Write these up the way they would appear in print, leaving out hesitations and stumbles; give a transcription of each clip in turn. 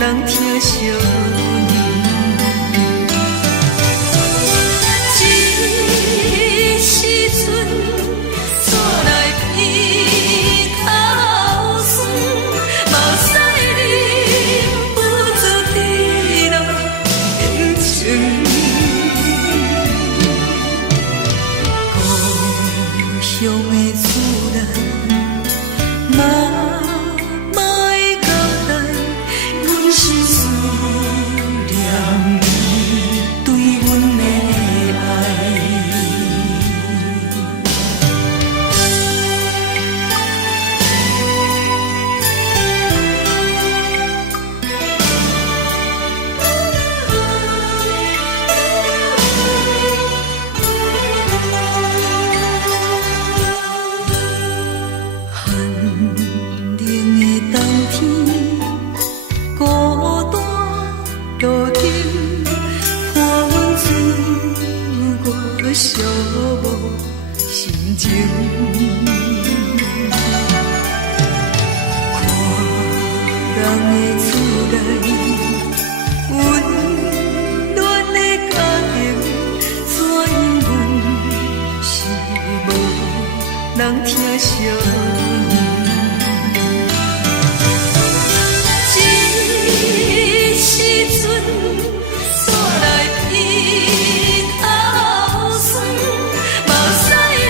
人疼惜你。这时阵煞来鼻头酸，目屎忍不住滴落眼睛。故乡的厝内，妈妈的交代，阮是思念你对阮的爱。寒冷的冬天，孤单路顶，看阮自我寂寞心情。看人的厝内，温暖的家庭，怎因阮是无人疼惜你？这时阵煞来鼻头酸，目屎忍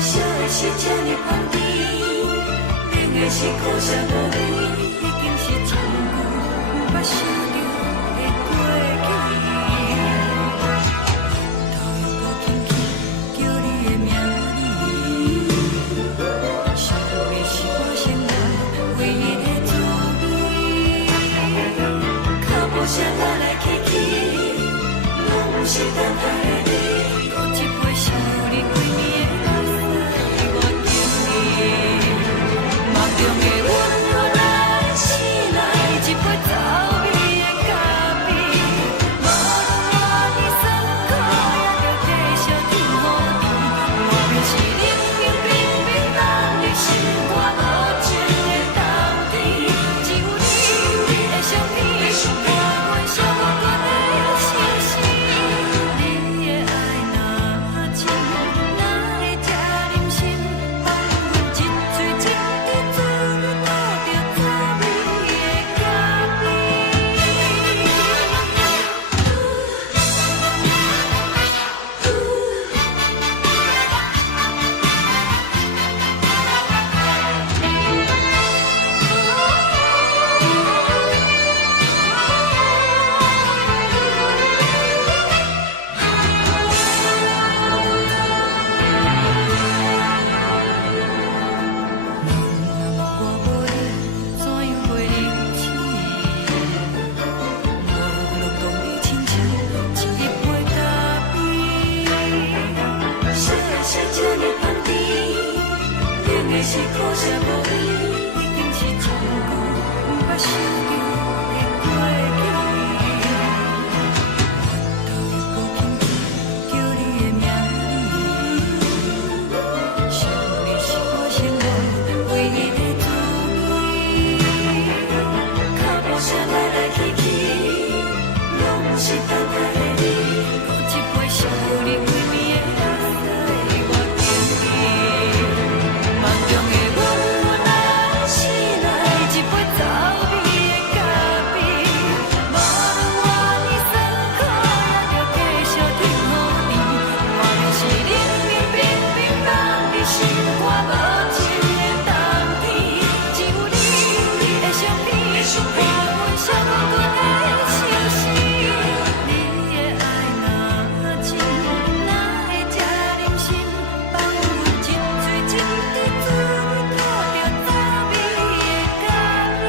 烧的是这呢香甜，冷的是苦涩无味，已经是真久毋捌想着的过去。头又搁轻轻叫你的名字，想的是我生来唯一的滋味。脚步声来来去去，拢是等待的你，搁一杯烧你几暝的目屎，我敬你。梦中的阮何来醒来，一杯走味的咖啡，无论我的酸苦，也着继续甜予你。我便是冷冷冰冰放入心肝无情的冬天，只有你的相片，换阮寂寞阮的心事。你的爱若真，哪会这忍心放阮一嘴一滴水，倒着滋味的咖啡。是苦涩无味，已经是真久毋捌想着的过去。头又搁轻轻叫你的名字，想你是我生来唯一的滋味。脚步声来来去去，拢是等待的你，搁一杯烧你几暝的目屎，我敬你。梦中的阮何来醒来，一杯走味的咖啡，无论我的酸苦，也着继续甜予你。我便是冷冷冰冰放入心肝无情的冬天，只有你的相片，换阮寂寞阮的心事。你的爱若真，哪会这忍心放阮一嘴一滴水，倒着滋味的咖啡。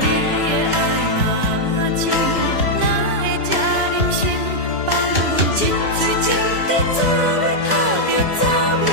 你的爱若真，哪会这忍心放阮一嘴一滴水，倒着滋味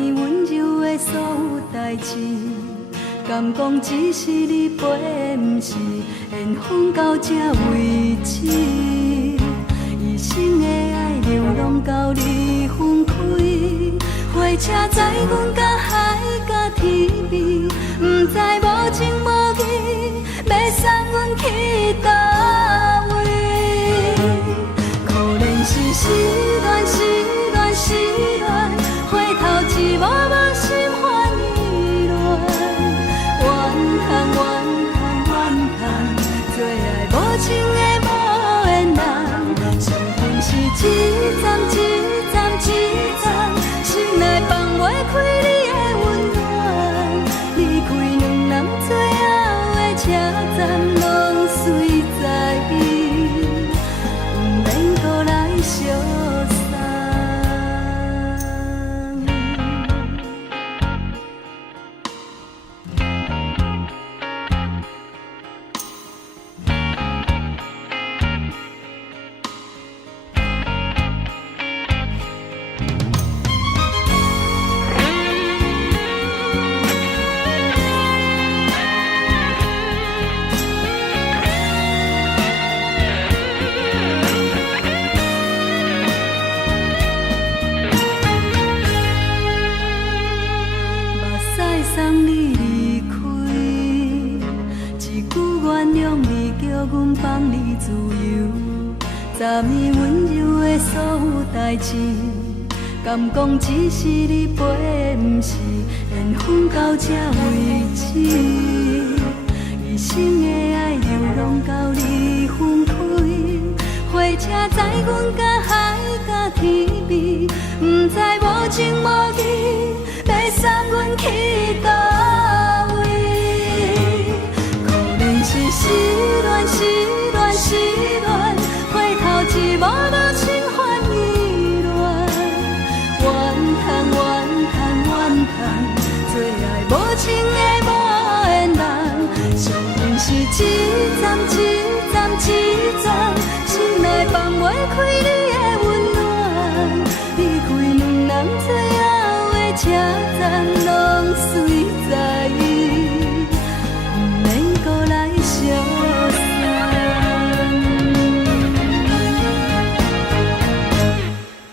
面温柔的所有代志，敢讲只是你陪，不是缘分到这为止。一生的爱流浪到你分开，火车载阮到海甲天边，不知无情无义，要送阮去倒位？可怜是失恋，失恋，失恋，回头一幕幕心烦意乱，怨叹，怨叹，怨叹，最爱无情的无缘人，伤痕是一站一站一站，心内放袂开你的温暖，离开两人最后的车站，拢随在不免搁来相送。送你离开，一句原谅你，叫阮放你自由。昨暝温柔的所有代志，敢讲只是你陪，不是缘分到这为止。一生的爱流浪到你分开，火车载阮到海甲天边，不知无情无义，要送阮去倒位？可怜是失恋，失恋，失恋，回头一幕幕心烦意乱，怨叹，怨叹，怨叹，最爱无情的无缘人，伤痕是一站一站一站，心内放袂开你的温暖，离开两人最后的车站，拢随在不免搁来相送。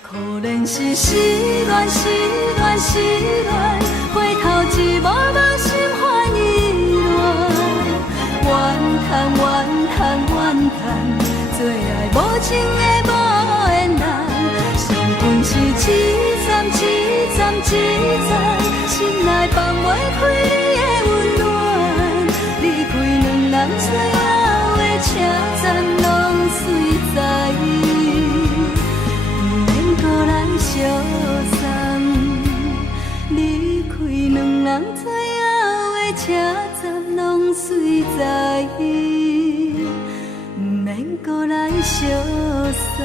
可怜是失恋，失恋，失恋，回头一幕幕心烦意乱，怨叹，怨叹，怨叹，最爱无情的无缘人，伤痕是一站一站一站，心内放袂开你的温暖，离开两人最后的车站，拢随在不免搁来相送。离开两人最后的车站，拢随在不免搁来相送。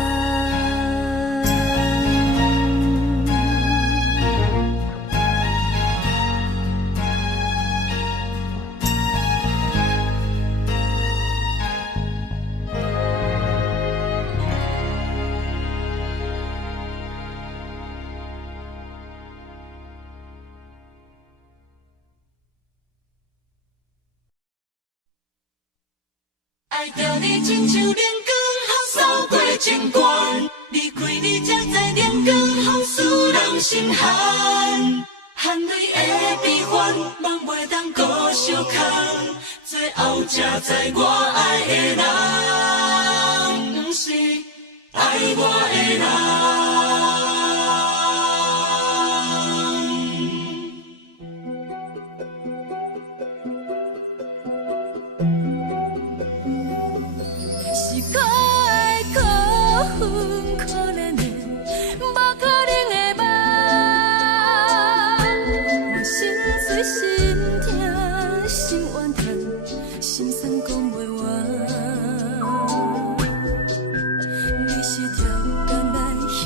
爱着你亲像亮光，扫过情关，离开你才知亮光风使人心寒。含泪的悲欢，望袂当搁相牵，最后才知我爱的人，不是爱我的人。是可爱可恨可怜的，无可能的梦。我心碎心痛心怨叹，心酸讲袂完。你是条工来彼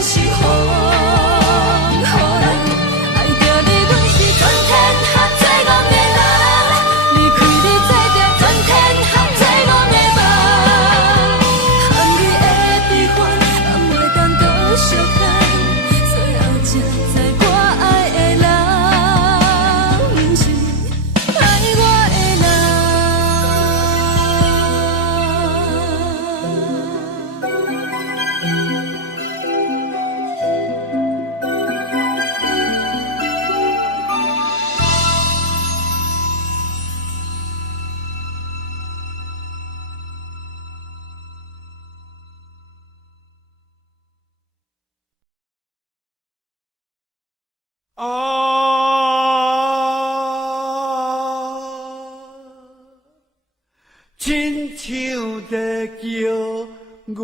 是风，予人爱着你，阮是全天下最憨的人。离开你做着全天下最憨的梦，含你的悲欢，也袂当搁相牵。最后才知我爱的人，不是爱我的亲像在叫我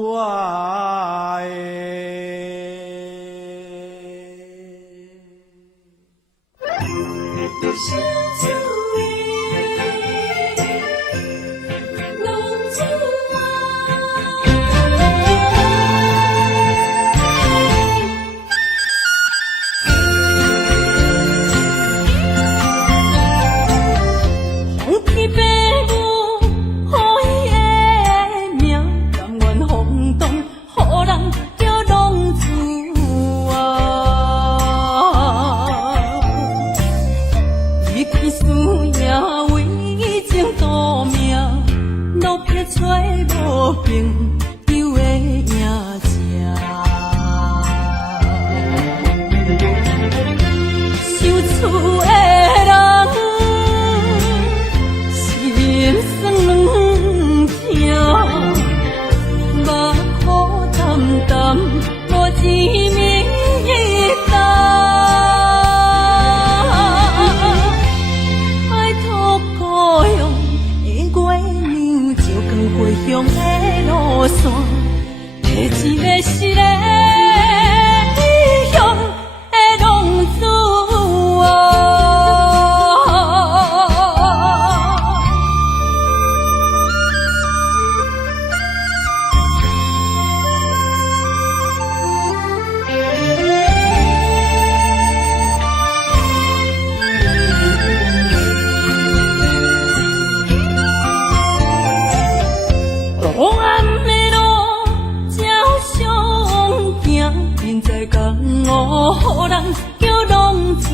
风天白雾，予伊的名，甘愿风动，予人叫浪子啊！离去思念，为情赌命，路撇找无朋友的影子。受厝的人，心酸软痛，目苦淡淡，无一明一答。爱托故乡的月亮，照光回乡的路线，摕一个失个异乡的浪子啊！黑暗的路，照相行，人在江湖，予人叫浪子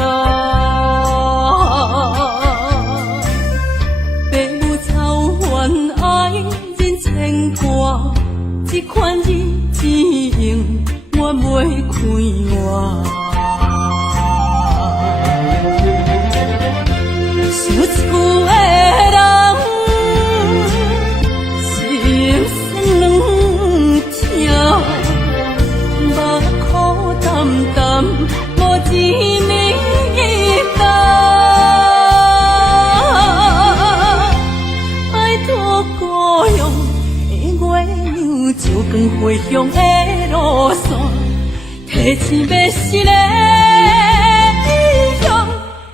啊！父母操怨爱人牵挂，这款日子用我袂开换。受厝的人，心酸软痛，目苦淡淡，无一明一答。爱托故乡的月亮，照光回乡的路线，提醒要失个异乡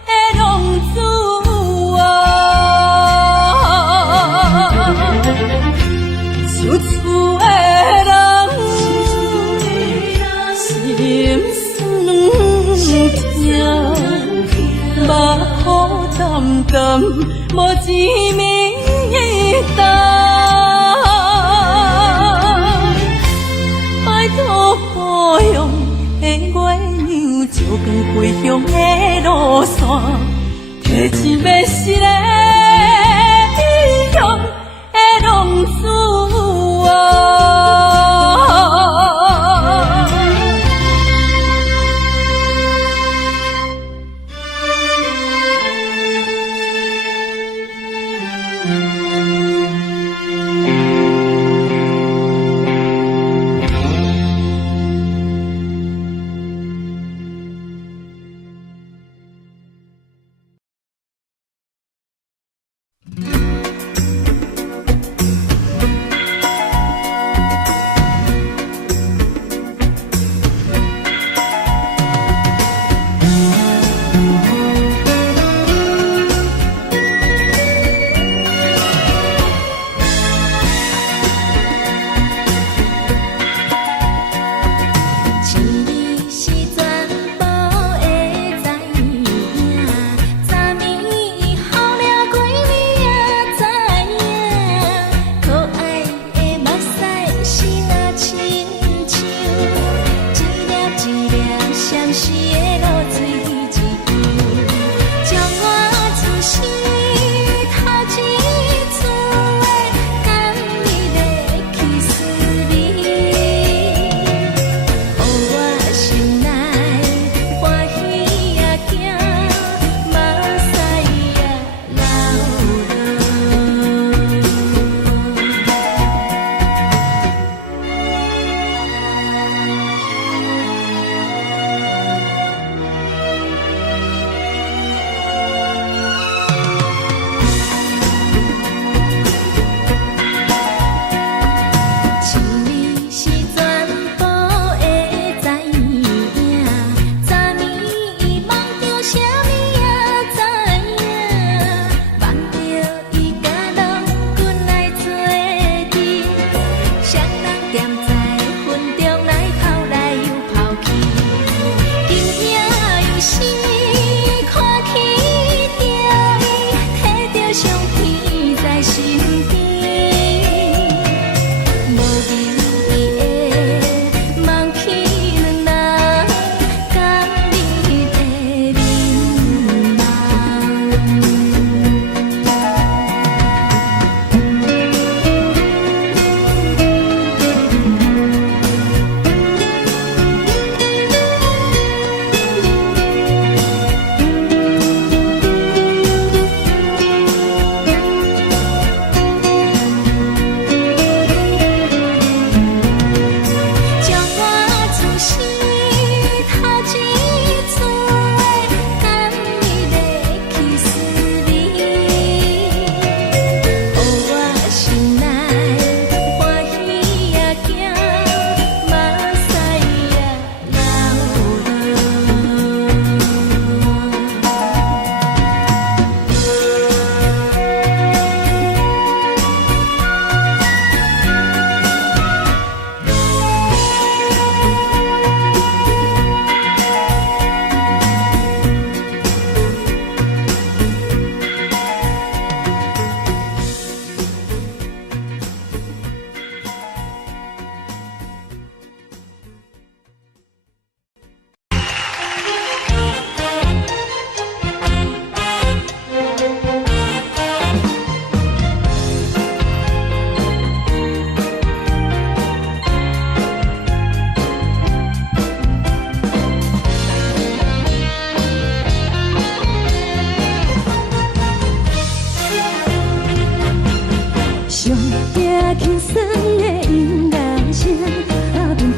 的浪子啊！受厝的人，心酸软痛，目苦淡淡，无一明一答。爱托故乡的月亮，照光回乡的路线，提醒要失个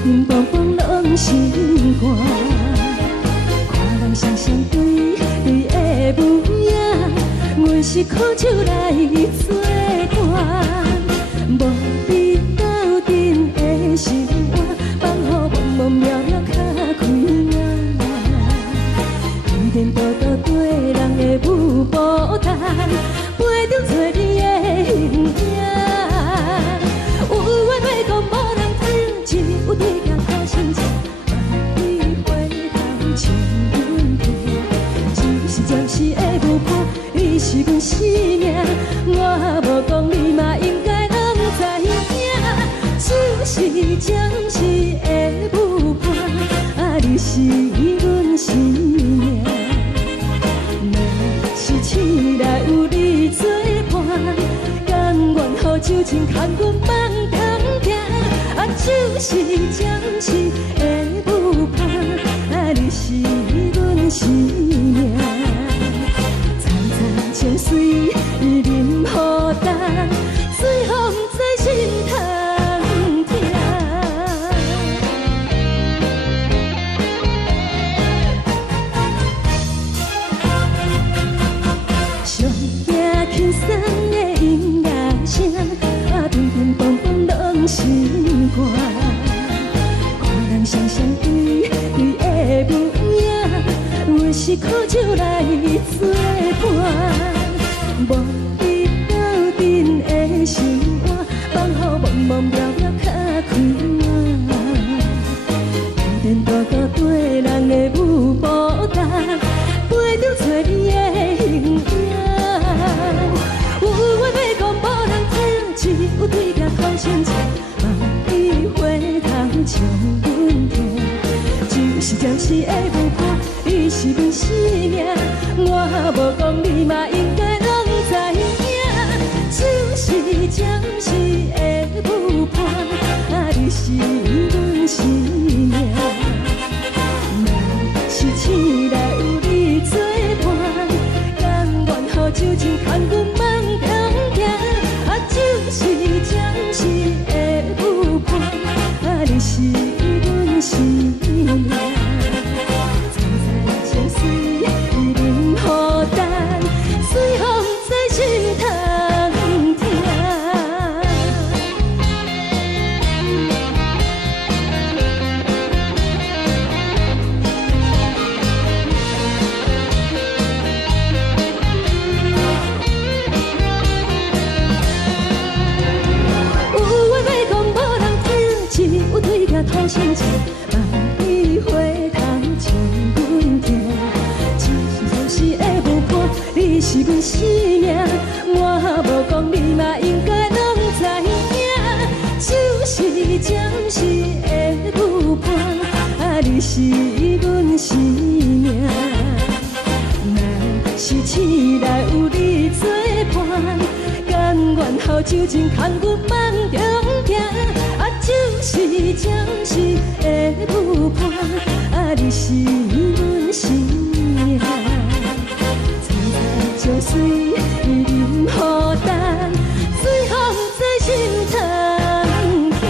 冰冰风拢心寒。看人双双对对的模样，阮是苦酒来作伴。无你斗阵的心肝，放予茫茫渺渺较开眼。一点多多对人的舞步弹，陪着做你的形影。有话要讲无人听，只有对家掏心情，万里回头像阮听。只是暂时的舞伴，你是阮生命，我无讲你嘛应该拢知影。就是暂时的舞伴，啊，你是阮生命。若是醒来有你作伴，甘愿予酒精牵阮梦通行。啊，就是暂时的舞伴，啊，你是阮生命。层层情水任孤单，最后不知心通听。上惊轻松的音乐声，啊，乒乒乓乓拢心肝。看人双双对对的模样，阮是苦酒来作伴。无你斗阵的心肝，放予茫茫渺渺较开眼。一点多多对人的舞步弹，陪着做你的形影。有话要讲无人听，只有对家掏心情，万里回头像阮听。就是暂时的舞伴，你是阮生命，我无讲你嘛应该拢知影。就是暂时的舞伴，啊，你是阮生命。若是醒来有你作伴，甘愿予酒精牵阮梦通行。啊，就是暂时的舞伴，啊，你是阮生命。层层情水任孤单，最后不知心通听。有话要讲无人听，只有对家掏心情，万里回头像阮听。只是暂时的舞伴，你是阮生命，我无讲你嘛应该拢知影。就是暂时的舞伴，啊，你是阮生命。若是醒来有你作伴，甘愿予酒精牵阮梦中行。啊，就是暂时的舞伴，啊，你是阮生命。层层情水任孤单，最后不知心通听。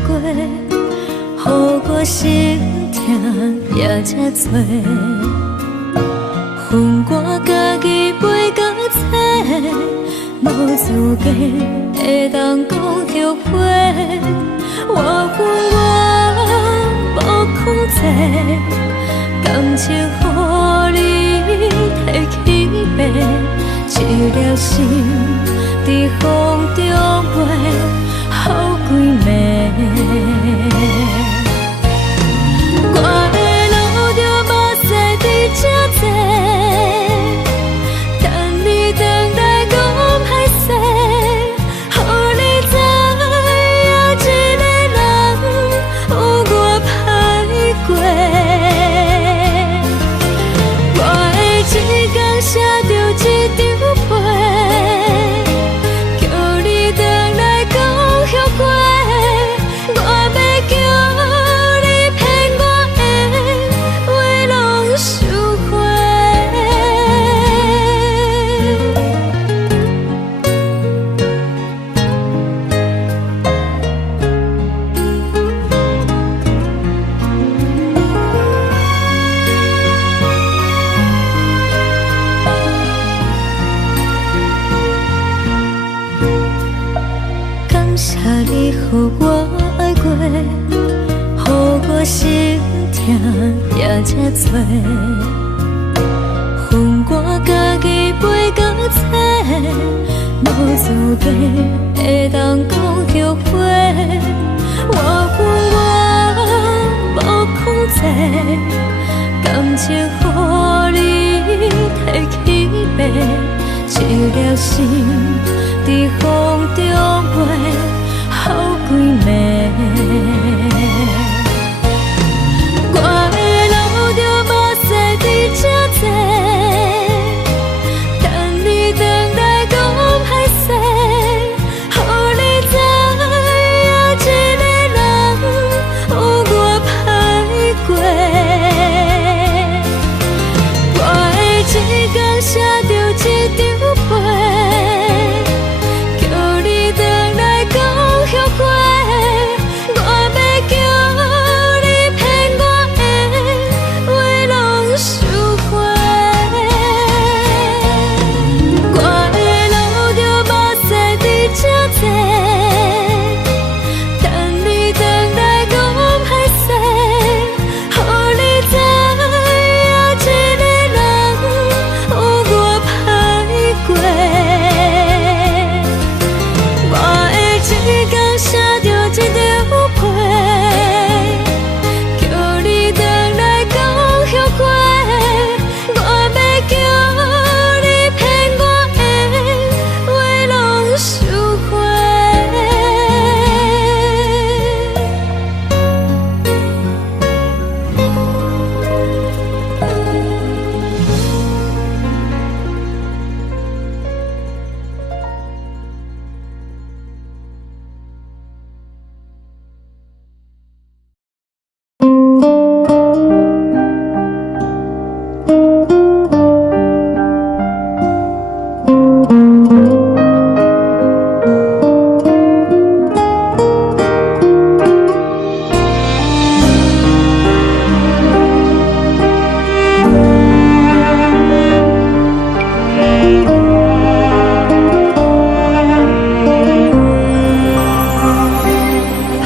过，予我心痛也这多。恨我家己袂到切，无资格会当讲后悔。我恨我无控制，感情予你摕去卖，一粒心伫风中飞，好几暝。我的路着目屎伫这多，等你回来讲歹势，予你知影一个人有我歹过。我的一天写着一张被，叫你回来讲后悔。我要叫你骗我的话拢收回。感谢你予我爱过，予我心痛也这多。恨我家己袂到切，无资格会当讲后悔。我恨我无控制，感情予你摕去卖，一粒心伫风中飞，好几暝。我的路着目屎伫这多，等你回来讲歹势，予你知影一个人有我歹过。我的一天写着一张被，叫你回来讲后悔。我要叫你骗我的话拢收回。我的路着目屎伫这多，等你回来讲歹势，予你知影一个人有我歹过。我的一天写着一张被，叫你回来讲后悔。我要叫你骗我的话拢收回。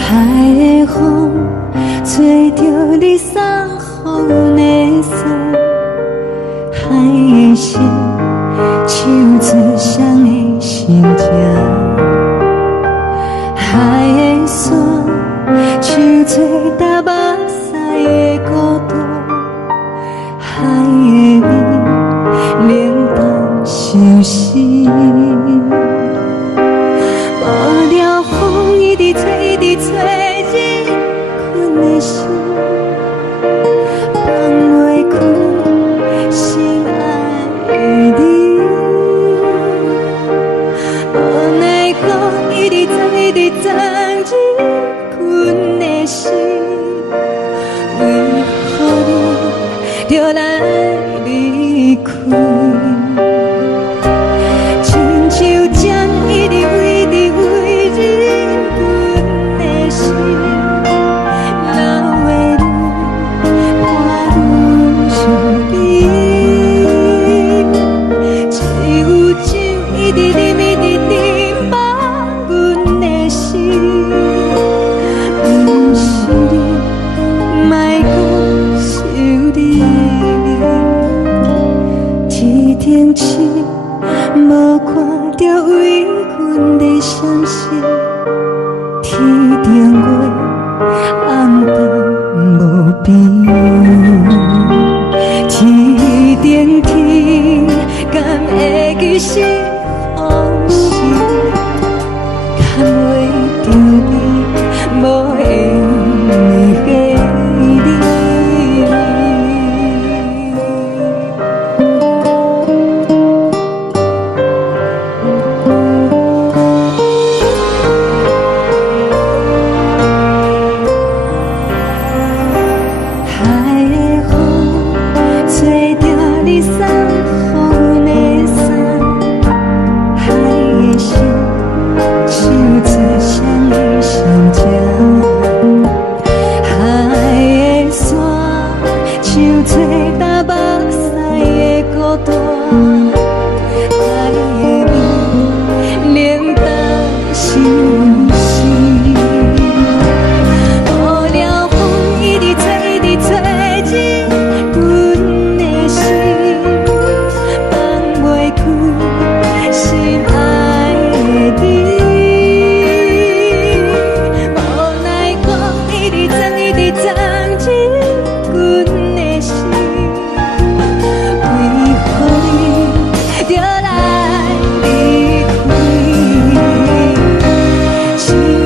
海的风吹着你送予的伞，海的心手指双的心情，海的山像做搭目屎的孤独，海的味冷淡伤心。无聊风一直吹，一直吹，日困的心，放袂开心爱的你。无奈何一直走，一直走，日困的心，为何你就来离开？亲像针一直为日困的心。定月红灯无边，天顶天，敢会记是往事？敢袂着你无缘的你。海的风吹着你送予阮的衫，海的心唱出双语相正，海的山唱出打目屎的孤单，海的味冷冻心事。无聊风一直吹，一直吹进阮的心，放袂开心爱的你。无奈讲一直装，一直装进阮的心，为何你就来离开？亲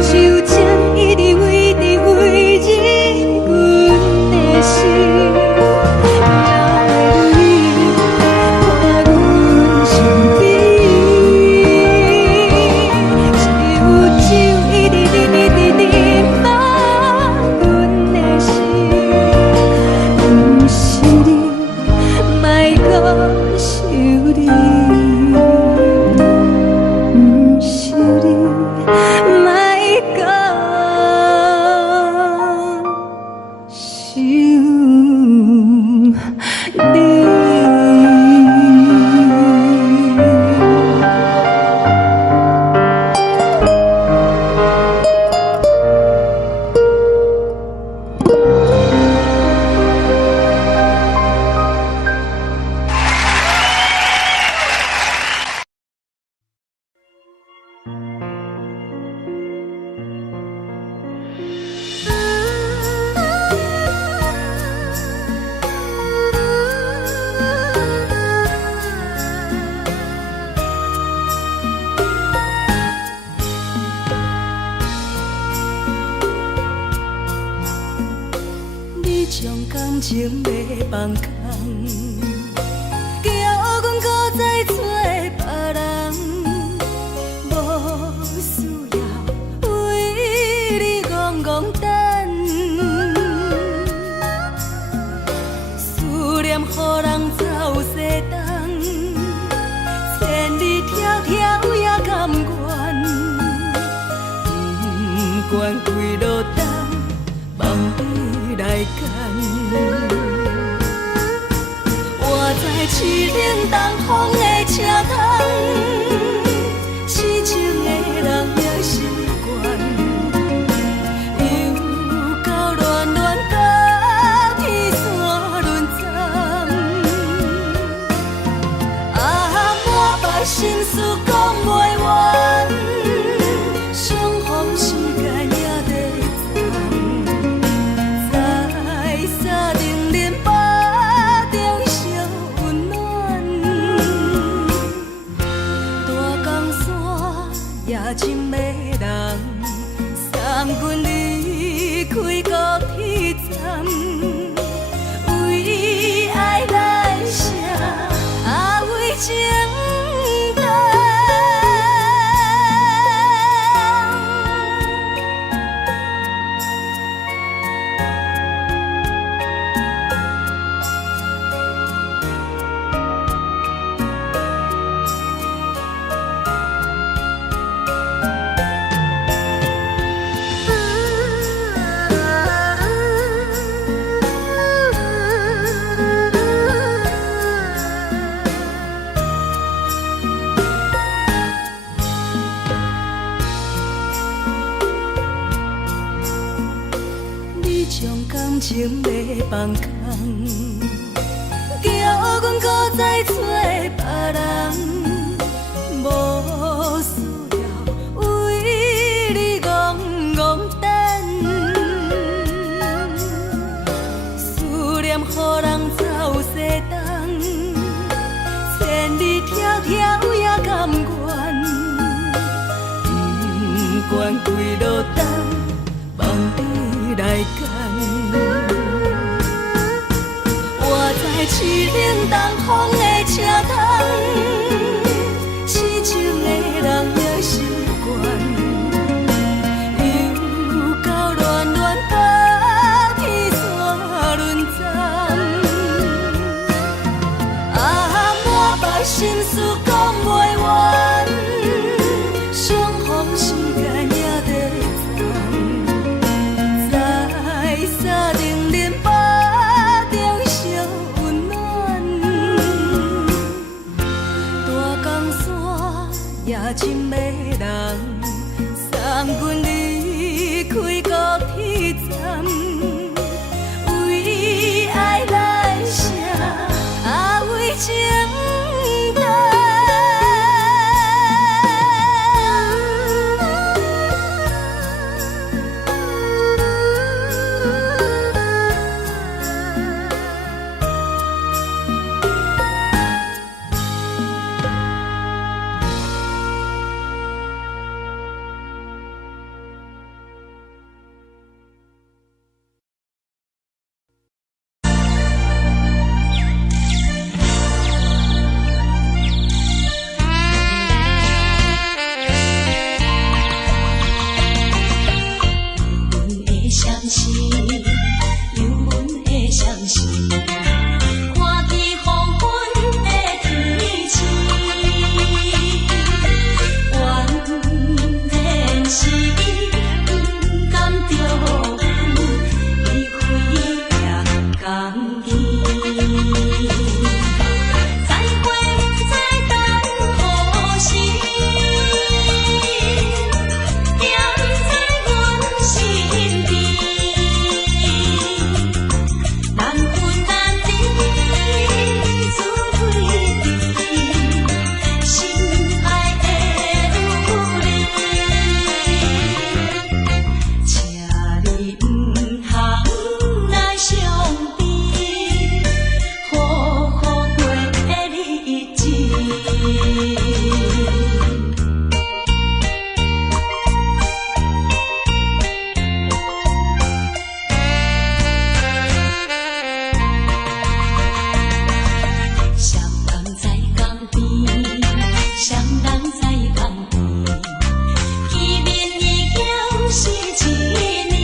像针一直围伫围入阮的心，了袂你看阮伤悲，一有酒一直啉，一直啉满阮的心，不是你，莫搁想你。不是你，莫搁想你。你将感情要放空，叫阮搁再找别人，无需要为你戆戆等，思念予人走西东，千里迢迢也甘愿，不管几落冬，望你来干。我在市冷东风的车窗，痴情的人也习惯，又到乱乱甲天线轮站。啊，满腹心事讲袂完，相逢时间也在在沙定连巴中烧温暖，大江山夜深的人，送阮离开高铁站，为爱来谁啊为情重。将感情要放空，叫阮搁再找别人，无需要为你戆戆来干。我在市冷东风的车头，痴情的人也习惯，又到乱乱北去山轮站。啊，满腹心事讲袂完，相逢时间也在站，在沙冷冷巴中烧温暖。大江山夜深的人，送阮离开高铁站，为爱来声，啊为情重。见面已经是一年。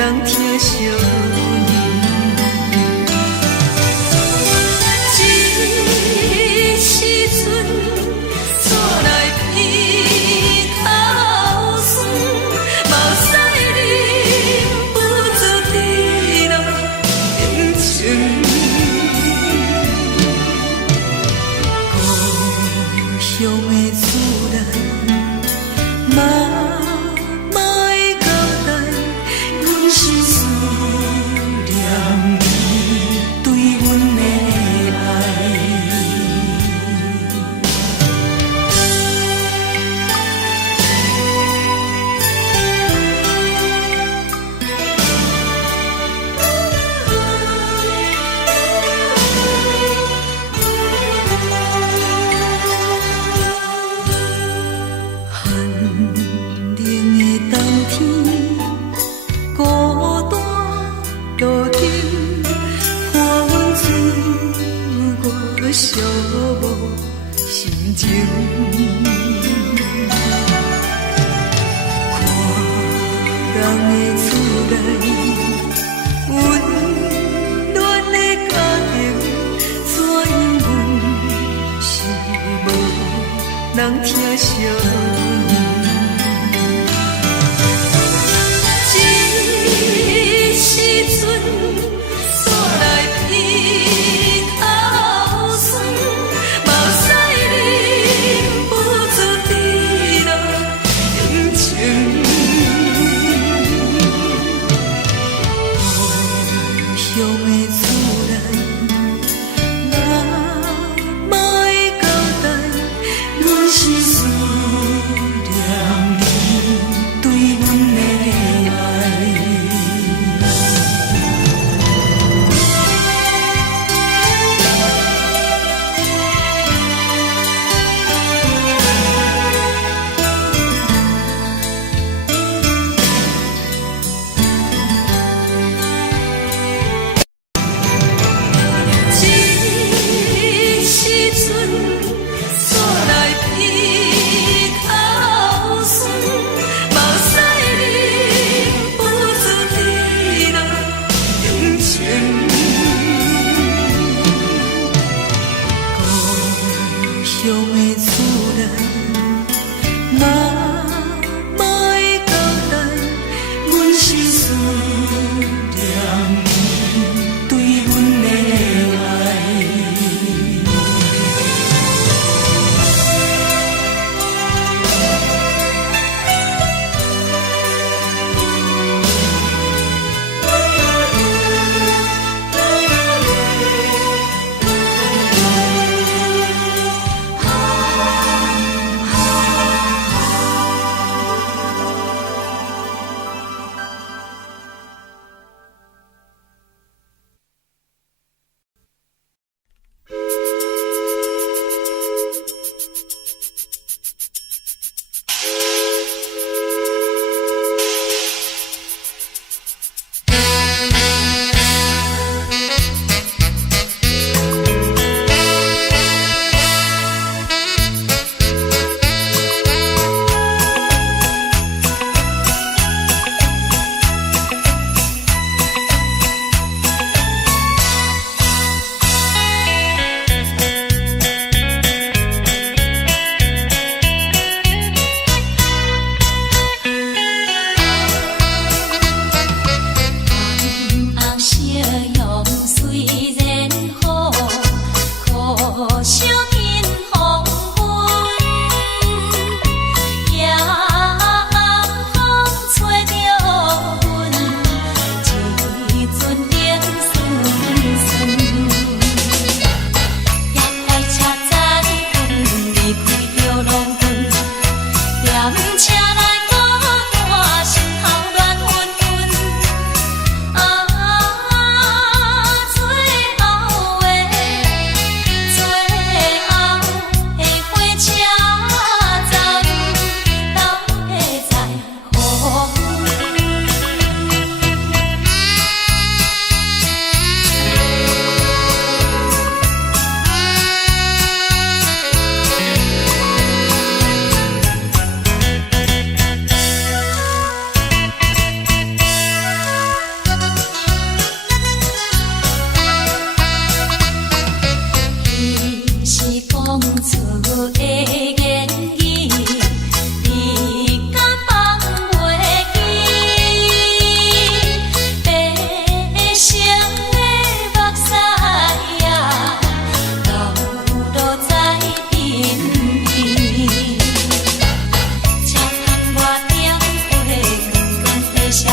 人疼惜你。这时阵怎来鼻头酸，目屎忍不住滴落眼睛。故乡的思念，嘛会交代，阮是思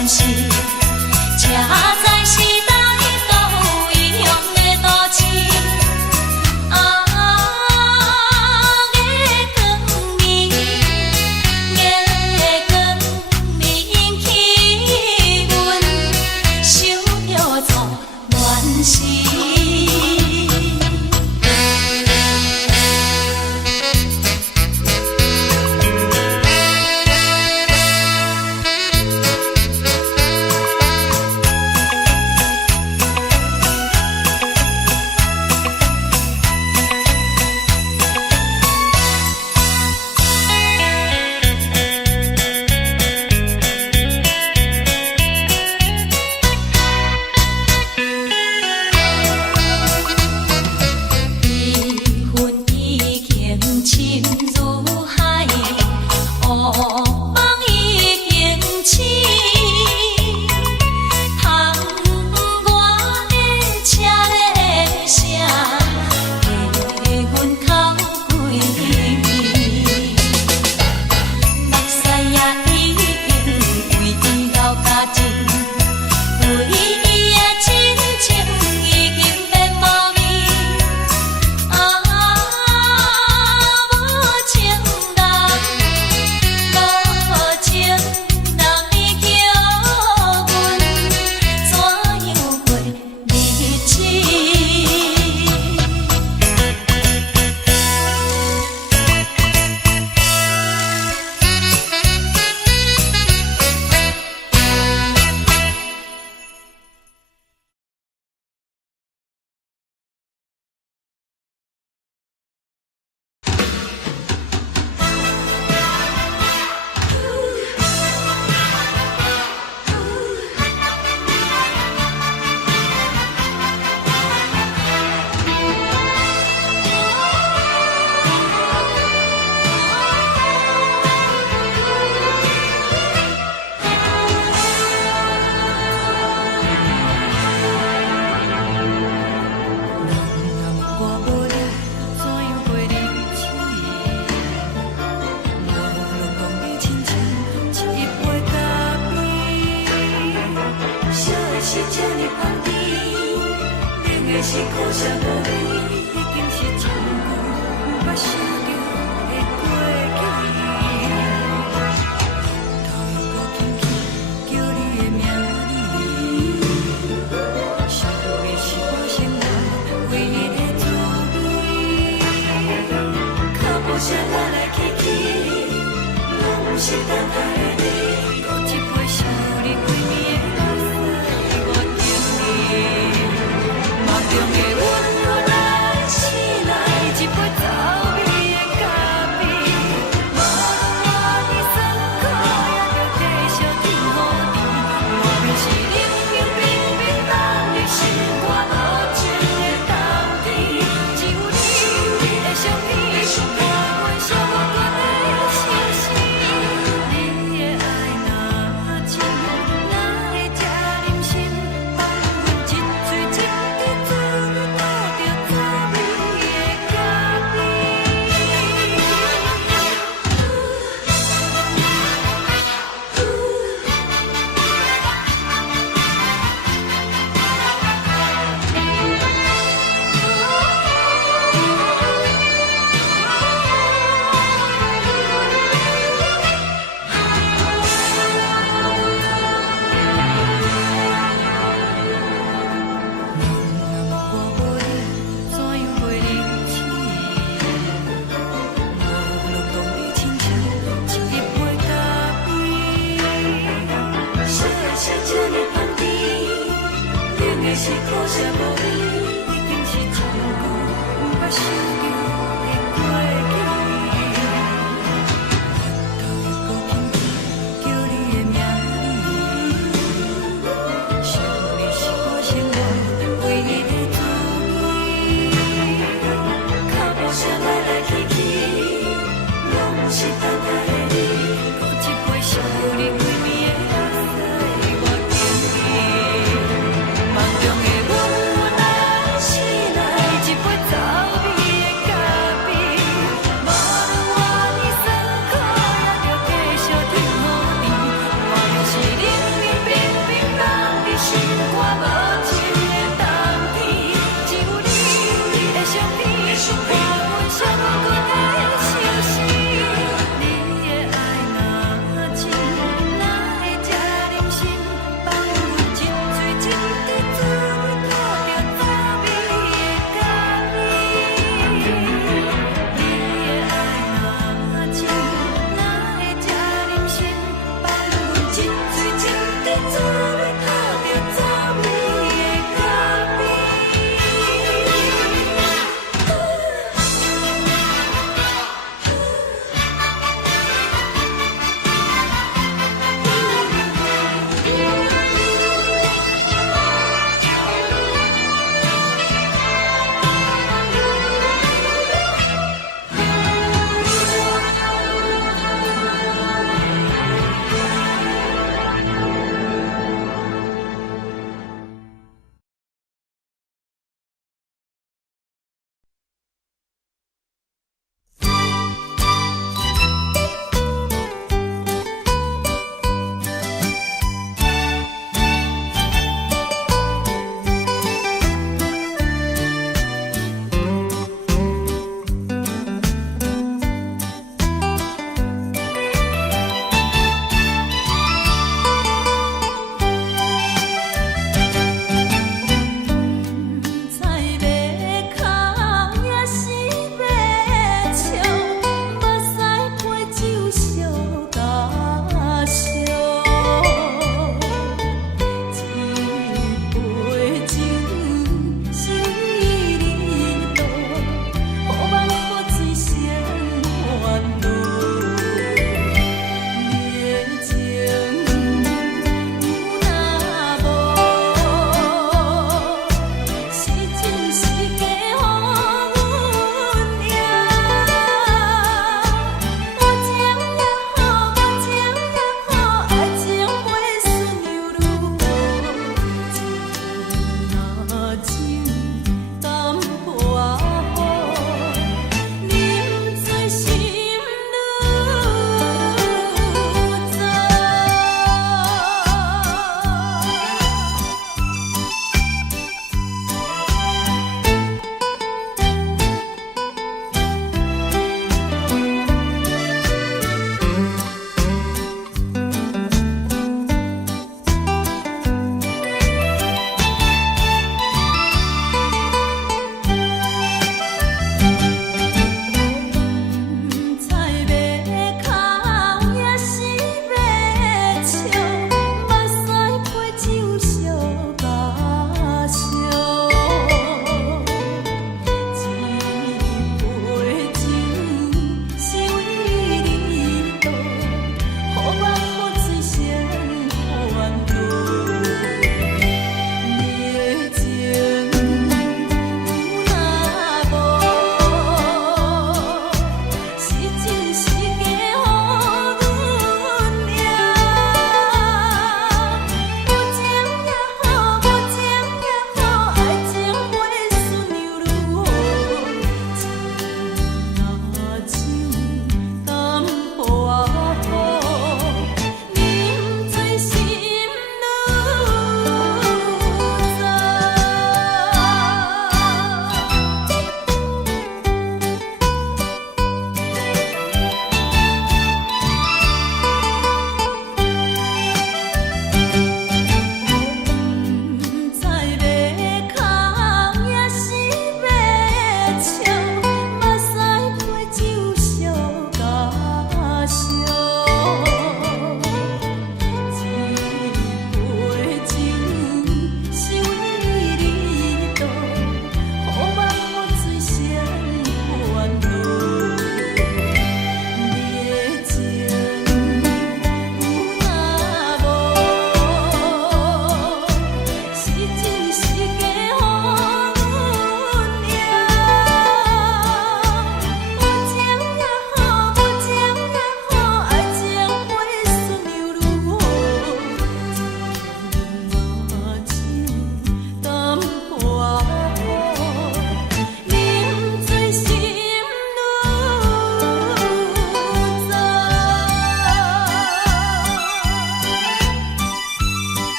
暂时，车载时代都有异乡的都市。月光暝，月光暝引起阮想要做恋时。是苦涩无味，已经是千古不捌想着的过去。头又轻轻叫你的名字，想你是我生活唯一的滋味。脚步声来来去去，拢不是等待的你，搁一杯想你几年的目屎，我等你。梦中的阮，我来醒来，一杯走味的咖啡。无论我的酸苦，也着继续甜予你。无论是冷冷冰冰冷的心肝，无情的冬天，只有你的相片，伴阮寂寞的心事。你的爱若真，哪会这忍心放阮一嘴一滴水？是苦涩无味，已经是千古不捌想着的过去。头又轻轻叫你的名字，想你是我生活唯一的滋味。脚步声来来去去，拢不是等待的你，搁一杯想你几暝的目屎，我等你。梦中的阮，我来。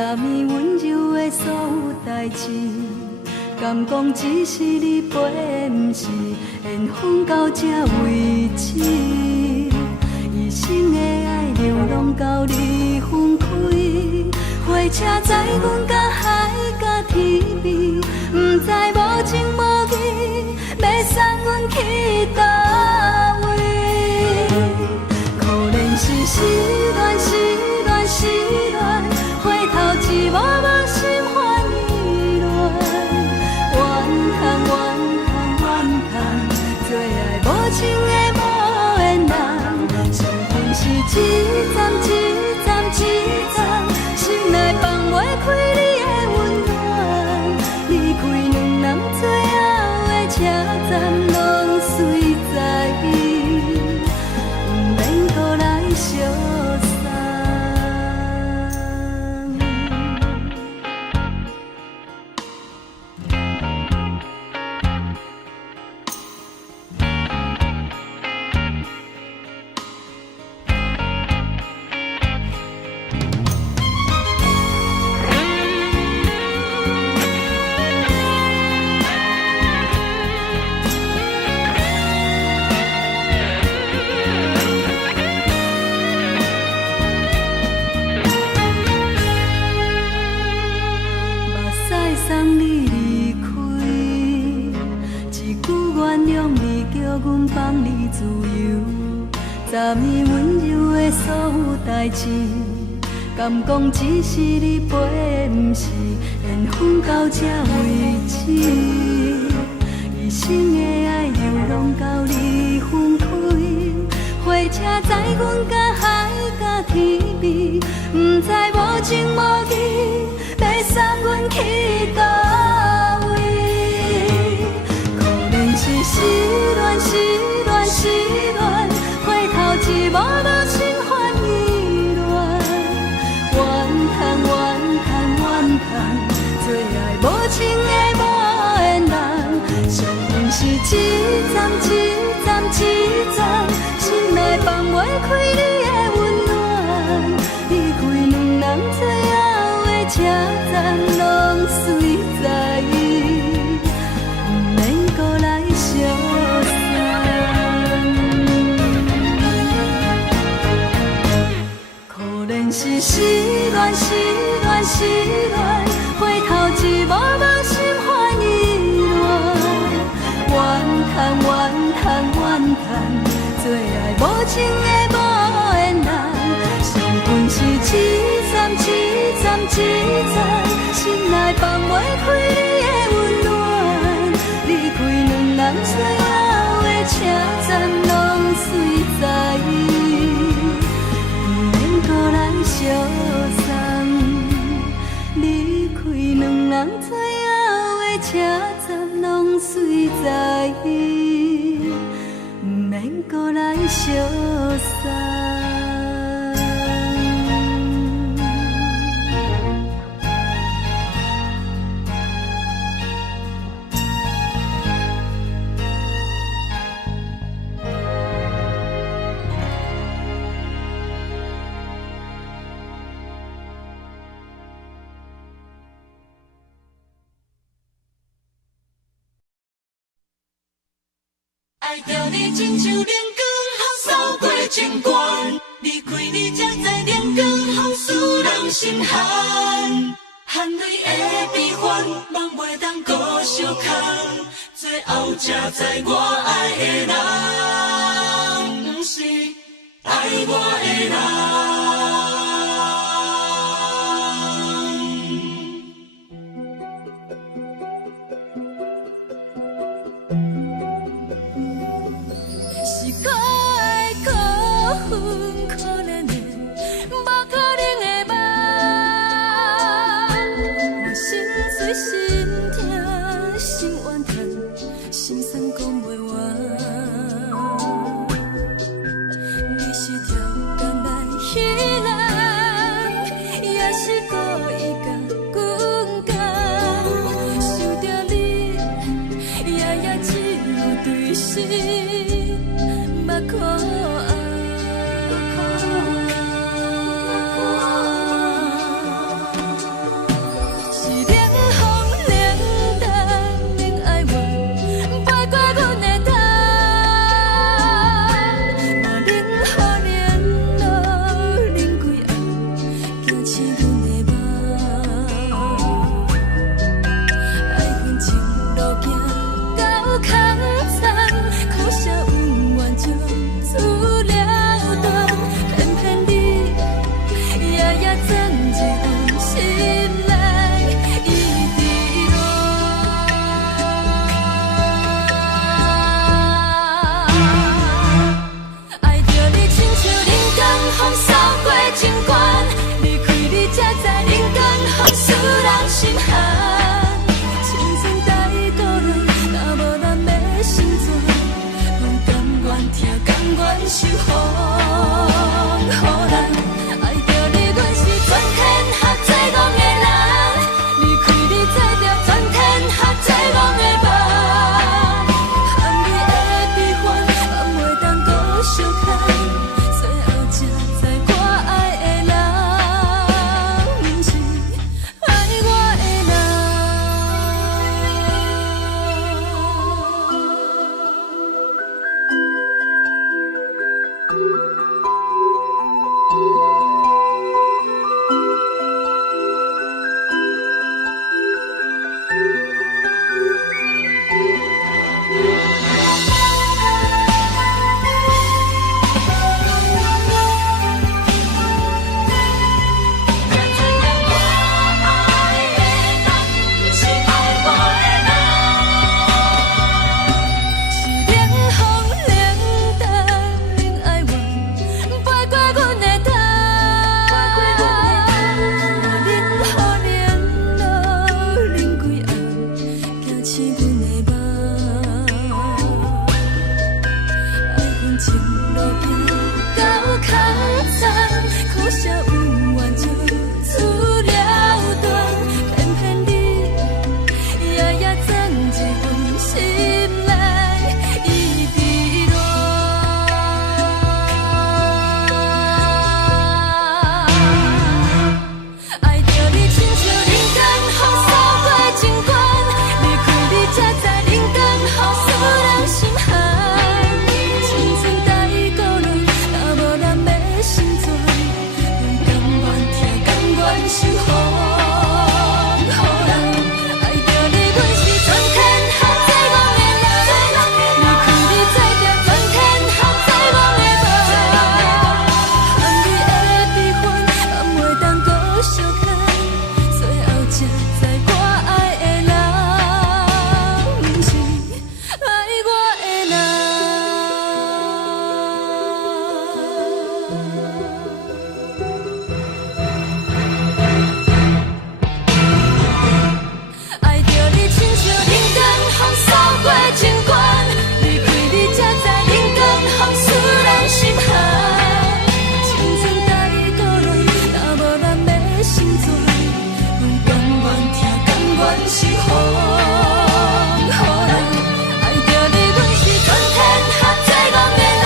昨暝温柔的所有代志，敢讲只是你陪，不是缘分到这为止。一生的爱流浪到你分开，火车载阮到海甲天边，不知无情无义，要送阮去倒位？可能是失恋，失恋，失恋，回头一幕幕心烦意乱，怨叹，怨叹，怨叹，最爱无情的无缘人，上恨是一站一站一站，心内放袂开你的温暖，离开两人最后的车站，拢随在不免搁来相送。送你离开，一句原谅你，叫阮放你自由。昨暝温柔的所有代志，敢讲只是你陪，不是缘分到这为止。一生的爱流浪到你分开，火车载阮到海甲天边，不知无情无义，要送阮去倒位？可能是失恋，失恋，失恋，回头一幕幕心烦意乱，怨叹，怨叹，怨叹，最爱无情的无缘人，上恨是一站一站一站，心内放袂开你的温暖，离开两人最后的车站，拢随在不免搁来相送。可能是失恋，失恋，失恋，回头一幕幕心烦意乱，怨叹，怨叹，怨叹，最爱无情的无缘人，上恨是一站一站一站，心内放袂开你的温暖，离开两人最后的车站，拢随在不免搁来相送。离开两人最后的车站，拢随在不免搁来相送。爱着你亲像阳光，透扫过情关，离开你才知阳光风使人心寒。含泪的悲欢，望袂当搁相牵，最后才知我爱的人，不是爱我的人。全是风，予人爱着你，阮是全天下最憨的人。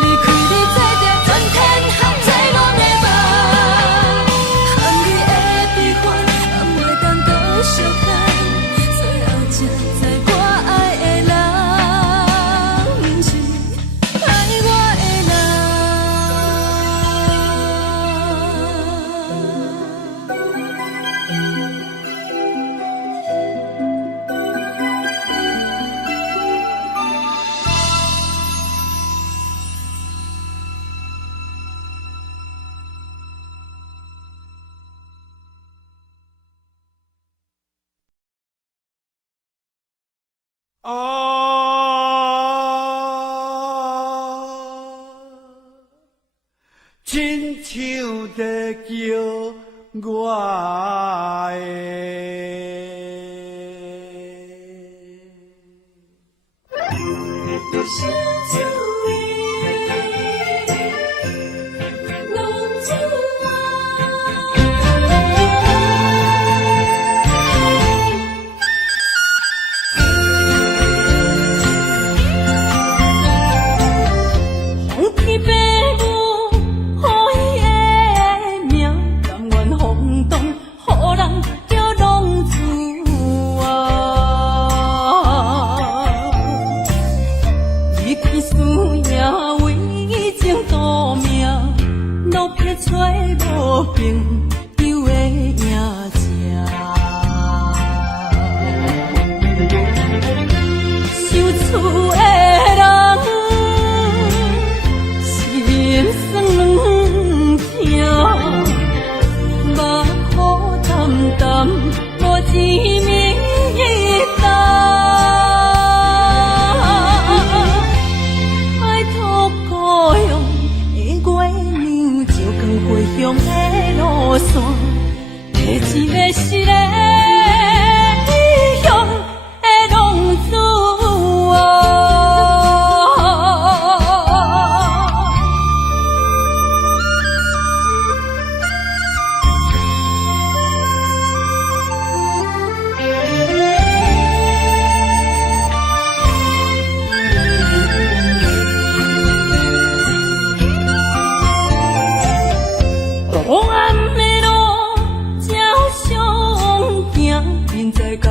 离开你做着全天下最憨的梦，含你的悲欢，也袂当搁相牵。最后才知我爱的人，不是爱我的亲像在叫我的。小酒味，浓酒红旗白舞，好伊的名，甘愿轰动，予人叫浪子啊！离开思也为情赌命，路撇找无朋友的影子。受厝的人，心酸软痛，目苦淡淡，无滋味一担。爱托故乡的月亮，照光回乡的路线，提一个失个异乡的浪子啊！黑暗的路，照常行，人在江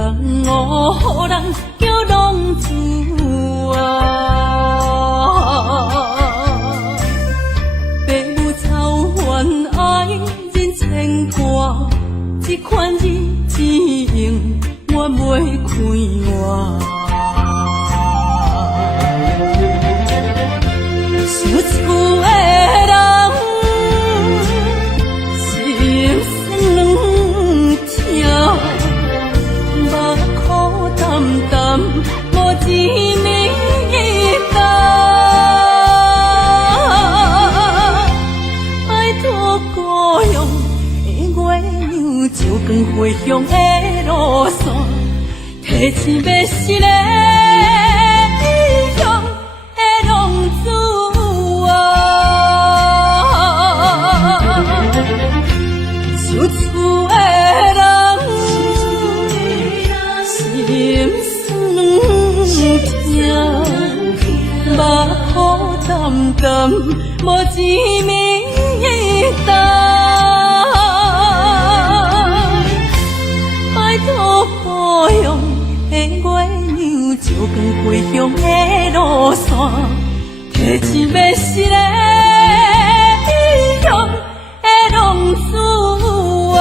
湖，予人叫浪子啊！父母操烦爱人牵挂，这款日子用我袂开换。受厝的人，心酸软痛，目苦淡淡，无滋味一担。爱托故乡的月亮，照光回乡的路线，提一个失个异乡的浪子啊！受厝的人，心酸软痛，目苦淡淡，无滋味一担。爱托故乡的月亮，照光回乡的路线，提一个失个异乡的浪子啊！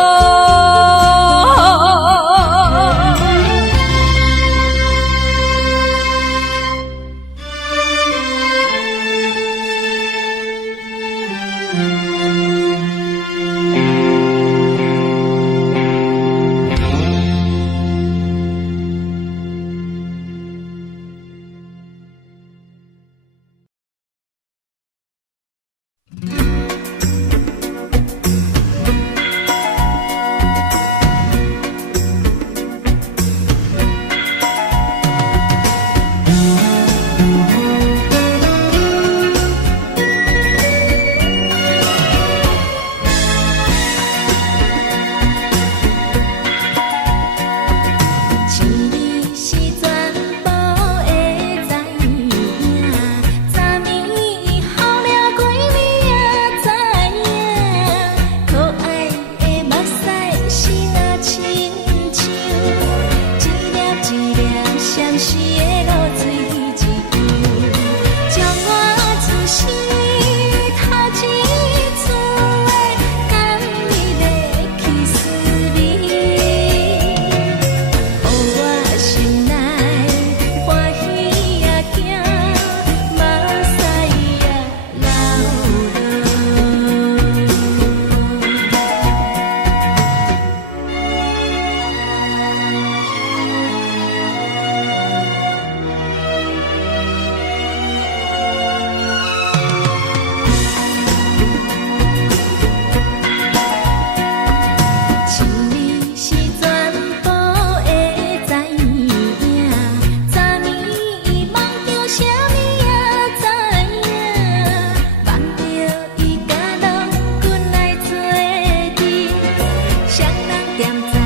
踮在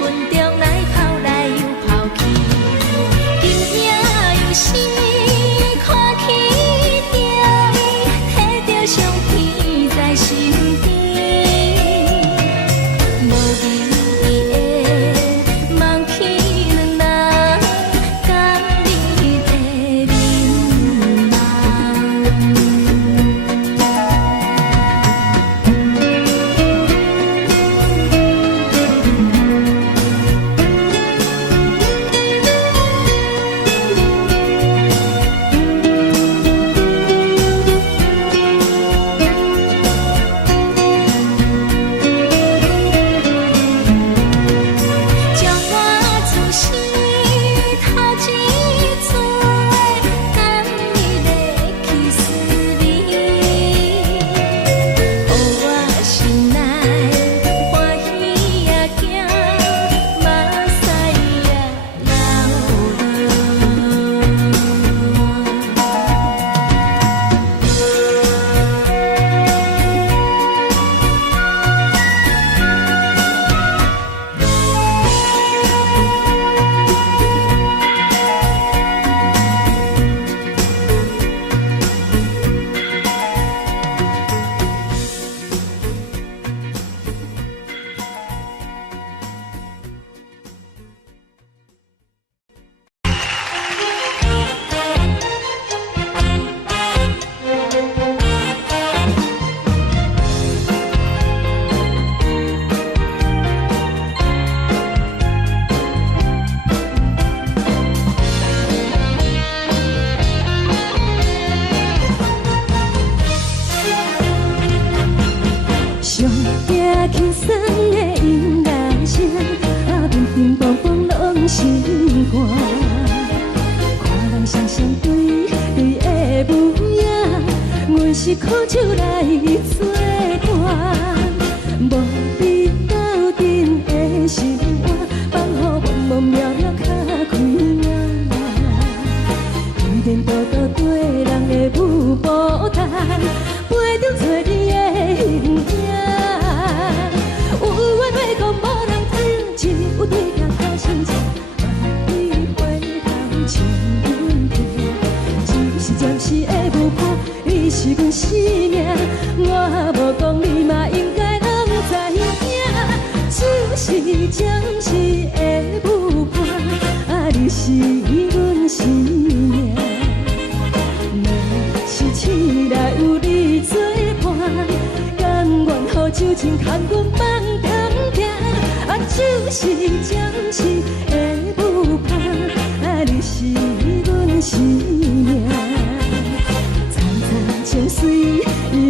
云中来跑来又跑去，今夜又是看起着伊，摕着相片在身边，无名义的梦去两人，甘你的眠将我自是头一次甘你的去思你，予我心内欢喜也惊，目屎也上惊轻松的音乐声，乒乒乓乓拢心肝。看人双双对的舞影，阮是苦酒来作伴。无你斗阵的心肝，放予茫茫渺渺较开眼。一点多多对人的舞步弹，陪着做你的形影。有话要讲无人听，只有对镜较心情。万里回头像阮听，一时暂时的舞伴，你是阮生命。我无讲你嘛应该拢知影，就是暂时的舞伴，你是阮生命。是醒来有你作伴，甘愿予酒精牵阮放通行，就是暂时的舞伴，你是阮生命。层层情水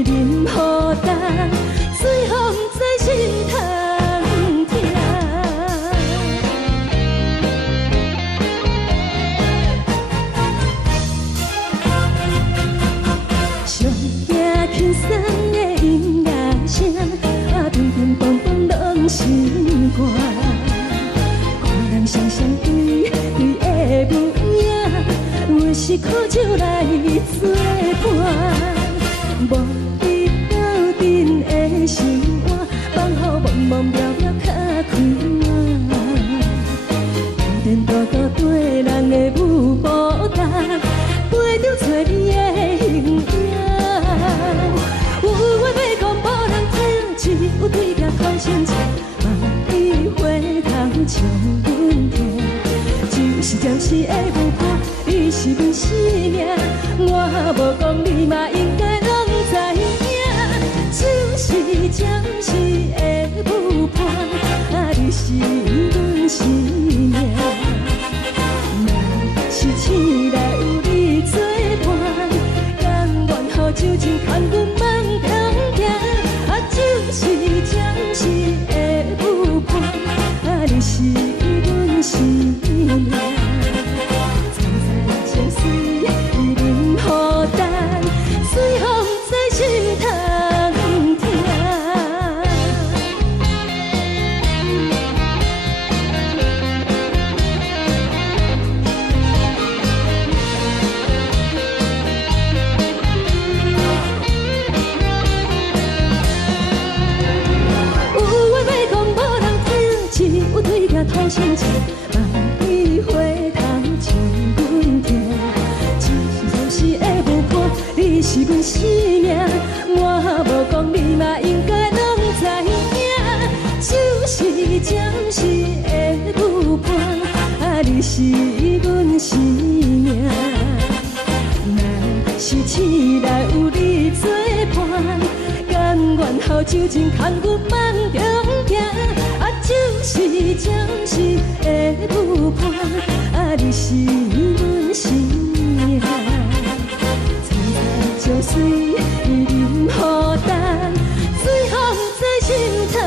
任何担，最后不知心通听。上惊轻松的音乐声，乒乒乓乓拢心肝。看人双双对的舞影，阮是苦酒来作伴。无你斗阵的心肝，放予茫茫渺渺较开眼。一点多多对人的舞步弹，陪着做你的形影。有话要讲无人听，只有对镜看心情。万里回头像阮听，就是暂时的舞伴，你是阮生命。我无讲你嘛应该拢知影，就是暂时的舞伴，你是阮生命。若是醒来有你作伴，甘愿予酒精牵阮放通行，就是暂时的舞伴，你是阮生命。层层情水任何担，最后不知心通听。就是暂时的舞伴，啊，你是阮生命。若是醒来有你作伴，甘愿好酒精牵阮梦中行，啊，就是暂时的舞伴，啊，你是阮生命。青菜椒水伊啉予淡，水风在心头行。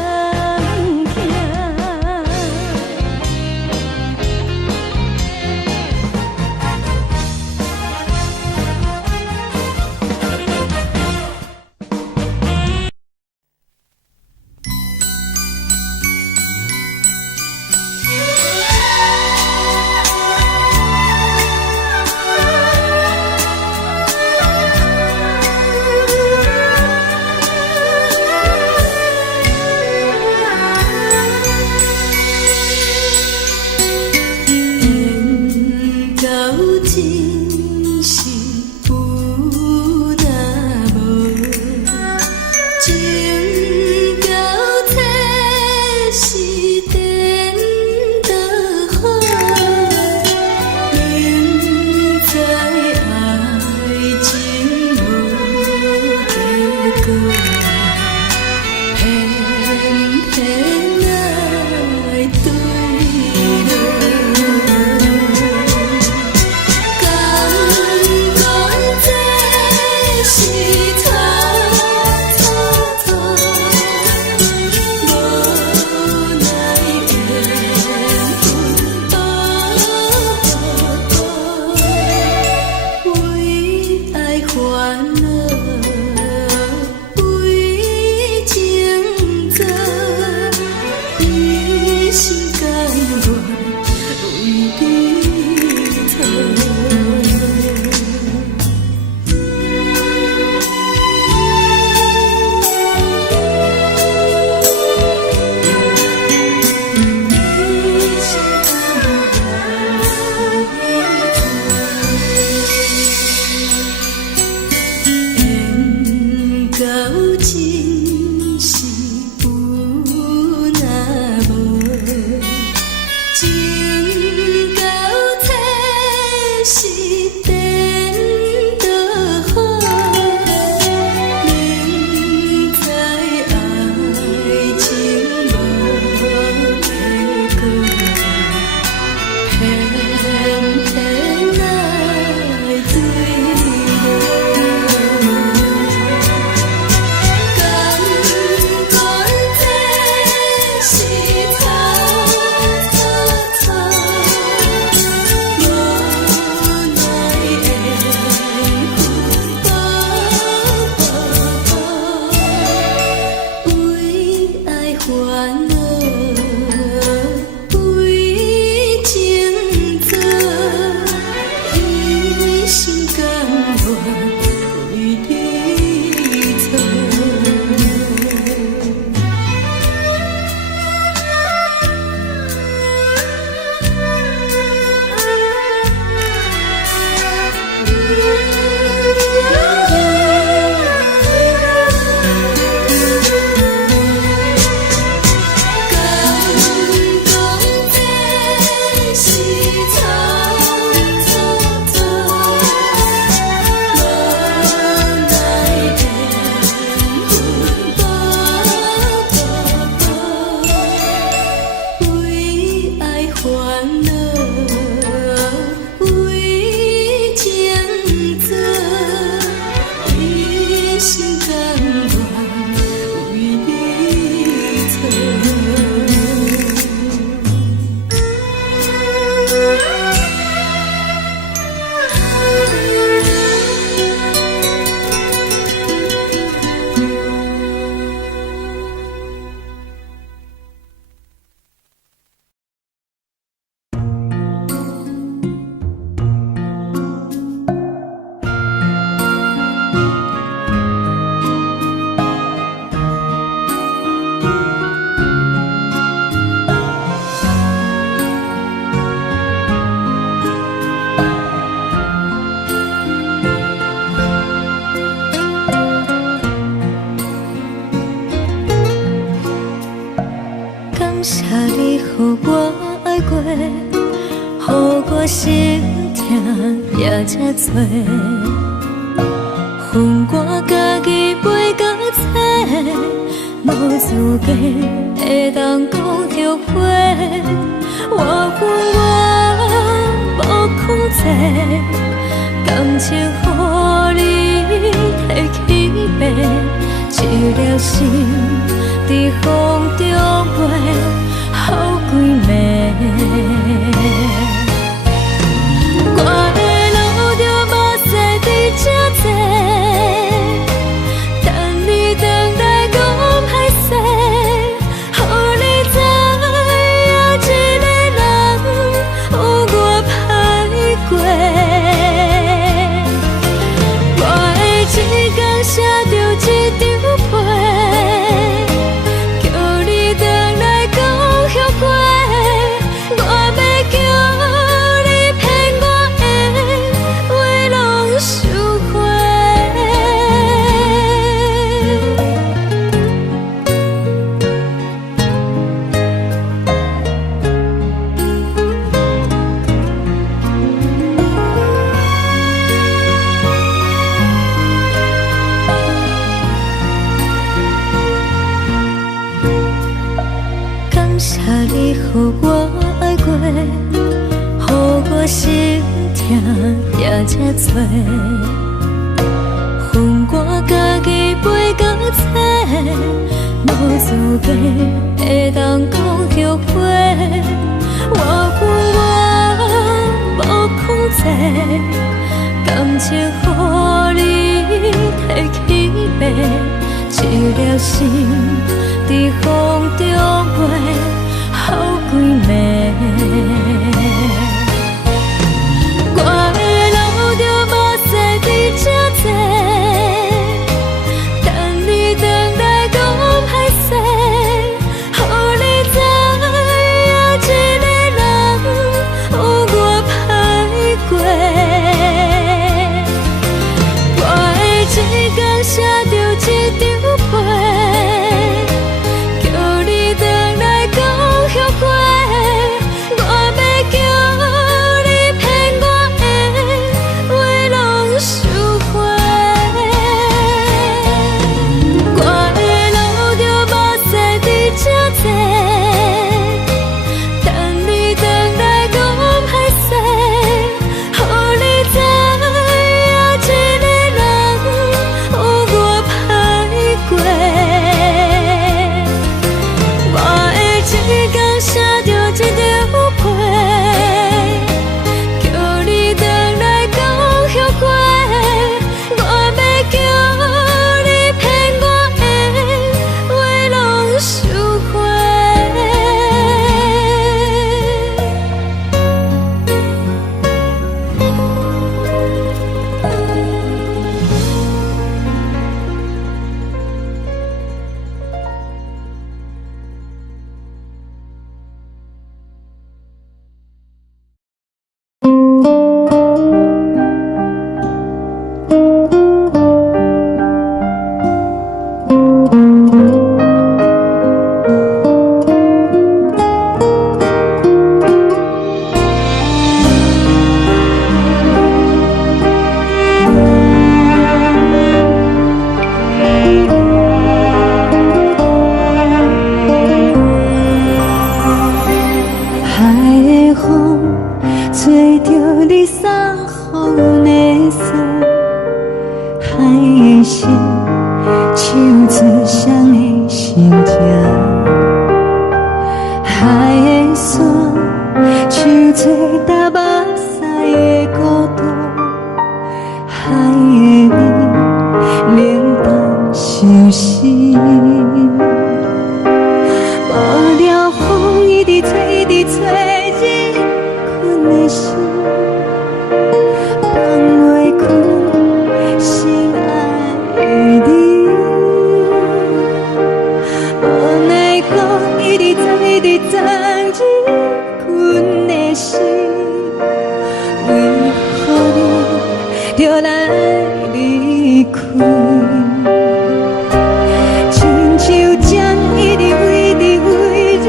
感谢你，予我爱过，予我心痛也这多。恨我家己袂到切，无资格会当讲后悔。我恨我无控制，感情予你摕去卖，一粒心伫风中飞，好几暝。我的路着目屎伫这多，等你回来讲歹势，予你知影一个人有我歹过。我的一天写着一张被，叫你回来讲后悔。我要叫你骗我的话拢收回。感谢你，予我爱过，予我心痛也这多。恨我家己袂到切，无资格会当讲后悔。我恨我无控制，感情予你摕去卖，一粒心伫风中飞，好几暝。我的路着目屎伫这多，等你回来讲歹势，予你知影一个人有我歹过。我的一天写着一张被，叫你回来讲后悔。我要叫你骗我的话拢收回。我的路着目屎伫这多，等你回来讲歹势，予你知影一个人有我歹过。我的一天写着一张被，叫你回来讲后悔。我要叫你骗我的话拢收回。海的风吹着你送予的伞，海的心唱出双的心情，海的山唱出搭目屎的孤独，海的味冷淡伤心。无聊风一直吹，一直吹，日困的心，放袂开心爱的你。无奈何一直走，一直走，日困的心，为何你就来离开？亲像针一直飞，一直飞，日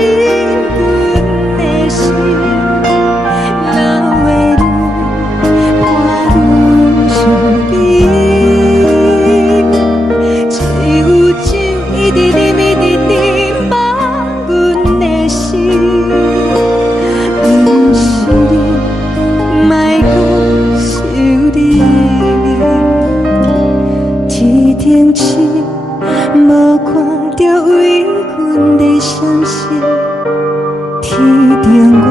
顶月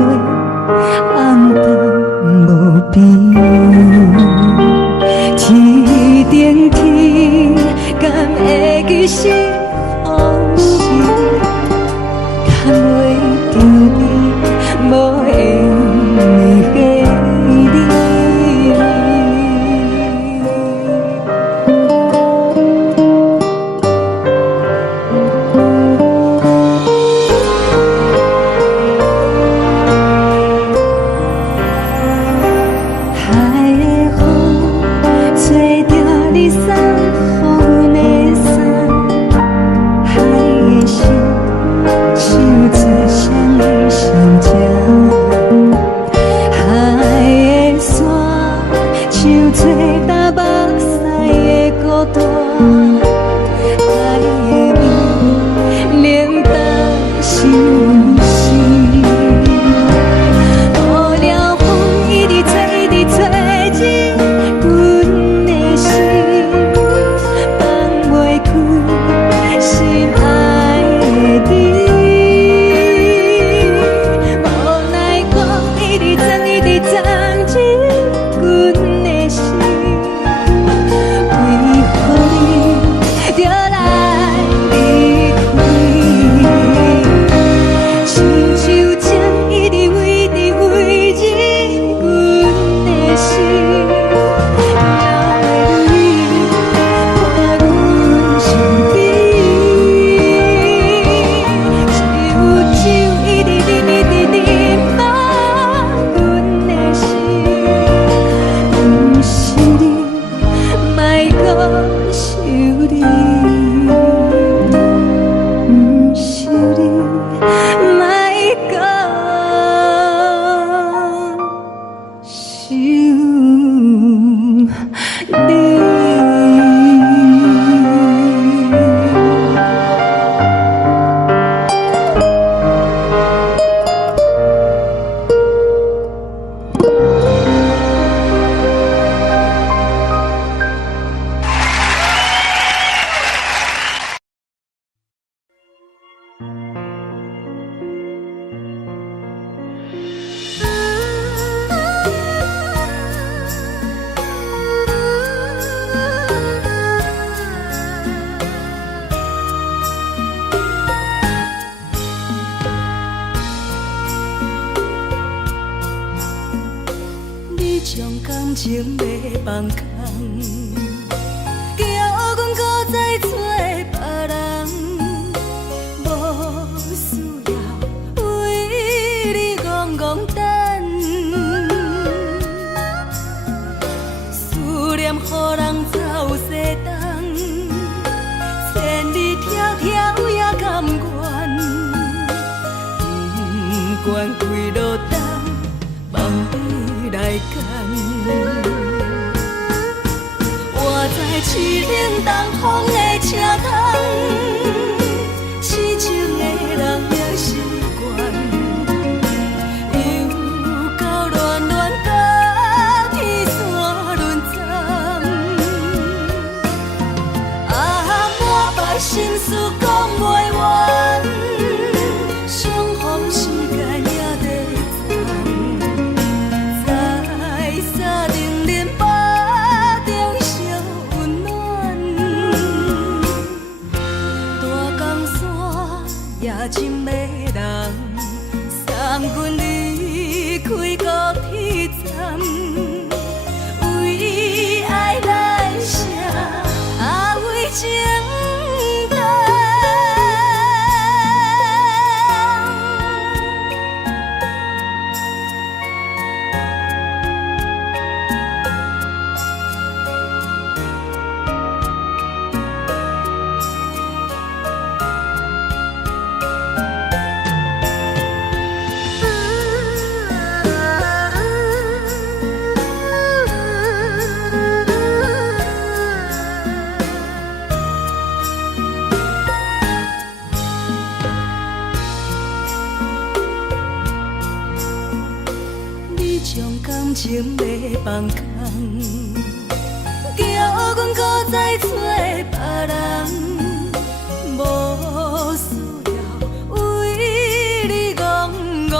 暗淡无边，天顶天，敢会记是往事，敢袂着你无缘的你。将感情要放空，叫阮搁再找别人，无需要为你戆戆等，思念予人走西东，千里迢迢也甘愿，不管几落冬，望你来干。活在凄冷东风的车窗，痴情的人也习惯，又到乱乱甲天线轮转。满腹心事讲袂完，相逢时间也在站，在沙冷冷巴中烧温暖。大江山夜深的人，送阮离开高铁站，为爱来写，为情。将感情要放空，叫阮搁再找别人，无需要为你戆戆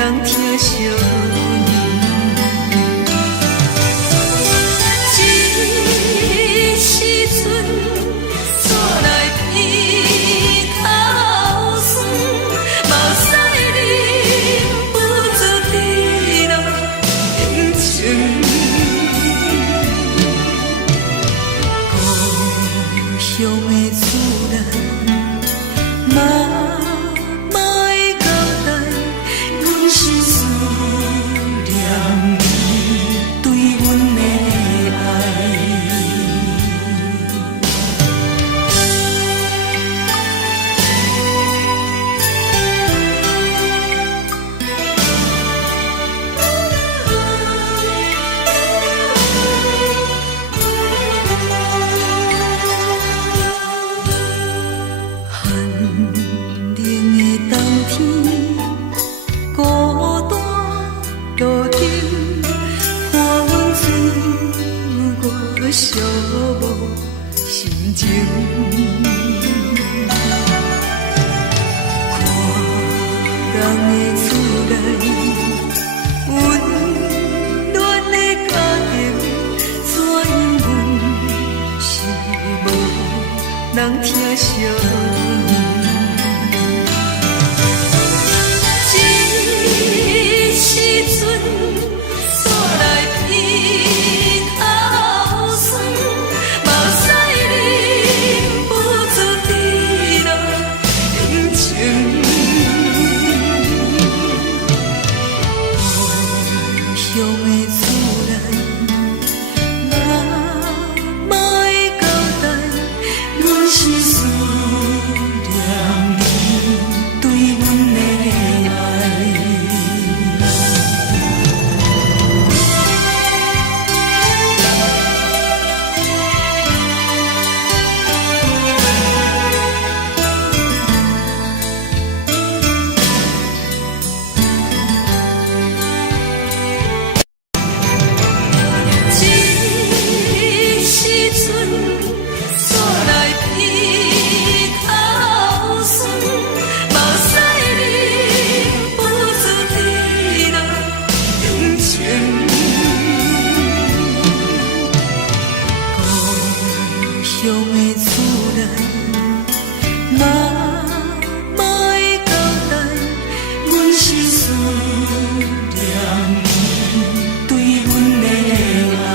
人疼惜你。这时阵煞来鼻口酸，目屎忍不住滴落眼睛。故乡的厝内，莫会交代，阮是思念你对阮的爱。寒冷的冬天，孤单路顶，看阮自我寂寞心情。看人的厝内，温暖的家庭，怎因阮是无人疼惜你？这时阵煞来鼻口酸，目屎忍不住滴落眼睛。故乡的厝内，莫会交代，阮是思念你对阮的爱。这时阵煞来鼻口酸，目屎忍不住滴落眼睛。故乡的厝内，莫会交代，阮是思念你对阮的爱。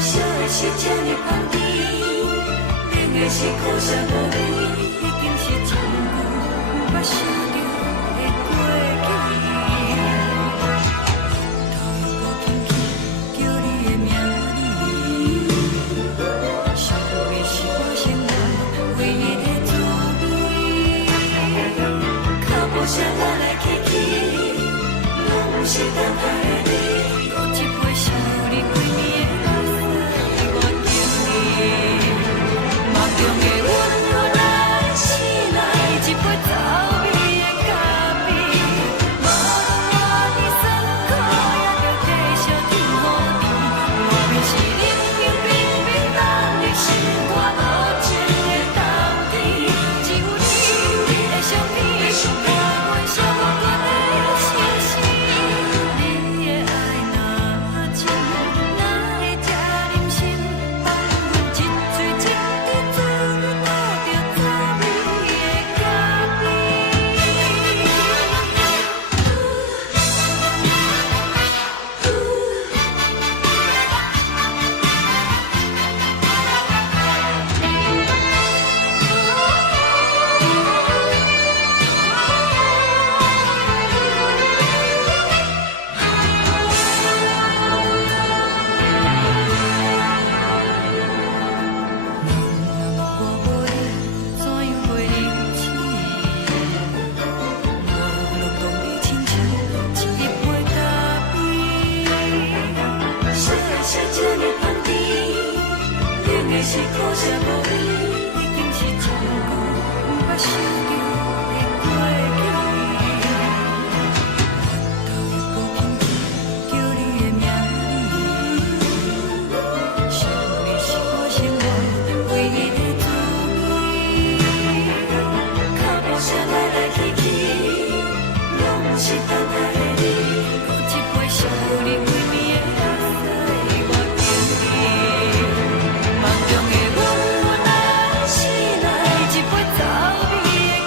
烧的是这呢香甜，冷的是苦涩无味，已经是一句毋捌想着的过去。头又搁轻轻叫你的名字，想的是我生活唯一的滋味。脚步声来来去去，拢是等待的你，搁一杯烧你几年的目屎，我求你。梦中的阮我来醒来，一杯走味的咖啡，无论我的酸苦，也着继续甜予你。我便是冷冷冰冰冷的心肝，无情的冬天，只有你的相片，我阮烧不尽的心事。你的爱若真，哪会这忍心放阮一嘴一滴水，倒着走味的咖我无你，怎样过日子？我落当你亲像一杯咖啡，烧的是这呢香甜，冷的是苦涩无味，已经是一句毋捌想着的过去。头又搁轻轻叫你的名字，想的是我生活唯一的滋味。脚步声来来去去，拢是等待的你，搁一杯烧你几年的目屎，我求你。梦中的阮我来醒来，一杯走味的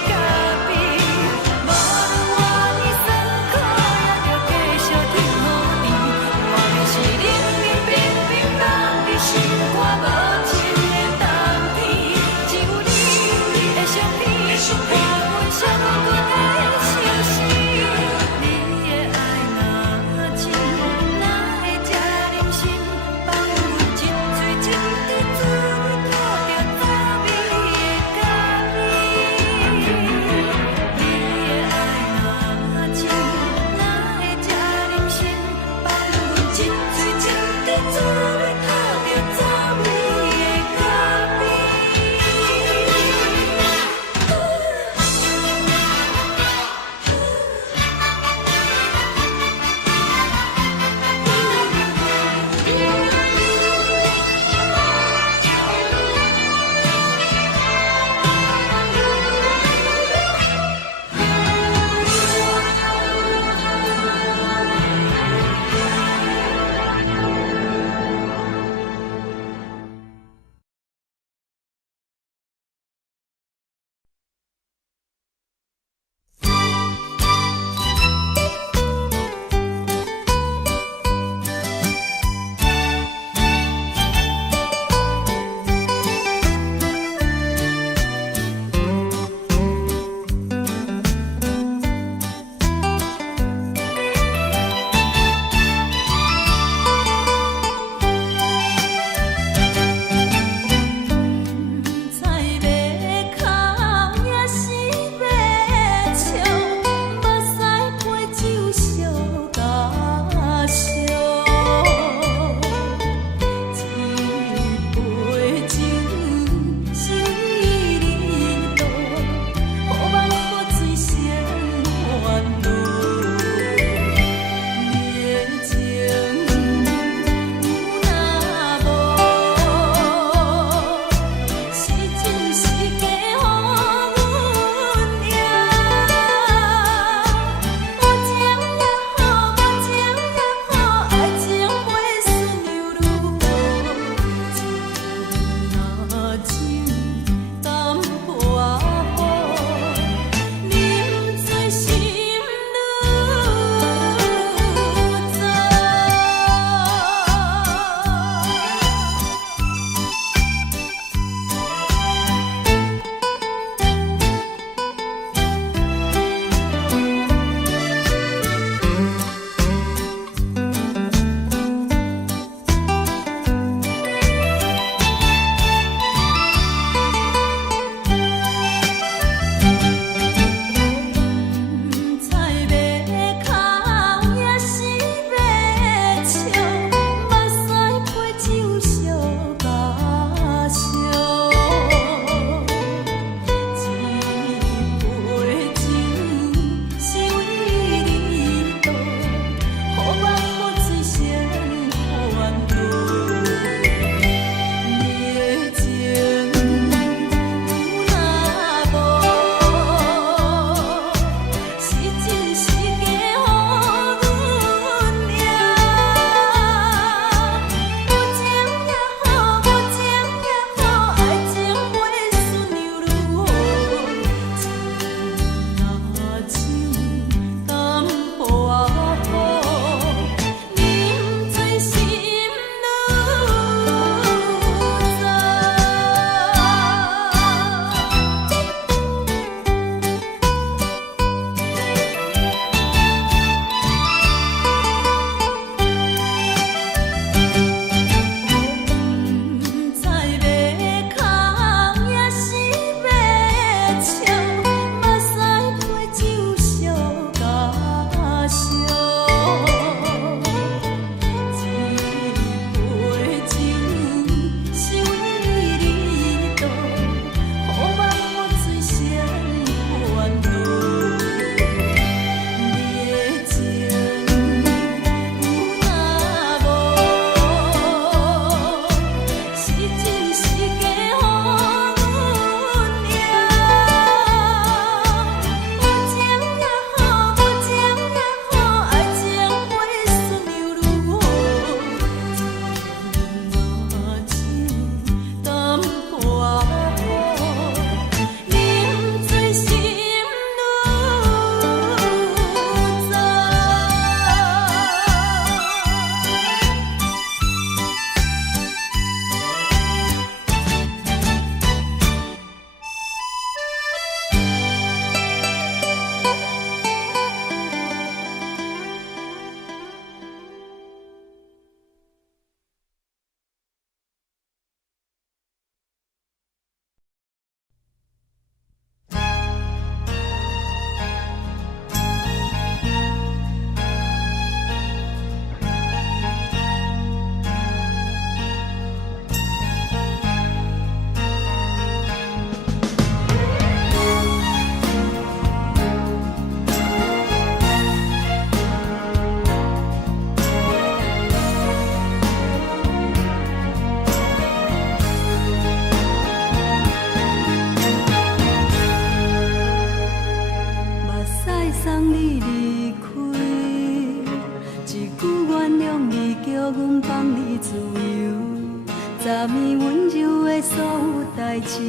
昨暝温柔的所有代志，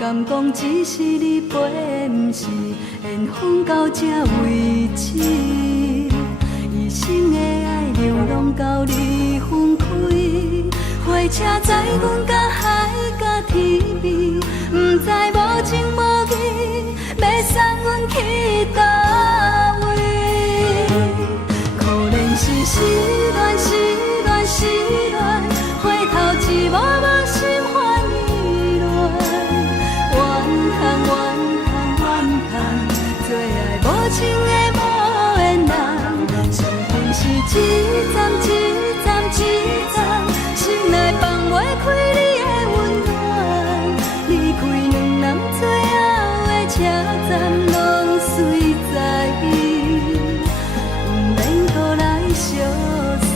敢讲只是你陪，不是缘分到这为止。一生的爱流浪到你分开，火车载阮甲海甲天边，不知无情无义，要送阮去倒位？可能是失恋，失恋，失恋，回头一幕幕心烦意乱，怨叹，怨叹，怨叹，最爱无情的无缘人，是阮是一站一站一站，心内放袂开你的温暖，离开两人最后的车站，拢随在伊，不免搁来相送。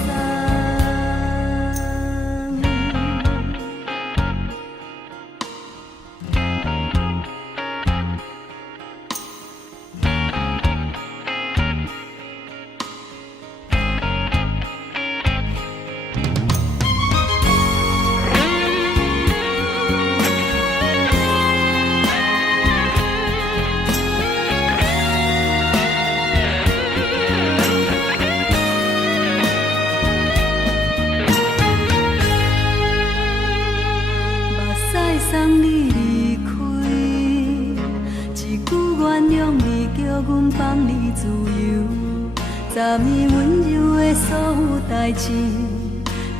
送你离开，一句原谅你，叫阮放你自由。昨暝温柔的所有代志，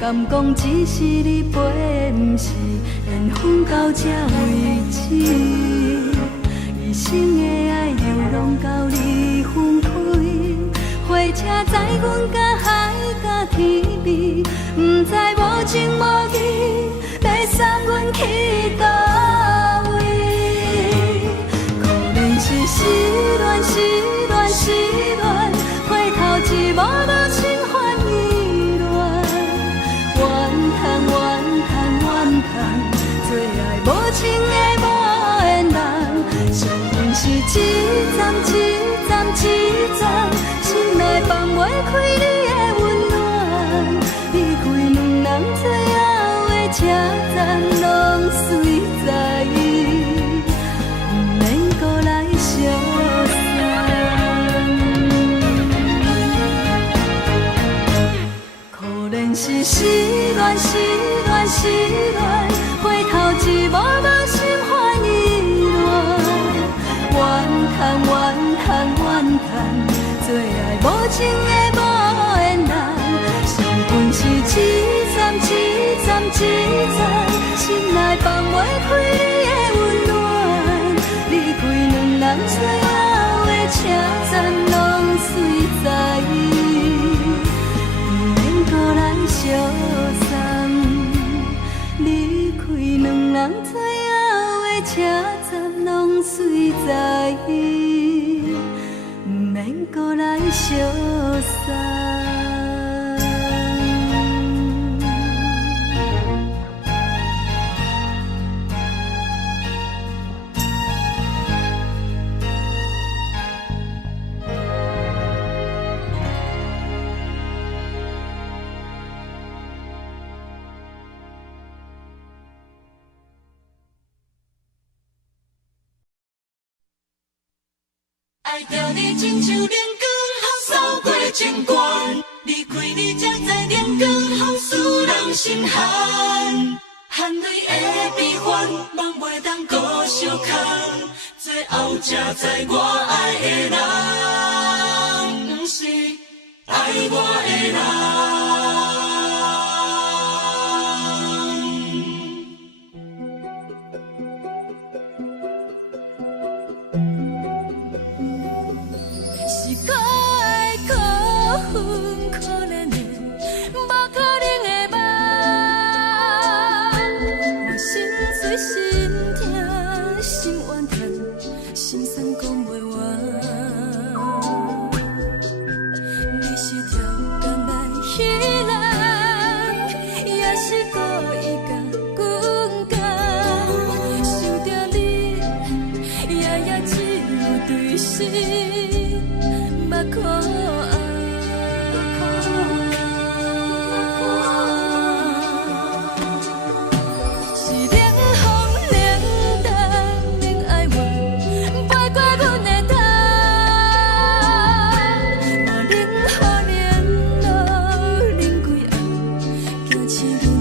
敢讲只是你陪，不是缘分到这为止。一生的爱流浪到你分开，火车载阮甲海甲天边，不知无情无义，要送阮去倒位？可能是失恋，失恋，失恋，回头一幕幕心烦意乱，怨叹，怨叹，怨叹，最爱无情的无缘人，伤痕是一站一站一站，心内放袂开你的温暖，离开两人最后的车站，拢随在伊，不免搁来相送。可能是失恋，失恋，失恋，回头一幕幕心烦意乱，怨叹，怨叹，怨叹，最爱无情的无缘人，伤痕是一站一站一站，心内放袂开你的温暖，离开两人最后的车站，拢随在伊，不免搁来相送。离开两人最后的车站，拢随在伊，不免搁来相送。爱着你亲像阳光，透扫过情关，离开你才知阳光风使人心寒。含泪的悲欢，望袂当搁相牵，最后才知我爱的人，不是爱我的人。是可爱可恨可怜的，无可能的梦。我心碎心痛心怨叹，心酸讲袂完。你是条工来彼来。亲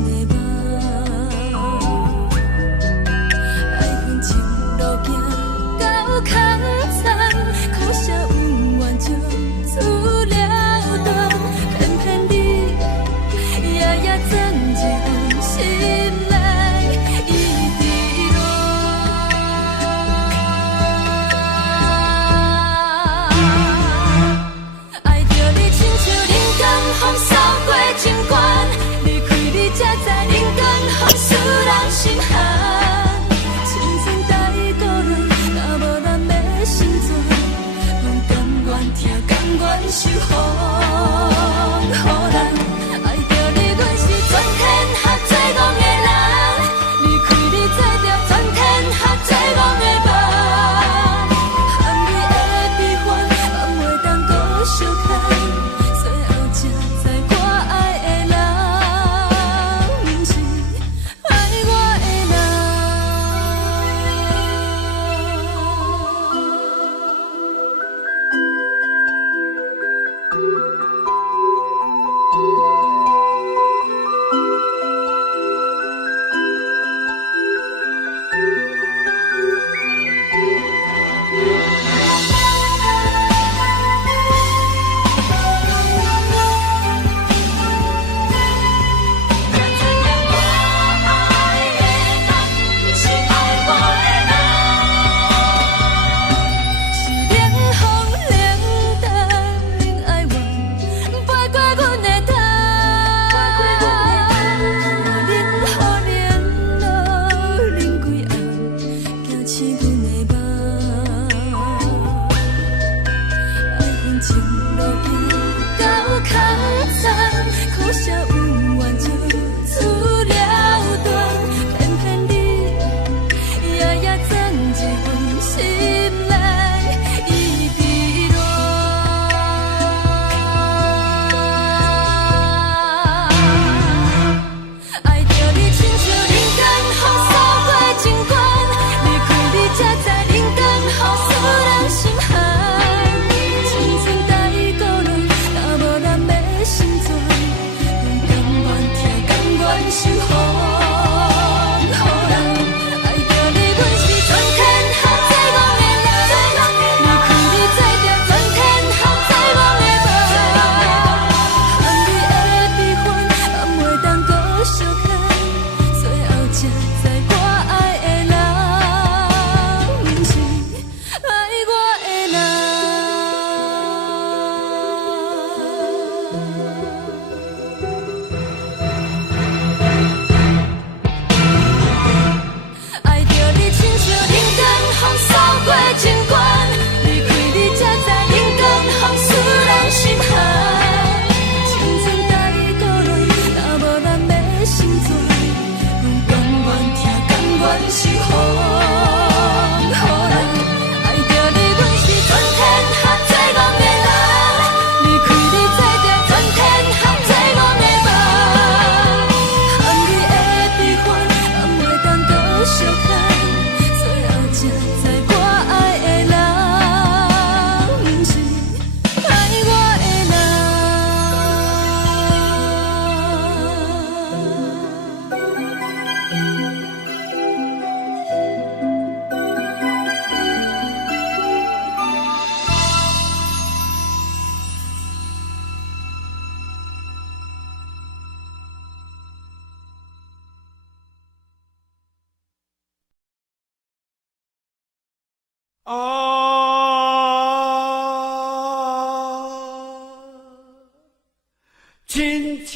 像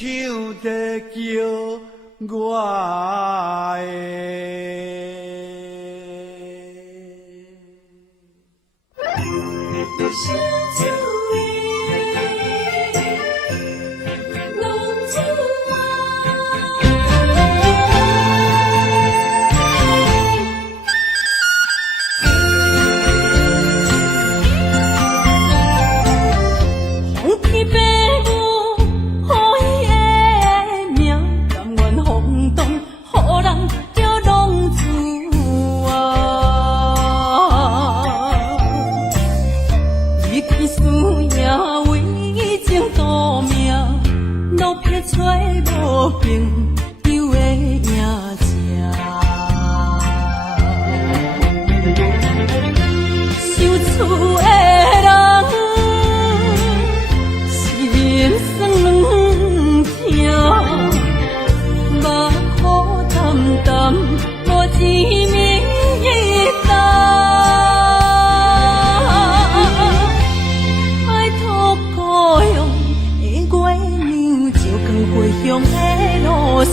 在叫我思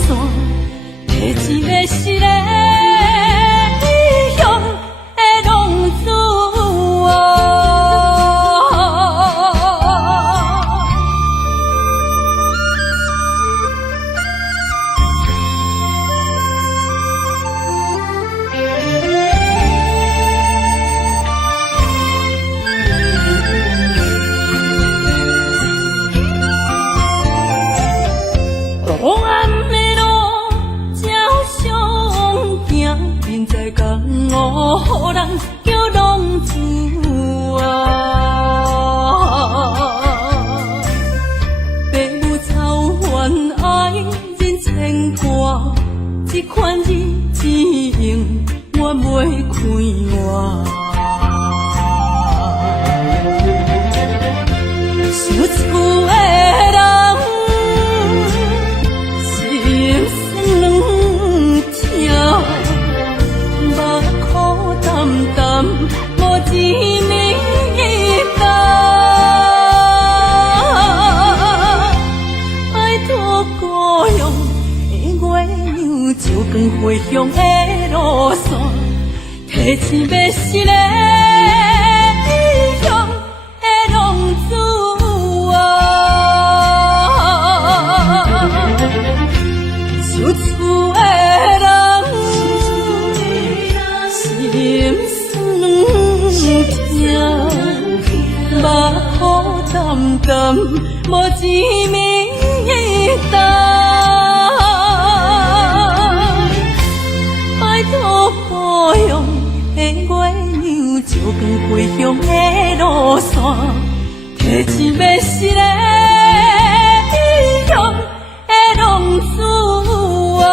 线，摕一个失个异乡的浪子啊。黑暗的路照常行，现在江湖人叫浪子啊。父母操怨爱人牵挂，这款日子用我袂开我。想厝的人。心酸两条，目苦淡淡，无滋味甘。拜托故乡的月亮，照光回乡的路线，提醒要失个异乡的浪子啊。有厝的人，心酸两条，目苦淡淡，无滋味甘。拜托故乡的月亮，照光回乡的路线，提醒要失个异乡的浪子啊。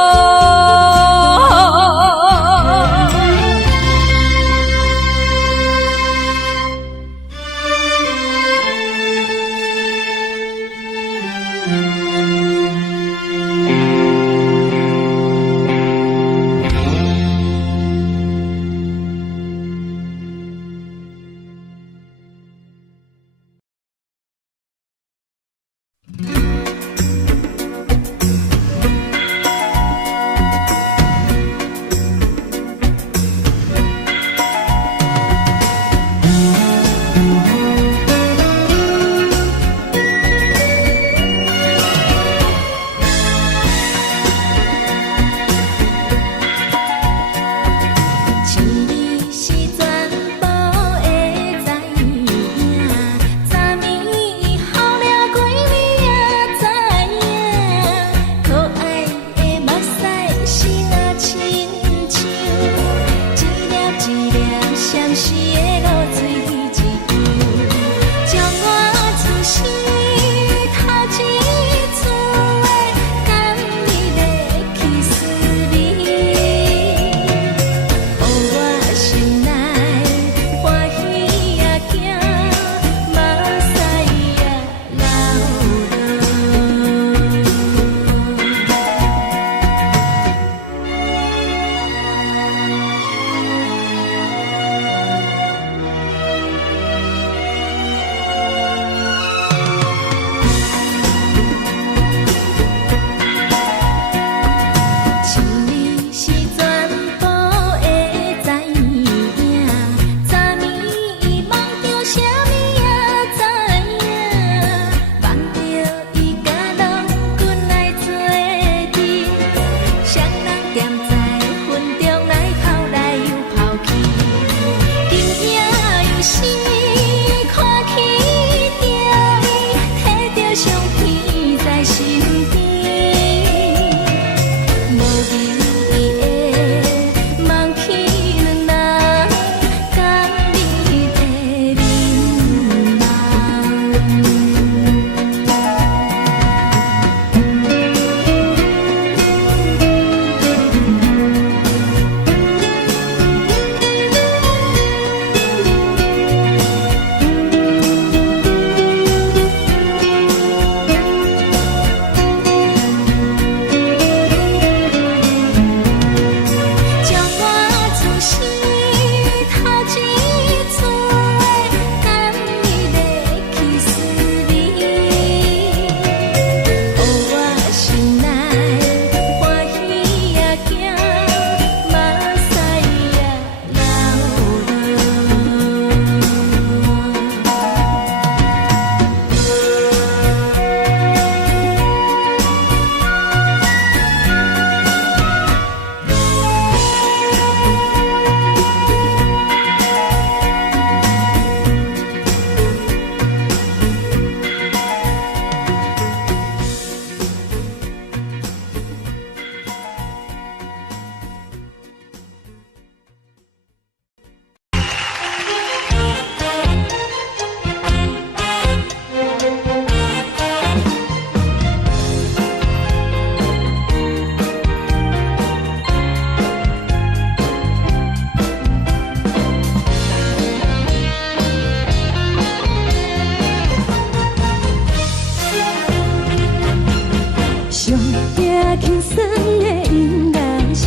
轻松的音乐声，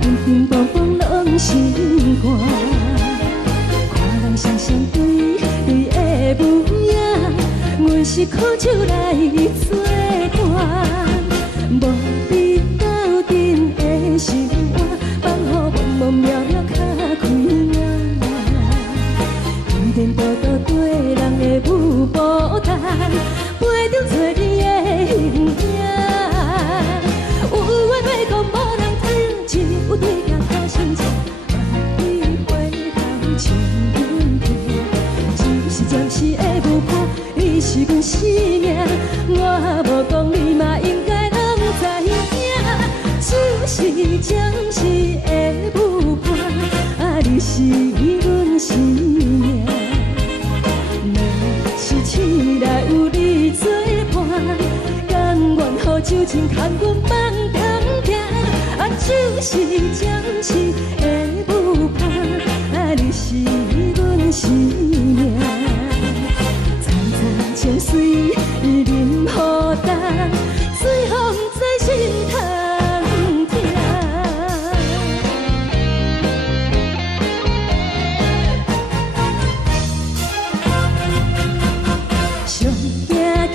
乒乒乓乓拢心肝。看人双双对对的舞影，阮是苦酒来作伴。无伫斗阵的心肝，放予茫茫渺渺较开眼。一点多多对人的舞步弹，陪着做你的形影。有话要讲，无人听，只有对镜头先唱，万里回头唱阮听。就是暂时的舞伴，你是阮生命，我无讲你嘛应该拢知影。就是暂时的舞伴，你是阮生命。是醒来有你作伴，甘愿予酒精牵阮梦中行。就是暂时的舞伴，你是阮生命。层层情水任何担，水风在心头。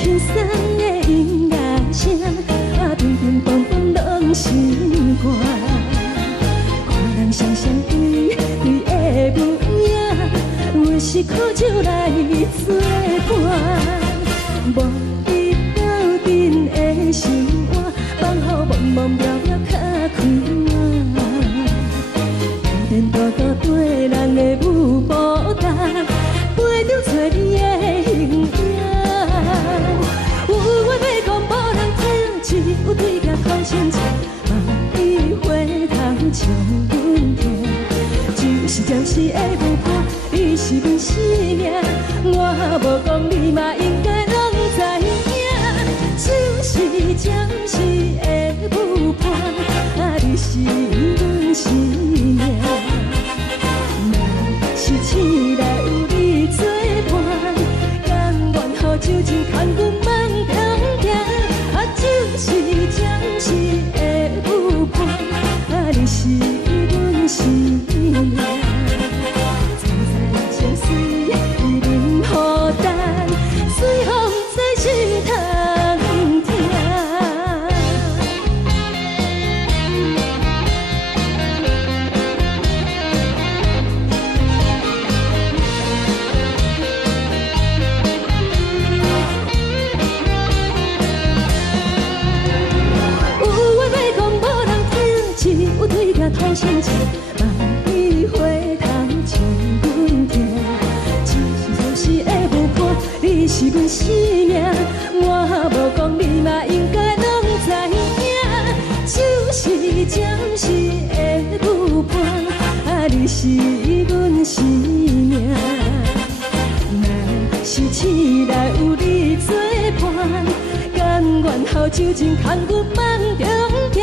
轻松的音乐声，乒乒乓乓拢心肝。看人双双对对的舞影，阮是苦酒来作伴。无伫斗阵的心肝，放予茫茫渺渺较开眼。一点多多对人的舞步弹，陪着做你的形影。有话要讲，无人听，只有对镜头先唱，万里回头唱阮听。就是暂时的舞伴，你是阮生命，我无讲你嘛应该拢知影。就是暂时的舞伴，你是阮生命。是醒来有你作伴，甘愿予酒精牵阮梦中行。就是暂时的舞伴，你是阮生命。层层情水任何担，水风在心头听。头先唱，万里回头唱阮听。就是暂时的舞伴，你是阮生命，我无讲你嘛应该拢知影。就是暂时的舞伴，你是阮生命。若是醒来有你作伴，甘愿予酒精牵阮梦中行。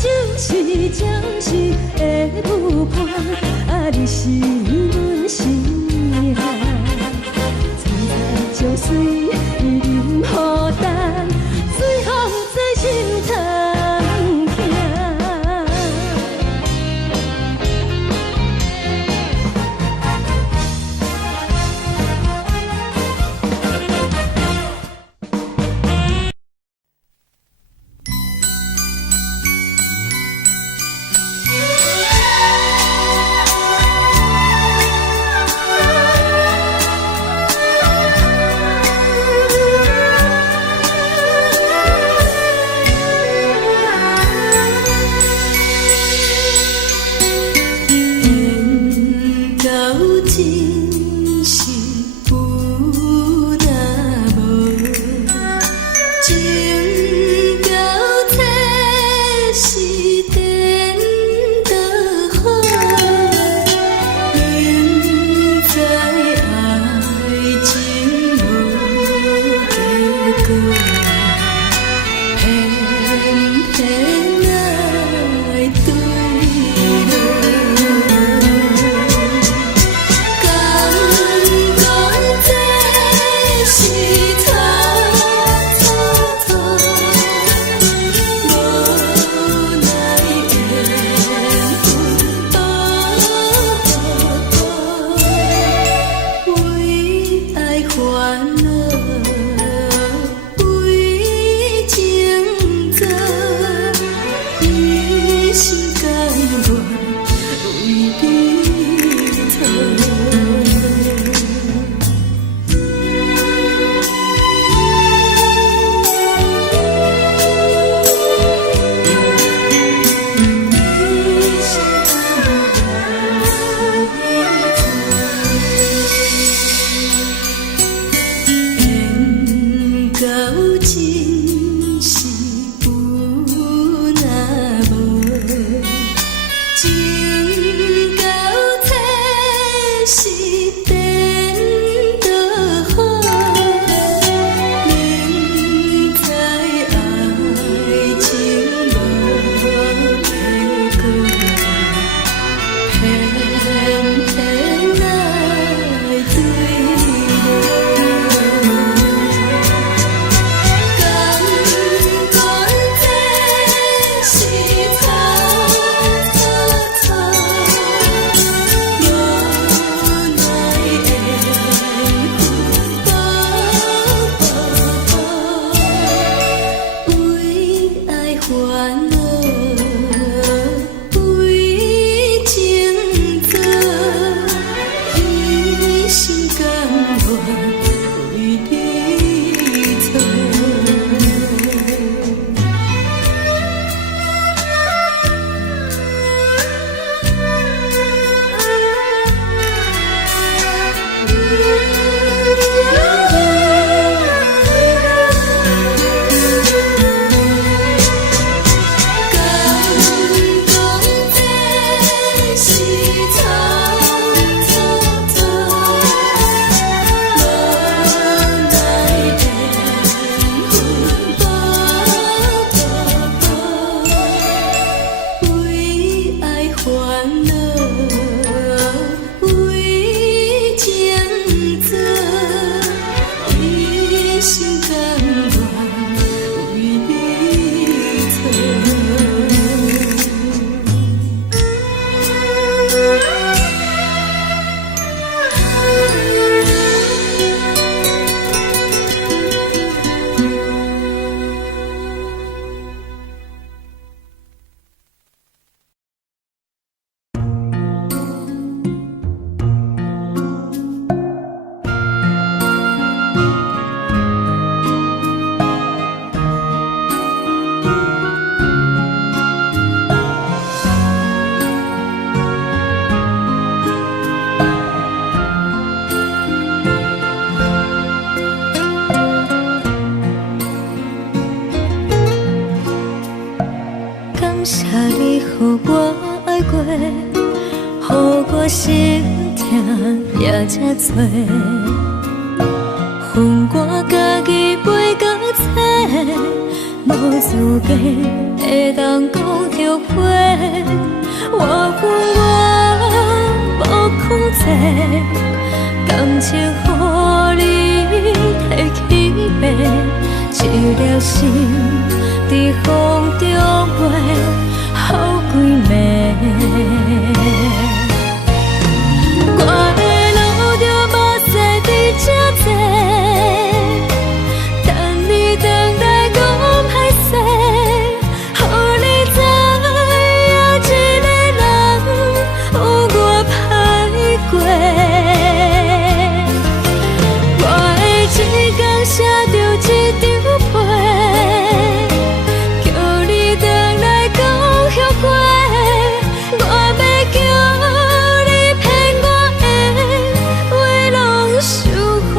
就是暂时的舞伴，你是阮生命。层层情水任何担，水风在心头听。谢你，予我爱过，予我心痛也这多。恨我家己袂到切，无资格会当讲后悔。我恨我无控制，感情予你提起白，一粒心在风中飞，好几暝。我的路着目屎在这多，等你回来讲歹势，予你知影一个人有我歹过。我的一天写着一张被，叫你回来讲后悔。我要叫你骗我的话拢收回。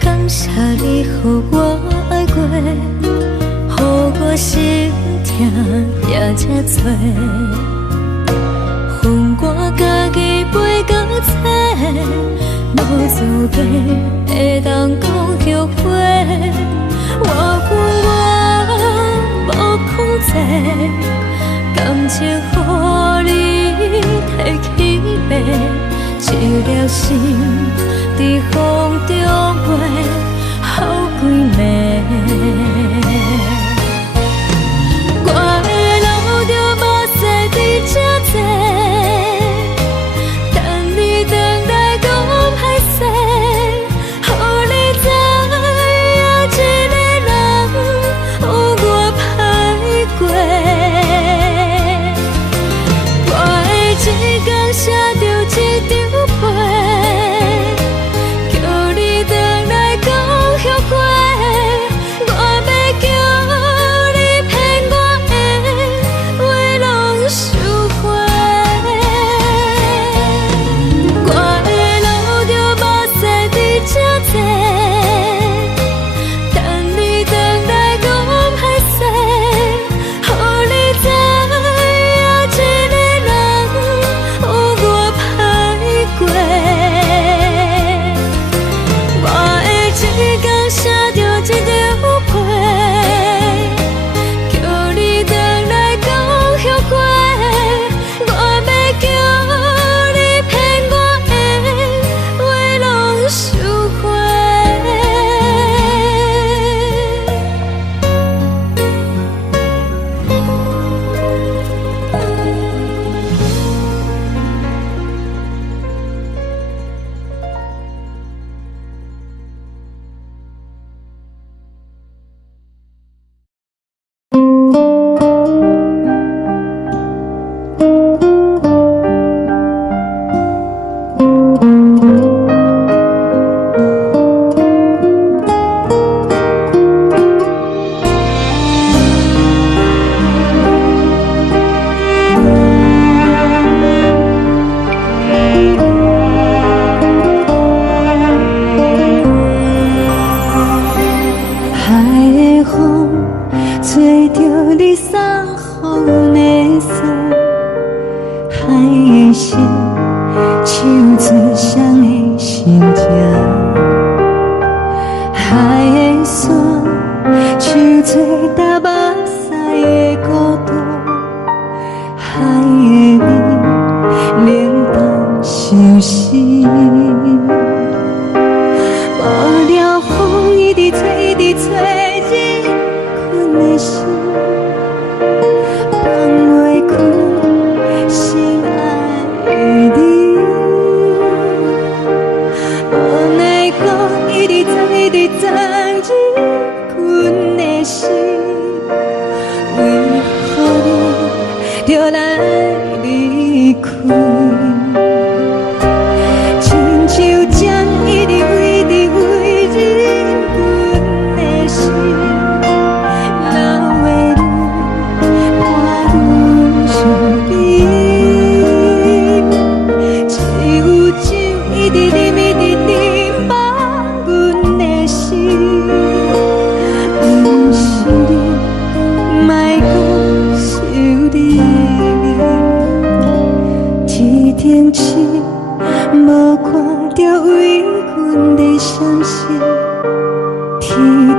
感谢你，予我爱过，予我心痛也这多。恨我家己袂到切，无资格会当讲后悔。我恨我无控制，感情予你提起白，一粒心在风中飞，好几暝。我的路着目屎在这多，等你回来讲歹势，予你知影一个人有我歹过。我的一天写着一张被，叫你回来讲后悔。我要叫你骗我的话拢收回。我的路着目屎在这多，等你回来讲歹势，予你知影一个人有我歹过。我的一天写着一张被，叫你回来讲后悔。我要叫你骗我的话拢收回。海的风吹着你送予的伞，海的心手指双的心情，海的山手做搭目屎的孤独，海的味冷淡伤心。无聊风一直吹，一直吹，日困的心，放袂开心爱的你。无奈何一直藏，一直藏，日困的心，为何你就来离开？亲像针一直为日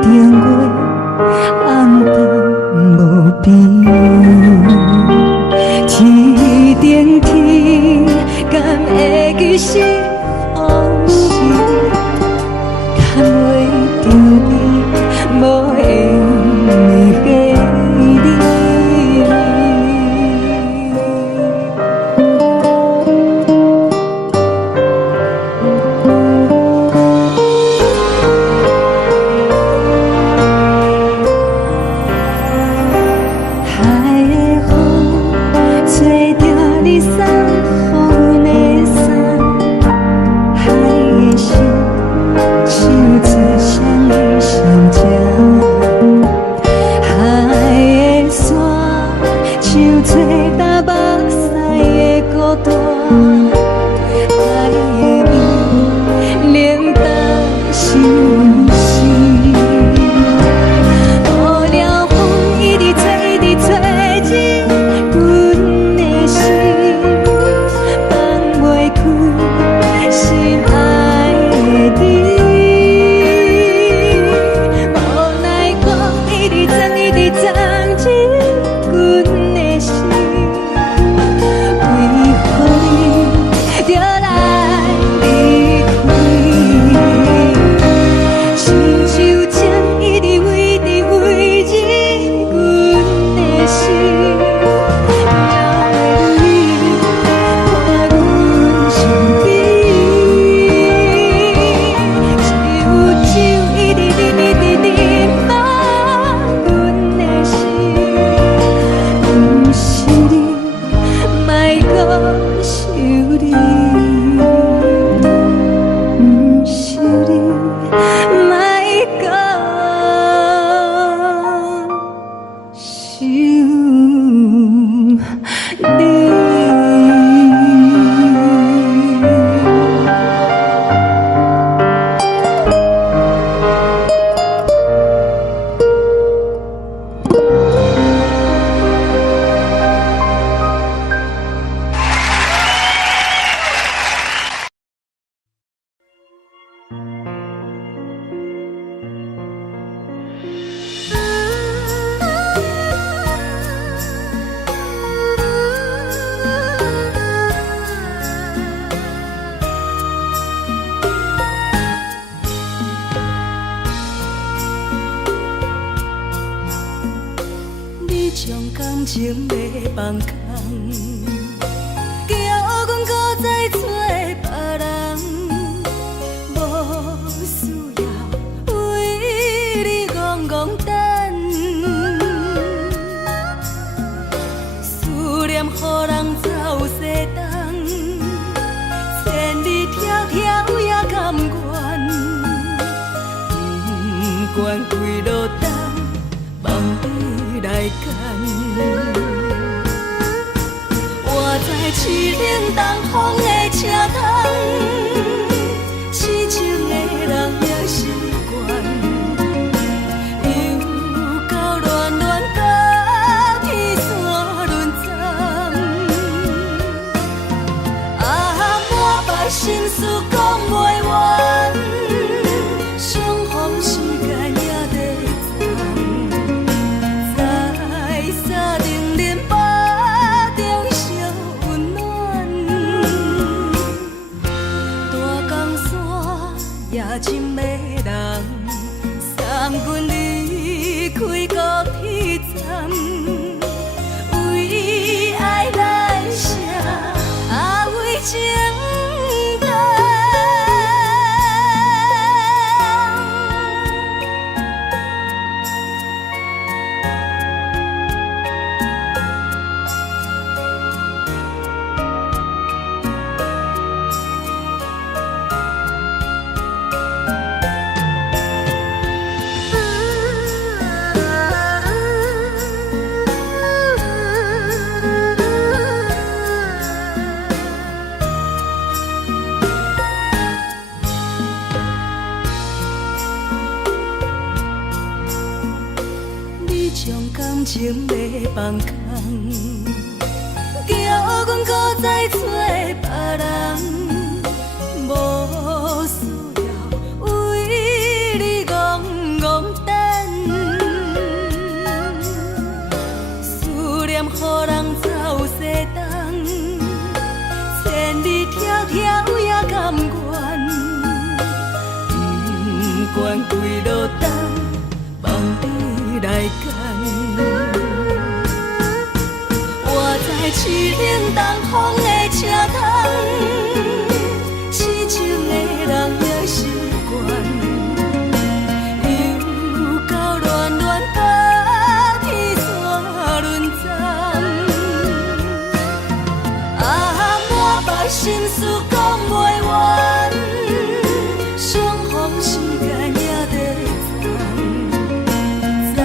定月暗淡无边，天顶天，敢会记是往事？看袂着你，无缘的你。海的风吹着你送阮的衫，海的心像做双的相正，海的山像做搭目屎的孤单，海的面冷淡伤心。无聊风一直吹，一直吹进阮的心，放袂开心爱的你。无奈讲一直藏，一直藏进阮的心，为何你就来离开？亲像针一直围着围入阮的心，了袂你看阮伤悲，一有酒一直啉，一直啉满阮的心，不是你，莫搁想你。不是你，莫搁想你。你将感情要放空，叫阮搁再找别人，无需要为你戆戆等。思念予人走西东，千里迢迢也甘愿，不管几路东。梦伊来干，我在凄冷东风的车窗，痴情的人也习惯，又到恋恋甲天山沦陷，满腹心事讲袂完，相逢时间也在藏。沙定忍腹中烧温暖，大江山夜深的人，送阮离开高铁站，为爱来写为情长。情要放空，叫阮搁再找别人，无需要为你戆戆惯规路灯，梦你来牵。我在市顶东风的车窗，痴情的人也习惯，又到乱乱把天线轮转。啊，满腹心事讲袂完，相逢时间也在站，在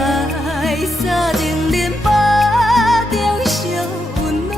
沙定林巴中烧温暖。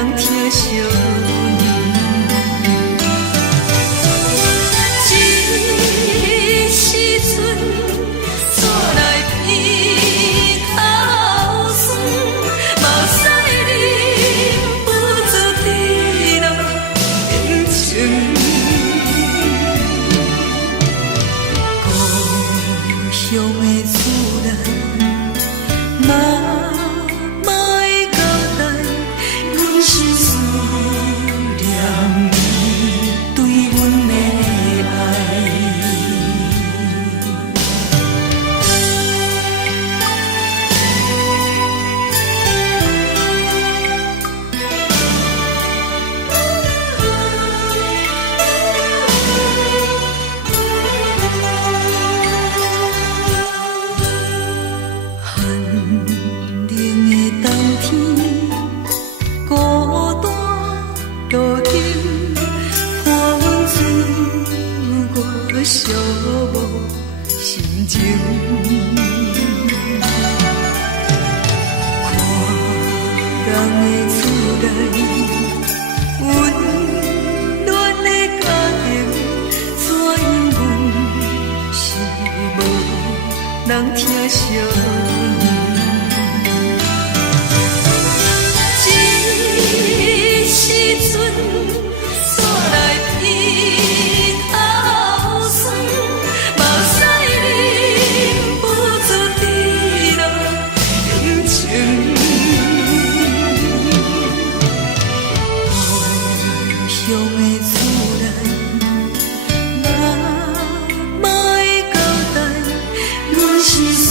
人疼惜你。这时阵煞来鼻口酸，嘛使忍不住滴落眼睛。故乡的厝内，嘛嘛会交代，阮是思念你对阮的爱。寒冷的冬天，孤单独行，看阮自我寂寞心情。看人的厝内，温暖的家庭，怎因阮是无人疼惜你？这时阵煞来鼻口酸，嘛使忍不住滴落眼睛。故乡的厝内，嘛嘛会交代，阮是思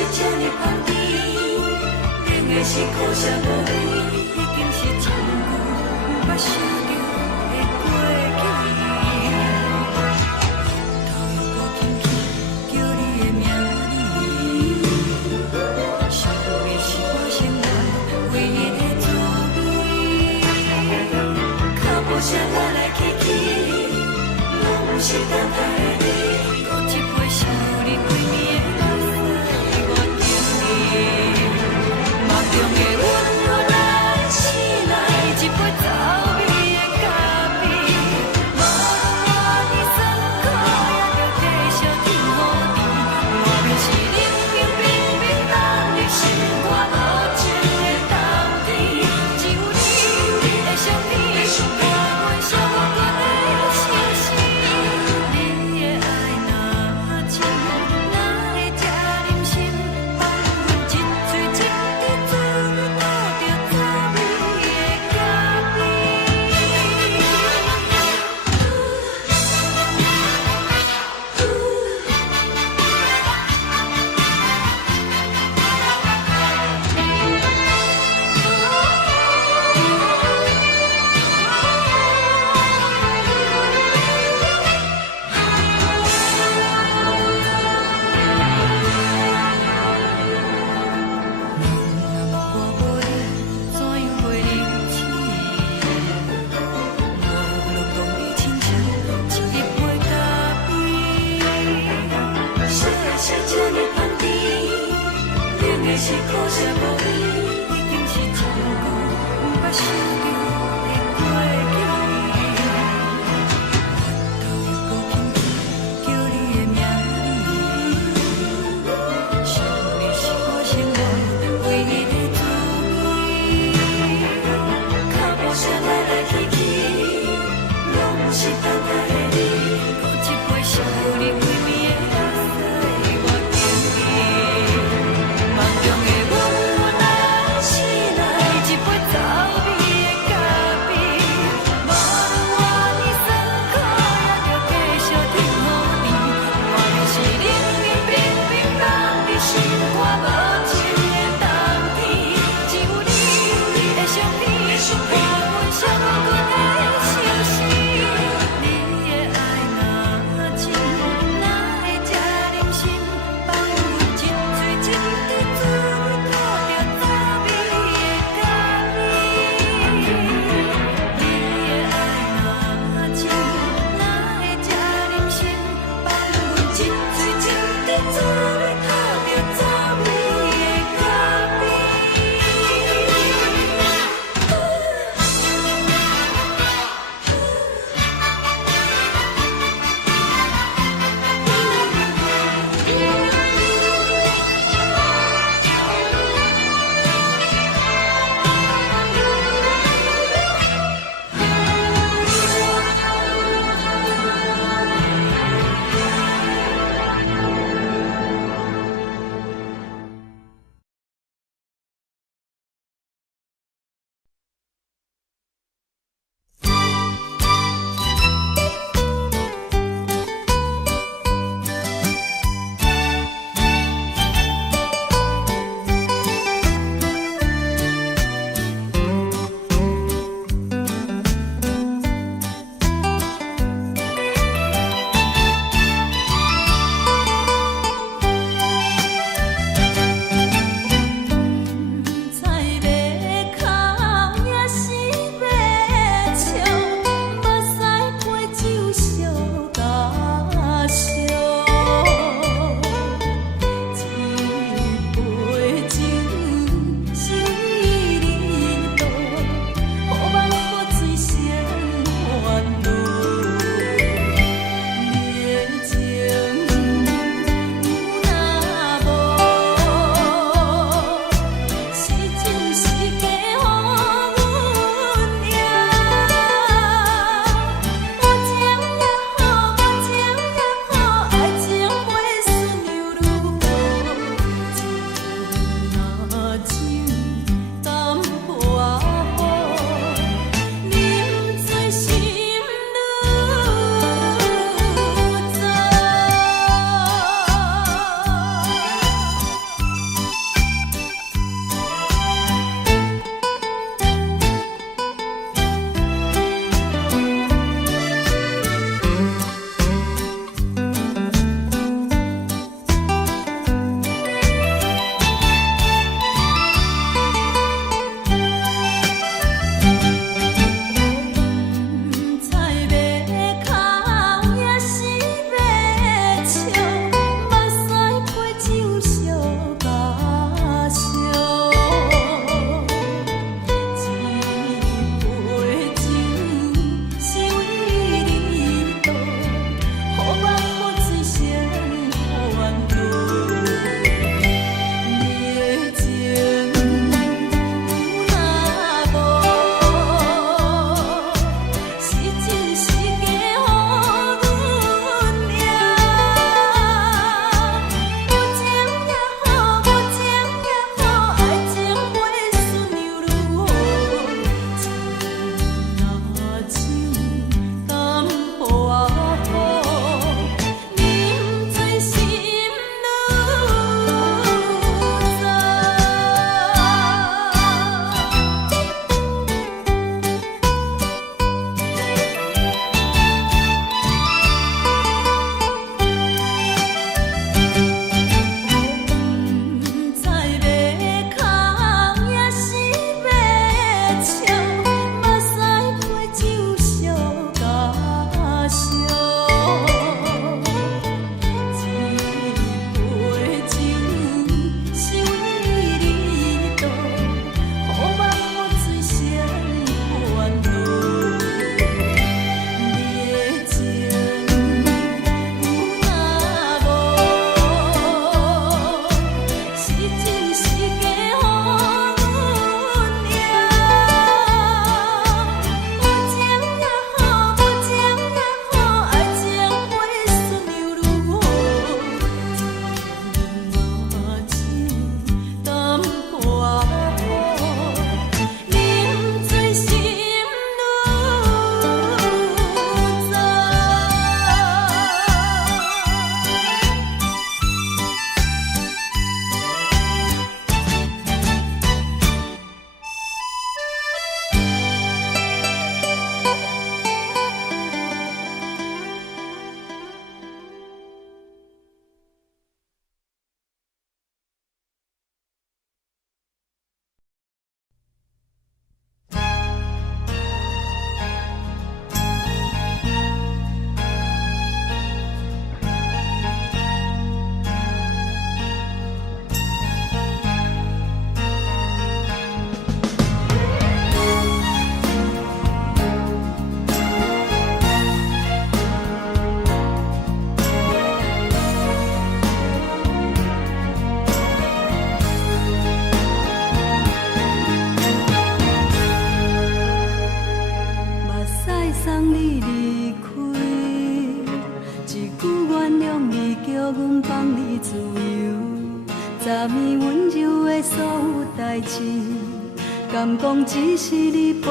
是这呢香甜，冷的是苦涩无味，已经是千古不想着的过去。头又搁轻轻叫你的名字，想你是我生活唯一的滋味。脚步声来来去去，拢不是等待的你，搁一杯想你几暝的目屎，我敬你。梦中的阮我来醒来，一杯走味的咖啡，无论我的酸苦，也着继续甜予你。外面是冷冷冰冰冷的心肝无情的冬天，只有你的相片，伴阮寂寞阮的心事。你的爱若真，哪会这忍心放阮一嘴一滴滋味，吐着滋味的咖啡。我无你，怎样袂忍气？无论讲你亲像一杯咖啡，说的是这呢香甜，冷的是苦涩无味，已经是千古不想着的过去。头又搁轻轻叫你的名字，想你是我生活唯一的滋味。脚步声来来去去，拢不是等待的你，搁一杯想你几暝的目屎，我敬你。梦中的阮来醒来，一杯走味的咖啡，无论我的酸苦，也着继续甜予你。外面是冷冷冰冰冷的心肝无情的冬天，只有你的相片，伴阮寂寞阮的心事。你的爱若真，哪会这忍心放阮一嘴一滴滋味，吐着滋味的咖啡。你的爱若真，哪会这忍心放阮一嘴一滴滋味，吐着滋味的咖啡。阮放你自由，昨暝温柔的所有代志，敢讲只是你陪，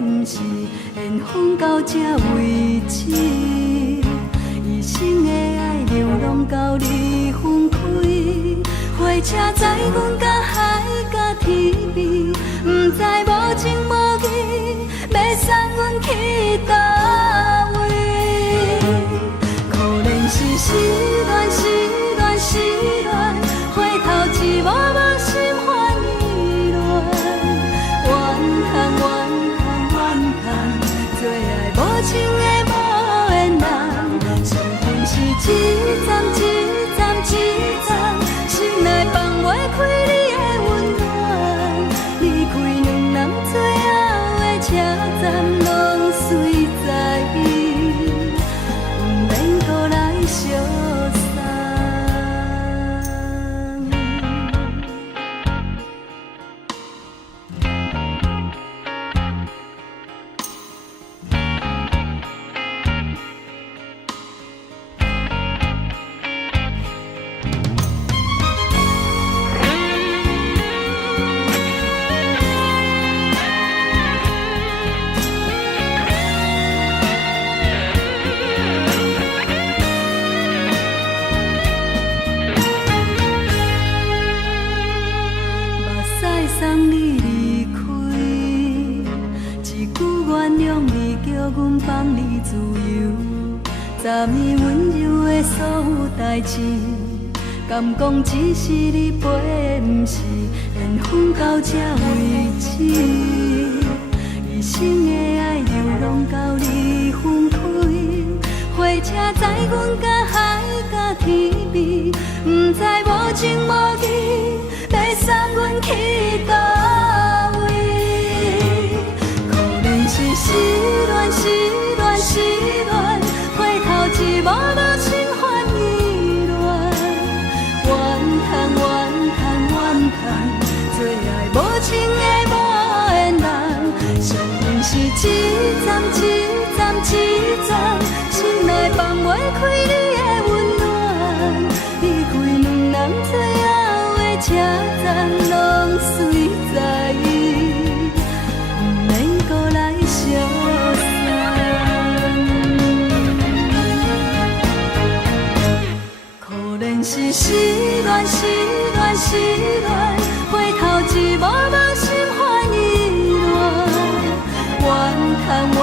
不是缘分到这为止。一生的爱流浪到你分开，火车载阮甲海甲天边，不知无情无义，要送阮去倒位？可能是失恋，失恋，失恋，回头一幕幕心烦意乱，怨叹，怨叹，怨叹，最爱无情的无缘人，伤痕是一站一站一站，心内放袂开你的温暖，离开两人最后的车站，拢随在伊，不免搁来相送。送你离开，一句原谅你，叫阮放你自由。昨暝温柔的所有代志，敢讲只是你陪，不是缘分到这为止。一生的爱流浪到你分开，火车载阮甲海甲天边，不知无情无义，要送阮去倒位？可能是失恋，失恋，失恋，回头一幕幕心烦意乱，怨叹，怨叹，怨叹，最爱无情的无缘人，伤痕是一站一站一站，心内放袂开你的温暖，离开两人最后的车站，拢随在伊，不免搁来相送。可能是失恋，失恋，失恋，回头一幕幕心烦意乱，怨叹，怨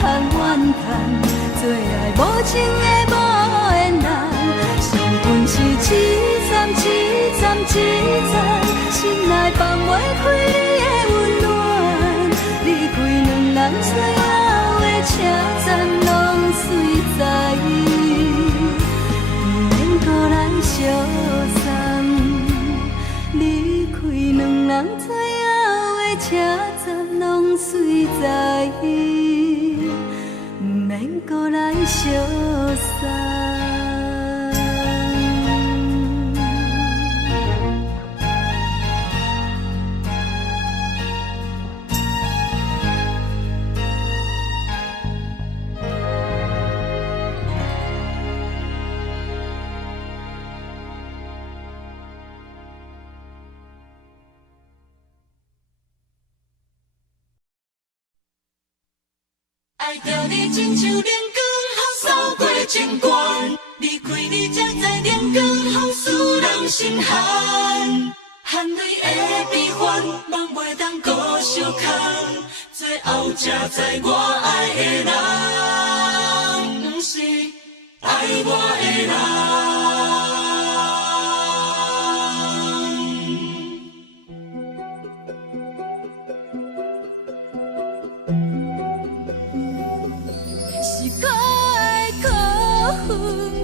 叹，怨叹，最爱无情的无缘人，伤痕是一站一站一站，心内放袂开你的温暖，离开两人最后的车站，拢随在伊，不免搁来相送。离开两人最后的车站，拢随在伊，不免搁来相送。爱着你亲像阳光，扫过情关，离开你才知阳光风使人心寒。含泪的悲欢，望袂当搁相牵，最后才知我爱的人，不是爱我的人。是我的辜负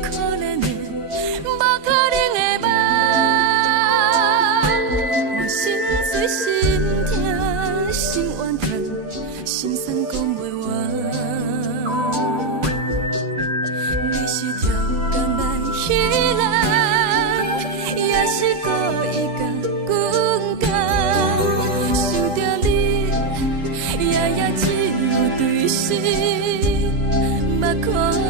可怜的，无可能的梦。我心碎心痛心怨叹，心酸讲袂完。你是挑工来戏人，也是故意甲阮讲，想着你夜夜只有对视。目眶红，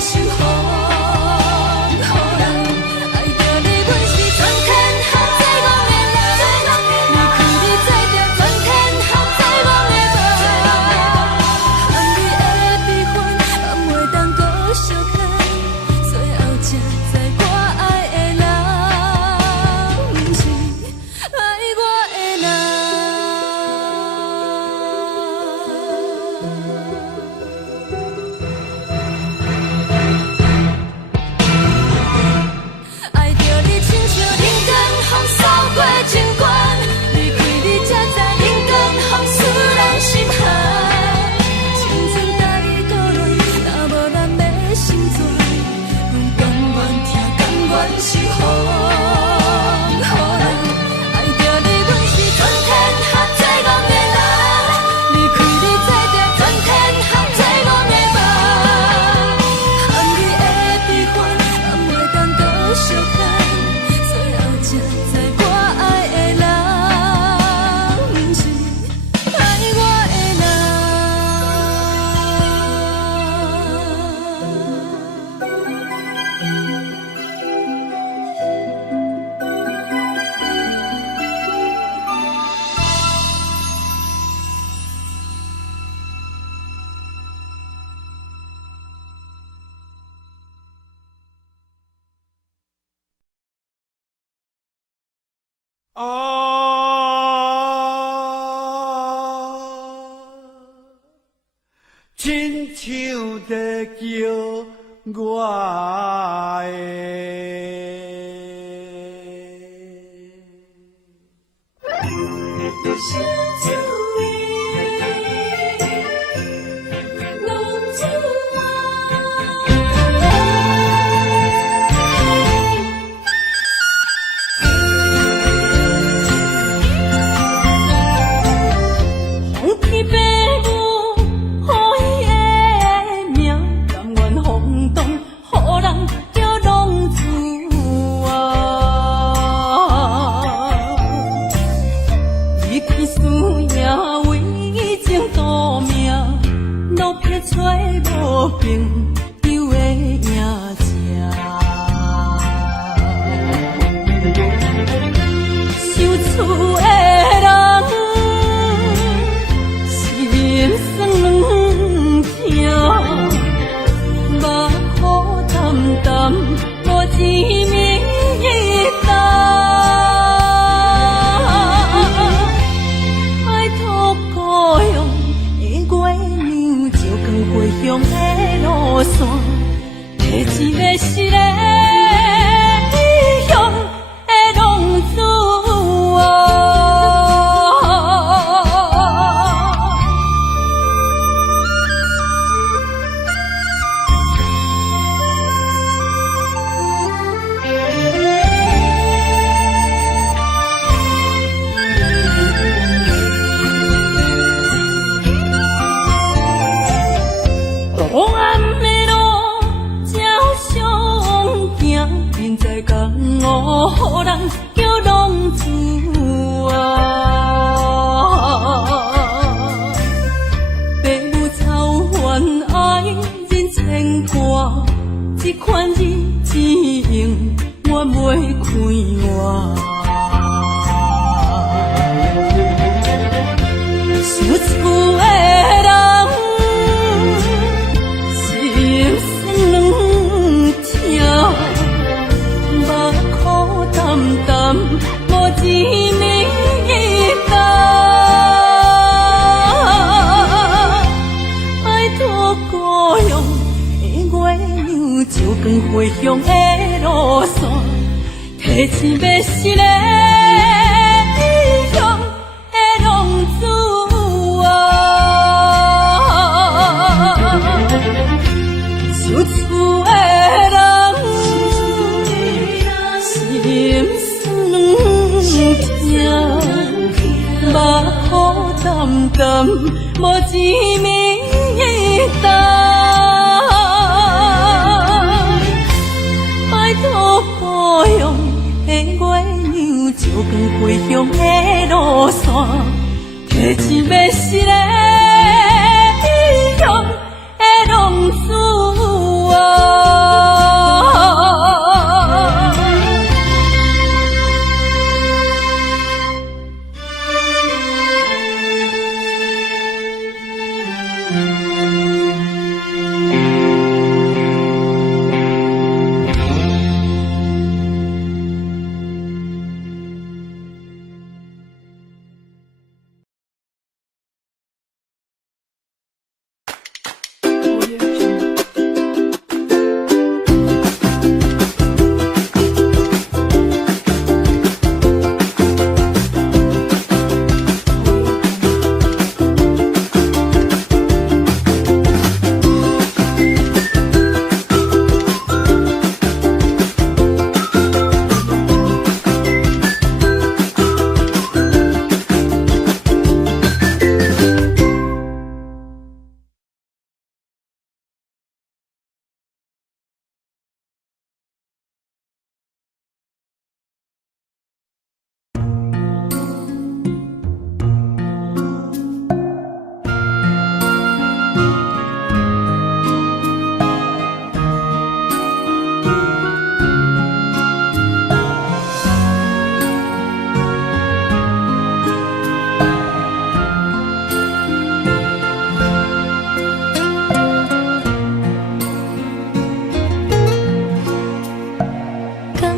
守护，予人爱着你，阮是全天下最戆的人。离开你做着全天下最戆的梦，含你的悲欢，也袂当搁相牵，最后才知我爱的人，不是爱我的人。爱着你，亲像人间风扫过情关，离开你才知人间风使人心寒。青春大意倒乱，若无咱要成全，阮甘愿听，甘愿守护，予人爱着你，阮是全天下最戆的人。离开你做着全天下最戆的梦，含你的悲欢，也袂当搁相牵，最后才知我爱的人，不是爱我的人。亲像在叫我皇天白母，好伊的命，甘愿放荡，予人叫浪子啊！离开思念，为情赌命，路撇找无朋友的影子。受厝的人，心酸软痛，目苦淡淡，无一面灯。爱托故乡的月娘，照光回乡的路线，提一个失个异乡的浪子啊！黑暗的路，照常行，人在江湖，予人叫浪子啊！父母操怨爱人牵挂，这款日子用我袂开换。受厝的人，心酸软痛，目苦淡淡，无一面灯。爱托故乡的月娘，照光回乡的路线，提一个失个异乡的浪子啊！受厝的人，心酸软痛，目苦淡淡，无一面灯。爱托故乡的月娘，照光回乡的路线，提一个失个异乡的浪子啊！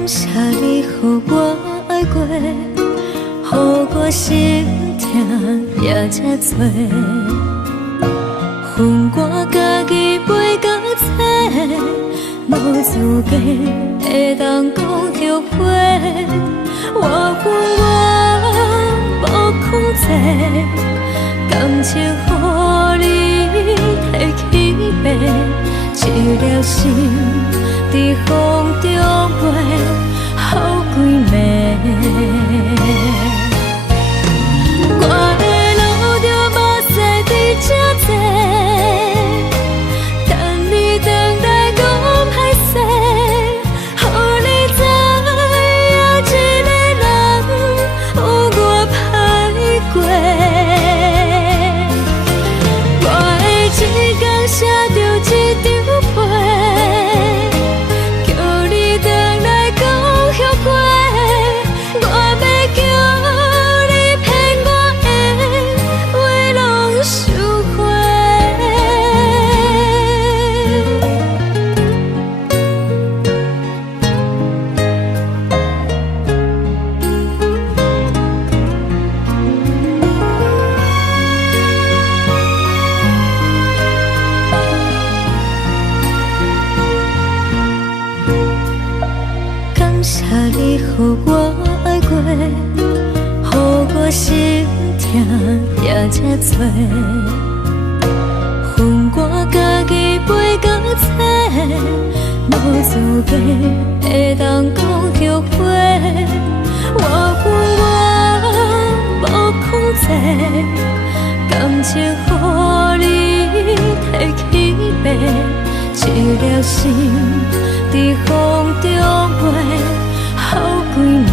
谢你，予我爱过，予我心痛也这多。恨我家己袂到切，无资格会当讲后悔。我无控制，感情予你提起飞，一粒心在风中飞，好几暝。我的路着目屎在这多，等你回来讲歹势，予你知影一个人有我歹过。我的一天写着一张被，叫你回来讲后悔。我要叫你骗我的话拢收回。感谢你，予我爱过，予我心痛也这多。恨我家己袂到切，无资格会当讲后悔。我无控制，感情予你提起飞，一粒心在风中飞，好几暝。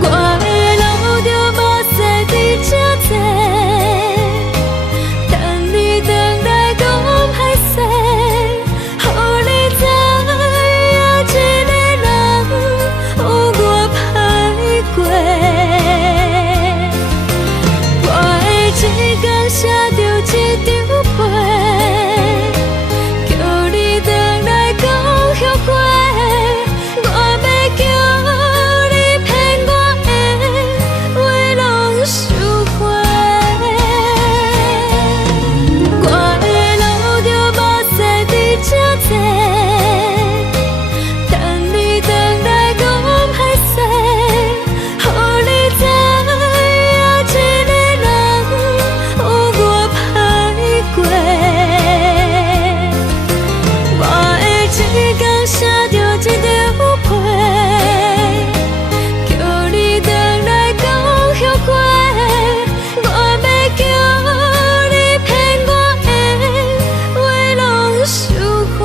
我的路着目屎在这多，等你回来讲歹势，予你知影一个人有我歹过。我的一天写着一张被，叫你回来讲后悔。我要叫你骗我的话拢收回。我的路着目屎在这多，等你回来讲歹势，予你知影一个人有我歹过。我的一天写着一张被，叫你回来讲后悔。我要叫你骗我的话拢收回。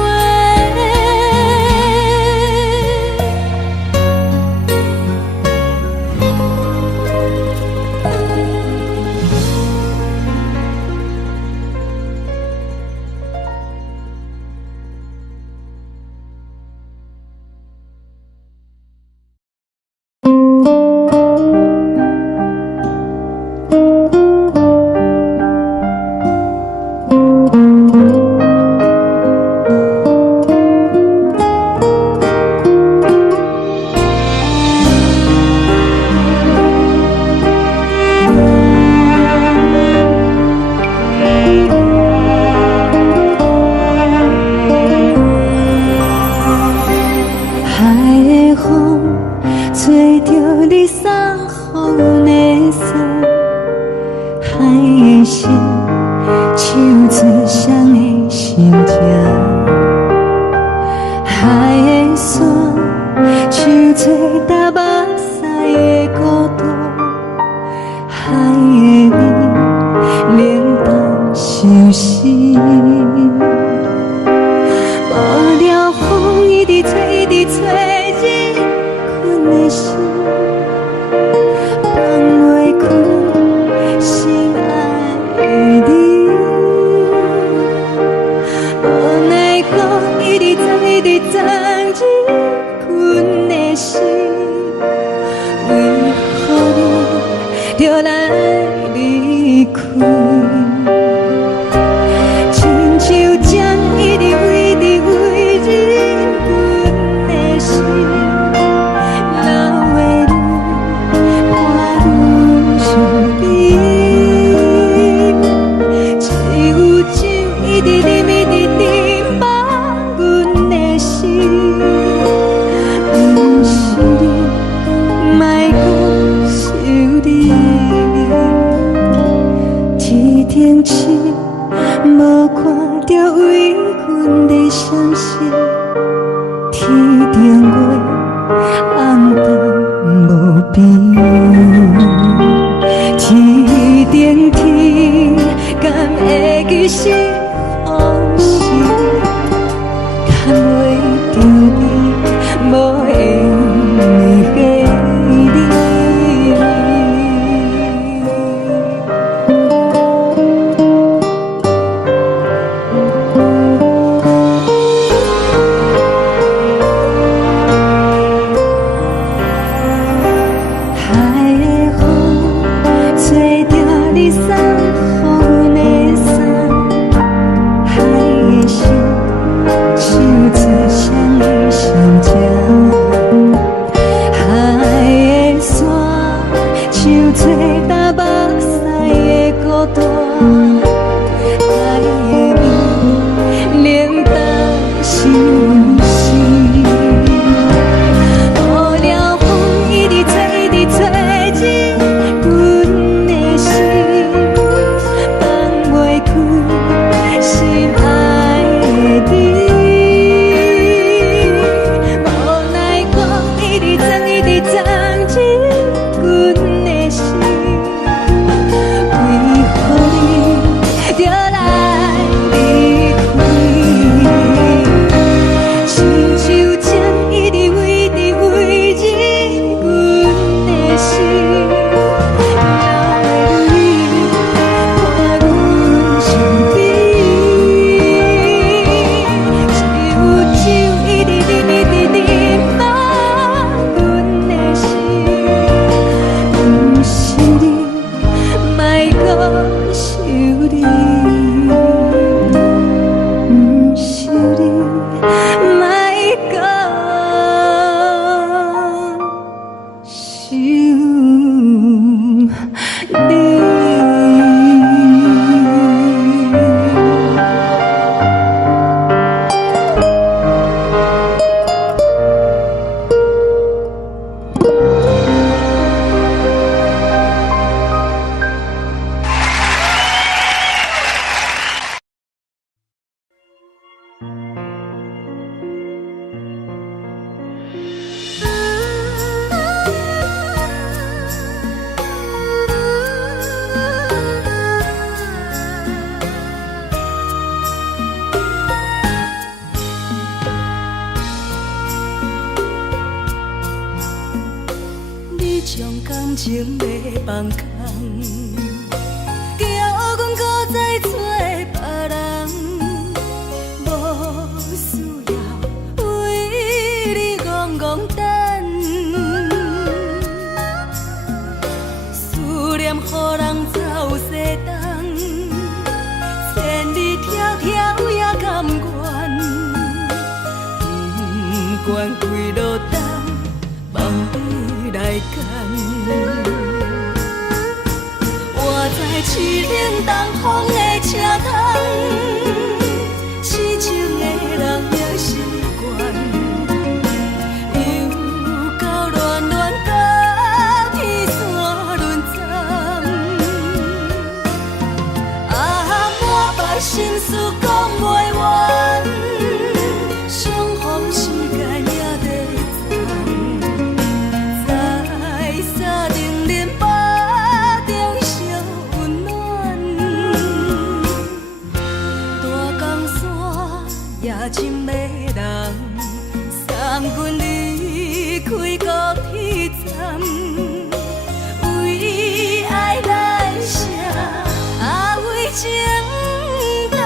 海的风吹着你送予的伞，海的心唱出双的心情，海的山唱出搭目屎的孤独，海的美冷淡伤心。无聊风一直吹，一直吹，日困的心，放袂开心爱的你。无奈何一直走，一直走，日困的心，为何你就来离开？亲像酒一直啉一直啉，放阮的心。不是你，莫讲想你。一顶星无看到为阮的闪烁，天顶月红淡无边。一顶天，敢会记是往事？敢袂着你，无缘给你。海的风吹着你送予阮的衫，海的心唱出双语相接，海的山唱出打目屎的孤单，海的味冷冻心事。雨了风一直吹，一直吹进阮的心，放袂开心爱的你。无奈我一直装，一直装进阮的心，为何你就来离开？亲像针一直围伫围入阮的心，了的你看阮伤悲，只有酒一直啉一直啉，放阮的心。不是你，莫讲想你。不是你，莫讲想你。你将感情要放空，叫阮搁再找别人，无需要为你戆戆等。思念予人走西东，千里迢迢也甘愿，不管几落冬。放你来干，我在凄冷东风的车窗，痴情的人也习惯，又到恋恋甲天山论战，满腹心事讲袂完，相逢时间也在真迷人，送阮离开高铁站，为爱来写，为情等。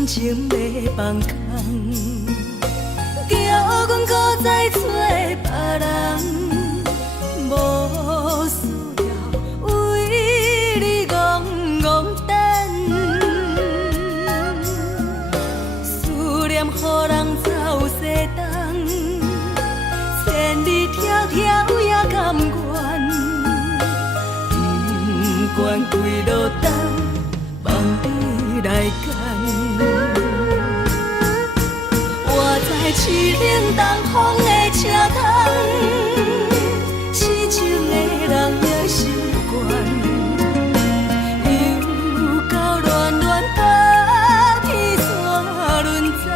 感情要放空，叫阮搁再找别人，无需要为你戆戆等，思念予人走西东，千里迢迢也甘愿，不管几落冬，望你来干。我在市冷东风的车窗，痴情的人也习惯，又到乱乱把天线轮转。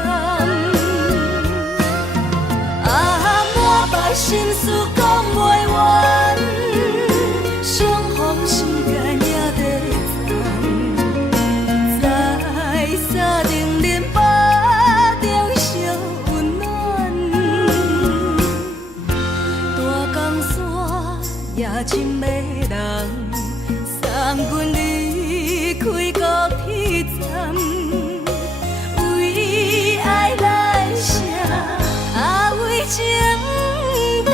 啊，满腹心事讲袂完，相逢时间也在站，在沙定连巴中烧温暖。大江山也真迷人，送阮离开高铁站，为爱来谁啊为情重。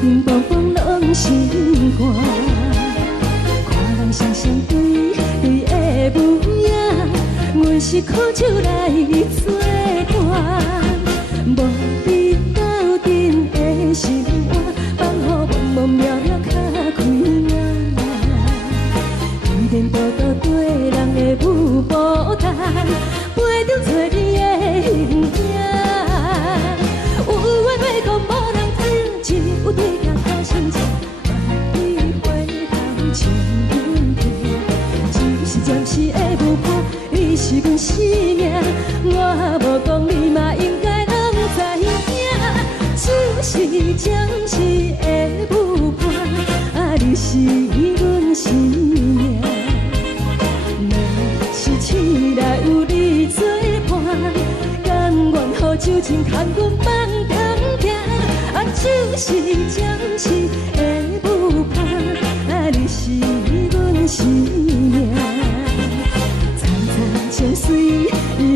冰梆梆拢心寒。看人双双对对的模样，阮是苦酒来作伴。无你斗阵的心肝，放予茫茫渺渺较开眼。一点多多对人的舞步弹，陪着做你的形影。有话要讲无人听，只有对镜头心情，万里回头将阮听。就是暂时的舞伴，你是阮生命，我无讲你嘛应该拢知影。就是暂时的舞伴，你是阮生命。若是醒来有你作伴，甘愿予酒精牵阮梦中行。就是暂时的舞伴，你是阮生命。层层情水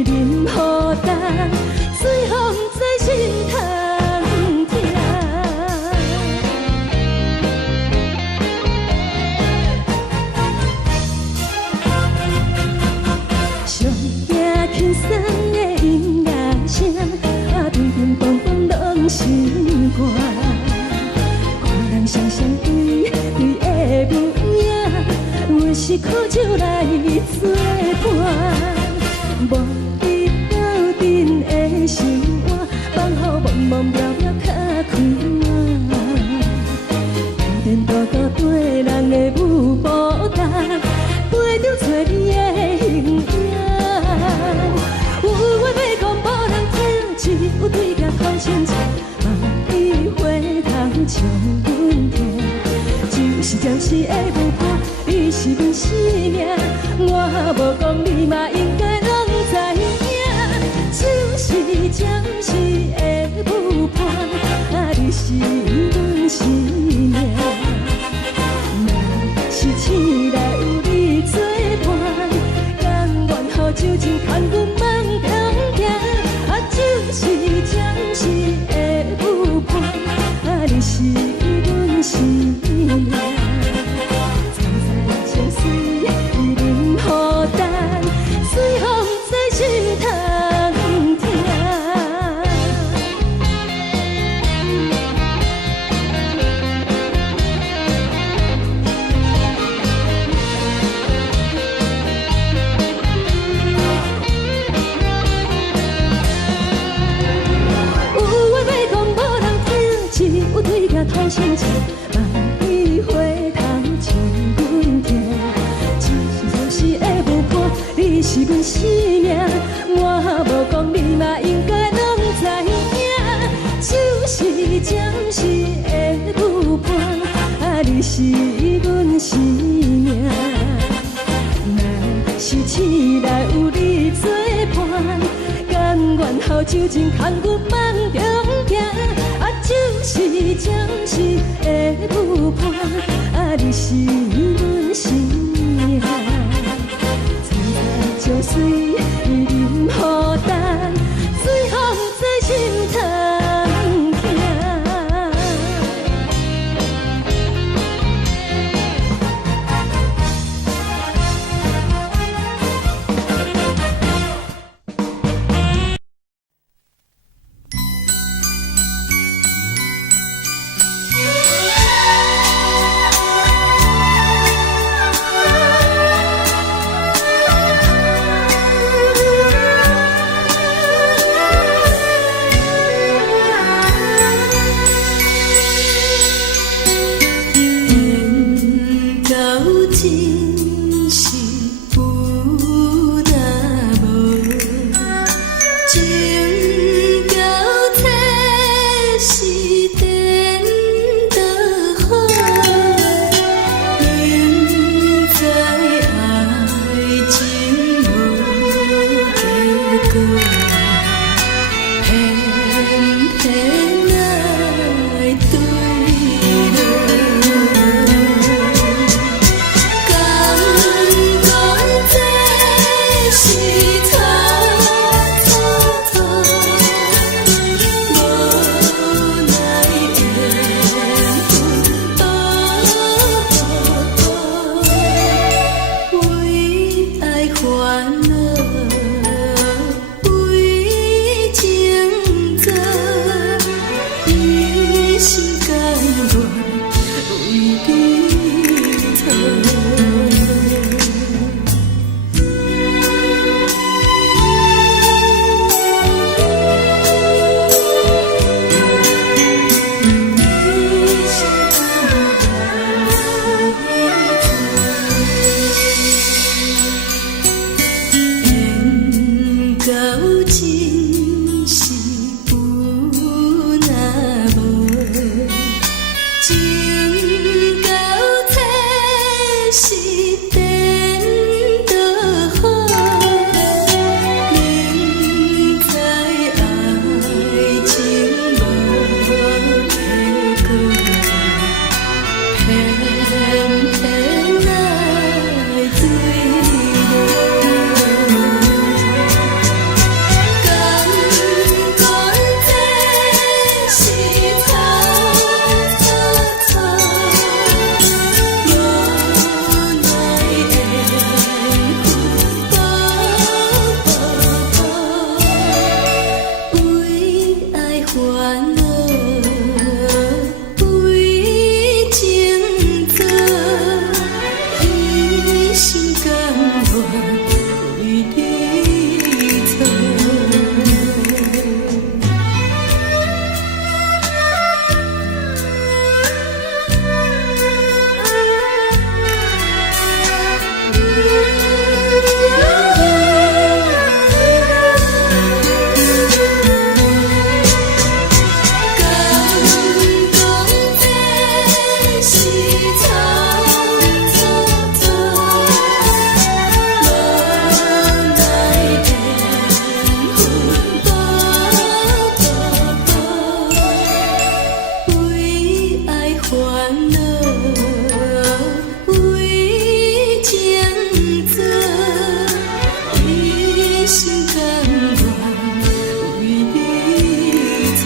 任何担，随风在心头。轻松的音乐声，乒乒乓乓拢心肝。看人双双对对的模样，阮是苦酒来作伴。无你斗阵的心肝，放予茫茫渺渺较开眼。一点多多对人的舞步弹，陪着做你的形影。有话要讲无人听，只有对镜看心情，万里回头将阮听。就是暂时的舞伴，你是阮生命，我无讲你嘛应该拢知影。就是暂时的舞伴，你是阮生命。若是醒来有你作伴，甘愿予酒精牵阮梦中行。就是暂时的舞伴，你是阮生命。层层情水任何担，随风在心头听。对镜头心情，万里回头将阮听。就是暂时的舞伴，你是阮生命，我无讲你嘛应该拢知影。就是暂时的舞伴，你是阮生命。若是醒来有你作伴，甘愿予酒精牵阮梦中行。就是暂时的舞伴，你是阮生命。层层情水任何担，随风在心头听。乐，为情做，一心甘愿为你错。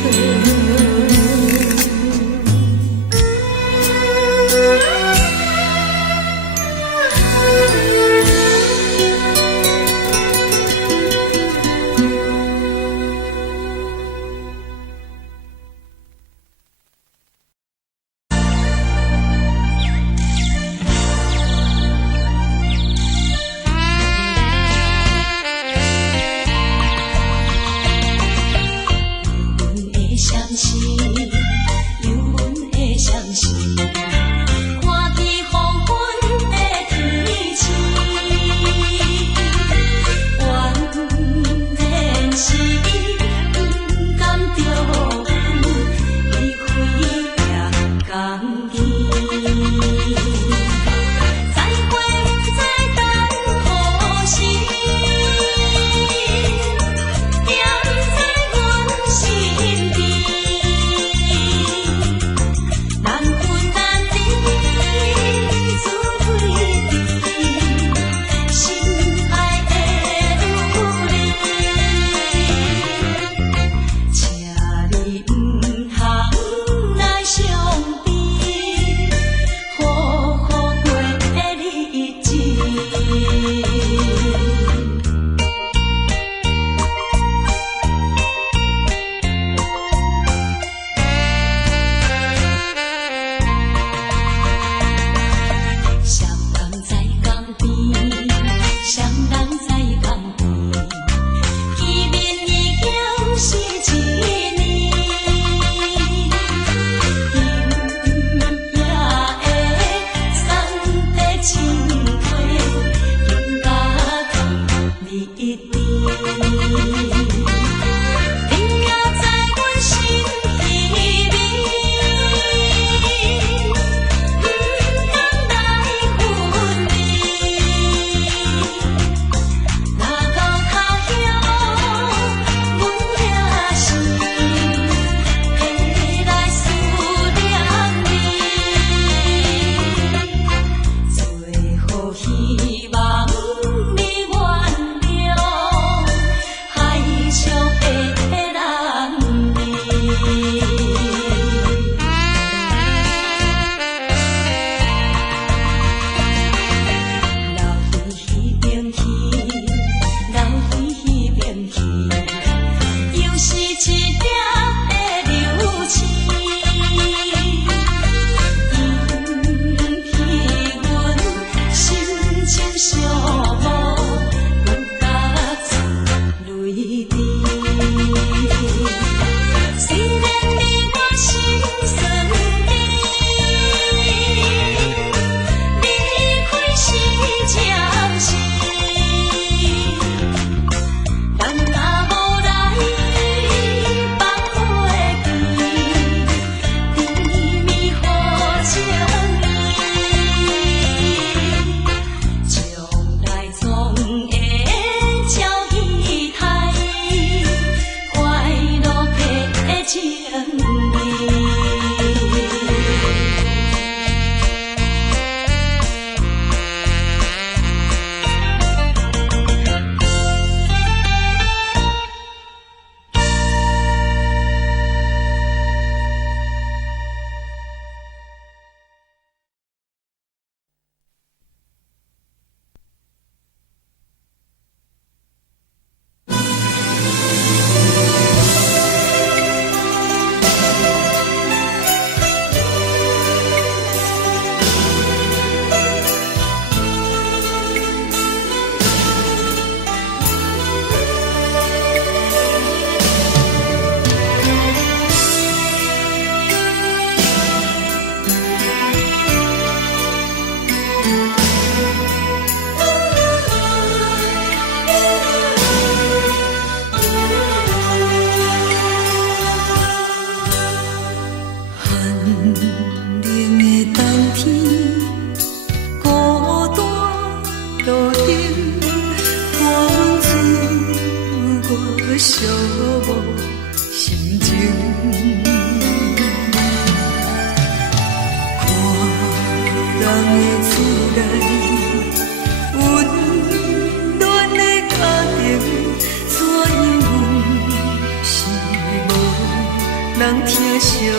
疼惜你。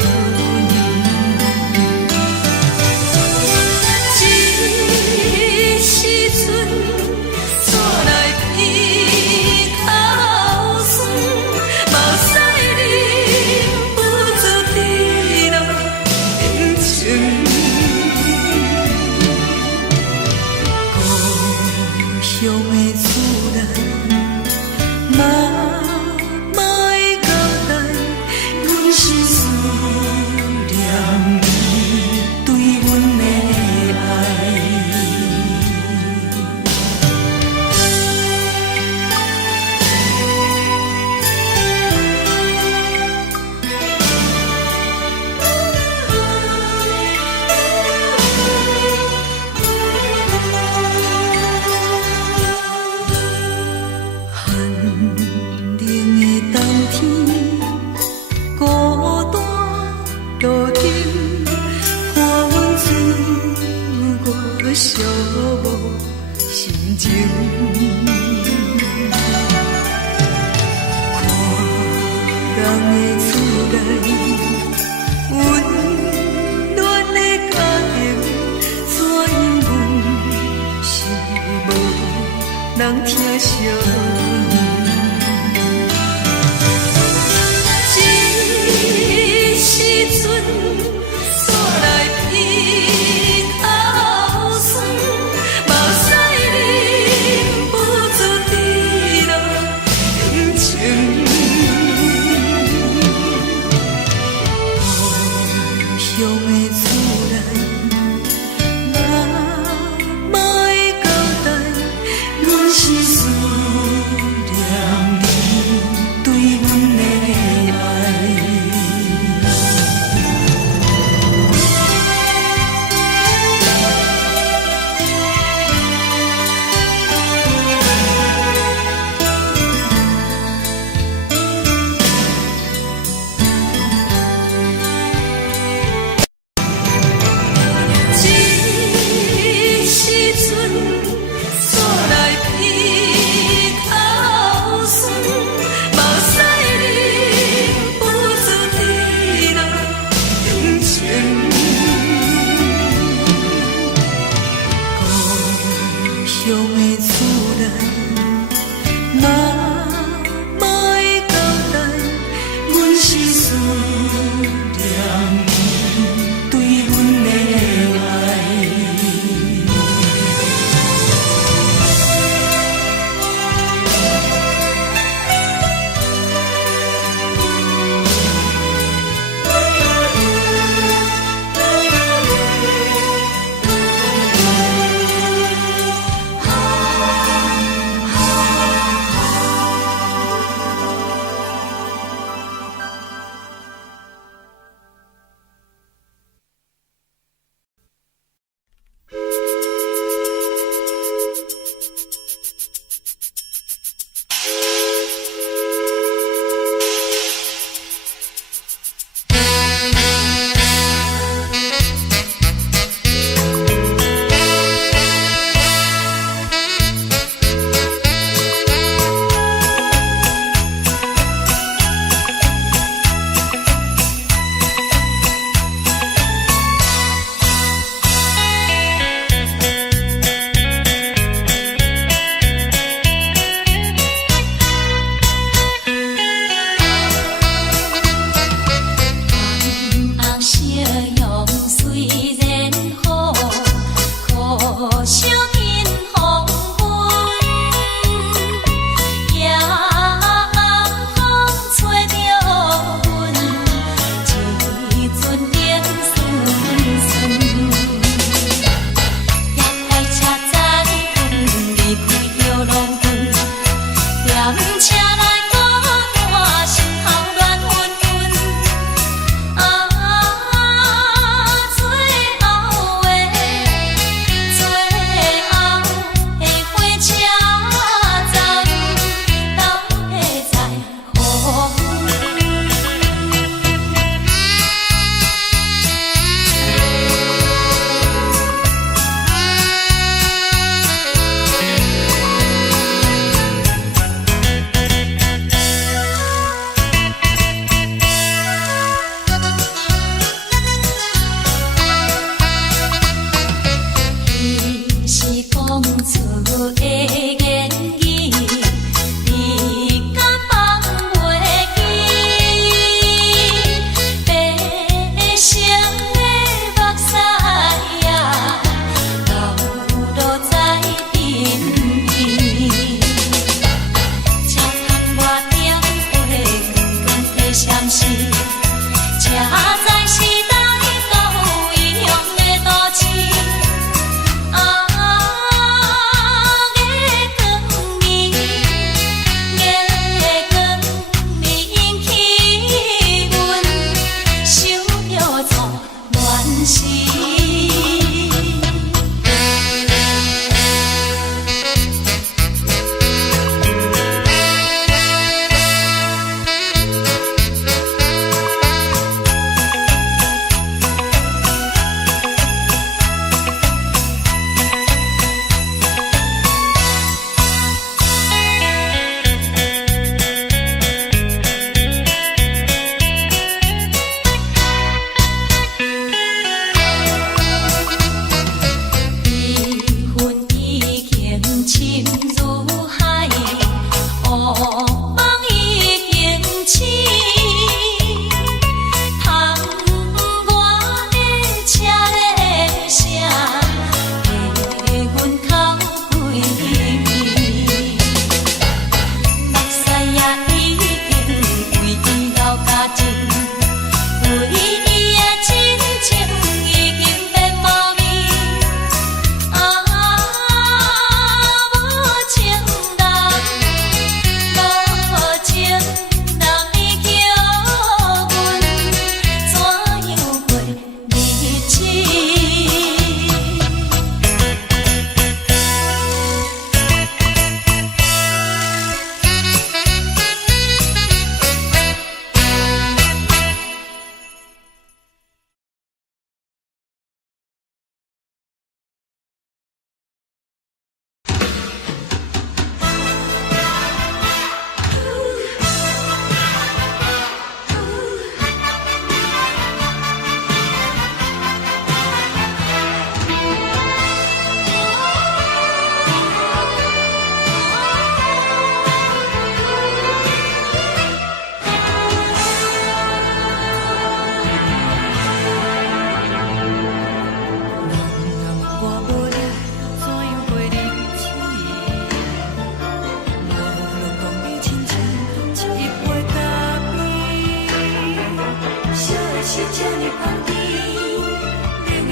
这时阵怎来鼻口酸，嘛有使你不住滴落情情。故乡的自然，嘛会交代，阮是思念你对阮的爱。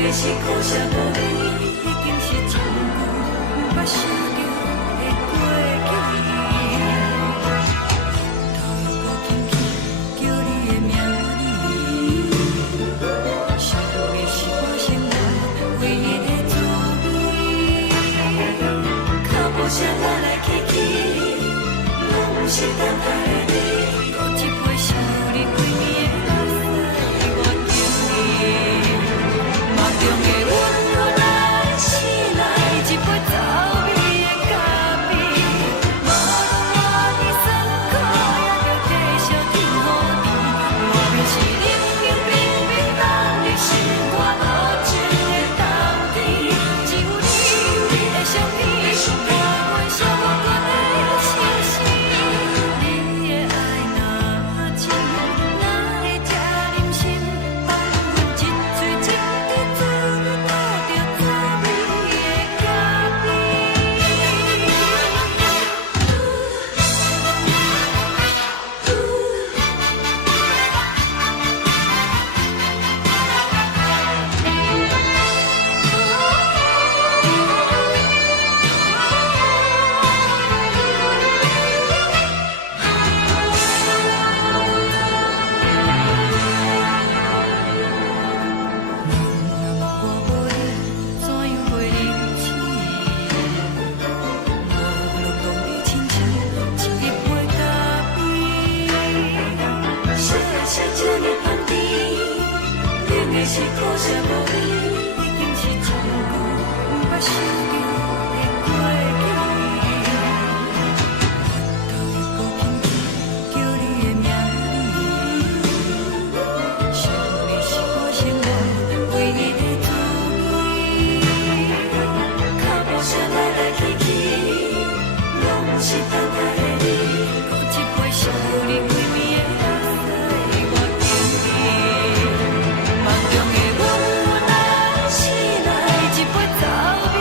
的是苦涩无味，已经是真久无法想着的过去。头又轻轻叫你的名字，想的是我生活唯一的滋味。脚步声来来去去，拢是等待的你。搁一杯想你几年的目屎，我敬你。梦中的阮落来醒来，一杯走味的咖啡。无论我的酸苦，也着继续甜予你。外面是冷冷冰冰，咱的心肝无情的冬天。只有你的相片，陪阮相关的心事。你的爱若真，哪会这忍心放阮一嘴一滴滋味倒着滋味的咖啡？我无你，怎样会忍气？无论讲你亲像一杯咖啡。小的是这呢香甜，冷的是苦涩无味。已经是真久无法想着的过去。头又轻轻叫你的名字，想你是我生活唯一的滋味。脚步声来来去去，拢是等待的你。搁一杯想你几暝的目屎，我敬你。梦中的阮来醒来，一杯走味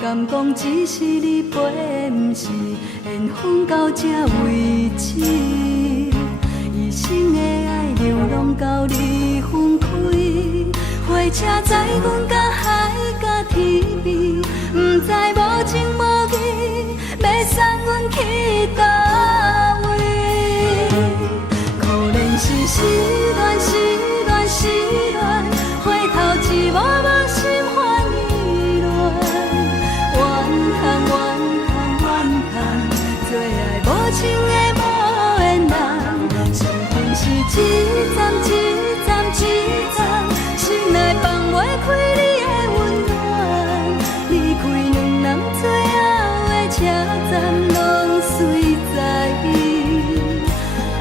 敢讲只是你陪，不是缘分到这为止。一生的爱流浪到你分开，火车载阮甲海甲天边，不知无情无义，要送阮去倒位？可怜是失恋，失恋，失恋，回头一幕幕心烦意乱，怨叹，怨叹，怨叹，最爱无情的无缘人，伤痕是一站一站一站，心内放袂开你的温暖，离开两人最后的车站，拢随在伊，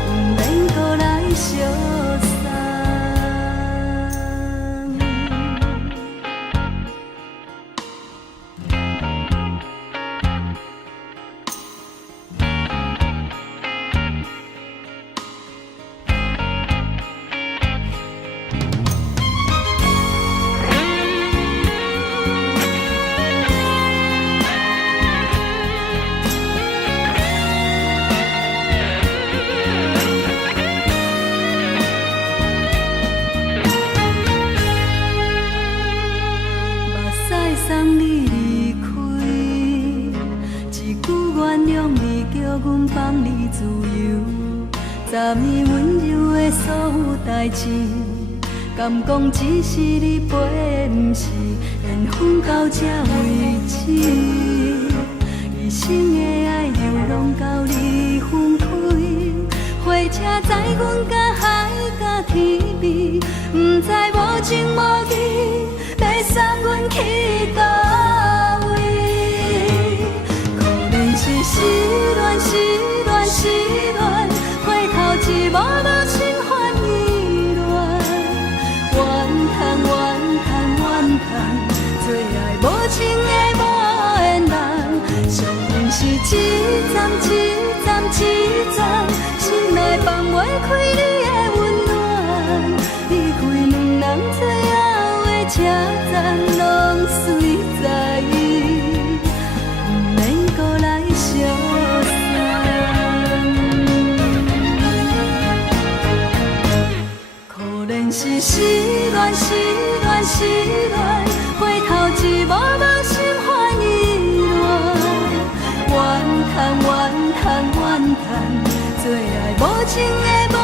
不免搁来相送。送你离开，一句原谅你，叫阮放你自由。昨暝温柔的所有代志，敢讲只是你陪，不是缘分到这为止。一生的爱流浪到你分开，火车载阮甲海甲天边，不知无情无义，要送阮去倒位？可怜是失恋，失恋，失恋，回头一幕幕心烦意乱，怨叹，怨叹，怨叹，最爱无情的无缘人，伤痕是一站一站一站，心内放袂开你的温暖，离开两人最后的车站，拢随在伊，不免搁来相送。可怜是失恋，失恋，失恋，回头一幕幕心烦意乱，怨叹，怨叹，怨叹，最爱无情的无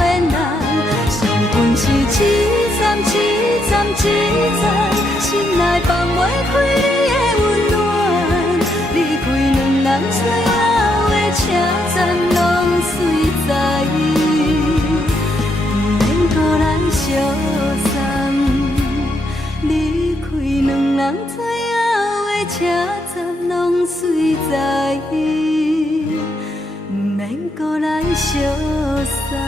缘人，伤痕是一站一站一站，心内放袂开你的温暖，离开两人最后的车站，拢随在伊，不免搁来相送。离开两人最后的车站，拢随在伊，不免搁来相送。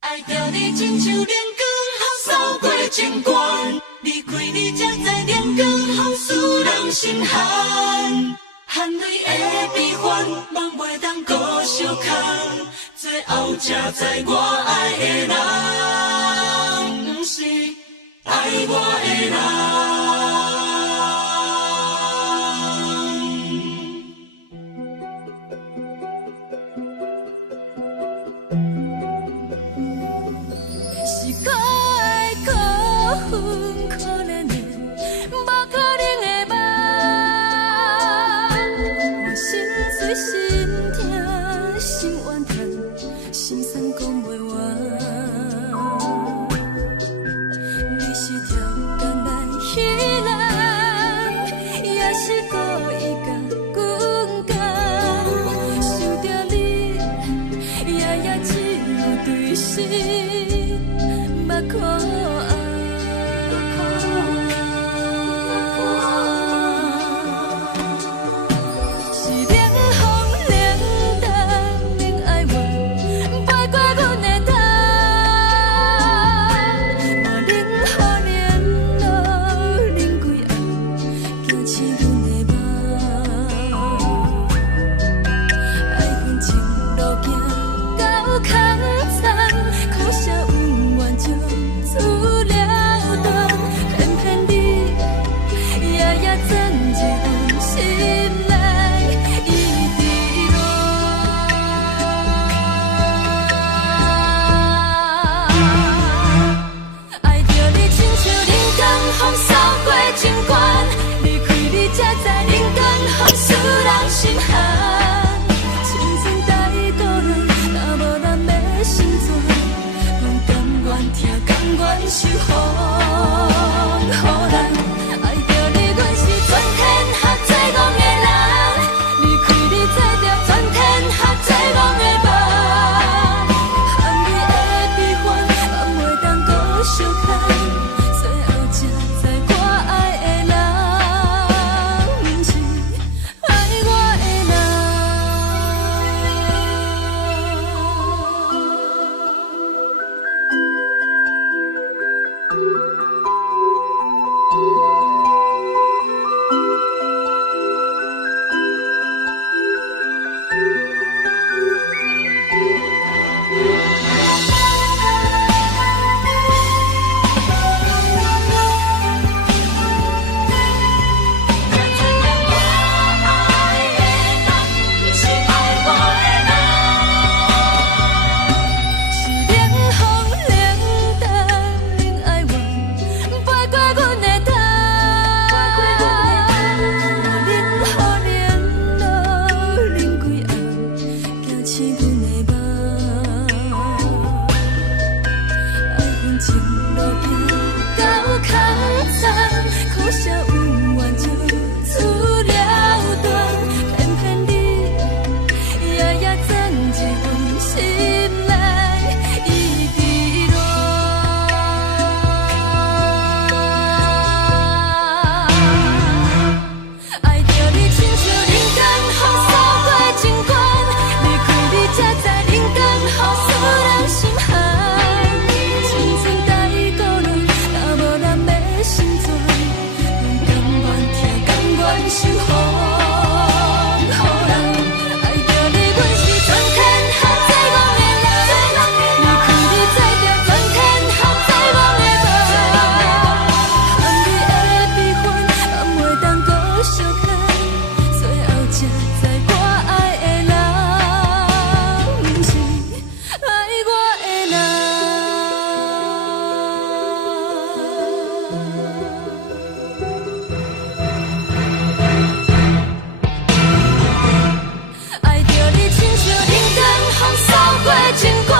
爱着你亲像阳光，透过情关，离开你才知阳光风使人心寒。含泪的悲欢，望袂当搁相牵，最后才知我爱的人，不是爱我的人。是可爱可恨可怜的，无可能的梦。我心碎心痛心怨叹，心酸讲袂完。你是条工来彼人，也是故意甲阮讲，想着你夜夜只有对视。目眶红，是冷风冷淡，刺阮的梦，爱恨情路行到空站，可惜有缘就出了断，偏偏你夜夜钻入阮心内，伊伫乱。爱着你亲像人间风扫过情关，离开你才知人间好使人心寒。青春待过落，若无咱的心酸，阮甘愿听，甘愿受风雨人。爱着你，阮是全天下最戆的人，离开你才知全天下最戆的梦。含泪的悲欢，也袂当搁相牵，最后才知我爱的人，毋是爱我的人。爱着你亲像人间风扫过情关，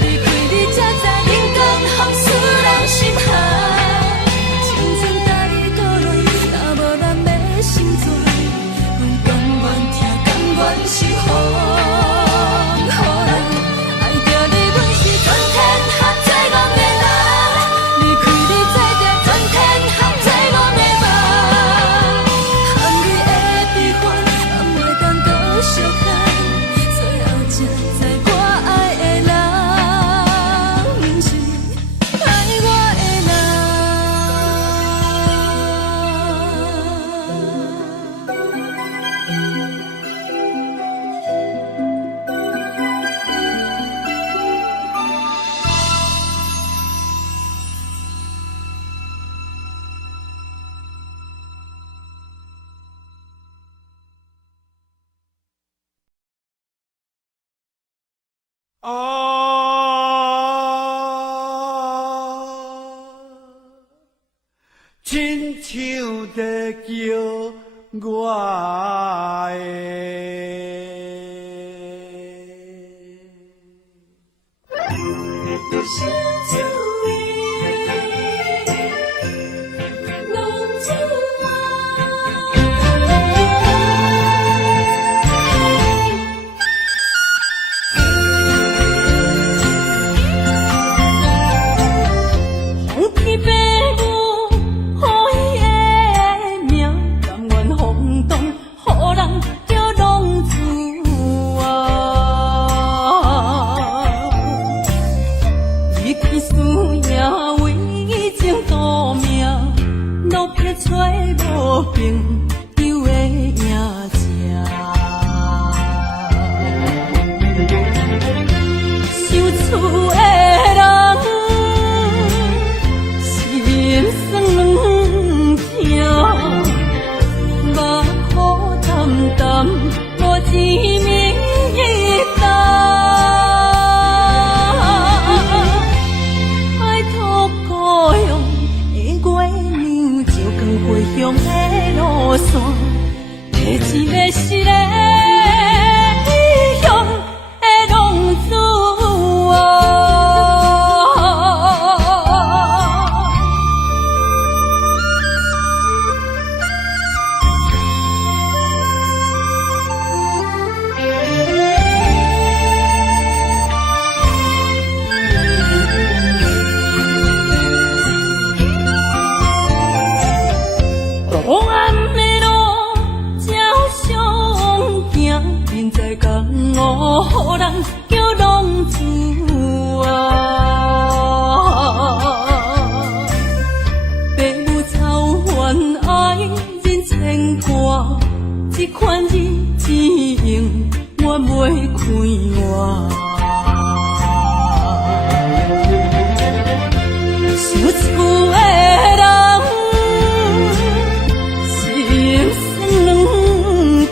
离开你才知人间风使人心寒。青春待过落，若无咱的心酸，阮甘愿听，甘愿受风雨人。爱着你，阮是全天下最戆的人，离开你才知全天下最戆的梦。含泪的悲欢，也袂当搁相牵，最后才知我爱的人，毋是爱我的人。亲像在叫我皇天父母，好伊的命，甘愿放荡，予人叫浪子啊！你去思念为情赌命，路撇找无朋友的影子。受厝的人，心酸软痛，目苦淡淡，无一明一暗。爱托故乡的月娘，照光回乡的路线，摕一个失个异乡的浪子啊！黑暗的路，照常行，人在江湖，予人叫浪子啊！父母操怨爱人牵挂，这款日子用我袂开活。受厝的人，心酸软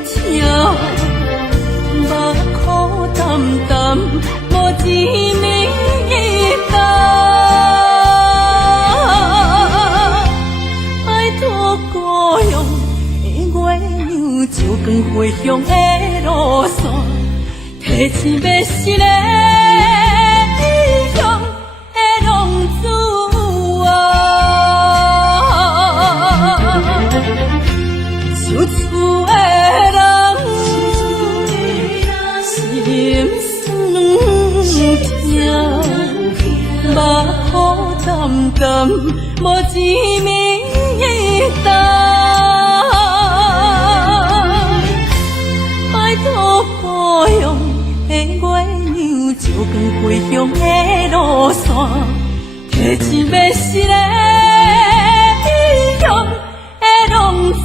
痛，目苦淡淡，无一明一暗。爱托故乡的月娘，照光回乡的路线，摕提钱要是个异乡的浪子受厝的人心酸痛，目眶淡淡，无一面答。拜托保佑的月亮，照光归乡的路线，提钱要是个异乡的浪子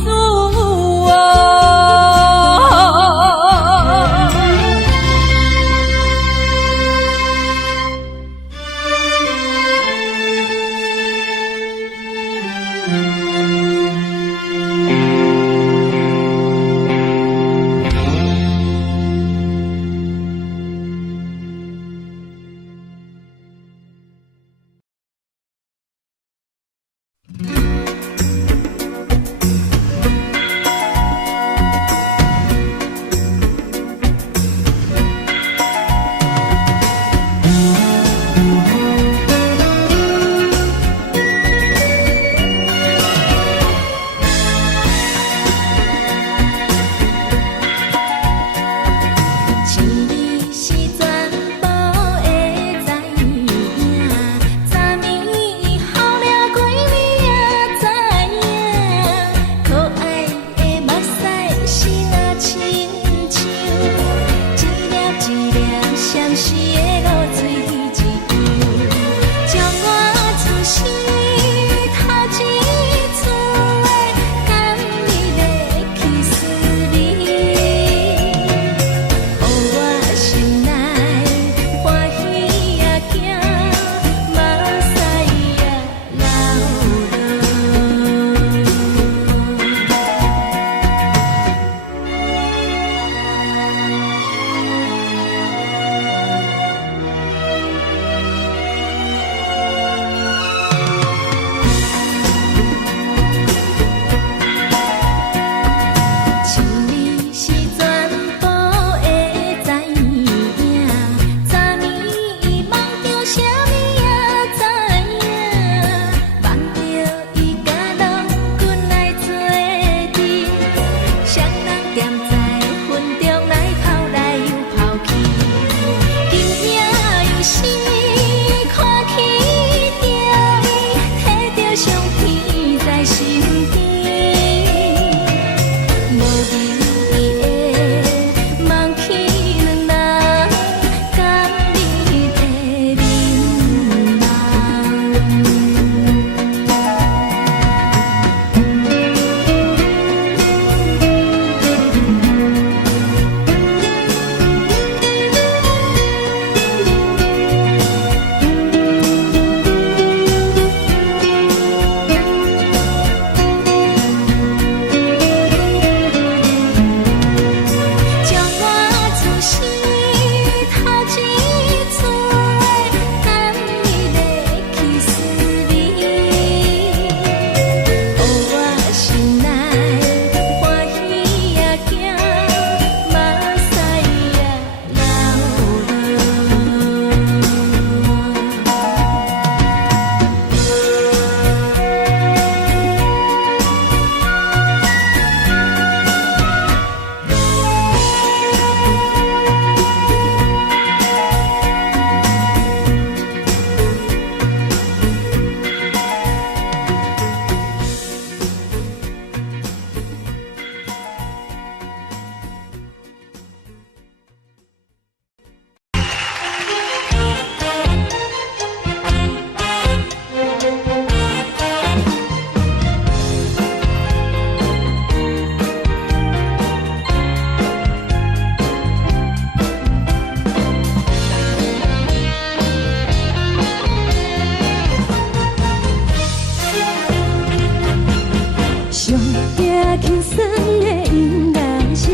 轻松的音乐声，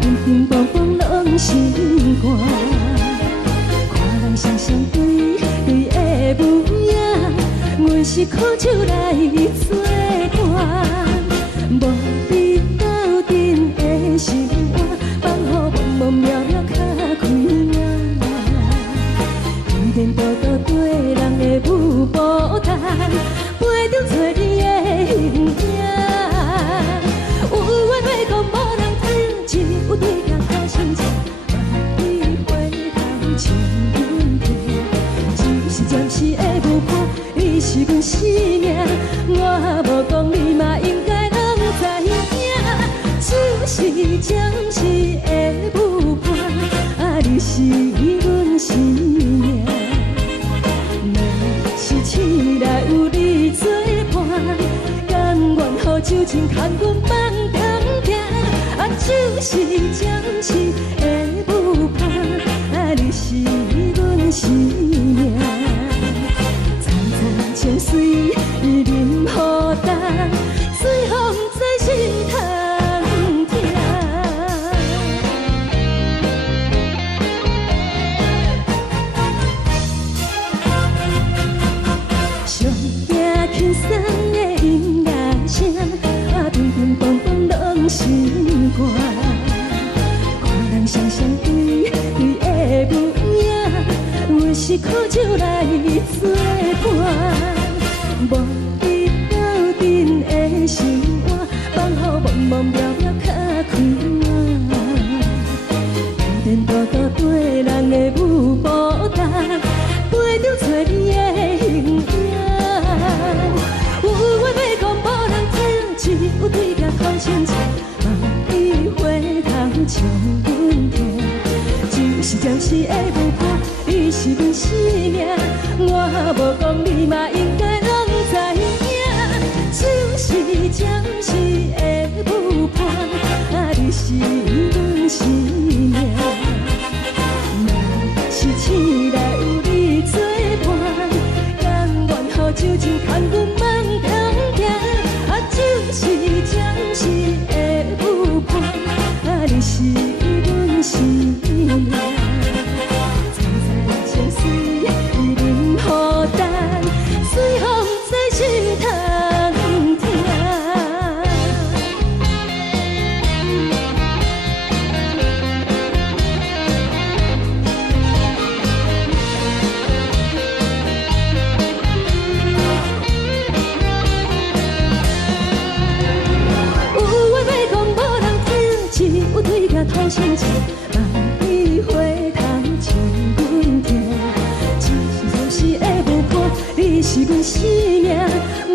乒乒乓乓拢心肝。看人双双对对的模样，阮是苦手来做伴。无你斗阵的心肝，放予茫茫渺渺较困是阮生命，我无讲你嘛应该拢知影，就是暂时的舞伴，啊，你是阮生命。若是醒来有你作伴，甘愿予酒精牵阮放长行，啊，就是暂时的舞伴，啊，你是阮生命。情水已淋雨淡，水风在心通听。上听轻松的音乐声，啊，乒乒乓乓拢心肝。看人双双对对的模样，我是苦酒来作伴。无你斗阵的心肝，放乎茫茫渺渺较快活。颠颠倒倒对人的舞步动，陪着找你的形影。有话要讲无人听，只有对镜头前笑，望你回头将阮听。就是暂时的舞伴，你是阮生命，我无讲你嘛应该。就是暂时的舞伴，啊，你是阮生命。若是醒来有你作伴，甘愿予酒精牵阮放长行，啊，就是暂时的舞伴，啊，你是阮生命。采采情水已淋雨淡，水风在心头。头前笑，望你回头将阮听。就是暂时的舞伴，你是阮生命，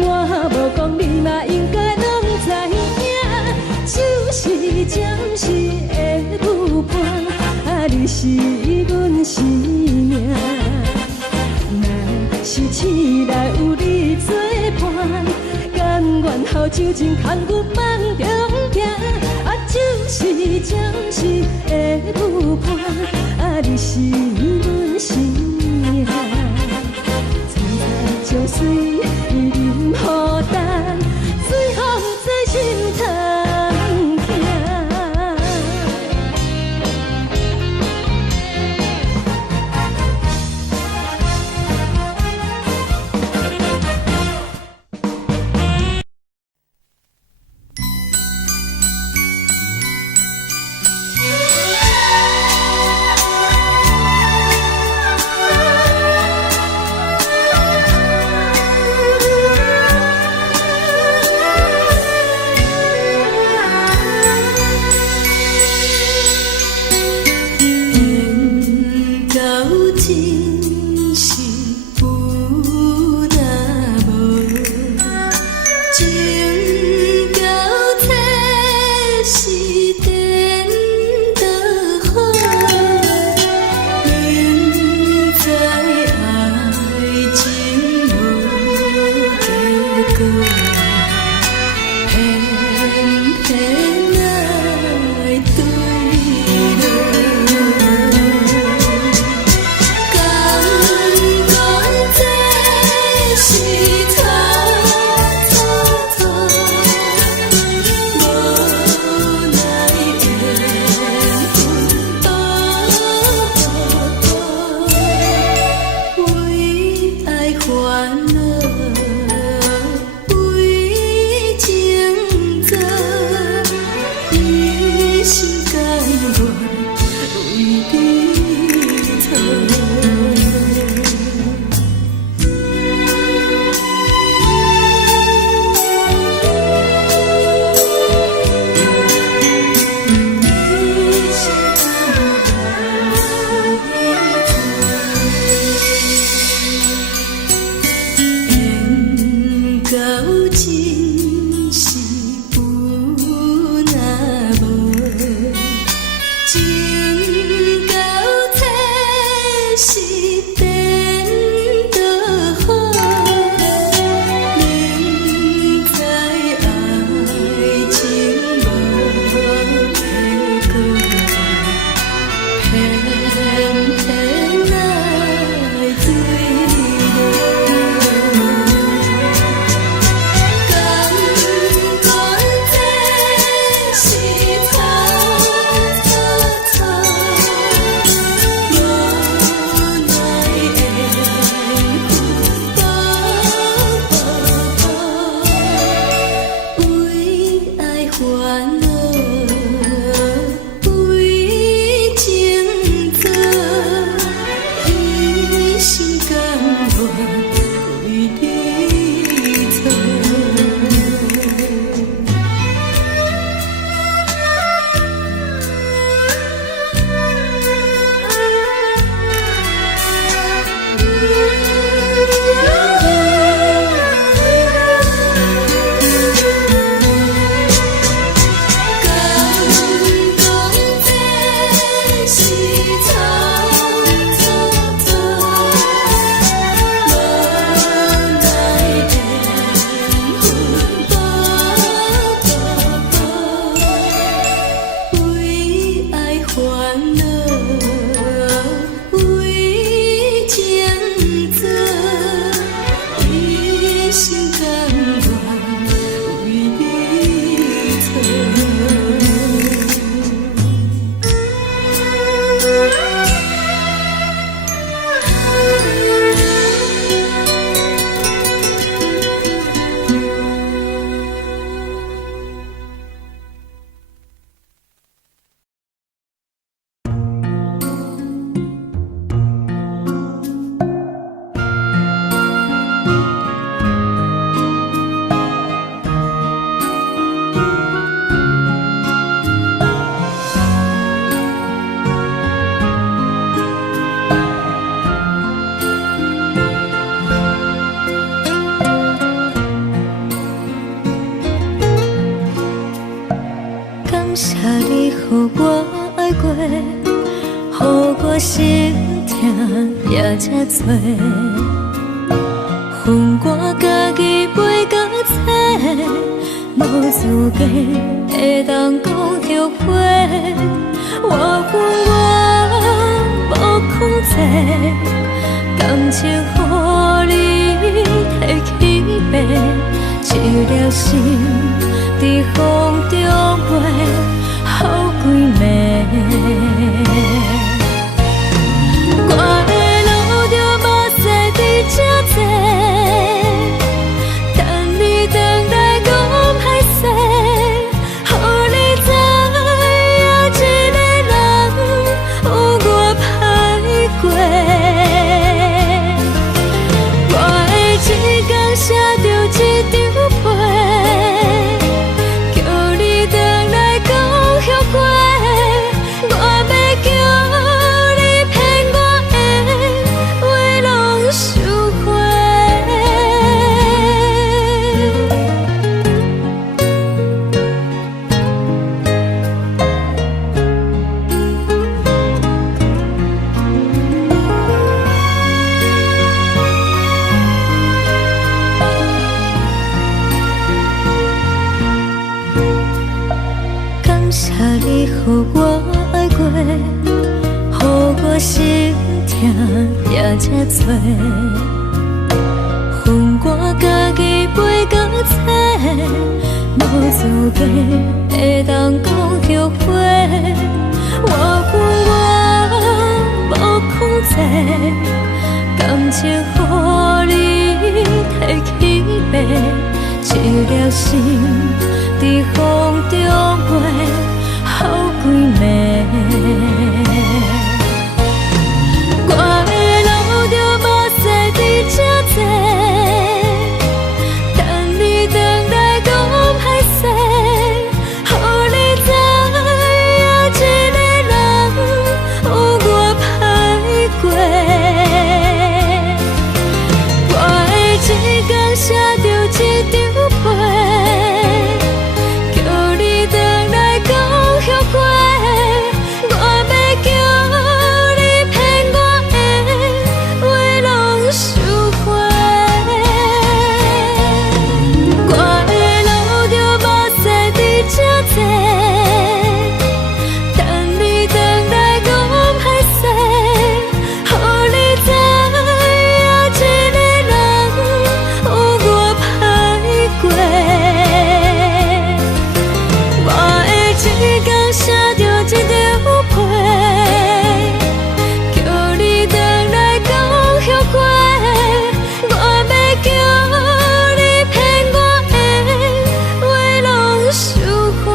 我无讲你嘛应该拢知影。就是暂时的舞伴，啊，你是阮生命。若是醒来有你作伴，甘愿予酒精牵阮放长行。就是暂时的舞伴，啊，你是阮生命。采采情水已淋雨淡，水风在心通听。心痛也这多，恨我家己袂到切，无资格会当讲后悔。我恨我无控制，感情予你摕去卖，一条心伫风中飞，好几暝。我的路就无西伫这多，等你回来讲歹势，予你知影一个人有我歹过。我的一天写着一张被，叫你回来讲后悔。我要叫你骗我的话拢收回。感谢你予我爱过，予我心痛也这多，恨我家己袂到切，无资格会当讲后悔。我恨我无控制，感情予你摕去卖，一条心伫风中飞，好几暝。我的路就无西伫这多，等你回来讲歹势，予你知影一个人有我歹过。我的一天写着一张被，叫你回来讲后悔。我要叫你骗我的话拢收回。我的路就无西伫这多，等你回来讲歹势，予你知影一个人有我歹过。我的一天写着一张被，叫你回来讲后悔。我要叫你骗我的话拢收回。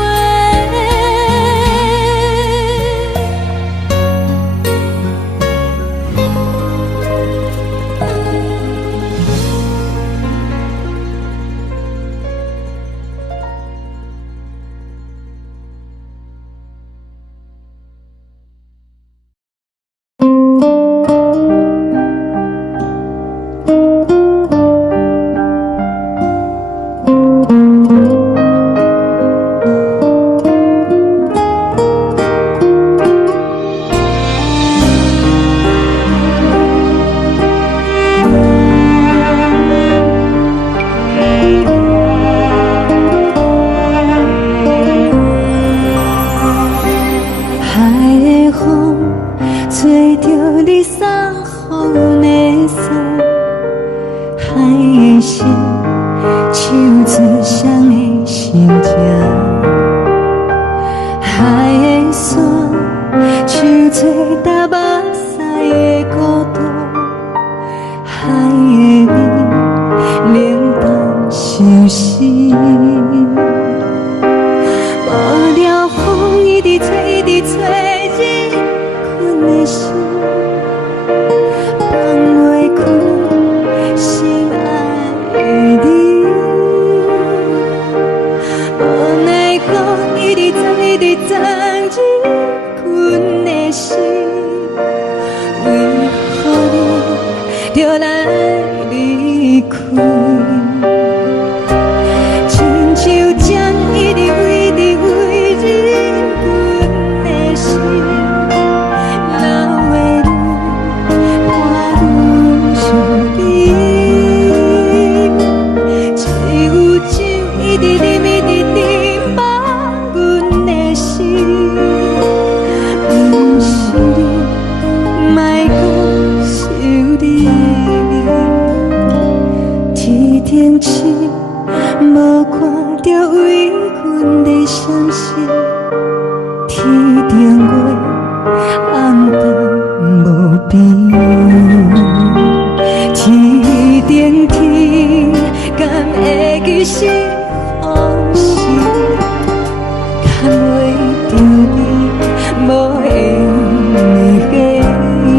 海的风吹着你送予的伞，海的心手指双的心情，海的山像做搭目屎的孤独，海的美冷淡伤心。无聊风一直吹，一直吹，日困的心，放袂开心爱的你。无奈何一直藏，一直藏，日困的心，为何你就来离开？亲像将一直为你为日困的心，流的泪。风痴，无看到为阮的闪烁。天顶月，暗淡无边。天顶天，敢会记是往事？看袂着你，无缘给你。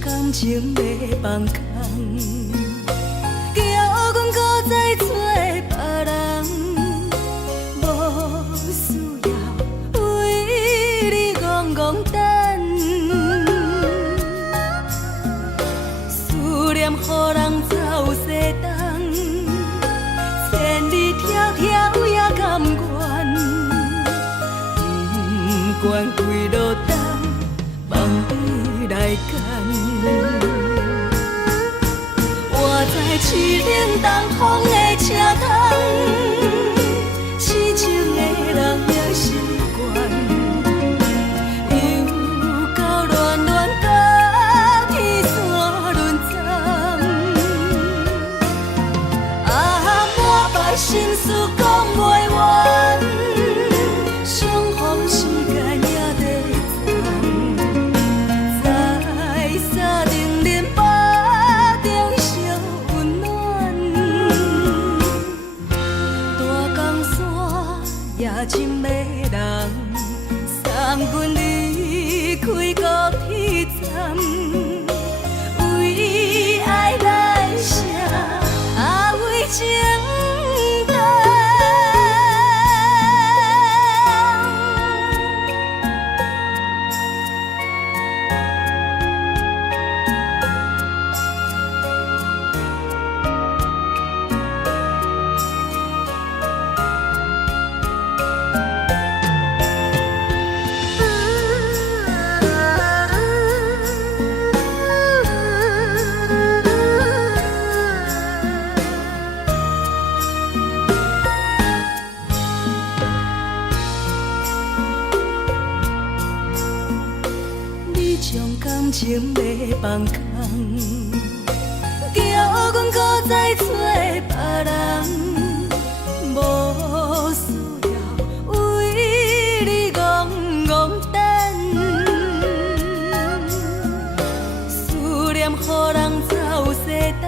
感情要放空，叫阮搁再找别人，无需要为你戆戆等。思念予人走西东，千里迢迢也甘愿，不管几路东，望你来干。我在凄冷东风的车窗，痴情的人也习惯，又到乱乱甲天线轮站。满腹心事讲袂完，相逢时间也在站。在沙丁林巴中烧温暖，大江山夜深的人，送阮离开高铁站，为爱来写为情长。将感情要放空，叫阮搁再找别人，无需要为你戆戆等。思念予人走西东，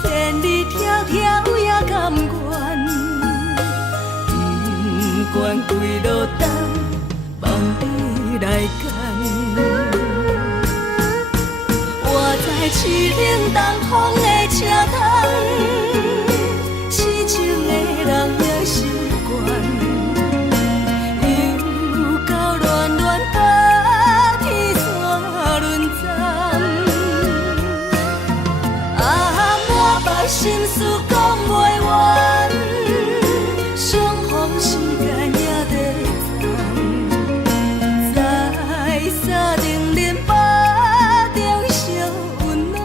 千里迢迢也甘愿，不管几路灯，望你来牵。我在市顶东风的车窗，痴情的人也习惯，又到恋恋把天线轮转。满腹心事讲袂完，相逢时间也在站，在沙定林巴中烧温暖。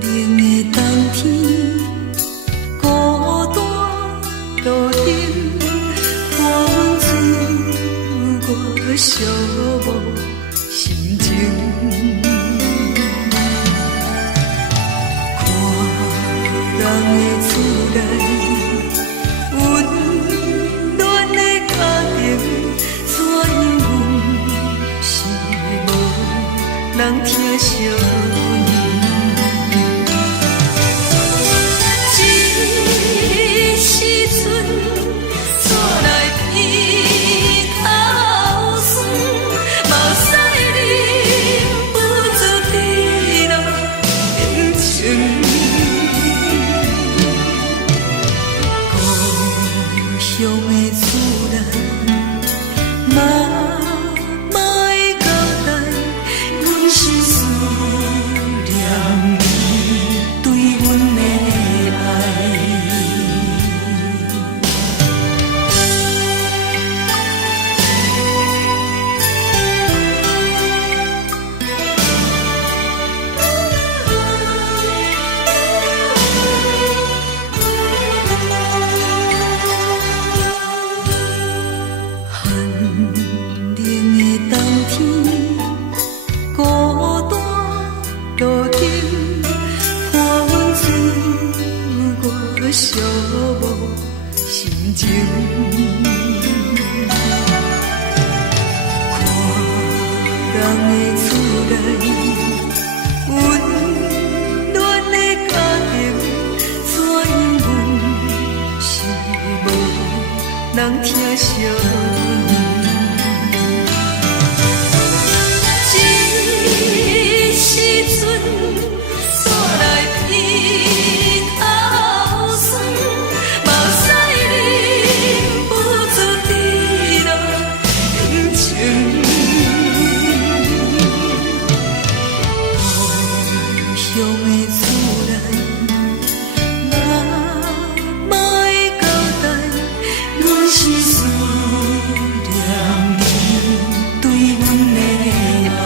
冷的冬天，孤单路顶，看阮自我寂寞心情。看人的厝内，温暖的家庭，怎因阮是无人疼惜？这时阵，厝内鼻头酸，嘛有使忍不住滴落眼睛。故乡的厝内，嘛会交代，阮是思念你对阮的爱。寒冷的冬天，孤单路顶，看阮自我寂寞心情。看人的厝内，温暖的家庭，怎因阮是无人疼惜？这时阵，厝内鼻头酸，嘛有使忍不住滴落眼睛。故乡的厝内，嘛会交代，阮是思念你对阮的爱。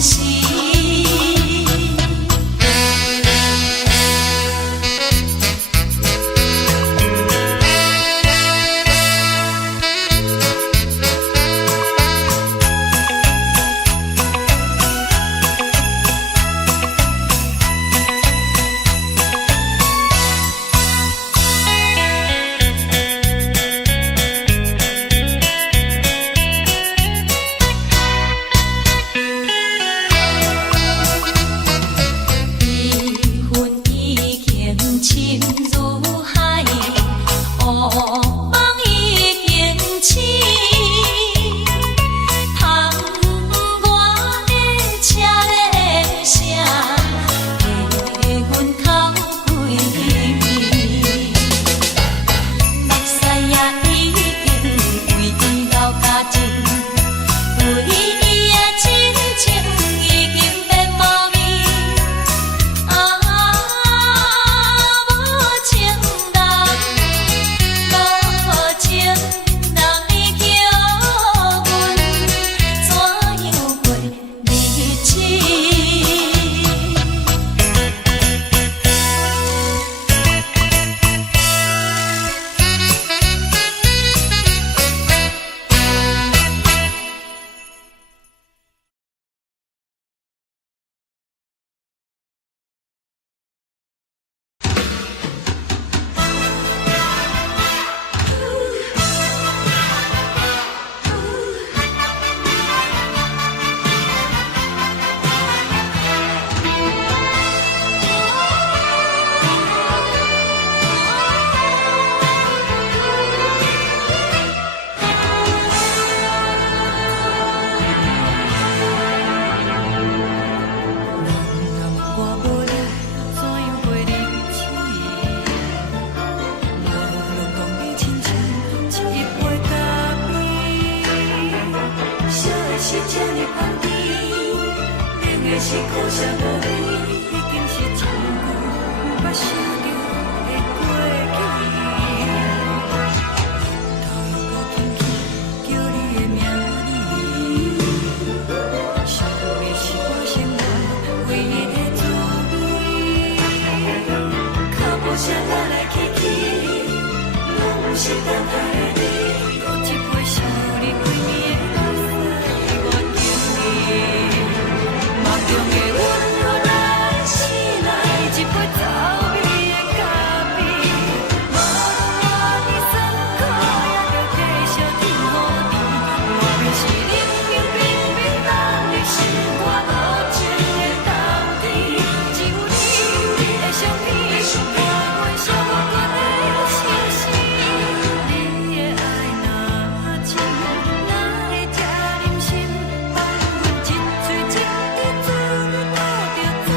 时。是苦涩无味，已经是一句不捌想着的过去。头又搁轻轻叫你的名字，想你是我生活唯一的滋味。脚步声来来去去，拢是等待的你，有一杯想你几年的目屎，我敬你。梦中的阮予咱醒来，一杯走味的咖啡，无论你酸苦，也着继续甜予甜。我便是冷冰冰冰冷的心肝，无情的冬天，只有你的相片，伴阮相关的心事。你的爱若真，哪会这忍心放阮一嘴一滴水，倒着滋味的咖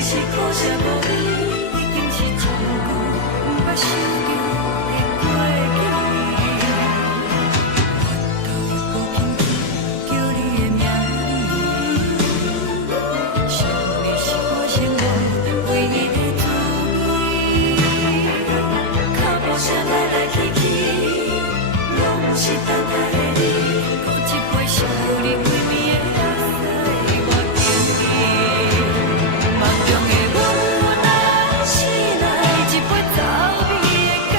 是苦涩无味，已经是一句不捌想着的过去。我头又搁轻轻叫你的名字，想你是我生活唯一的滋味。脚步声来来去去，拢是等待的你，有一杯想你几暝的目屎，我敬你。梦中的阮，予咱醒来，一杯走味的咖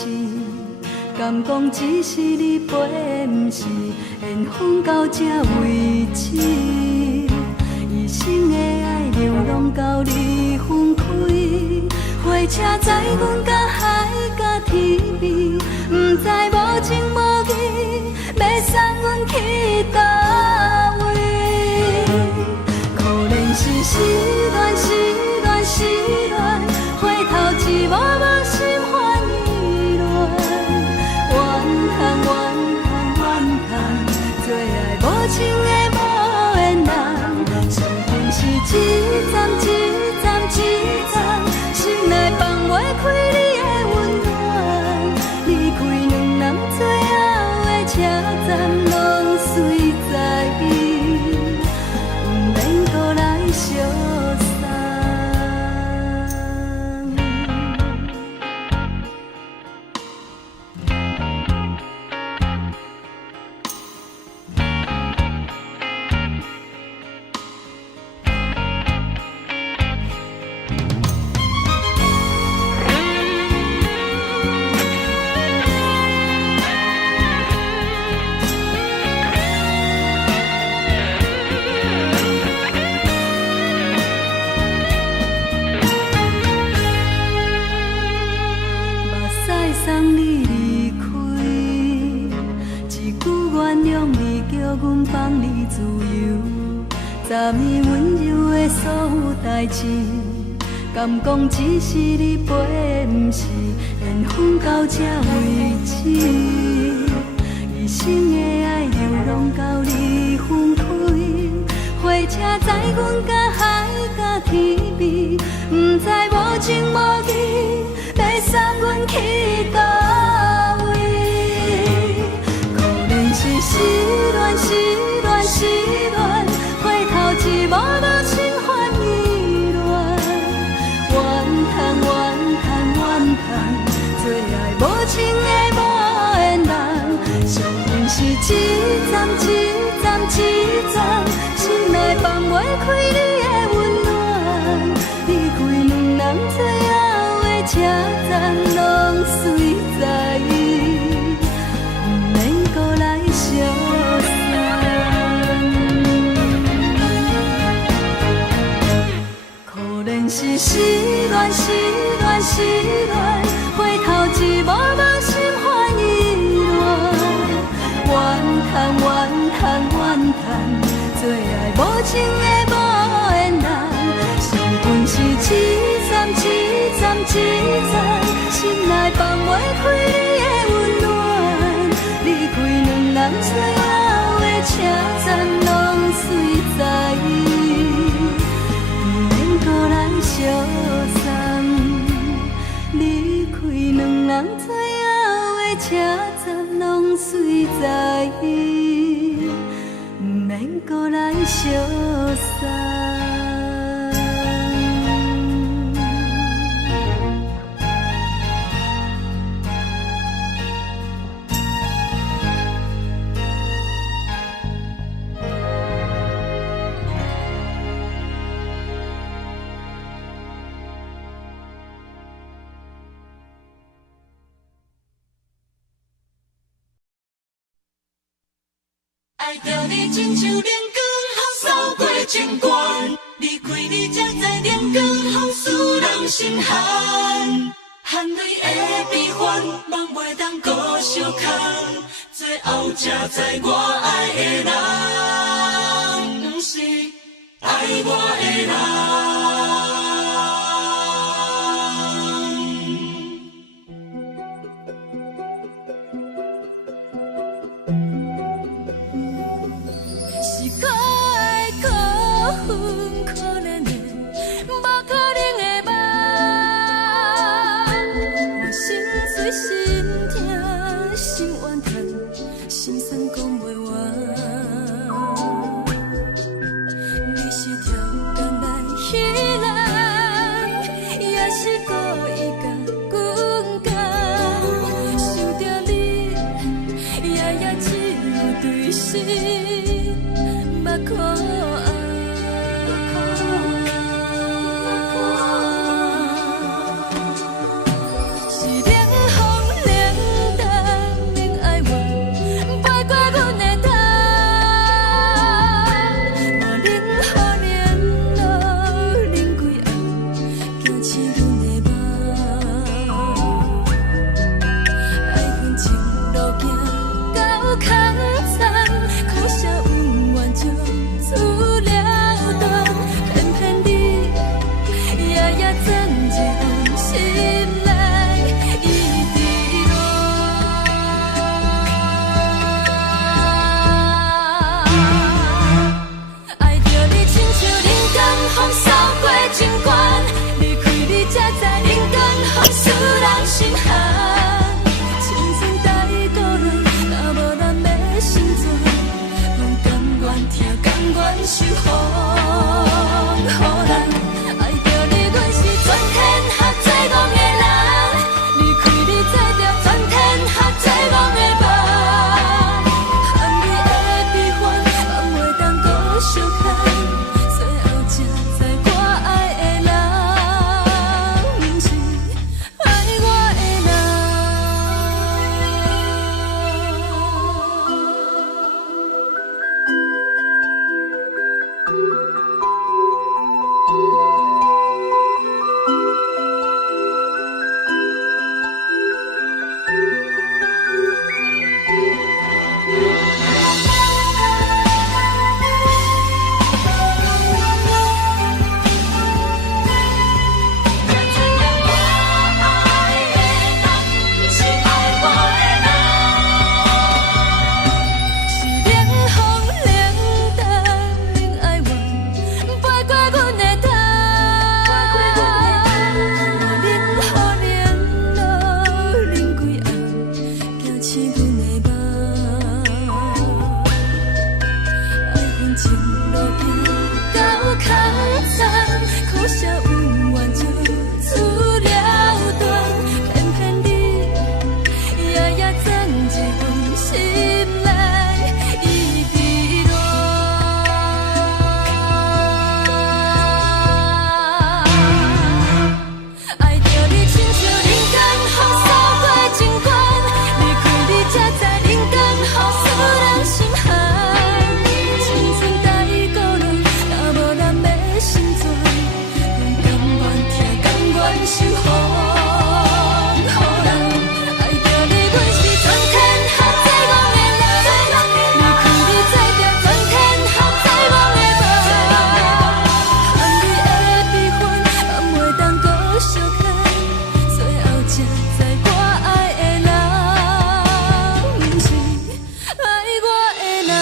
志，敢讲只是你陪，不是缘分到这为止。一生的爱流浪到你分开，火车载阮到海甲天边，不知无情无义，要送阮去倒位？可能是失恋，失恋，失恋，回头一幕幕心烦意乱，怨叹，怨叹，怨叹，最爱无情的无缘人，上天是一站一站一站，心内放袂开你的温暖，离开两人最后的车站，拢随在伊，不免搁来相送。送你离开，一句原谅你，叫阮放你自由。昨暝温柔的所有代志，敢讲只是你陪，不是缘分到这为止。一生的爱流浪到你分开，火车载阮到海甲天边，不知无情无义，要送阮去倒位？可能是失恋，失恋，失恋，回头一幕幕心烦意乱，怨叹，怨叹，怨叹，最爱无情的无缘人，上天是一站一站一站，心内放袂开你的温暖，离开两人最后的车站，拢随在伊，不免搁来相送。可能是失恋，失恋，失恋，回头一幕幕心烦意乱，怨叹，怨叹，怨叹，最爱无情的无缘人，上天是一站一站一站，心内放袂开你的温暖，离开两人最后的车站，拢随在伊，不免搁来相送。离开两人最后的车站，拢随在伊，不免搁来相送。爱着你亲像阳光，扫过情关，离开你才知阳光风使人心寒。含泪的悲欢，望袂当搁相牵，最后才知我爱的人，不是爱我的人。是可爱可恨可怜的，无可能的梦。我心碎心痛心怨叹，心酸讲袂完。你是跳工来彼人，也是故意甲阮讲，想着你夜夜只有对视。目眶红，是冷风冷守护，予人爱着你，阮是全天下最戆的人。离开你，做着全天下最戆的梦。含泪的悲欢，放袂当搁相牵。最后才知我爱的人，不是爱我的人。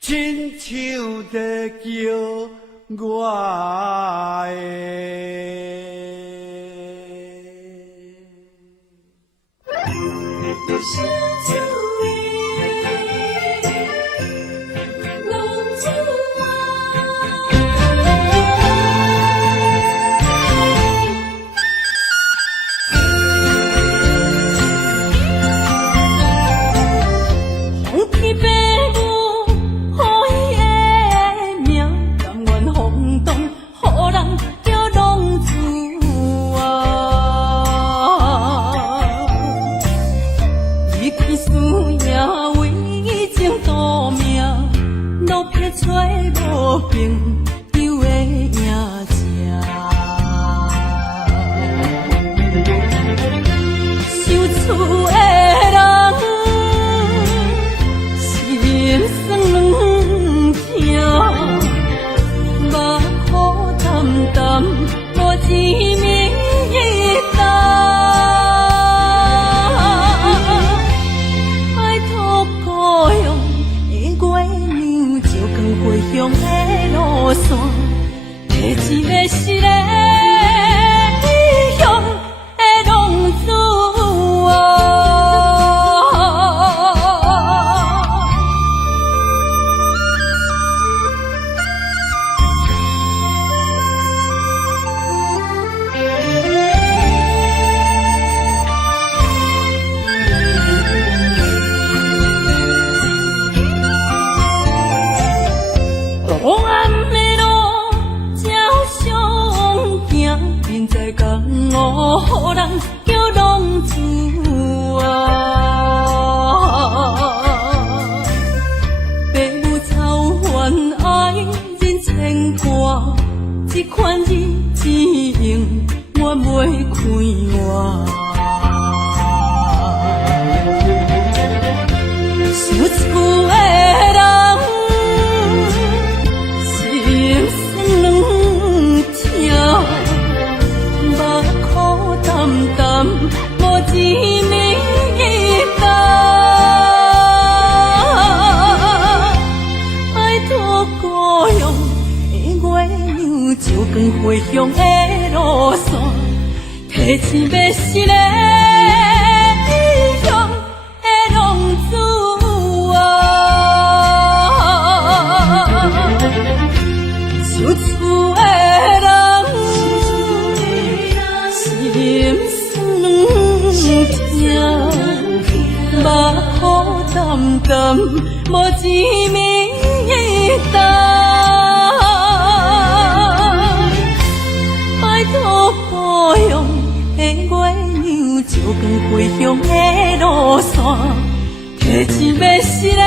亲像在叫我向的路在江湖，予人叫浪子啊。父母操怨爱人牵挂，这款日子用我袂开换。想厝的人，心酸两条，目苦淡淡，无滋味甘。拜托故乡的月亮，照光回乡的路线，提醒要是个异乡的浪子啊。想厝的人，心酸两条，目苦淡淡，无滋味甘。拜托故乡的月亮，照光回乡的路线，提醒要是个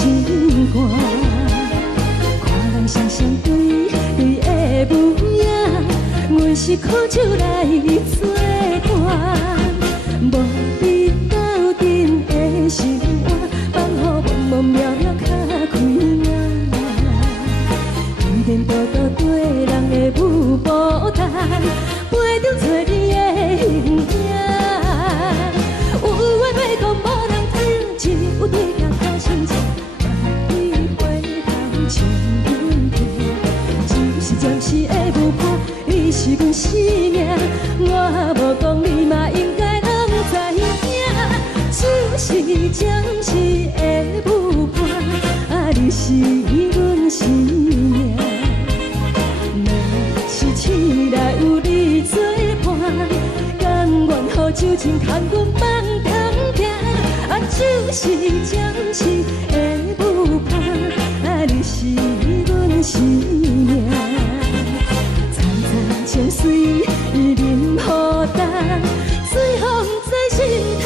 心肝。看人双双对对的模样，阮是苦酒来作伴。无你斗阵的生活，放予茫茫渺渺较开眼。颠颠倒倒对人的舞步弹，陪着找你的形影。有话要讲无人听，只有对镜头心情，万里回头将阮听。只是暂时的舞伴，你是阮生命，我无讲你嘛应该拢知影。就是暂时的舞伴，你是阮生命。若是醒来有你作伴，甘愿予酒精牵阮放通行。就是暂时的舞伴，你是阮生命。惨惨情水任何等，随风在心头。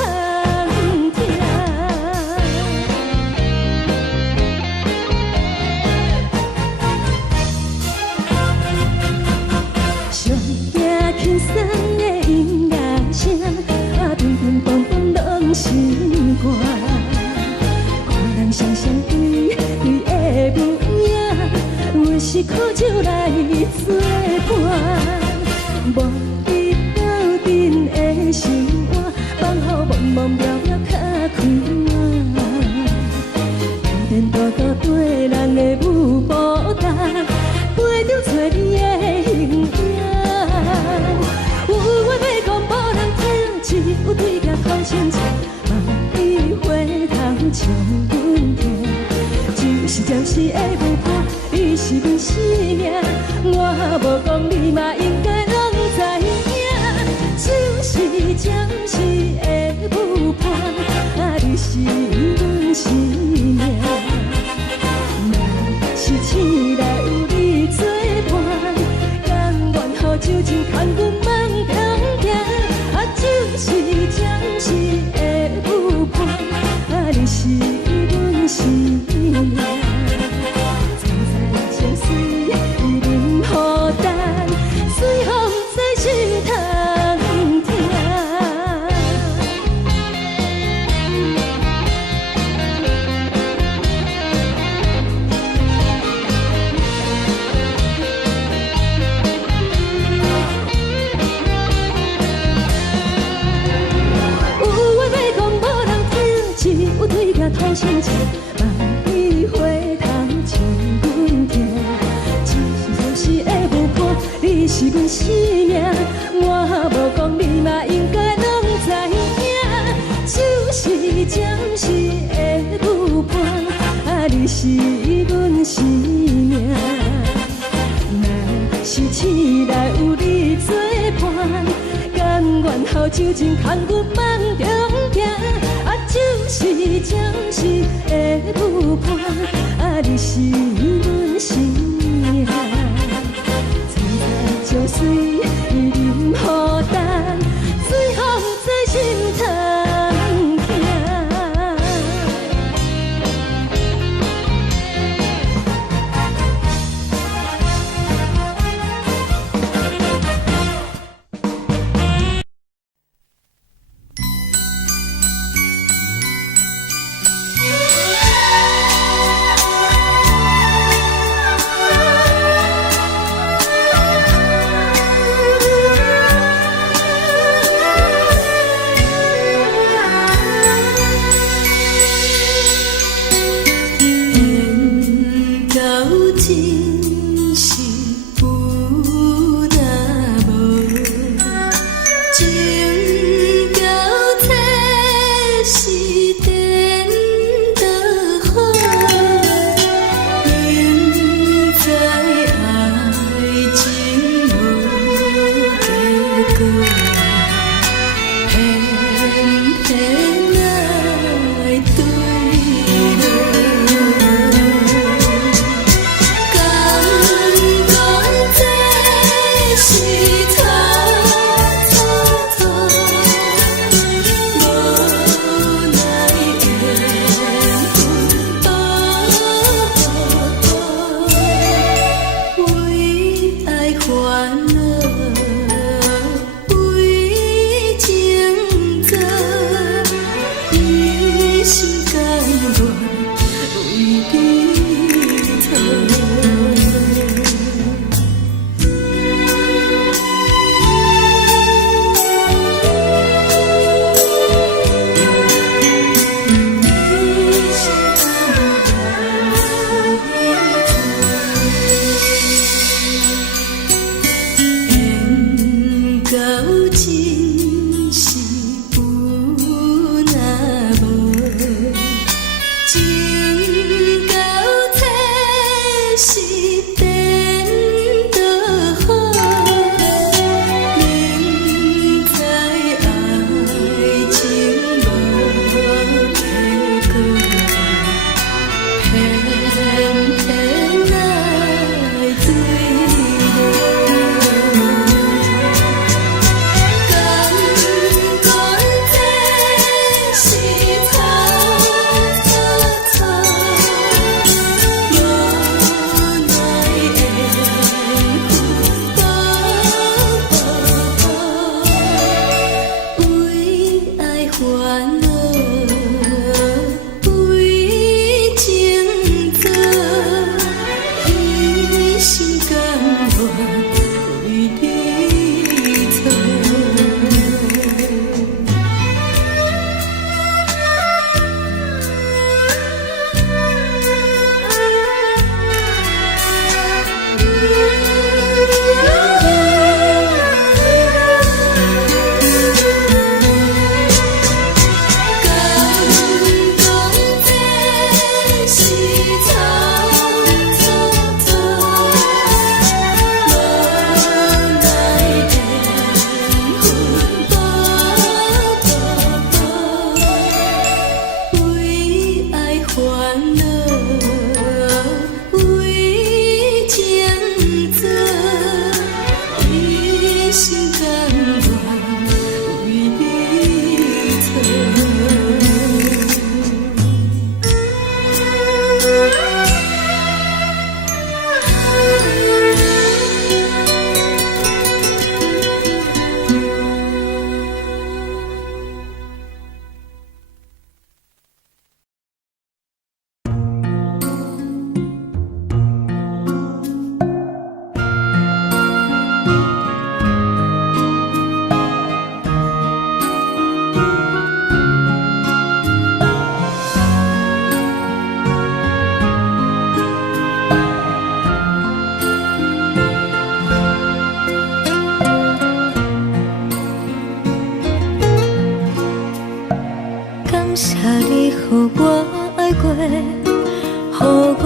轻松的音乐声，乒乒乓乓拢心肝。看人双双对对的模样，阮是苦酒来作伴。无你斗阵的生活，放予茫茫渺渺较开眼。颠颠倒倒对人的舞步弹，陪着找你的形影。有话要讲无人听，只有对镜头心情，万里回头将阮听。就是暂时的舞伴，你是阮生命，我无讲你嘛应该拢知影。就是暂时的舞伴，你是阮生命。若是醒来有你作伴，甘愿予酒精牵阮放通行。就是暂时的舞伴，你是阮生命。惨惨情水任何等，随风在心头听。头心情，万里回头将阮听。只是暂时的舞伴，你是阮生命，我无讲你嘛应该拢知影。就是暂时的舞伴，你是阮生命。若是醒来有你作伴，甘愿予酒精牵阮放中行。就是暂时的舞伴，你是阮生命。惨惨情水任何等，随风在心头听。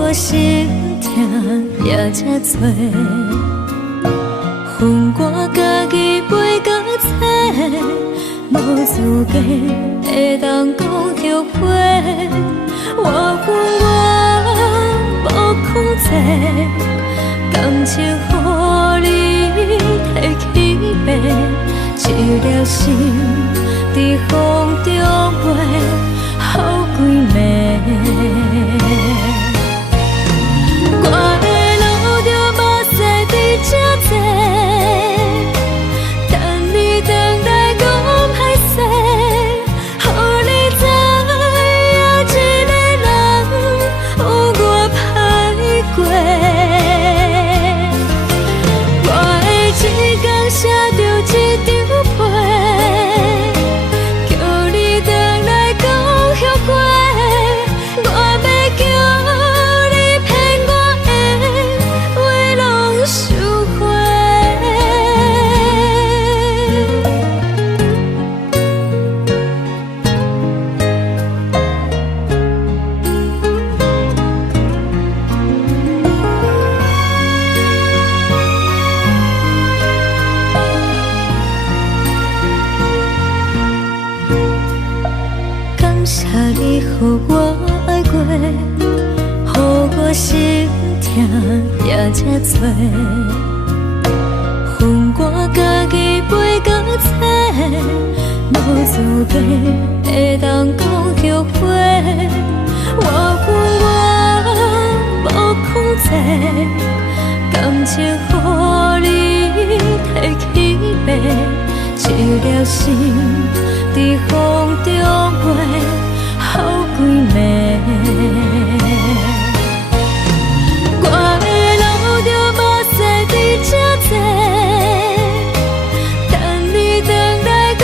我心痛也这多，恨我家己袂到切，无资格会当讲后悔。我恨我无控制，感情予你提起白，一粒心在风中飞，好几暝。我的路就无驶伫这多，等你回来讲歹势，予你知影一个人有我歹过。我的一天写着一张被，叫你回来讲后悔。我要叫你骗我的话拢收回。感谢你，予我爱过，予我心痛也这多，恨我家己袂到切，无资格会当讲后悔。我恨我无控制，感情予你提起白，一粒心在风中飞，好几暝。我的路就无驶伫这多，等你回来讲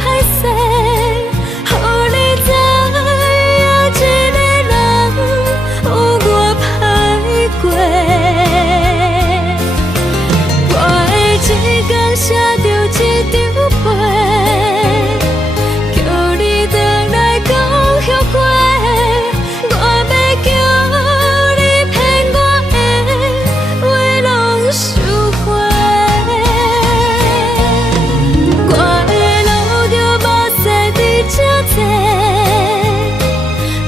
歹势，予你知影一个人有我歹过。我的一天写着一张被，叫你回来讲后悔。我要叫你骗我的话拢收回。我的路就无驶伫这多，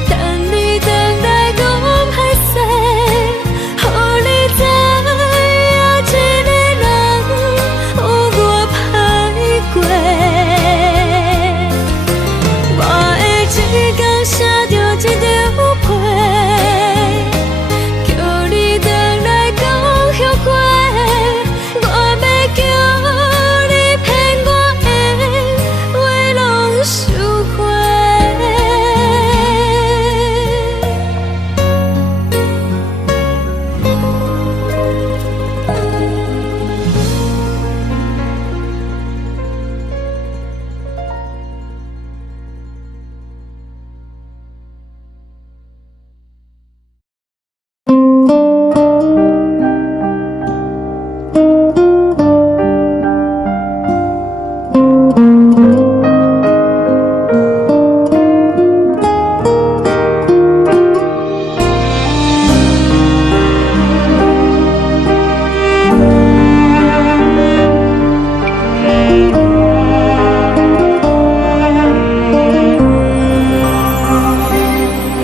等你回来讲歹势，予你知影一个人有我歹过。我的一天写着一张被，叫你回来讲后悔。我要叫你骗我的话拢收回。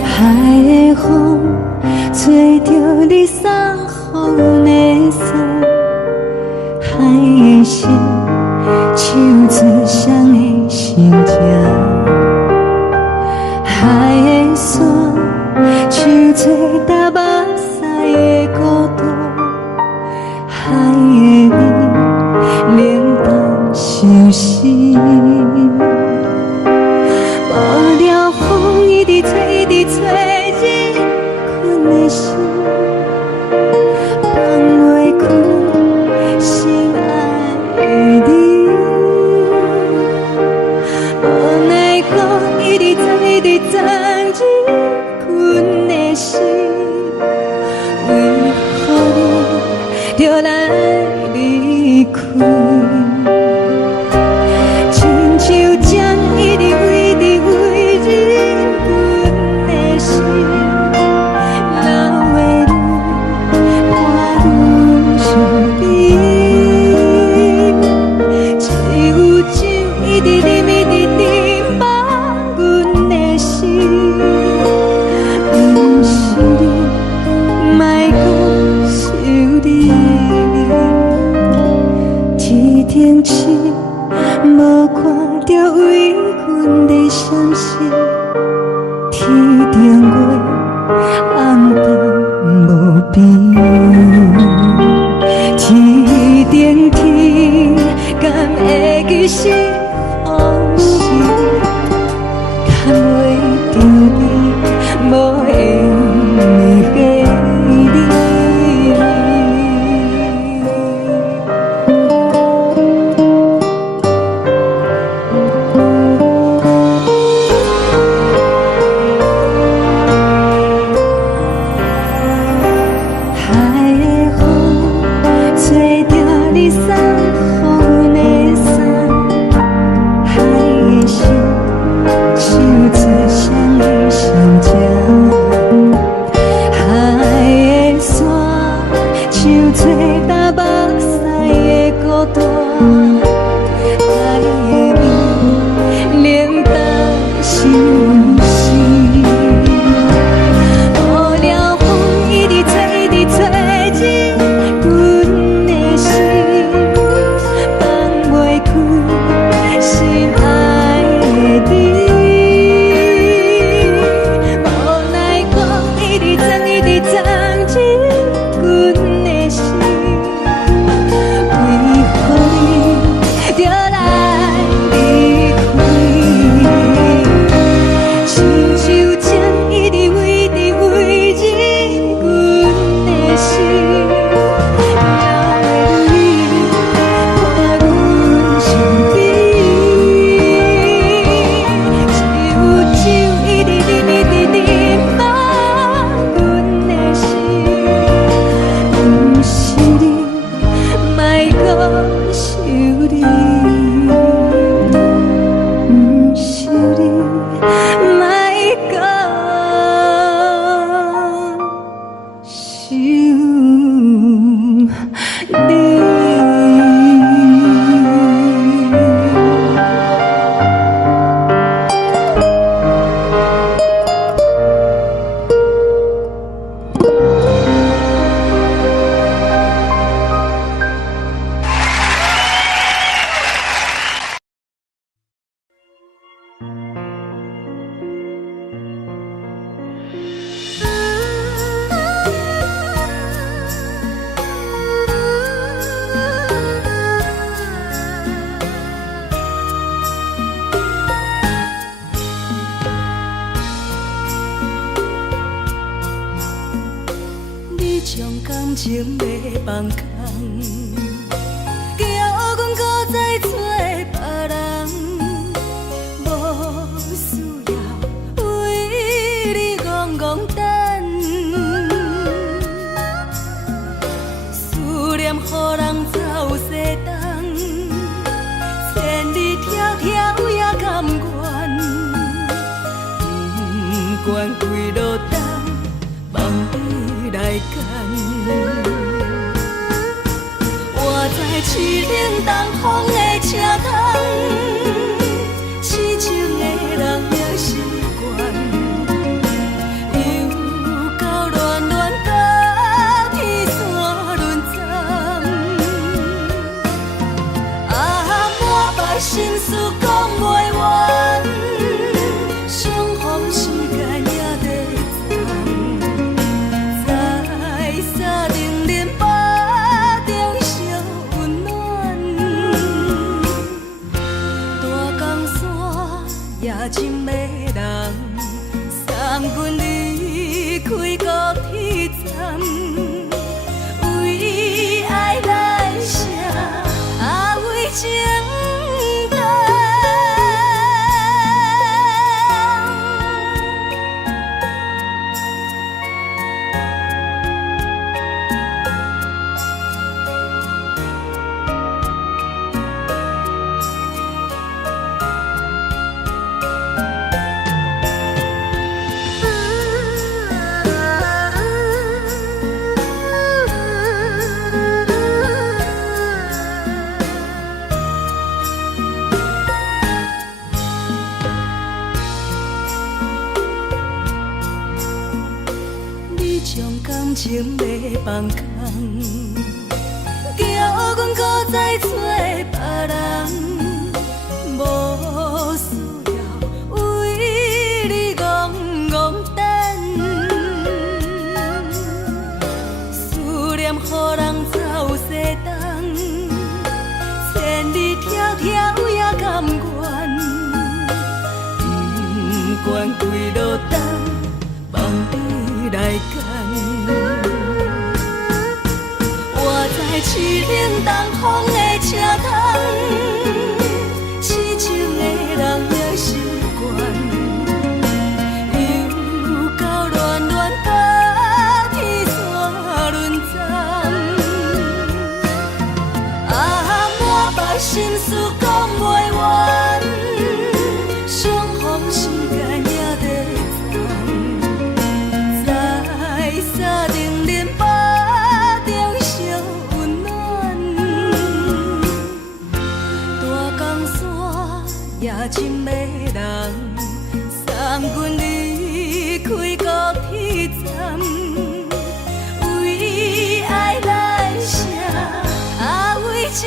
海的风吹着你送风的伞，海的心唱出双的心情，海的山唱出搭目屎的孤独，海的你冷淡伤心。无聊风一直吹，一直吹，日困的心放袂开，心爱的你。无奈何一直在，一直在，日困的心边，天顶天，敢会记是往事？敢袂着你，无缘给你。感情要放空，叫阮搁再找别人，无需要为你戆戆等。思念予人走西东，千里迢迢也甘愿，不管几路东，望你来干。活在凄冷东风的车窗，痴情的人也习惯，又到恋恋甲天山沦陷。满腹心事讲袂完，相逢时间也在藏。在沙定林巴中相温暖，大江山也真迷人，送阮离开高铁站，为爱来写为情。感情要放空，叫阮搁再找别人，无需要为你戆戆等。予人走西东，千里迢迢也甘愿，不管归路东，望你来赶。我在市冷东风的车窗，痴情的人也心倦。心事讲袂完，相逢时间也在站，在沙定林巴中相温暖。大江山也深的人，送阮离开高铁站，为爱来写，为情。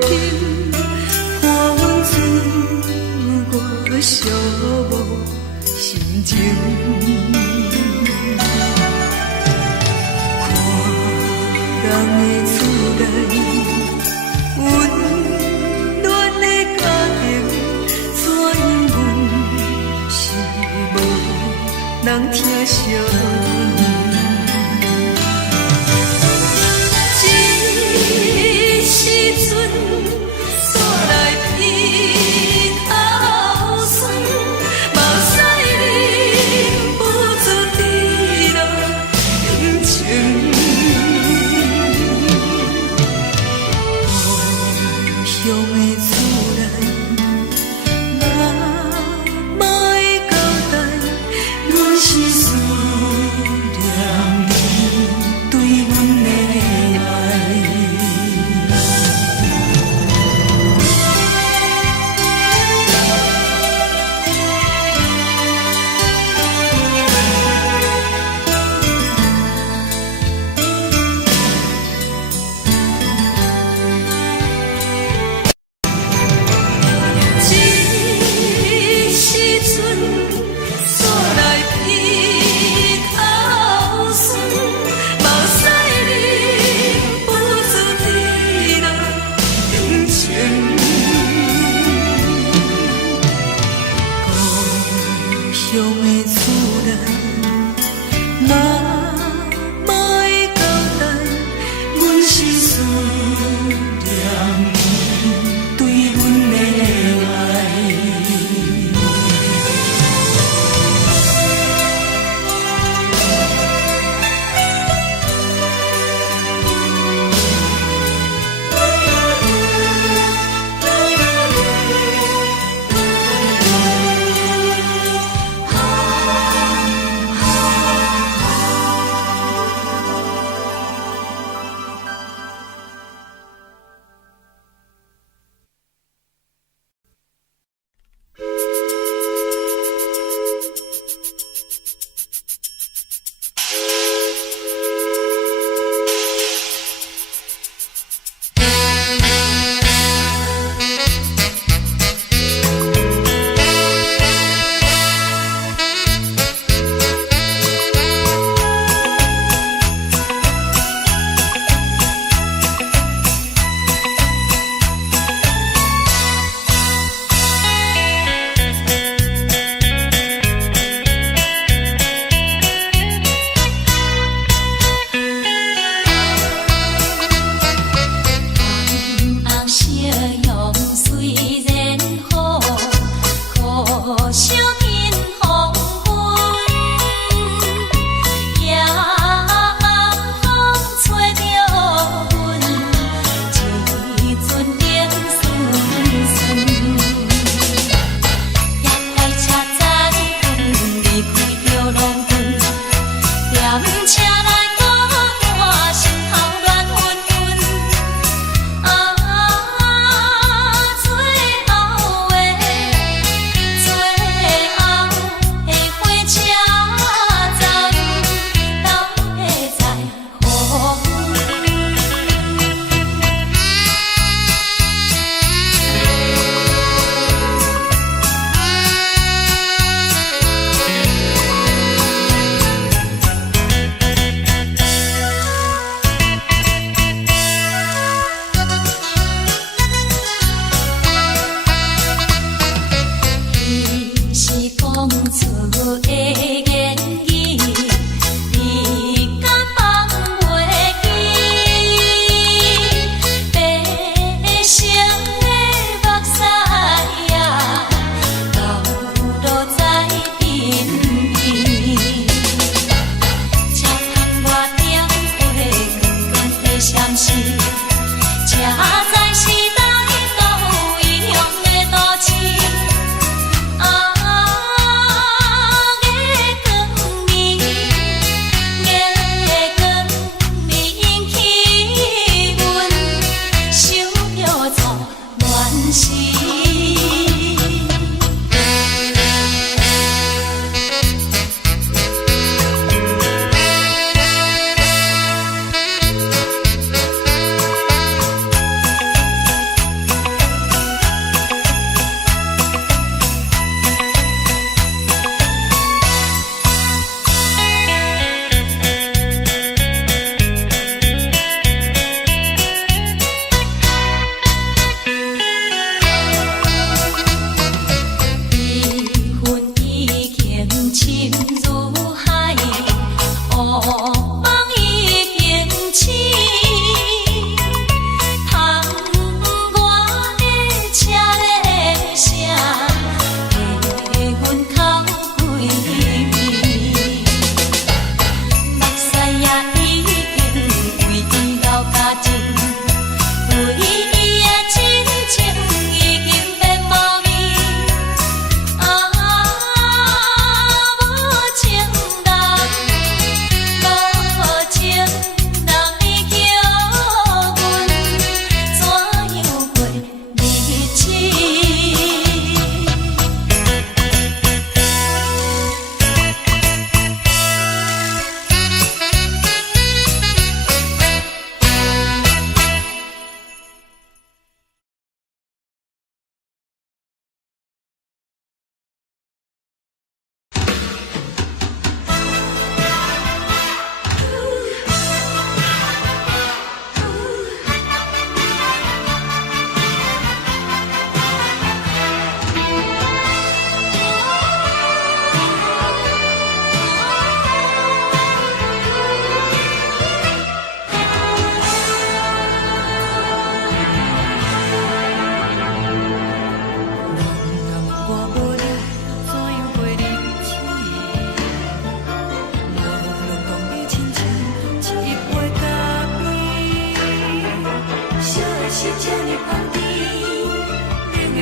天，看阮自我寂寞心情。看人的厝内温暖的家庭，怎因阮是无人疼惜？时阵煞来鼻头酸，目屎忍不住滴落眼睛。故乡的厝内，妈妈的交代，阮是思念你对阮的爱。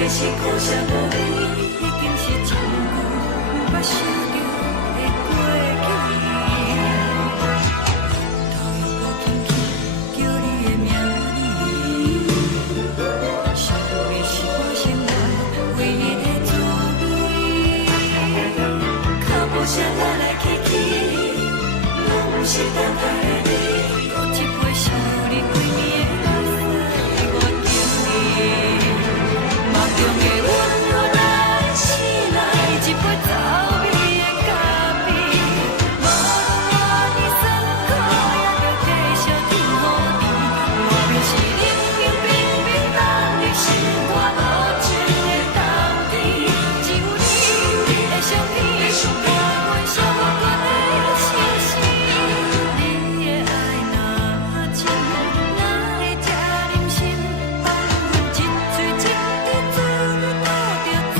的是苦涩无味，已经是真久无法想着的过去。头又搁轻轻叫你的名字，想的是我生活唯一的滋味。脚步声来来去去，拢是等待的你。搁一杯想你几年的目屎，我敬你。梦中的阮若来醒来，一杯走味的咖啡，无论偌呢酸苦，也着继续甜予你。莫名是冷冷冰冰，咱的心肝无情的冬天，只有你的相片，我阮寂寞的心事。你的爱若真，哪会这忍心放阮一嘴一滴水，倒着滋味的咖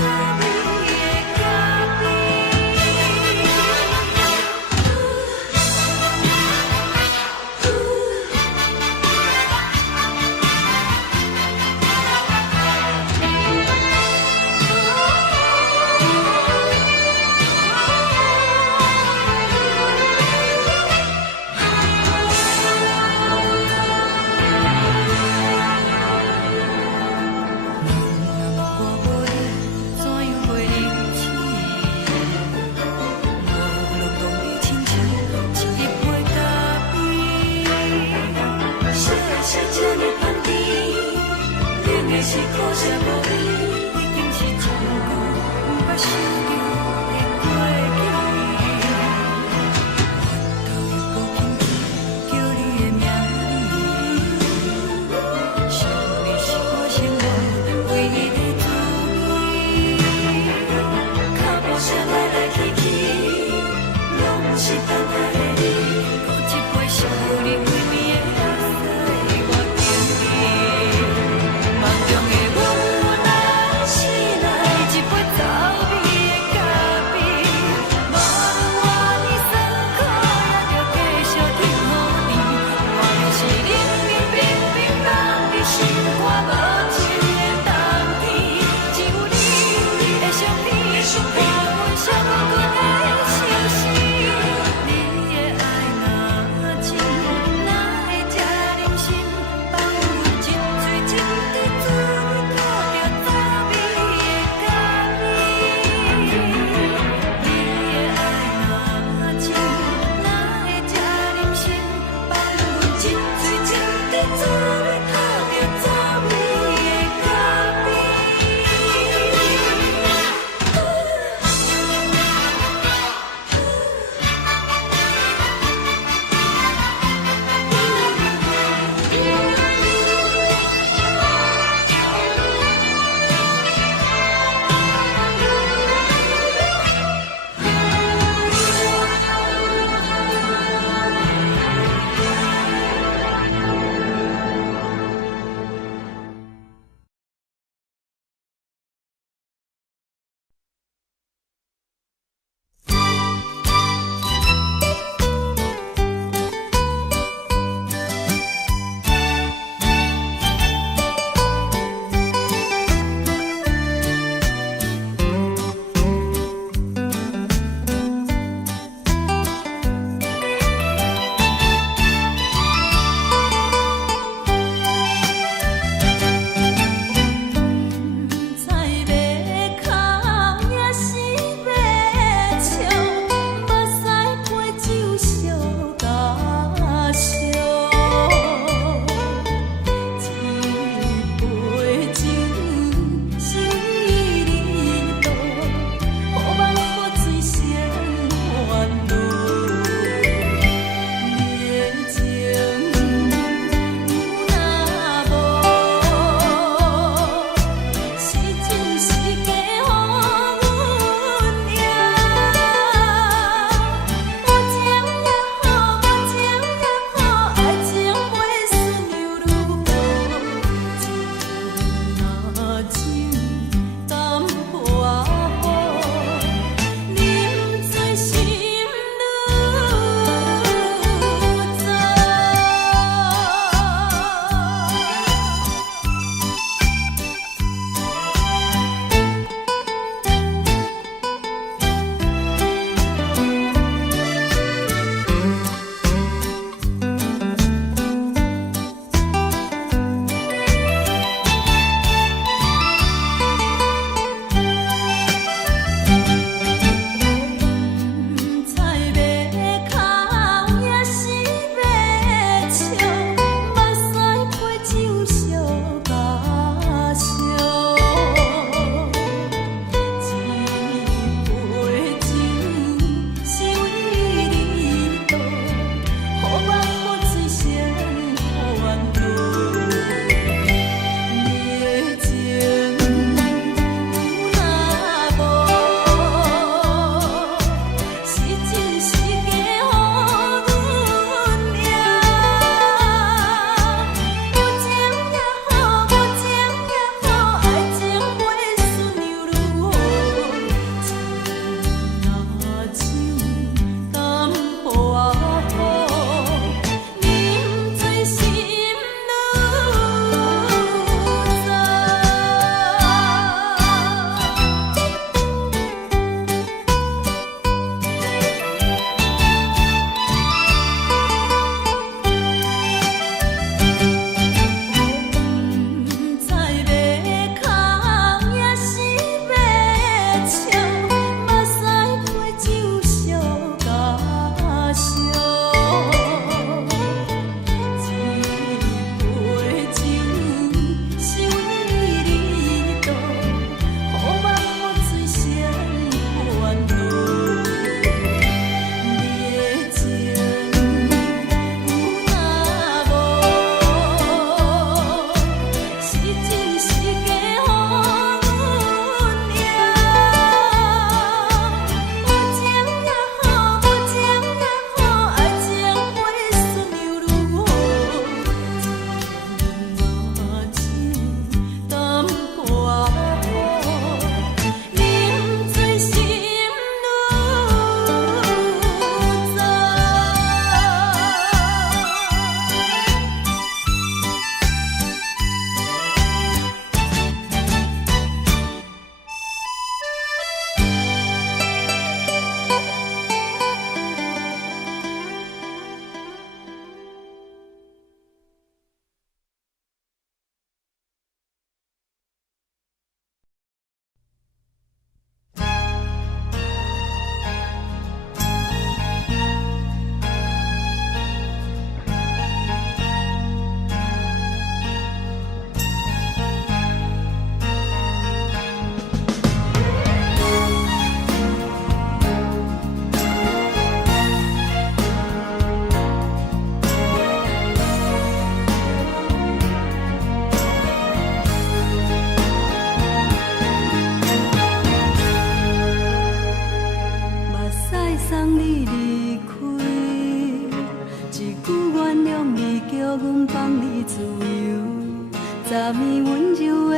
我无你，怎样过日子？无路当你亲像一杯咖啡。小的是这呢香甜，冷的是苦涩无味。已经是真久无法想着的过去。头又搁轻轻叫你的名字，想你是我生活唯一的滋味。脚步声来来去去，拢是等待的你。搁一杯想你几年的目屎，我敬你。梦中的阮若来醒来，一杯走味的咖啡，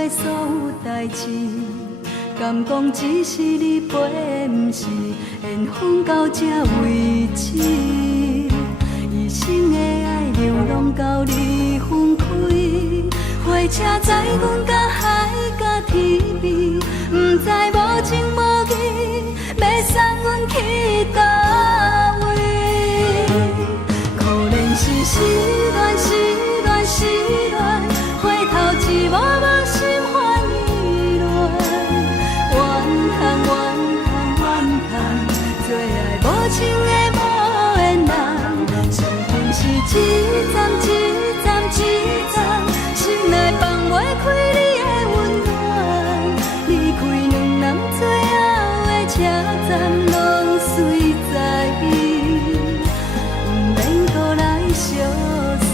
的所有代志，敢讲只是你陪，不是缘分到这为止。一生的爱流浪到你分开，火车载阮到海甲天边，不知无情无义，要送阮去倒位？可怜是失恋，失恋，失恋，回头一幕幕心烦意乱，怨叹，怨叹，怨叹，最爱无情的无缘人，伤痕是一站一站一站，心内放袂开你的温暖，离开两人最后的车站，拢随在伊，不免搁来相送。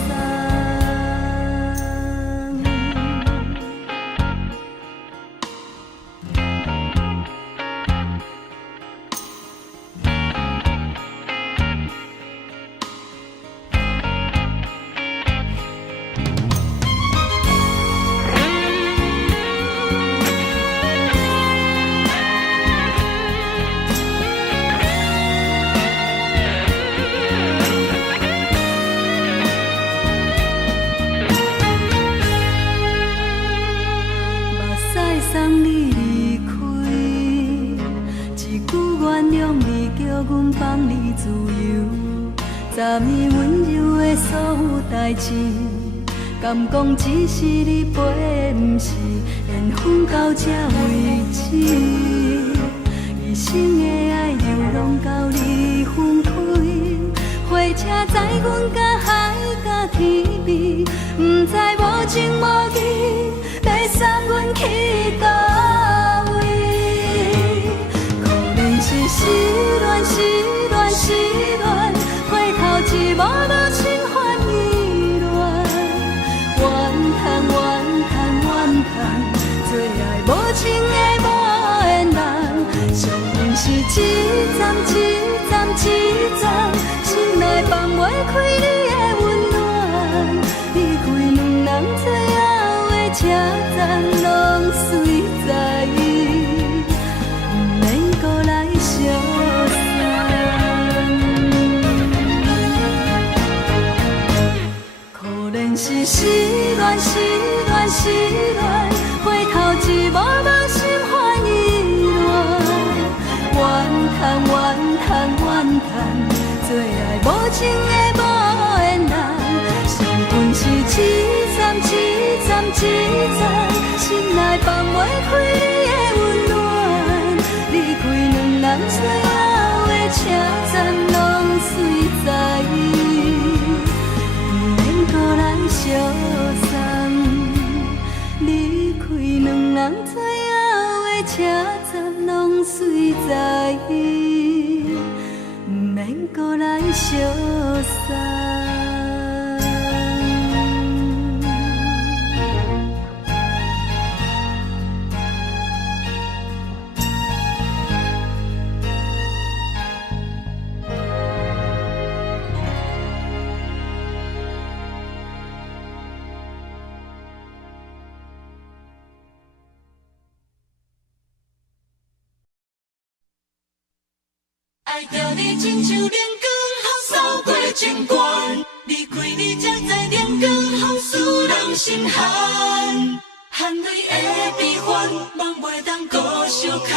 目屎送你离开，一句原谅你，叫阮放你自由。昨暝温柔的所有代志，敢讲只是你陪，不是缘分到这为止。一生的爱流浪到你分开，火车载阮到海甲天边，不知无情无义，要送阮去倒位？可怜是失恋，失恋，失恋，回头一幕幕心烦意乱，怨叹，怨叹，怨叹，最爱无情的无缘人，伤痕是一站一站一站，心内放袂开你的温暖，离开两人最后的车站，拢随在伊，不免搁来相送。可怜是失恋，失恋，失恋，回头一幕幕心烦意乱，怨叹，怨叹，怨叹，最爱无情的无缘人，伤痕是一站一站一站，心内放袂开你的温暖，离开两人最后的车站，拢随在伊，不免搁来相送。离开两人最后的车站，拢随在伊，不免搁来相送。爱着你亲像亮光，扫过情关，离开你才知亮光风使人心寒。含泪的悲欢，望袂当搁相牵，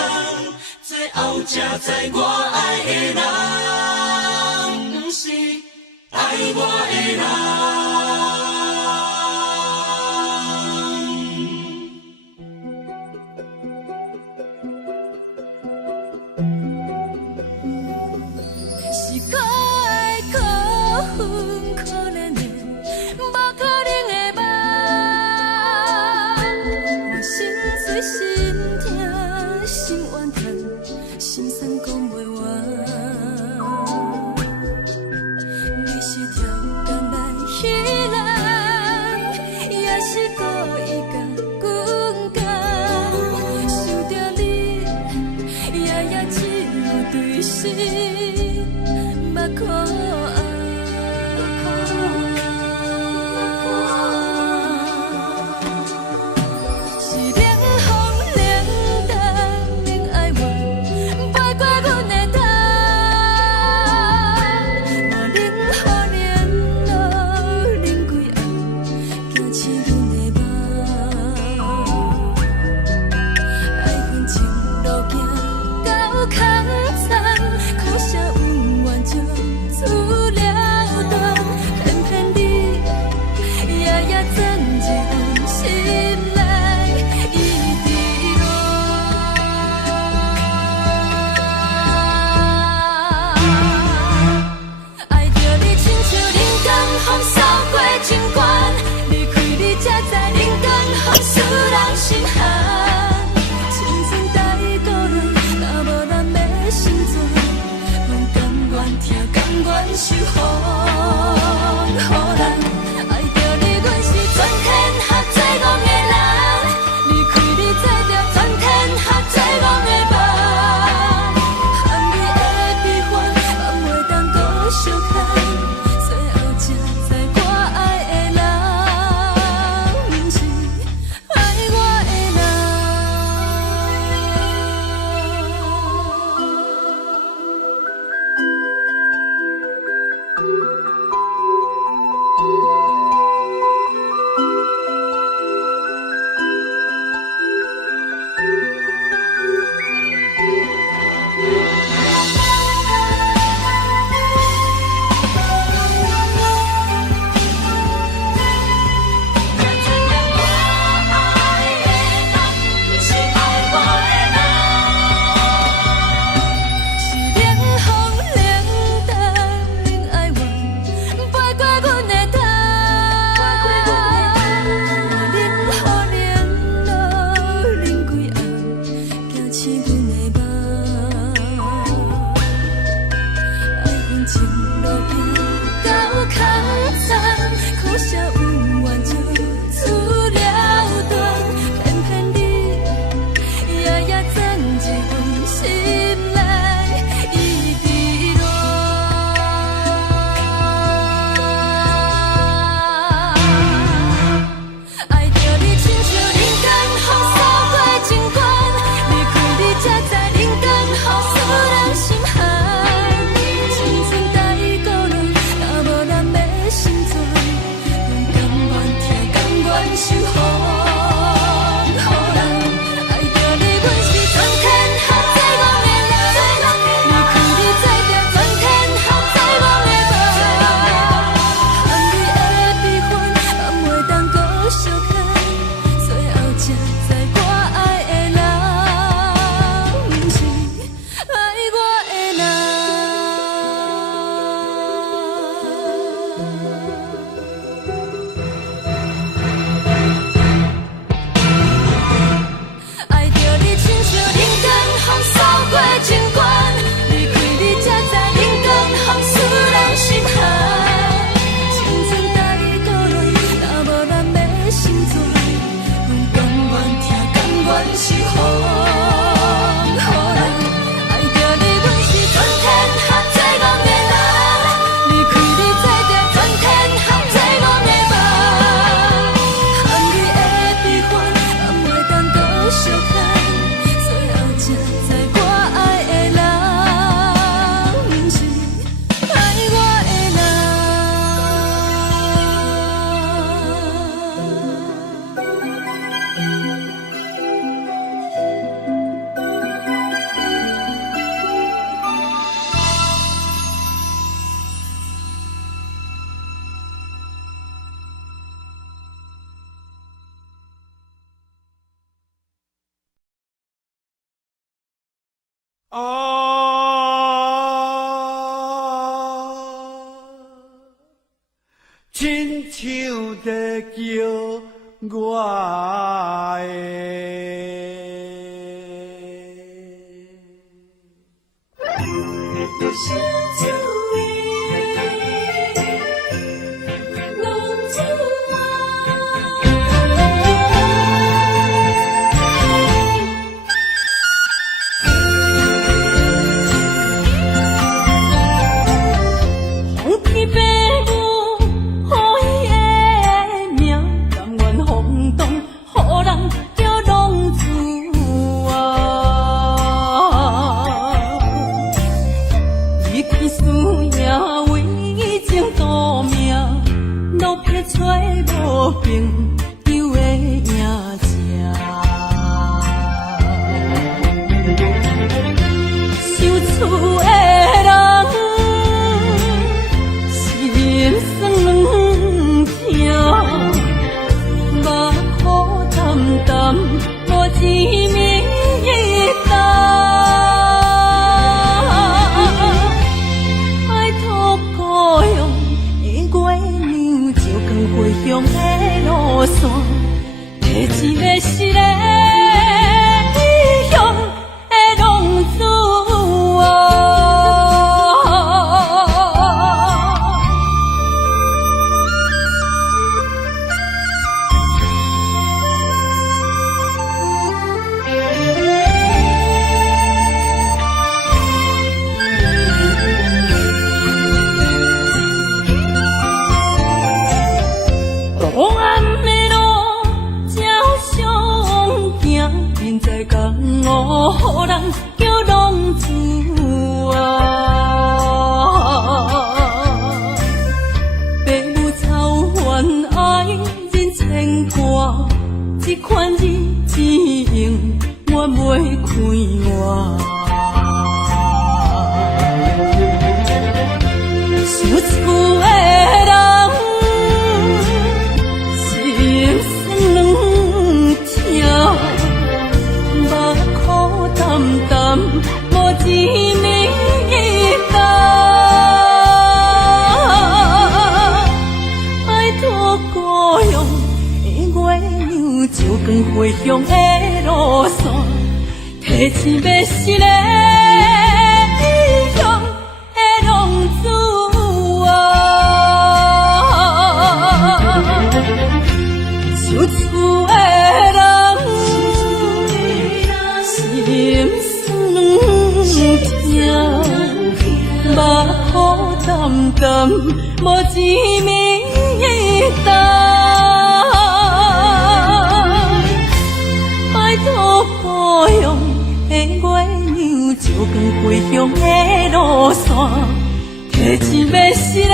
最后才知我爱的人，不是爱我的人。是可爱可恨可怜的，无可能的梦。我心碎心痛心怨叹，心酸讲袂完。你是条工来彼。阮是风，予人爱着你，阮是全天下最憨的人。离开你做着全天下最憨的梦，含泪的悲欢，也袂当搁相牵。最后才知我爱的人，不是爱我的亲像在叫我的。小酒味，浓酒红天白母，予伊的名，甘愿风动，予人叫浪子啊。离去思念，为情赌命，路撇找无朋友的影子。受厝的人，心酸软痛，目苦淡淡，无一明一暗。爱托故乡的月娘，照光回乡的路线，摕一个失个异乡的浪子啊。黑暗的路，照常行，人在江湖，予人叫浪子啊。父母操怨爱人牵挂，这款日子用我袂开换。受厝的人，心酸软痛，目苦淡淡，无一明一暗。爱托故乡的月娘，照光回乡的路线，摕钱要失个异乡的浪子啊。受厝的人，心酸软痛，目苦淡淡，无一明一暗。爱托故乡的月娘，照光回乡的路线，摕钱要失个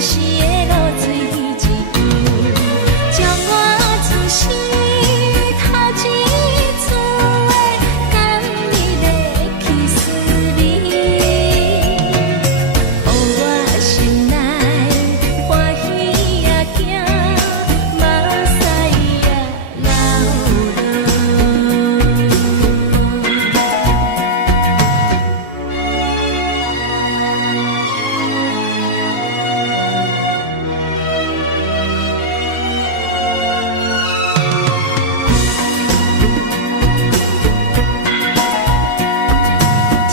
时的露水一游，将我自身头一次的甘美的起思味，予我心内欢喜也惊，目屎也流落。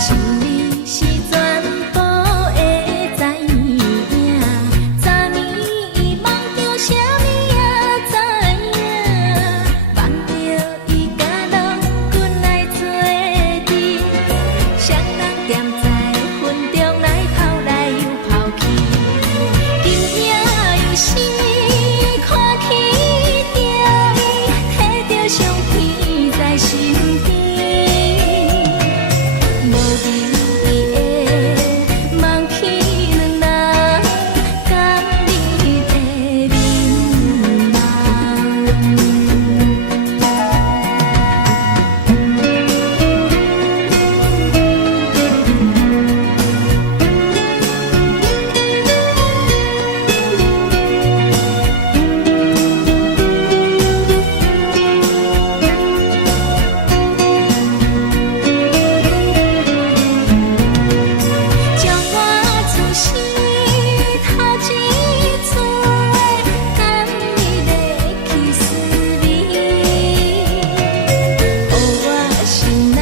一年是全部的知影，昨年伊梦着啥物也知影，梦着伊甲郎君来做阵，双人踮在云中来跑来又跑去，今夜又是看起着伊，摕着相片在身边。无眠伊的梦起两人甘美的面梦。将我自身头一次的甘美的起思味，予我心内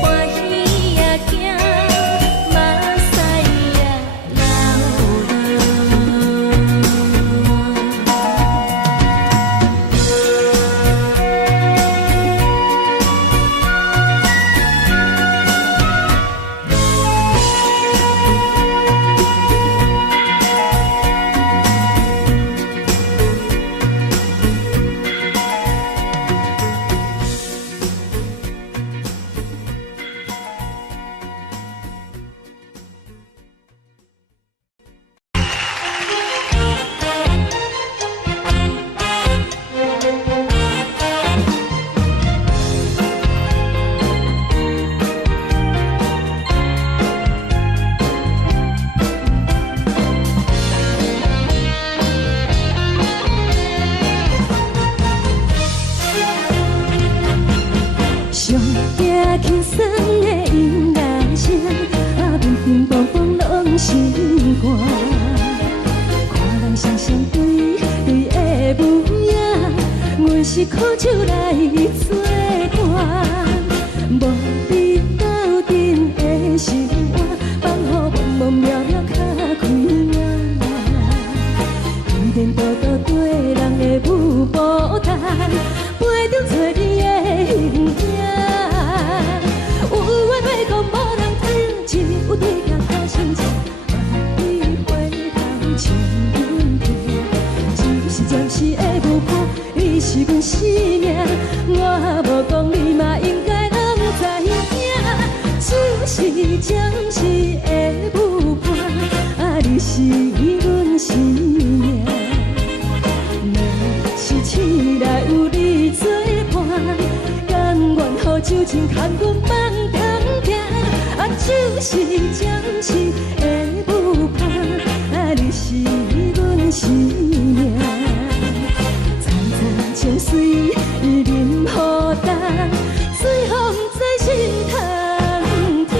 欢喜也惊，目屎也流上惊轻松的音乐声，乒乒乓乓拢心肝。看人双双对的舞影，阮是苦酒来作伴。无你斗阵的生活，放予茫茫渺渺较快乐。颠颠倒倒对人的舞步弹，陪着做你的形影。有话要讲无人听，只有对甲靠心情，万里回头唱阮听。就是暂时的舞伴，你是阮生命，我无讲你嘛应该通知影。就是暂时的舞伴，你是阮生命。是醒来有你作伴，甘愿予酒精牵阮放长行，就是暂时的舞伴，你是阮生命。层层情水任雨打，水风在心通听。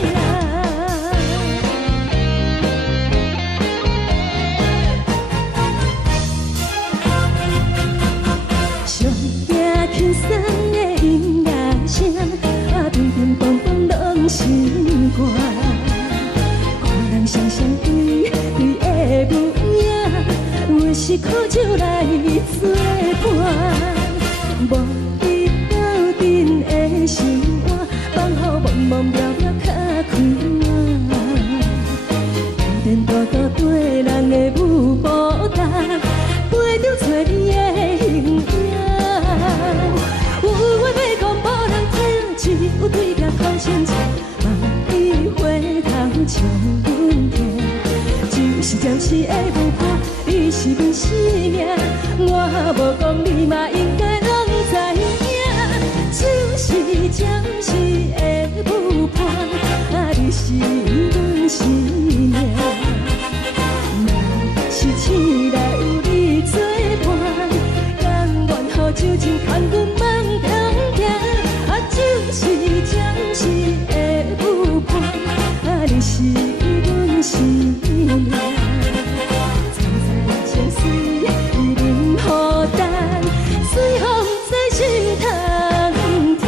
上惊轻松的音乐声，乒乒乓乓拢心肝。看人双双对的舞影，阮是苦酒来作伴。无你斗阵的生活，放予茫茫渺渺较快乐。颠颠倒倒对人的舞步弹，陪着做你的形影。有话要讲无人听，只有对甲靠心情，万里回头唱阮听。就是暂暂时的有伴，你是阮生命。我无讲你嘛应该拢知影，就是暂时的有伴，你是阮生命。若是醒来有你作伴，甘愿予酒精牵阮梦中行，就是暂时的有伴，你是阮生命。站在情水伊任孤单，随风在心通听。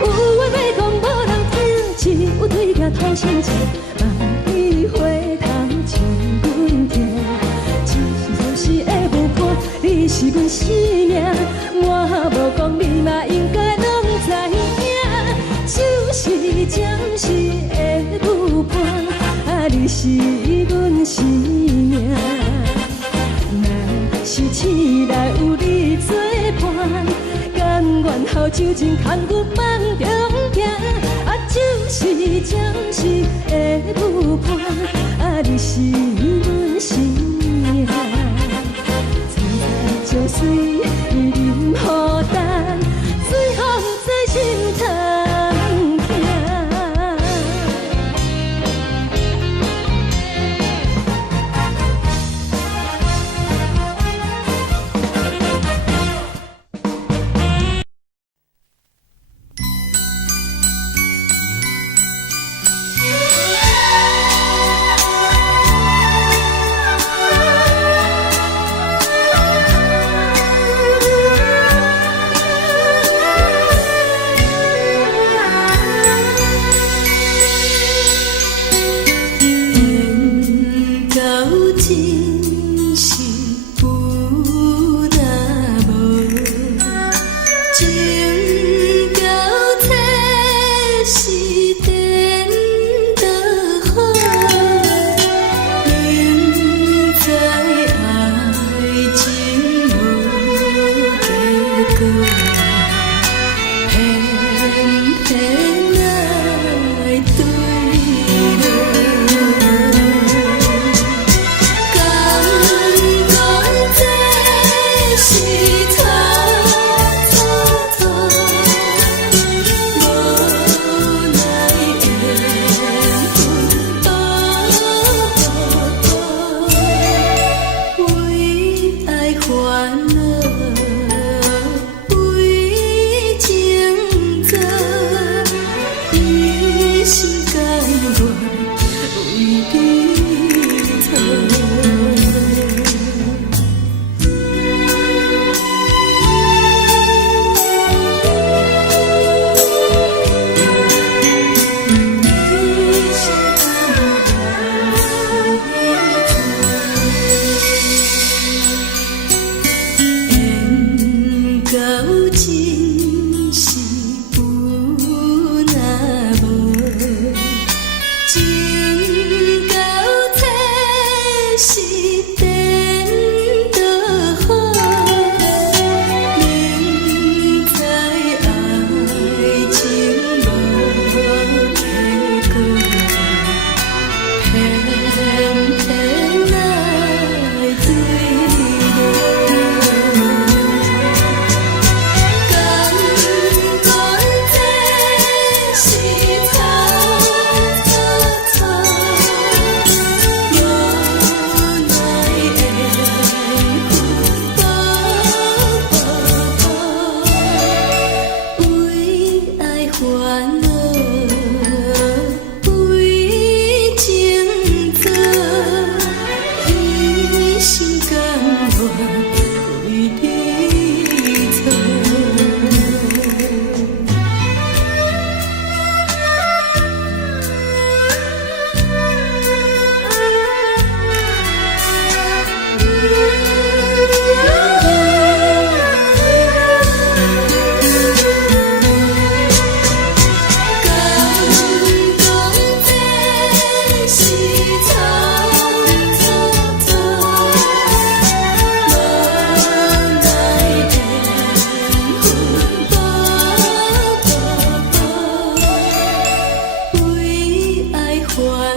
有话要讲无人听，只有对镜讨心情，万里花头将阮听。暂时的有伴，你是阮生命。我无讲你嘛应该拢知影，就是暂时的有伴，你是阮生命。若是醒来有你作伴，甘愿予酒精牵阮梦中行，就是暂时的有伴，你是阮生命。站在情水伊任孤单，随风在心通听。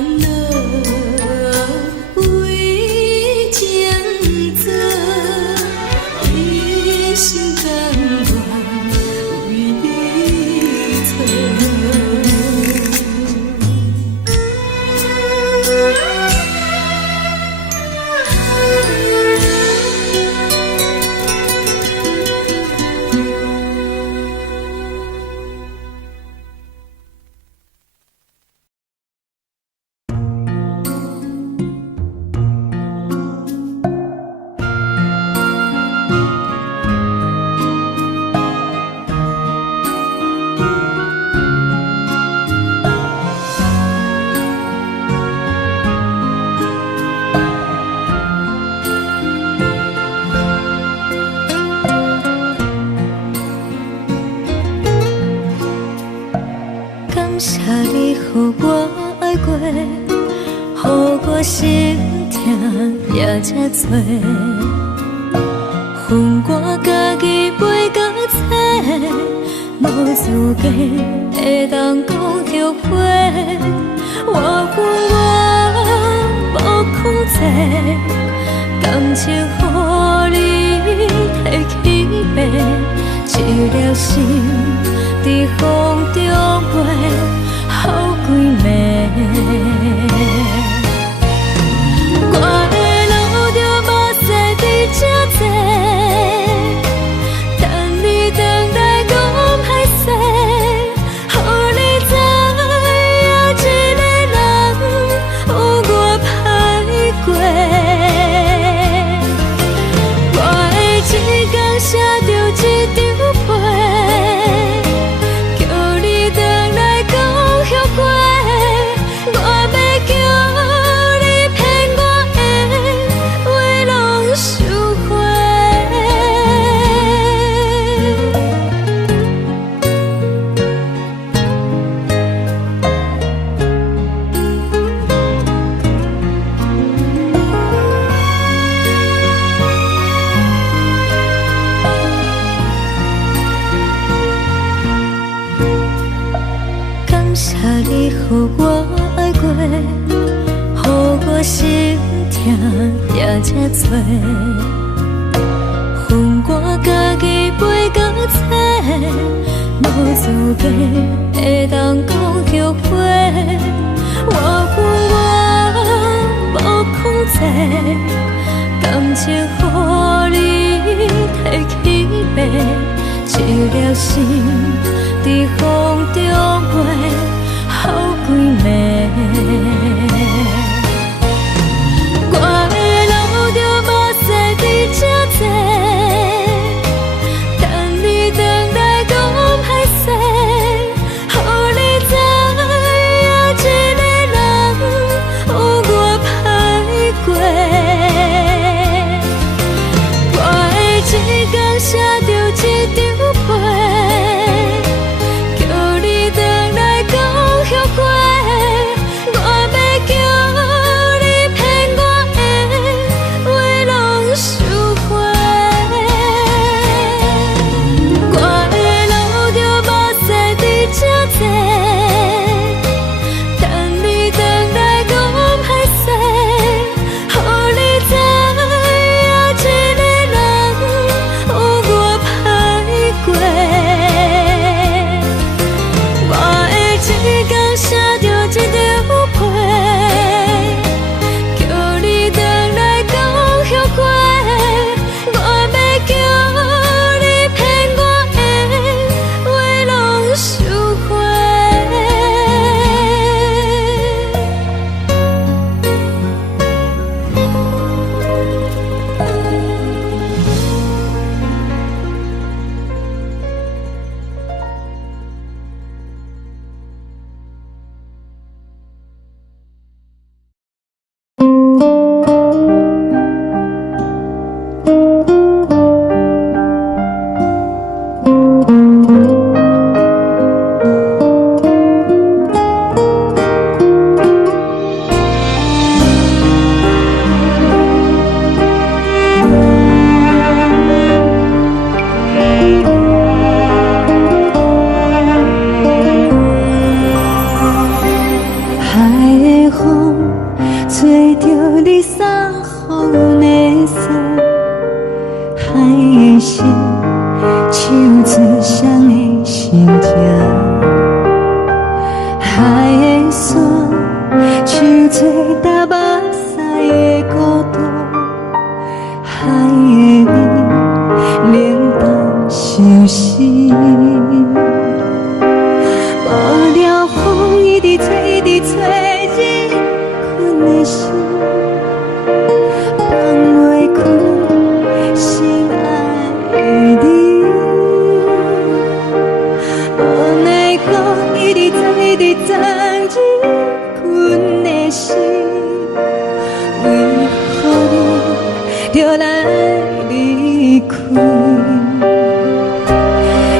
恼，为情做，一心甘愿为你错。感谢你，予我爱过，予我心痛也这多。恨我家己袂到切，无资格会当讲后悔。我恨我无控制，感情予你摕去卖，一粒心。在风中飞，好几暝。我的路着目屎在这多，等你回来讲歹势，予你知影一个人有我歹过。我的一天写着一张被。你予我爱过，予我心痛也这多。恨我家己袂到切，无资格会当讲后悔。我恨我无控制，感情予你摕去卖，一粒心在风中飞。好几暝，我的路着目屎在这多，等你回来讲歹势，予你知影一个人有我歹过。我的一天写着一张被。的风吹着你送予的伞，海的心唱出双的心情，海的山唱出踏目屎的孤独，海的味冷淡伤心。无聊风一直吹，一直吹，日困的心放袂开，心爱的你。无奈风一直吹，一直吹，日困的心，为何你就来离开？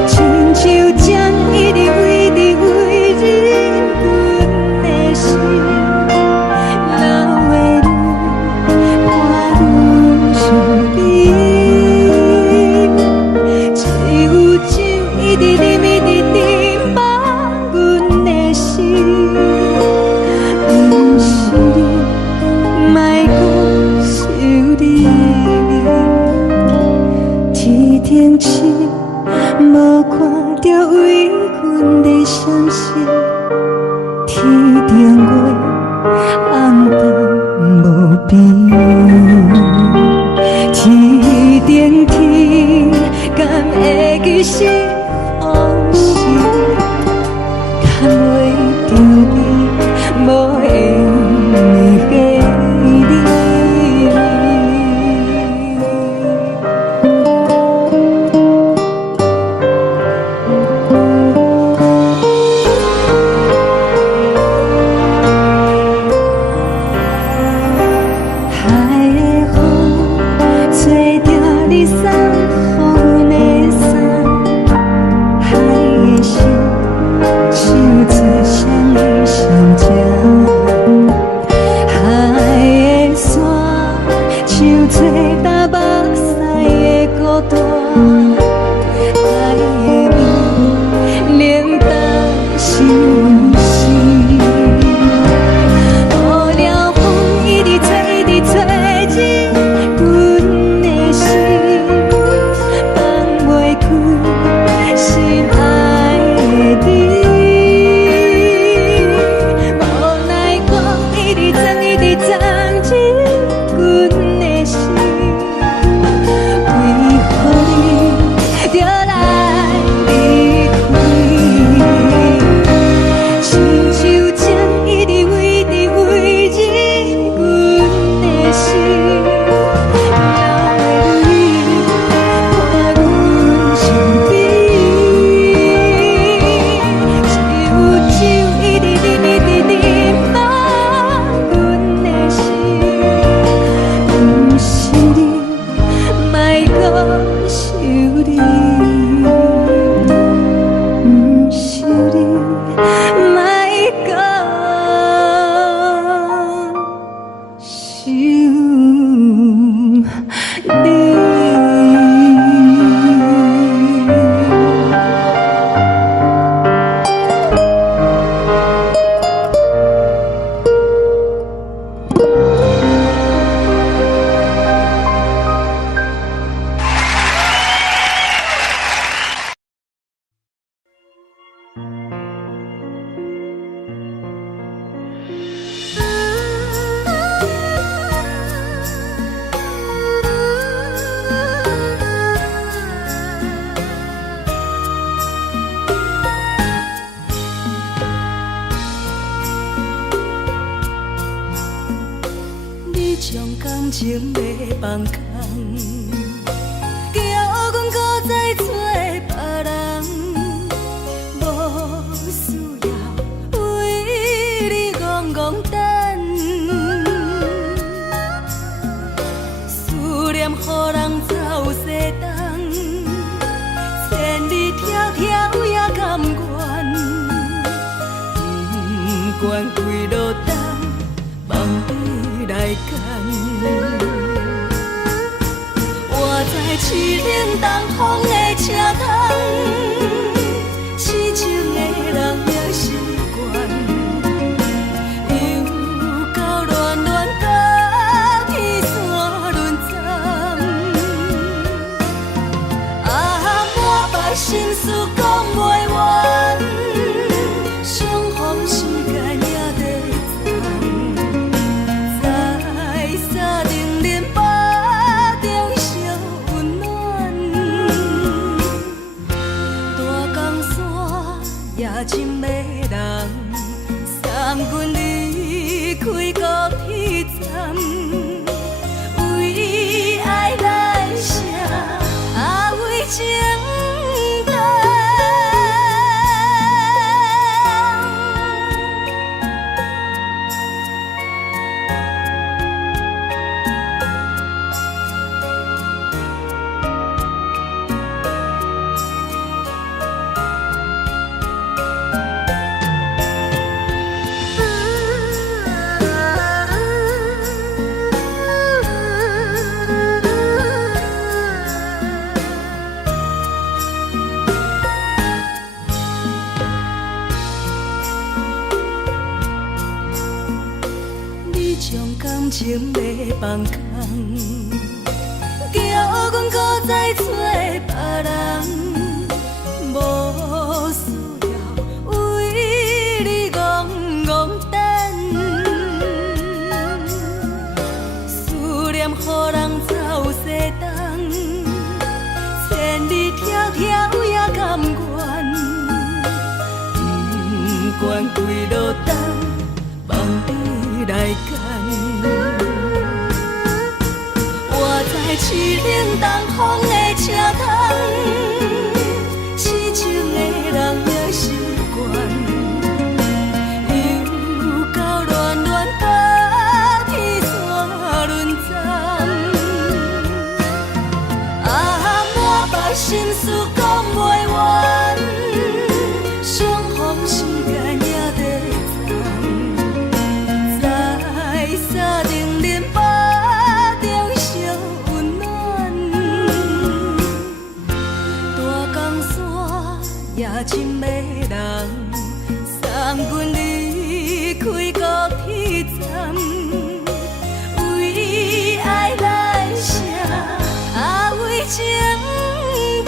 亲像针一直围，一直围，日阮的心，流的泪，伴阮伤悲。只有酒一直啉，一直啉，放阮的心。不是你，莫讲想你。天顶星，无看着为阮的伤心。天顶月，暗淡无边。天顶天，敢会记是往事？敢袂着你，无缘的你。海的风吹着你送予的伞，海的心唱出双的心情，海的山唱出踏目屎的孤单，海的味冷淡伤心。无聊风一直吹，一直吹，日阮的心放袂开，心爱的你。无奈光一直装，一直装，日阮的心，为何你就来离开？亲像针一直围，一直围，日阮的心，流的泪，伴阮伤悲。只有酒一直啉，一直啉，放阮的心。不是你，莫讲想你。不是你，莫讲想你。你将感情要放空，叫阮搁再找别人，无需要为你戆戆等。思念予人走西东，千里迢迢也甘愿，不管几落冬，望你来干。我在凄冷东风的车窗，痴情的人也习惯，犹将感情要放空，叫阮搁再找别人。无需要为你戆戆等，思念予人走西东，千里迢迢也甘愿，不管几落冬，望你来干。我在凄冷东风的车窗。痴情的人也习惯，又到恋恋把天线轮转。满腹心事讲袂完，双方时间也在长，在沙定林巴中相温暖。大江山夜深的人，送阮离开高铁站，为爱来写为情单。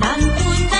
难分难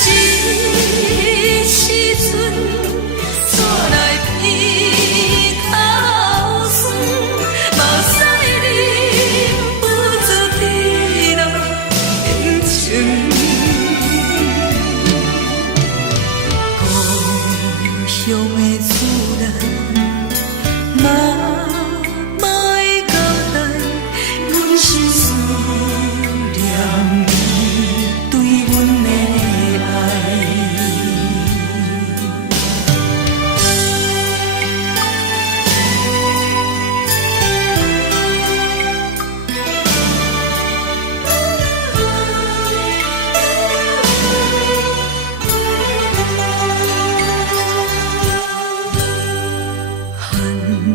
这时阵怎来鼻口酸，目屎忍不住滴落眼睛。故乡的厝内，妈妈的交代，阮是思念你对阮的爱。寒冷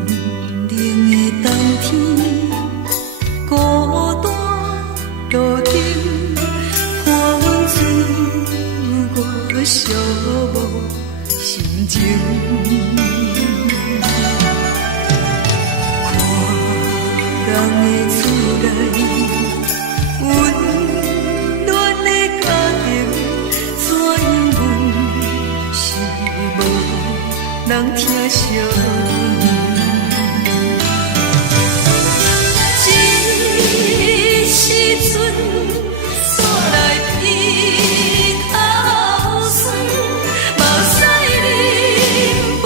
的冬天，孤单路顶，看阮自我寂寞心情。看人的厝内，温暖的家庭，怎因阮是无人疼惜阮？这时阵怎来鼻口酸，目屎忍不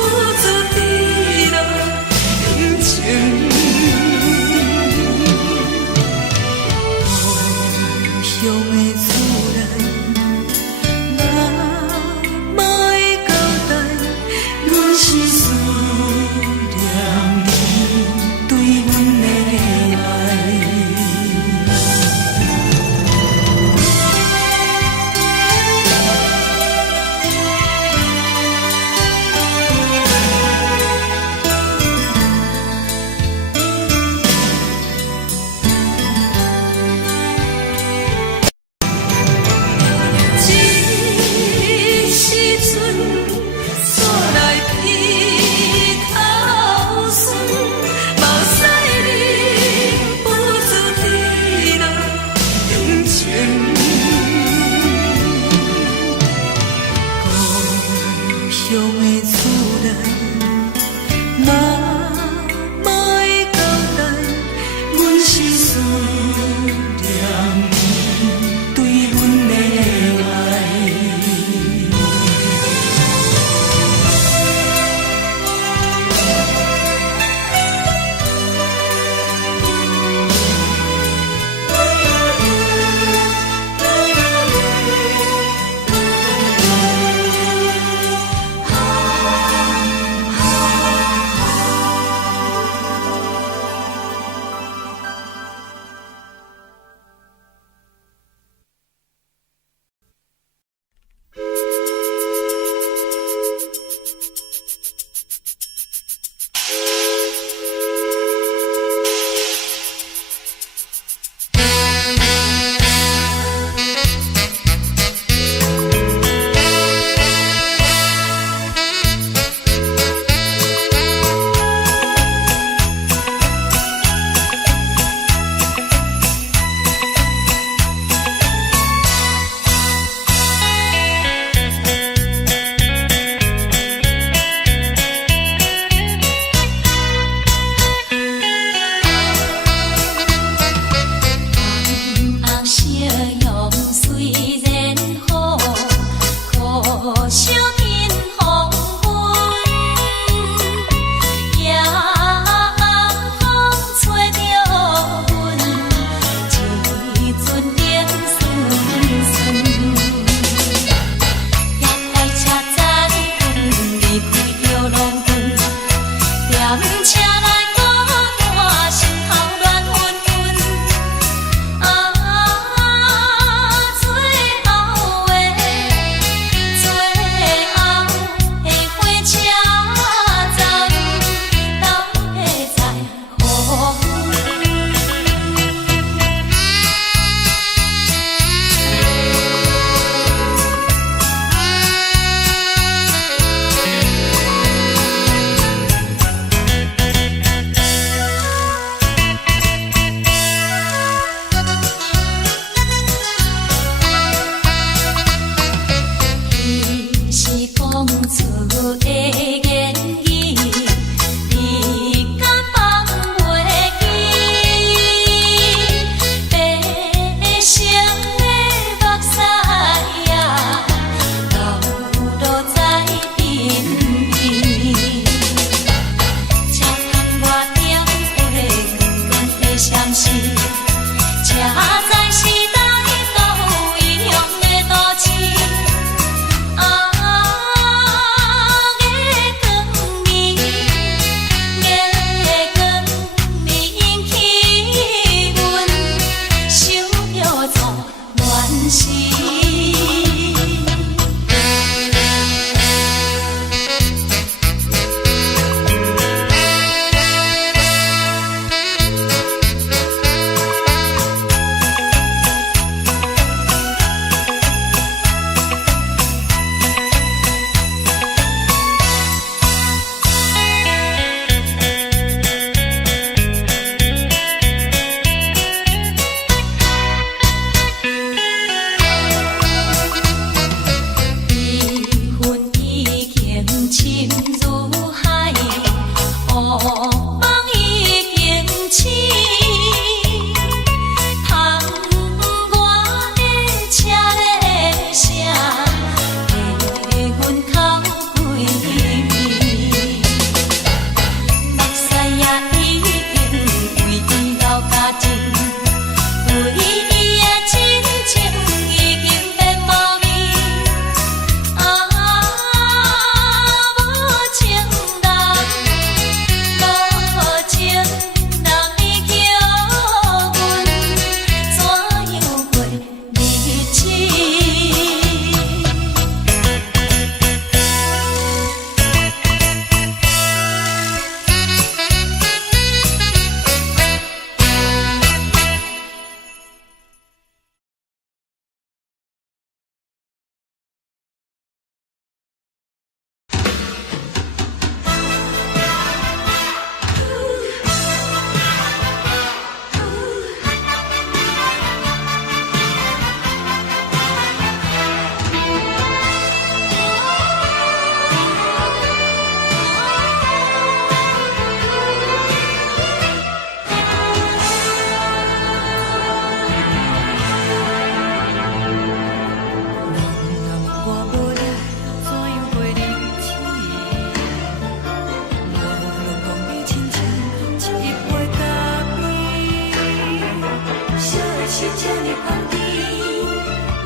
呢香甜，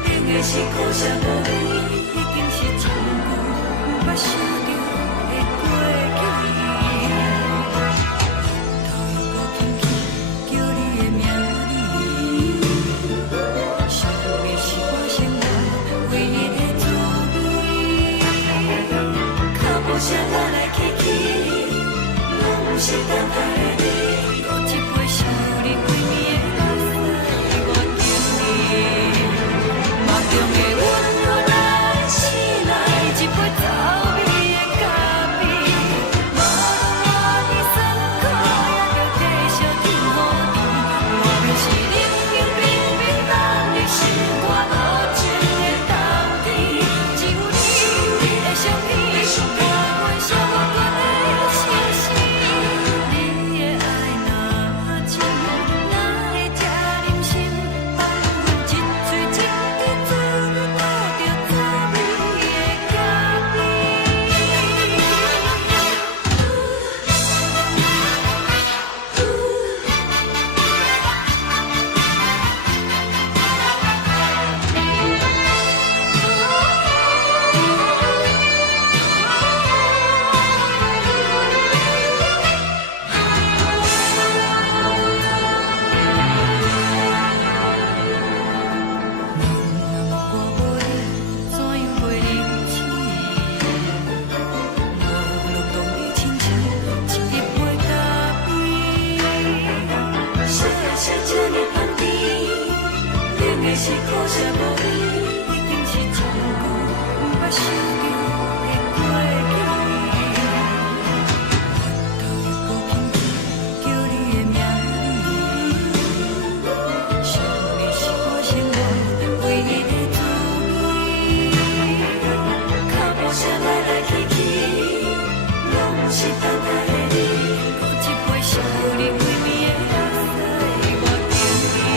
冷的是苦涩无味，已经是真久捌想着的过去。头又搁轻轻叫你的名字，想的是我生活唯一的滋味。脚步声来来去去，拢是等待的你，搁一杯想你几暝的目屎，我求你，梦中的阮我来醒来，一杯走味的咖啡，无论我的酸苦，也着继续甜予你。我便是冷冷冰冰冷的心肝，无情的冬天，只有你的相片，我袂伤我的心事。你的爱若真，哪会这忍心放阮一嘴一滴水，倒着走味的咖我无你，怎样袂忍气？无路当你亲像一杯咖啡，小的小这呢香甜，冷的是苦涩无味，已经是真久捌想着的过去。头又搁轻轻叫你的名字，想的是我生活唯一的滋味。脚步声来来去去，拢是等待的你，搁一杯想你几暝的目屎，我求你，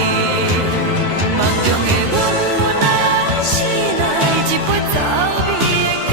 梦中的阮我来醒来，一杯走味的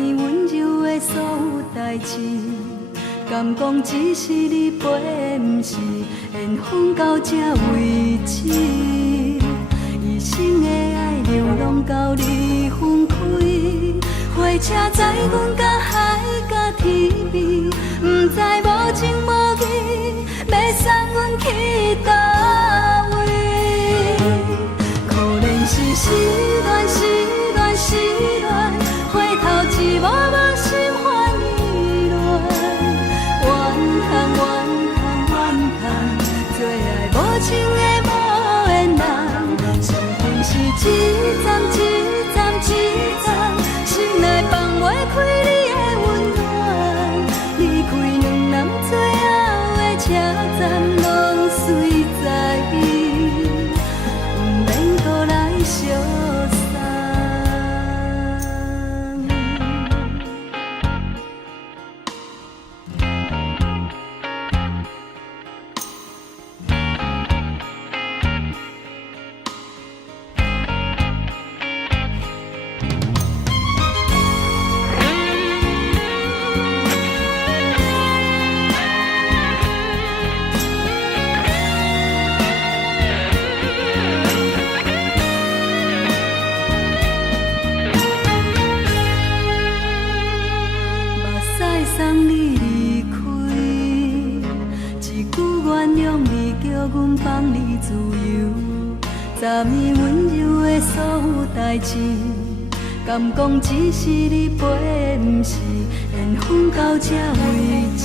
面温柔的所有代志，敢讲只是你陪，不是缘分到这为止。一生的爱流浪到你分开，火车载阮甲海甲天边，不知无情无义，要送阮去倒位？可怜是失恋，失恋，失恋，回头一幕幕心烦意乱，怨叹，怨叹，怨叹，最爱无情的无缘人，伤痕是一站一站一站，心内放袂开你的温暖，离开两人最后的车站，拢随在伊，不免搁来相送。送你离开，一句原谅你，叫阮放你自由。昨暝温柔的所有代志，敢讲只是你陪，不是缘分到这为止。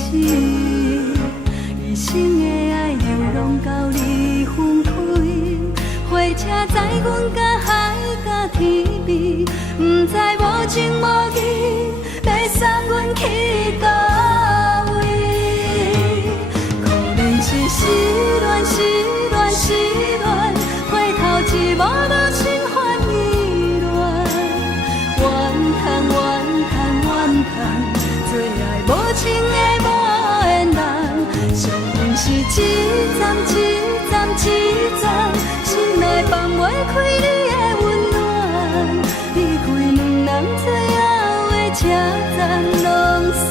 一生的爱流浪到你分开，火车载阮甲海甲天边，不知无情无义，要送阮去倒位？可怜是失恋，失恋，失恋，回头一幕幕心烦意乱，怨叹，怨叹，怨叹，最爱无情的无缘人，伤痕是一站一站一站，心内放袂开你的温暖，离开两人最后的车站，拢随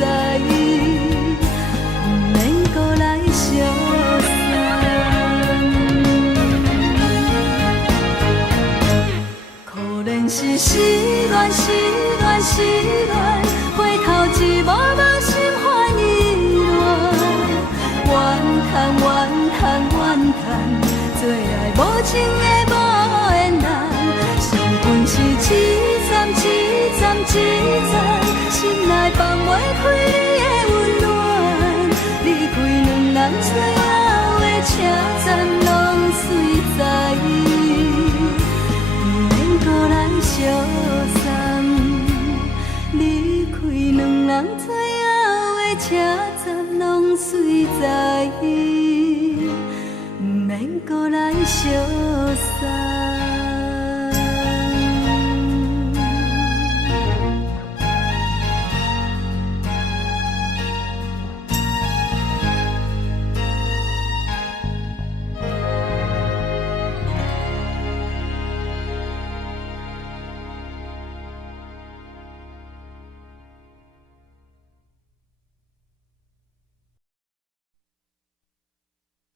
在伊，不免搁来相送。可怜是失恋，失恋，失恋，回头一幕幕心烦意乱，怨叹，怨叹，怨叹，最爱无情的无缘人，伤痕是一站一站一站，心内放袂开你的温暖，离开两人最后的车站，拢随在伊，不免搁来相送。离开两人最后的车站，拢随在伊，不免搁来相送。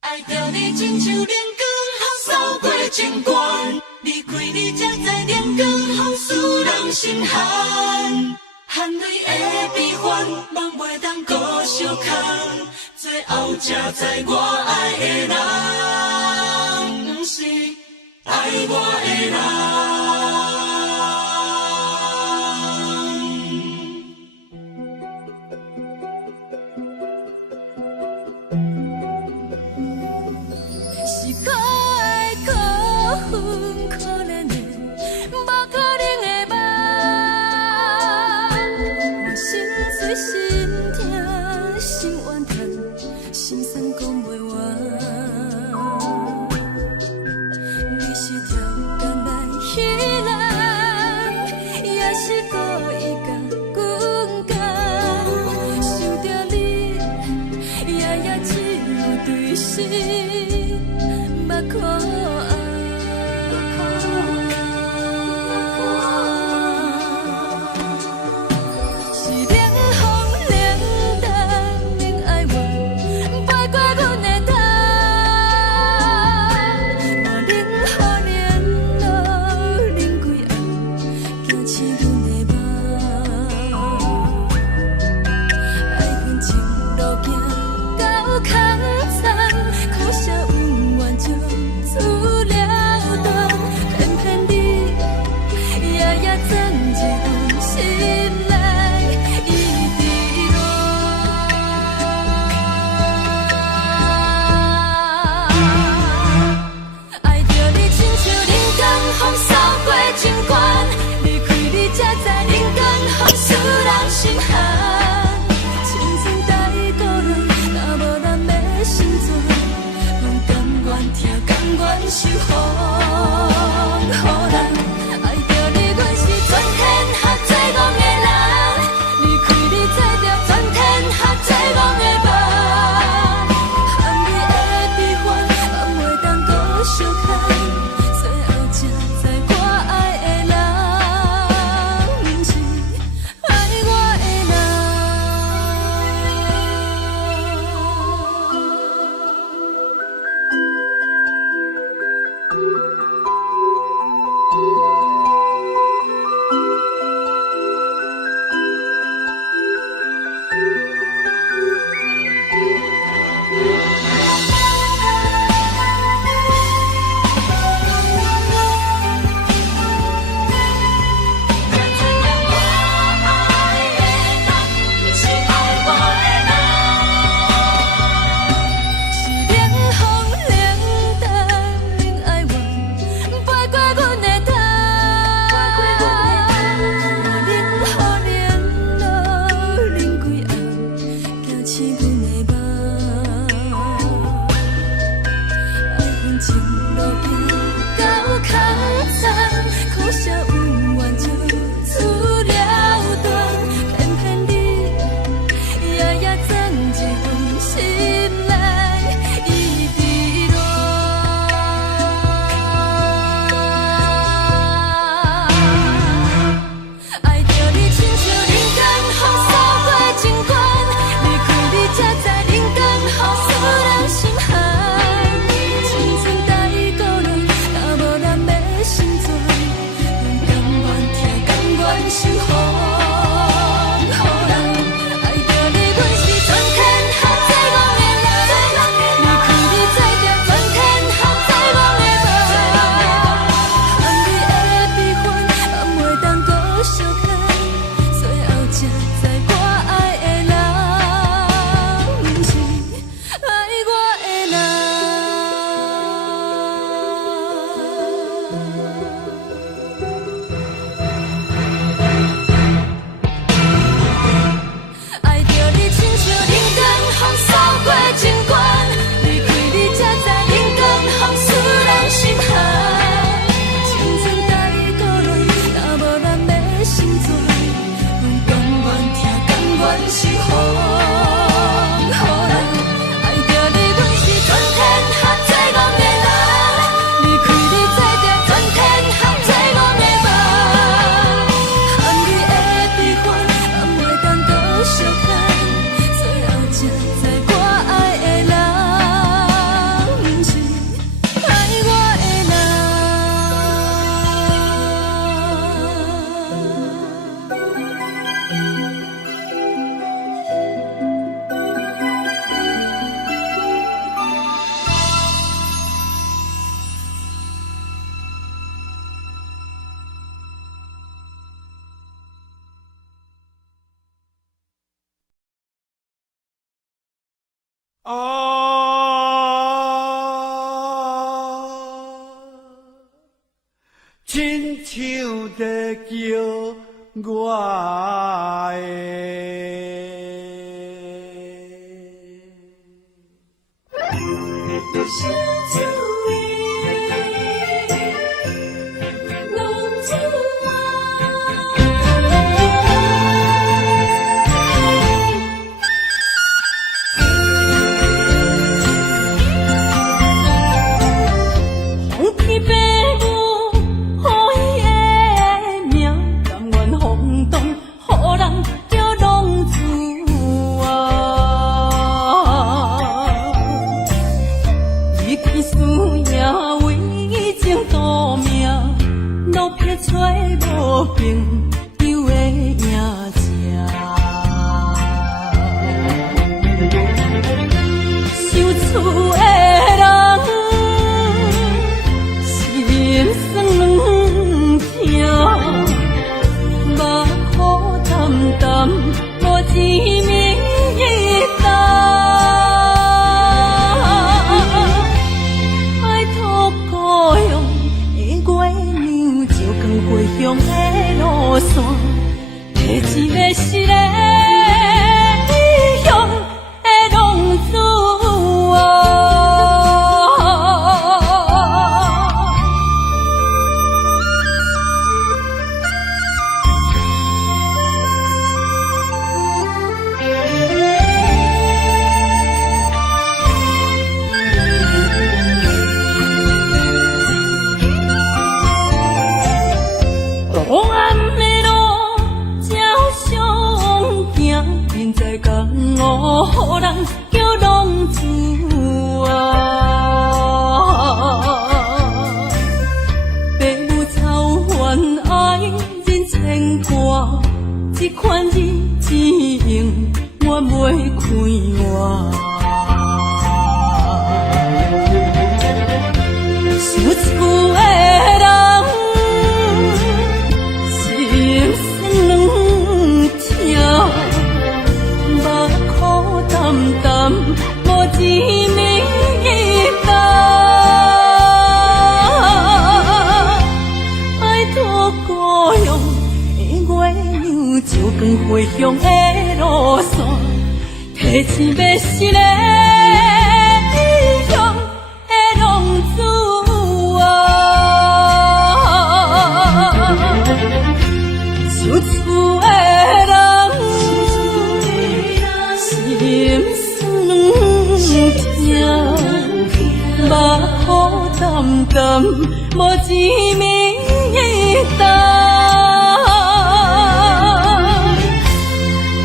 爱着你亲像阳光，透扫过情关，离开你才知阳光风使人心寒。含泪的悲欢，望袂当搁相牵，最后才知我爱的人，不是爱我的人。是可爱可恨可怜的，无可能的梦。我心碎心痛心怨叹，心酸讲袂完。你是条工来彼。啊，亲像在叫我风起白雾，予伊的命，甘愿风动，予人叫浪子啊！一片树叶为情赌命，路撇找无朋友的影子。受厝的人，心酸软痛，目苦淡淡，无一明一答。爱托故乡的月娘，照光回乡的路线，提一个失个异乡的浪子啊！黑暗的路，照常行，人在江湖，予人叫浪子啊！父母操怨爱人牵挂，这款日子用我袂开我。受厝的人，心酸软痛，目苦淡淡，无一明一答。爱托故乡的月娘，照光回乡的路线，提醒要失个异乡的浪子啊！受厝的人，心酸软痛，目苦淡淡，无一明一答。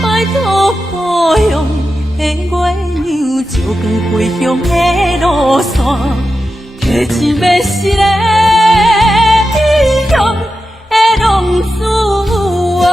爱托故乡的月娘，照光回乡的路线，提一要失个异乡的浪子啊！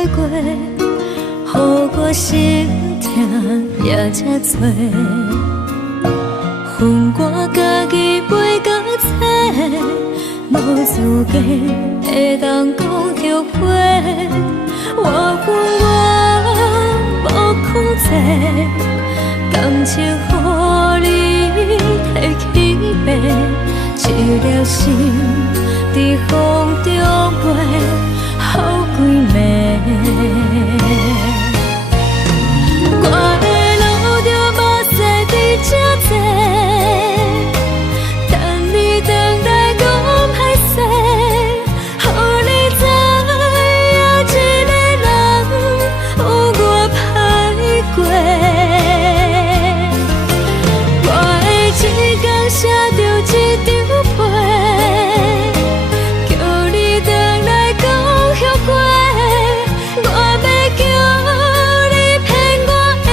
爱过，予我心痛也这多。恨我家己袂到切，无资格会当讲后悔。我恨我无控制，感情予你提起白，一粒心在风中飞，好几暝。我的路着目屎伫这多，等你回来讲歹势，予你知影一个人有我歹过。我的一天写着一张被，叫你回来讲后悔。我要叫你骗我的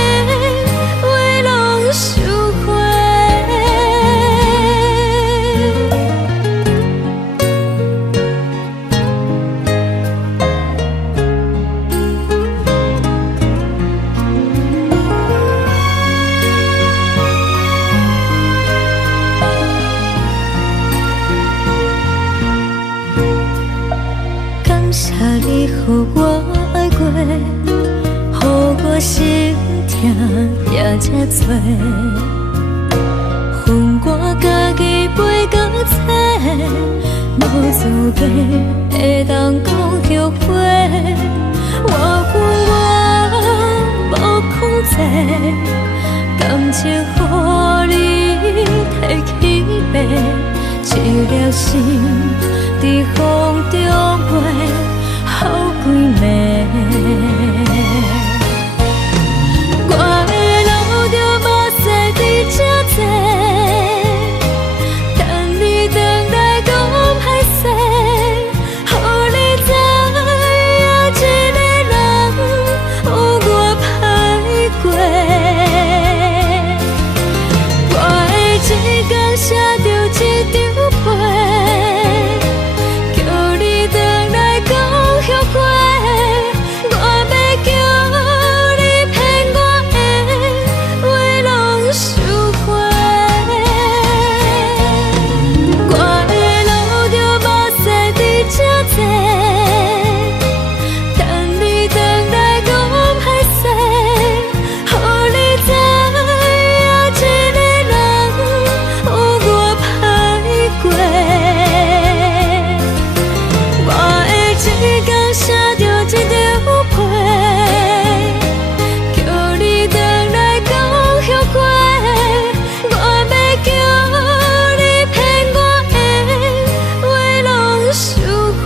话拢收回。感谢你予我爱过，予我心痛也这多。恨我家己袂到切，无资格会当讲后悔。我恨我无控制，感情予你提起白，一粒心在风中飞，好几暝。我的路着目屎伫这多，等你回来讲歹势，予你知影一个人有我歹过。我的一天写着一张被，叫你回来讲后悔。我要叫你骗我的话拢收回。我的路着目屎伫这多，等你回来讲歹势，予你知影一个人有我歹过。我的一天写着一张被，叫你回来讲后悔。我要叫你骗我的话拢收回。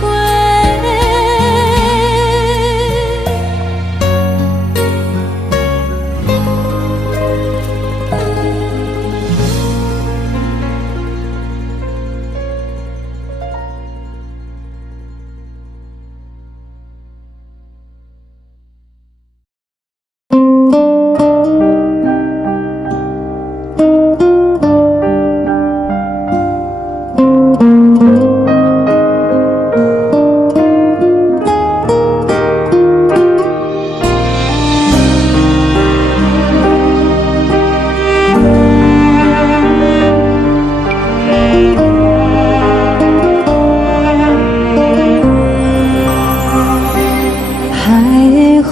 海的风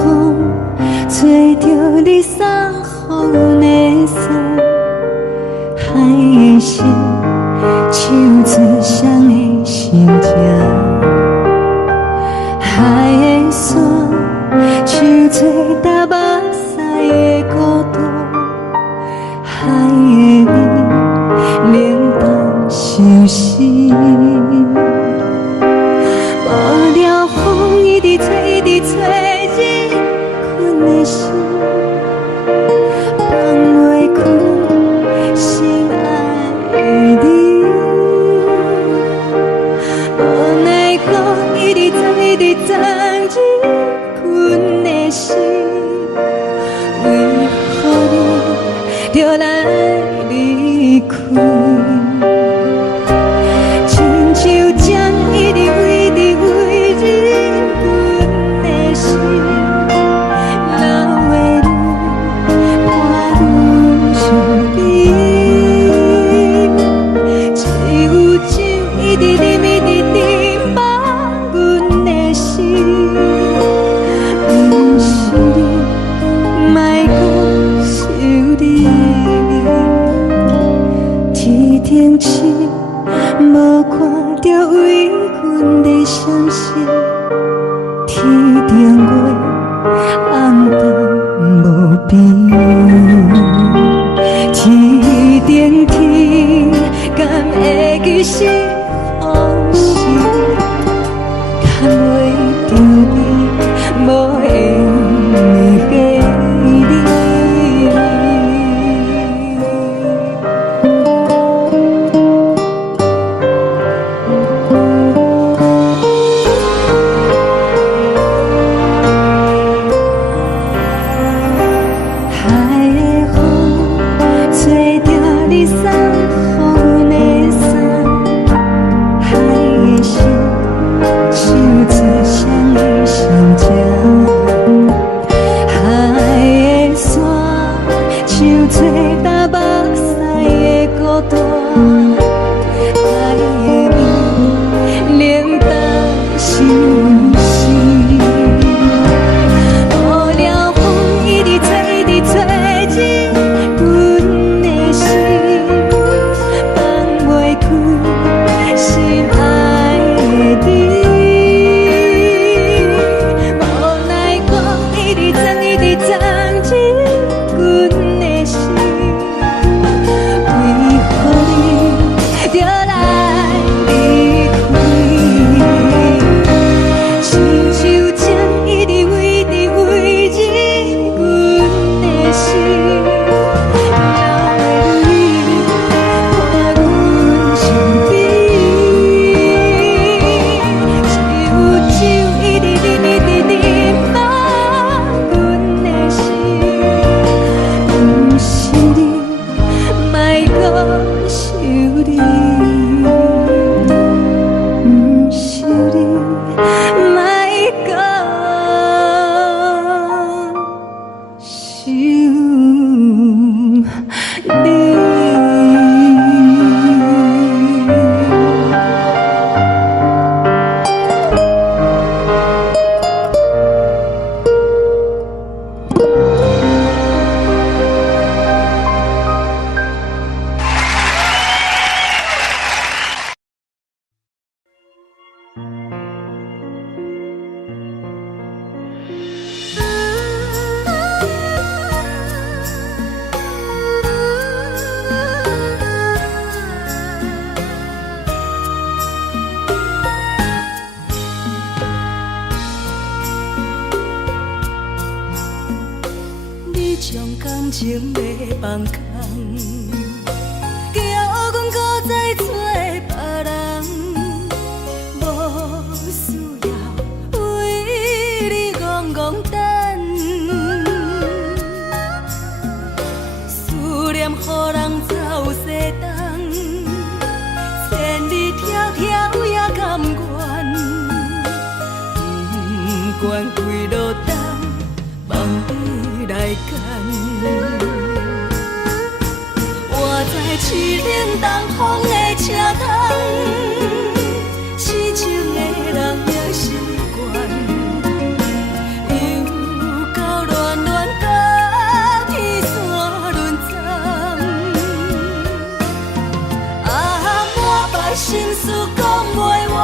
吹着你送予的伞，海的心唱出双的心情，海的山唱出搭目屎的孤独，海的你冷淡伤心。无聊风一直吹，一直吹，日困的心放袂开，心爱的你。无奈我一直走，一直走，日困的心，为何你就来离开？亲像针一直为日困的心。情要放空，叫阮搁再找别人，无需要为你戆戆等，思念予人走西东，千里迢迢也甘愿，不管几路东，望你来牵。我在凄冷东风的车窗，痴情的人也习惯，又到恋恋甲天山沦陷。啊，满腹心事讲袂完，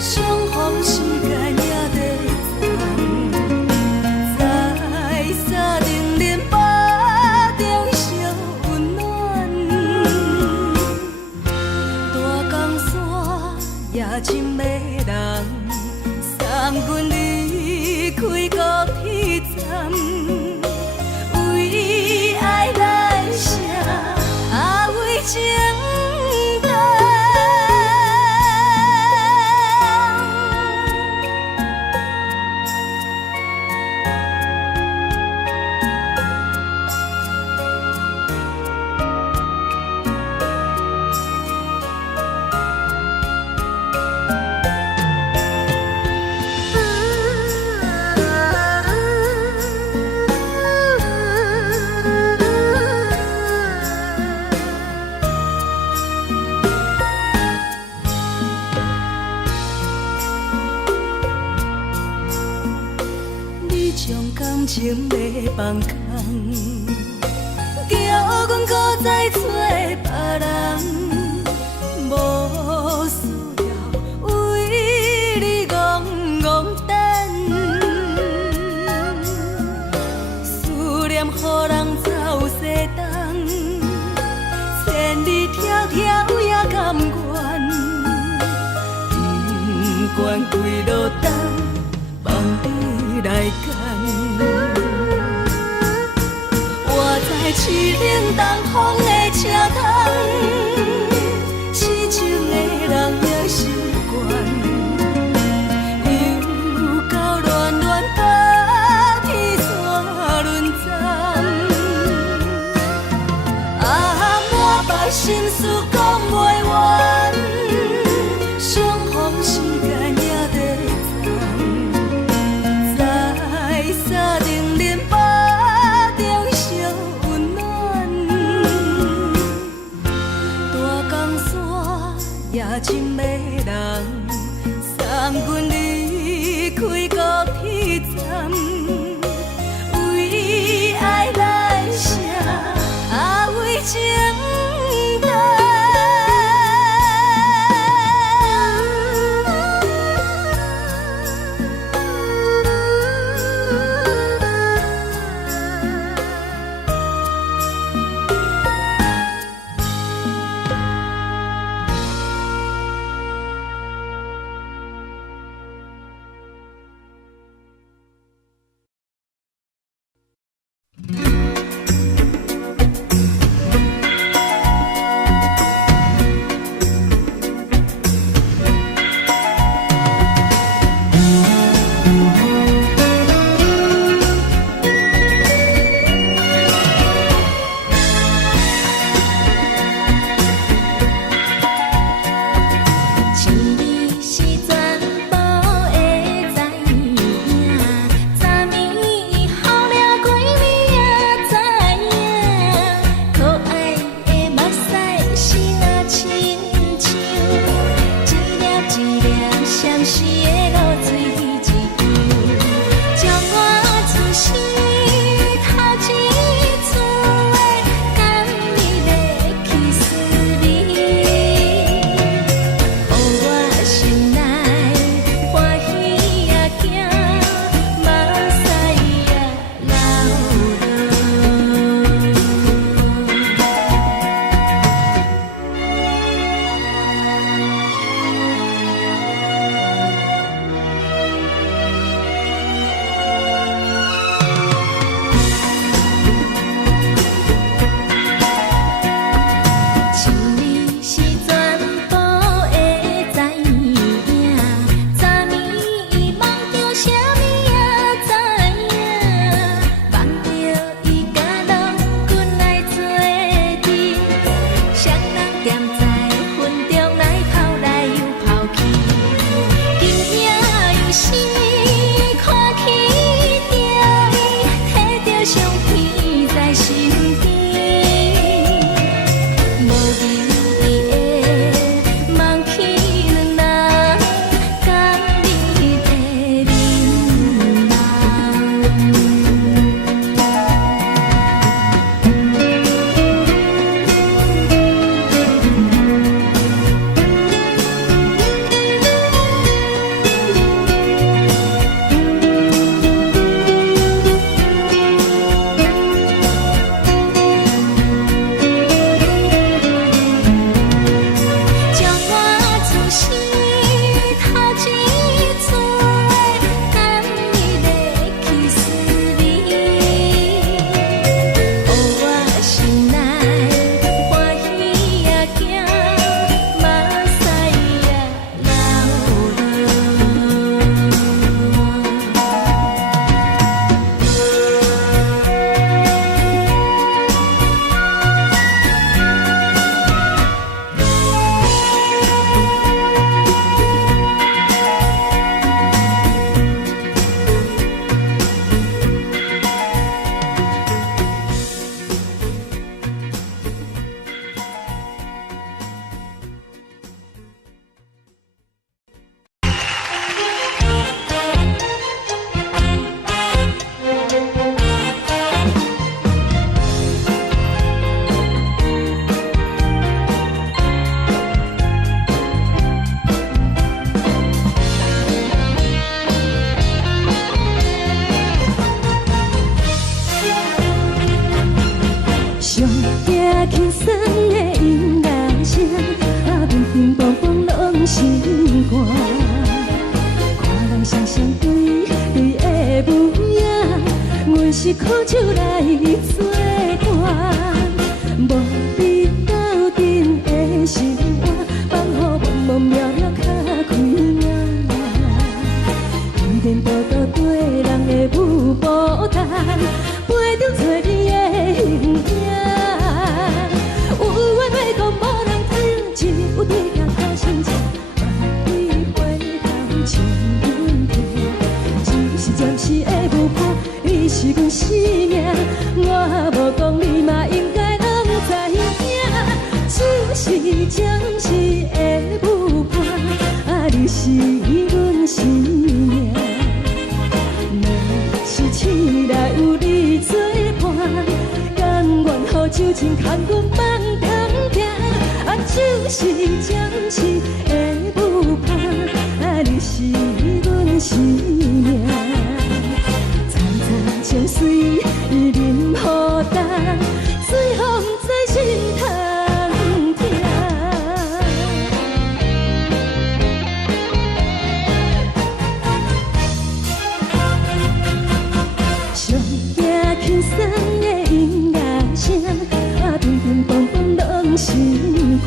相逢时间也在잠。在沙定林巴中烧温暖，大江山夜深的人，送阮离开高铁站，为爱来写为情重。你将感情要放空，叫阮搁再找别人，无需要为你戆戆等，思念予人走西东，千里迢迢也甘愿，不管几路东，望你来牵。我在凄冷东风的车窗，痴情的人也习惯，又到恋恋甲天山沦陷。啊，满腹心事讲袂完，相逢时间也在잠。在沙定林巴中烧温暖，相思的露水一流，将我出世头一次的感你的气思你，予我心内欢喜也惊，目屎也像你是全部会知影，昨暝伊梦着啥物也知影，梦着伊甲郎君来做阵，双人踮在云中来跑来又跑去，今夜又是看起着伊，摕着相片在身边。无名义的梦起两人，甘你替面将我出世头一次的感你的气思你，予我心内欢喜也惊，目屎也上惊轻松的音乐声，平平淡淡拢心肝。看人双双对对的模样，阮是苦酒来做伴。无你斗阵的生活，放予茫茫渺渺较开眼。一点步步对人的舞步弹，陪着找你的形影。有话要讲无人听，只有对镜头心情，万里回头唱阮听。只是暂时的舞伴，你是阮生命，我无讲你嘛应该拢知影。就是暂时的舞伴，你是阮生命。若是醒来有你作伴，甘愿予酒精牵阮放空行，就是暂时的舞伴，你是阮生命。层层情水任何担，随风在心头。轻松的音乐声，平平淡淡拢心肝。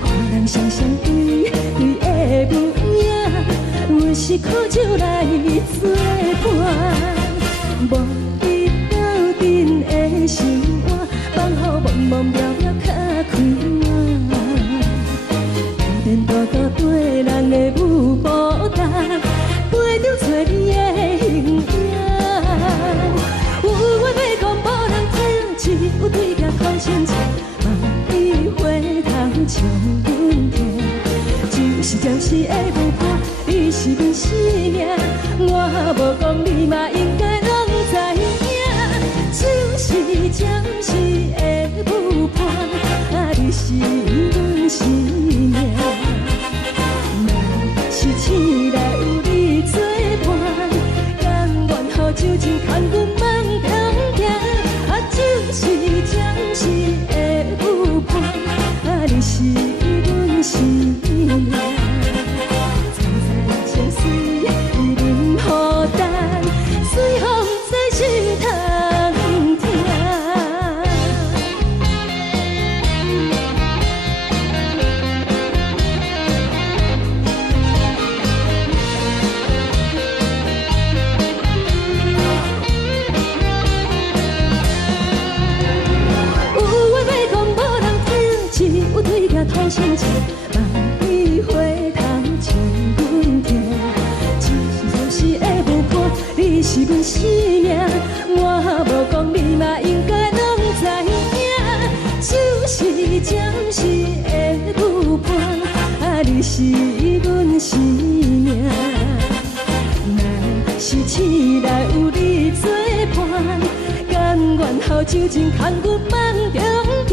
看人双双对对的模样，阮是苦酒来做伴。无你斗阵的生活，放予茫茫渺渺较开眼。一点步步对人的舞步弹，陪着找你的形影。有话要讲无人听，只有对镜头心情，望你回头唱阮听。就是暂时的无伴，你是阮生命。我无讲你嘛应该拢知影，就是暂时的无伴，你是阮生命。若是醒来有你作伴，甘愿予酒精牵阮梦中行，就是暂时的有伴，你是阮生命。采采情水，伊啉孤单，随风在心通听。有话要讲无人听，只有对镜吐心情，万里花头将阮听。就是暂时的无伴，你是阮生命。我无讲你嘛应该拢知影，就是暂时的有伴，你是阮生命。若是醒来有你作伴，甘愿予酒精牵阮梦中行，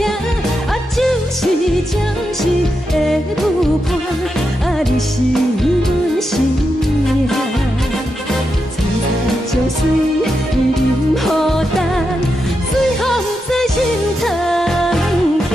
就是暂时的有伴，你是阮生命。采采情水，伊啉孤单，随风在心通听。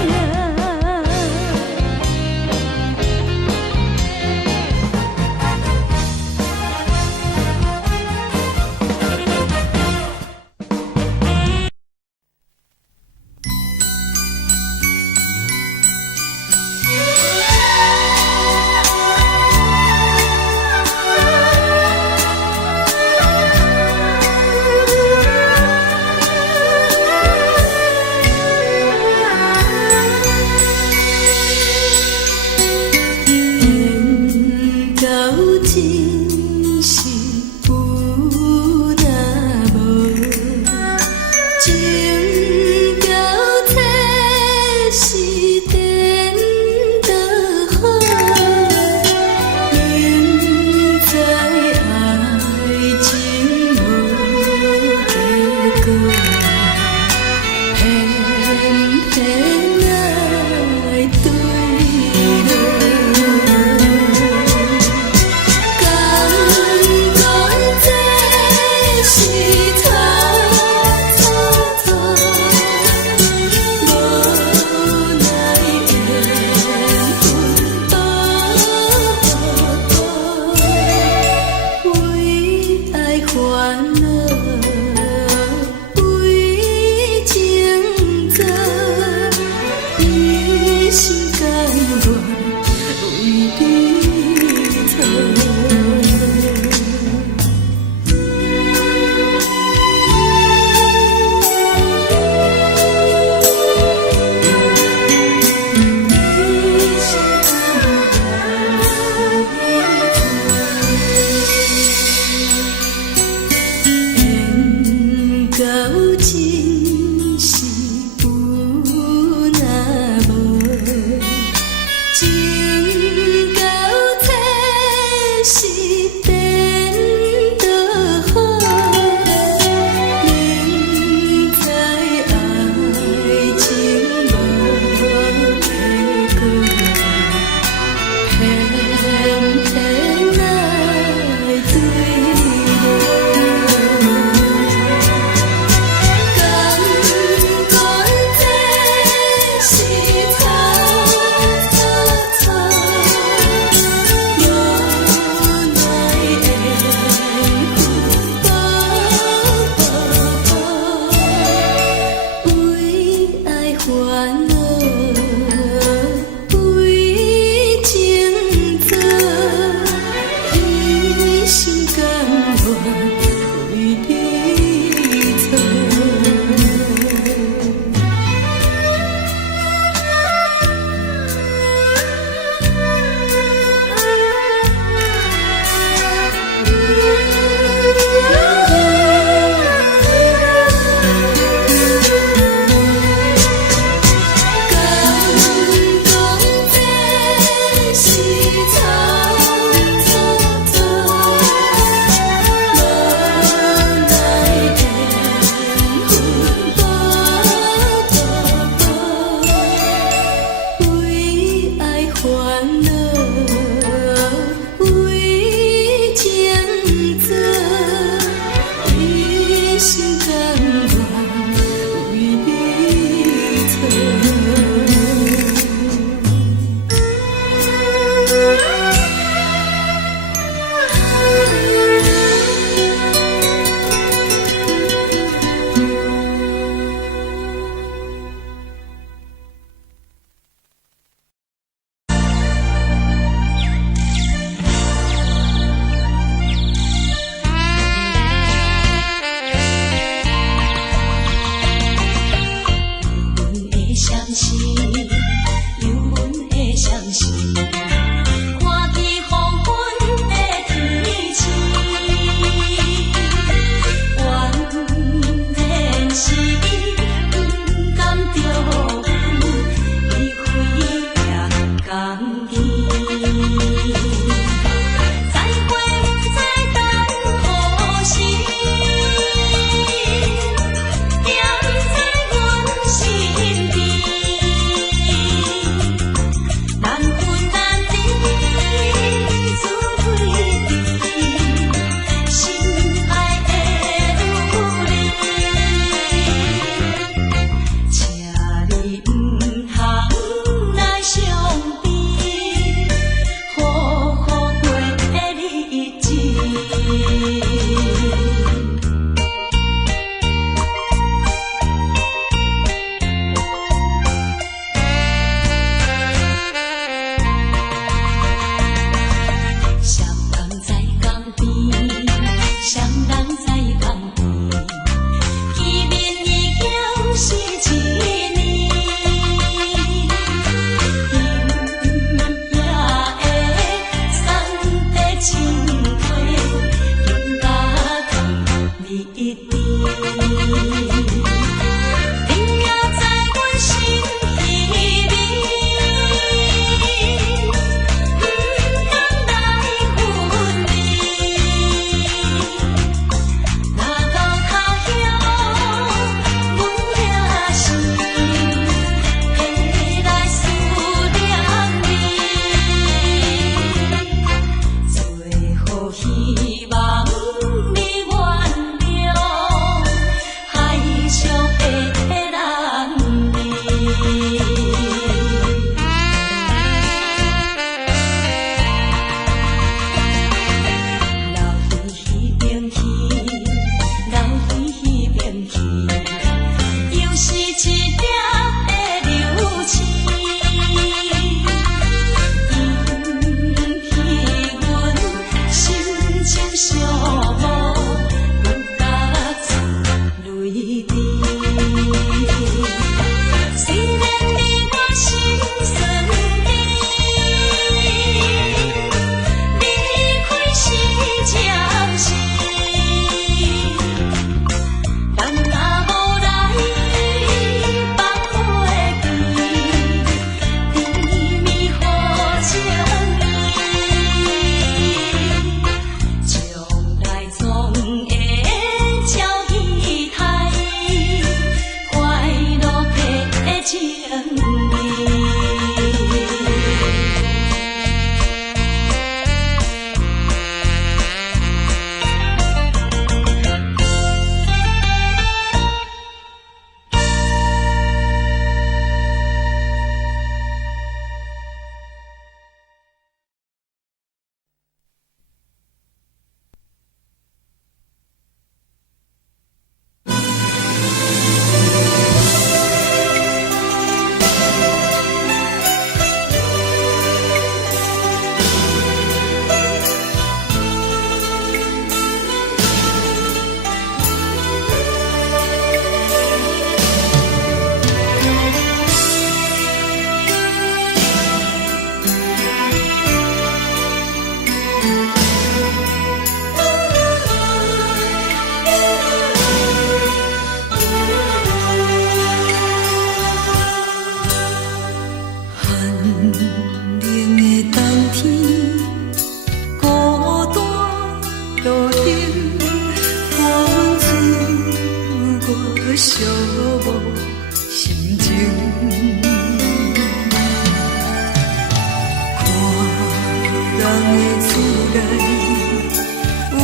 温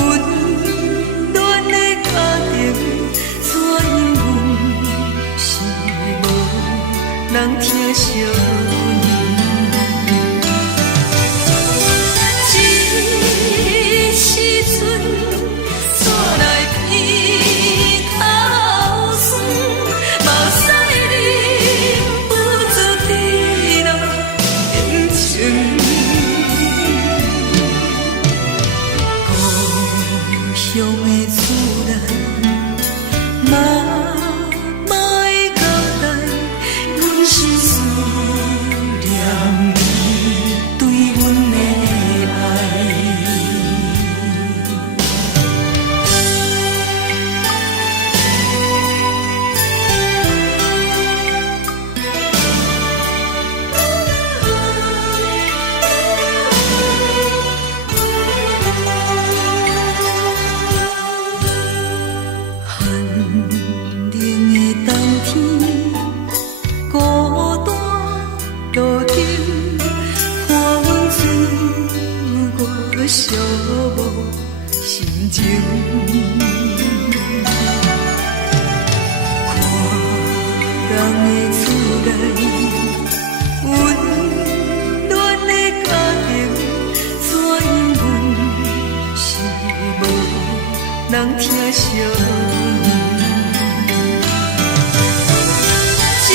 暖的家庭，怎因阮是无人疼惜？这时阵煞来鼻口酸，目屎忍不住滴落眼睛。故乡的厝内，妈妈的交代，阮是思念你对阮的爱。寒冷的冬天，孤单路顶，看阮醉我寂寞心情。看人的厝内，温暖的家庭，怎因阮是无人疼惜？这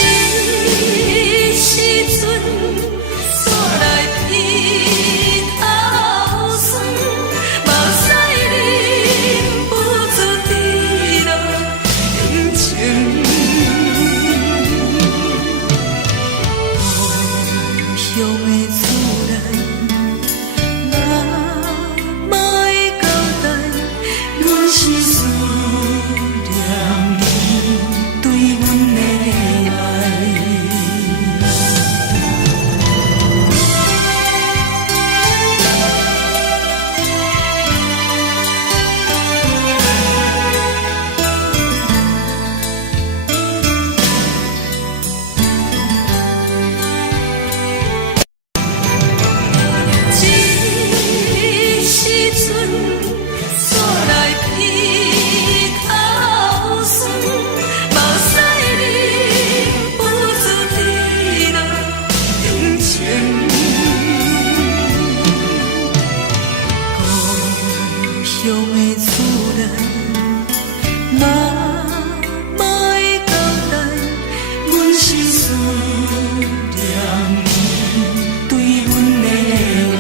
时阵煞来鼻口酸，目屎忍不住滴落眼睛。故乡的厝内，妈妈的交代，阮是思念你对阮的爱。这时阵煞来鼻口酸，目屎忍不住滴落眼睛。故乡的厝内，妈妈的交代，阮是思念你对阮的爱。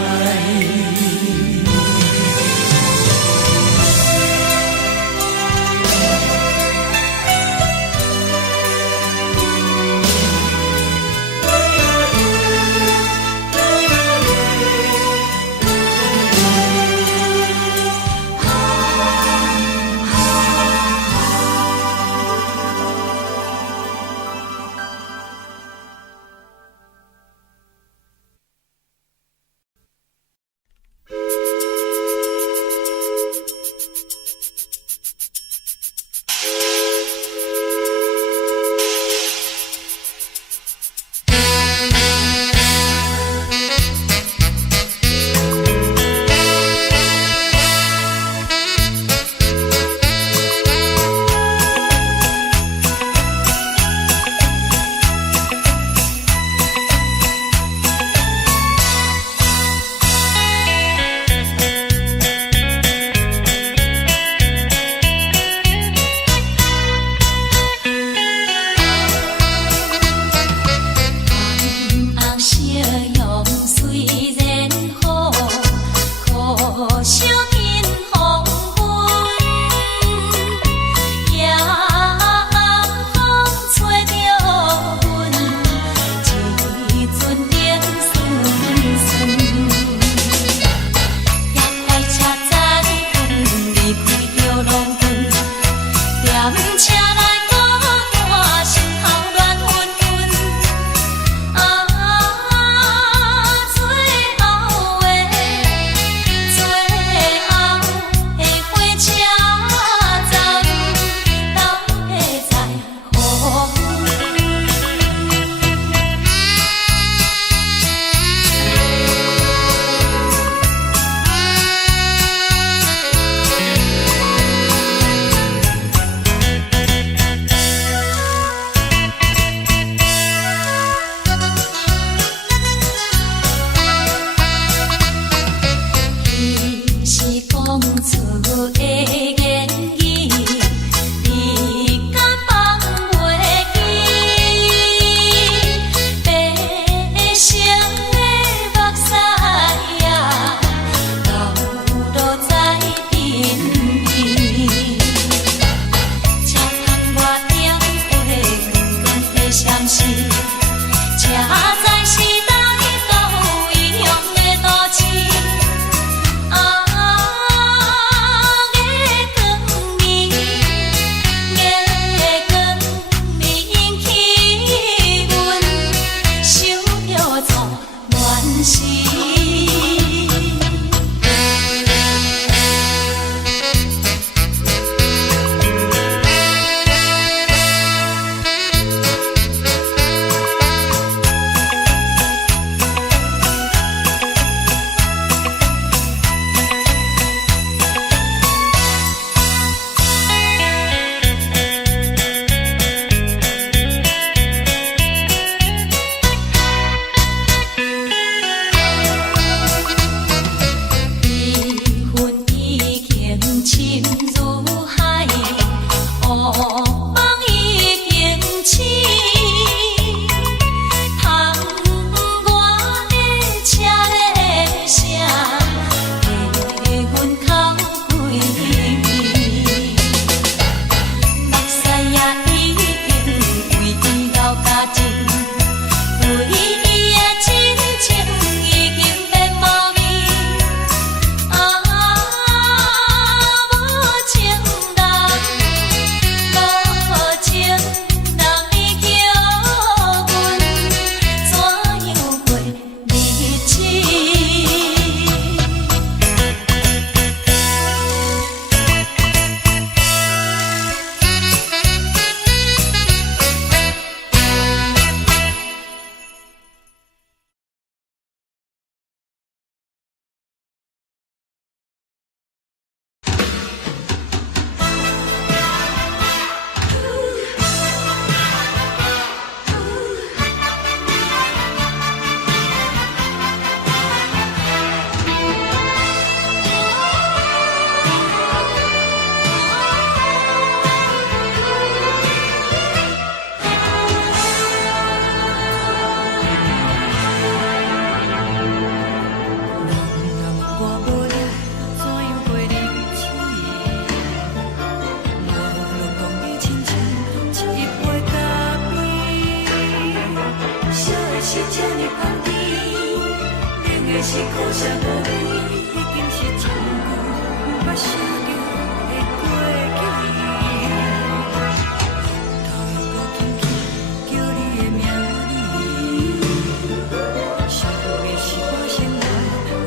错的言语，你敢放袂记？白成的目屎呀，流落在身边。车窗外点火，光光的闪烁，车载时代到异乡的都市。是苦涩无味，已经是一句不捌想着的过去。头又轻轻叫你的名字，想的是我生活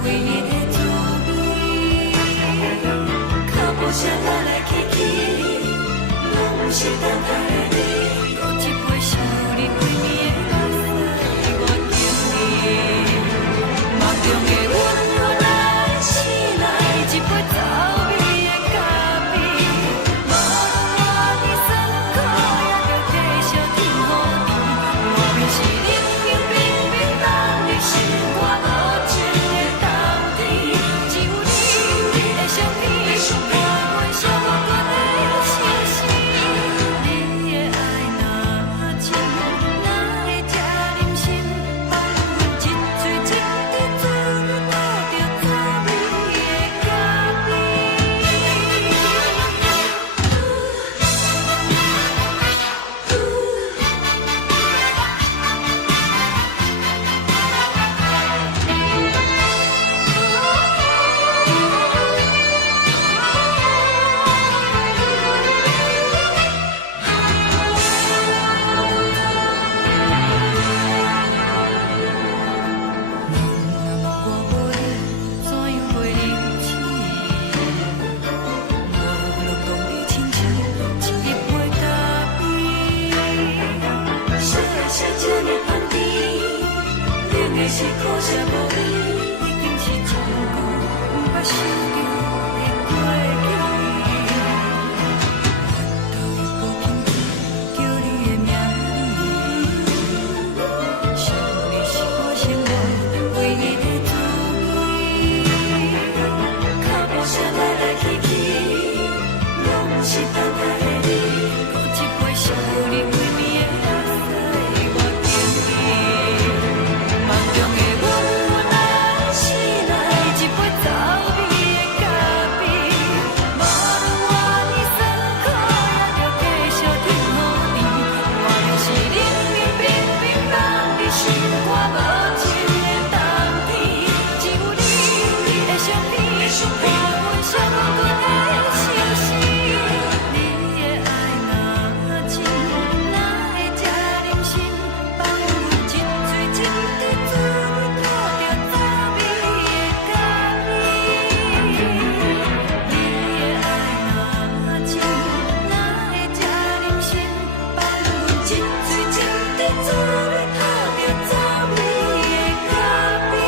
唯一的滋味。脚步声来来去去，拢不是等待的你，搁一杯烧你几年的目屎，我敬你。梦中的阮，后来醒来，一杯走味的咖啡，无论我的酸苦，也着继续甜予你。莫名是冷冷冰冰放入心肝无情的冬天，只有你的相片，伴阮相关的心事。你的爱若真，哪会这忍心放阮一嘴一滴水？是苦涩无味，已经是一句不捌想着的过去。头又轻轻叫你的名字，想你是我生活唯一的滋味。脚步声来来去伤悲。阮伤骨的心事，你的爱若真，哪会这忍心放阮一嘴一滴珠吐着早味的咖啡？你的爱若真，哪会这忍心放阮一嘴一滴珠吐着早味的咖啡？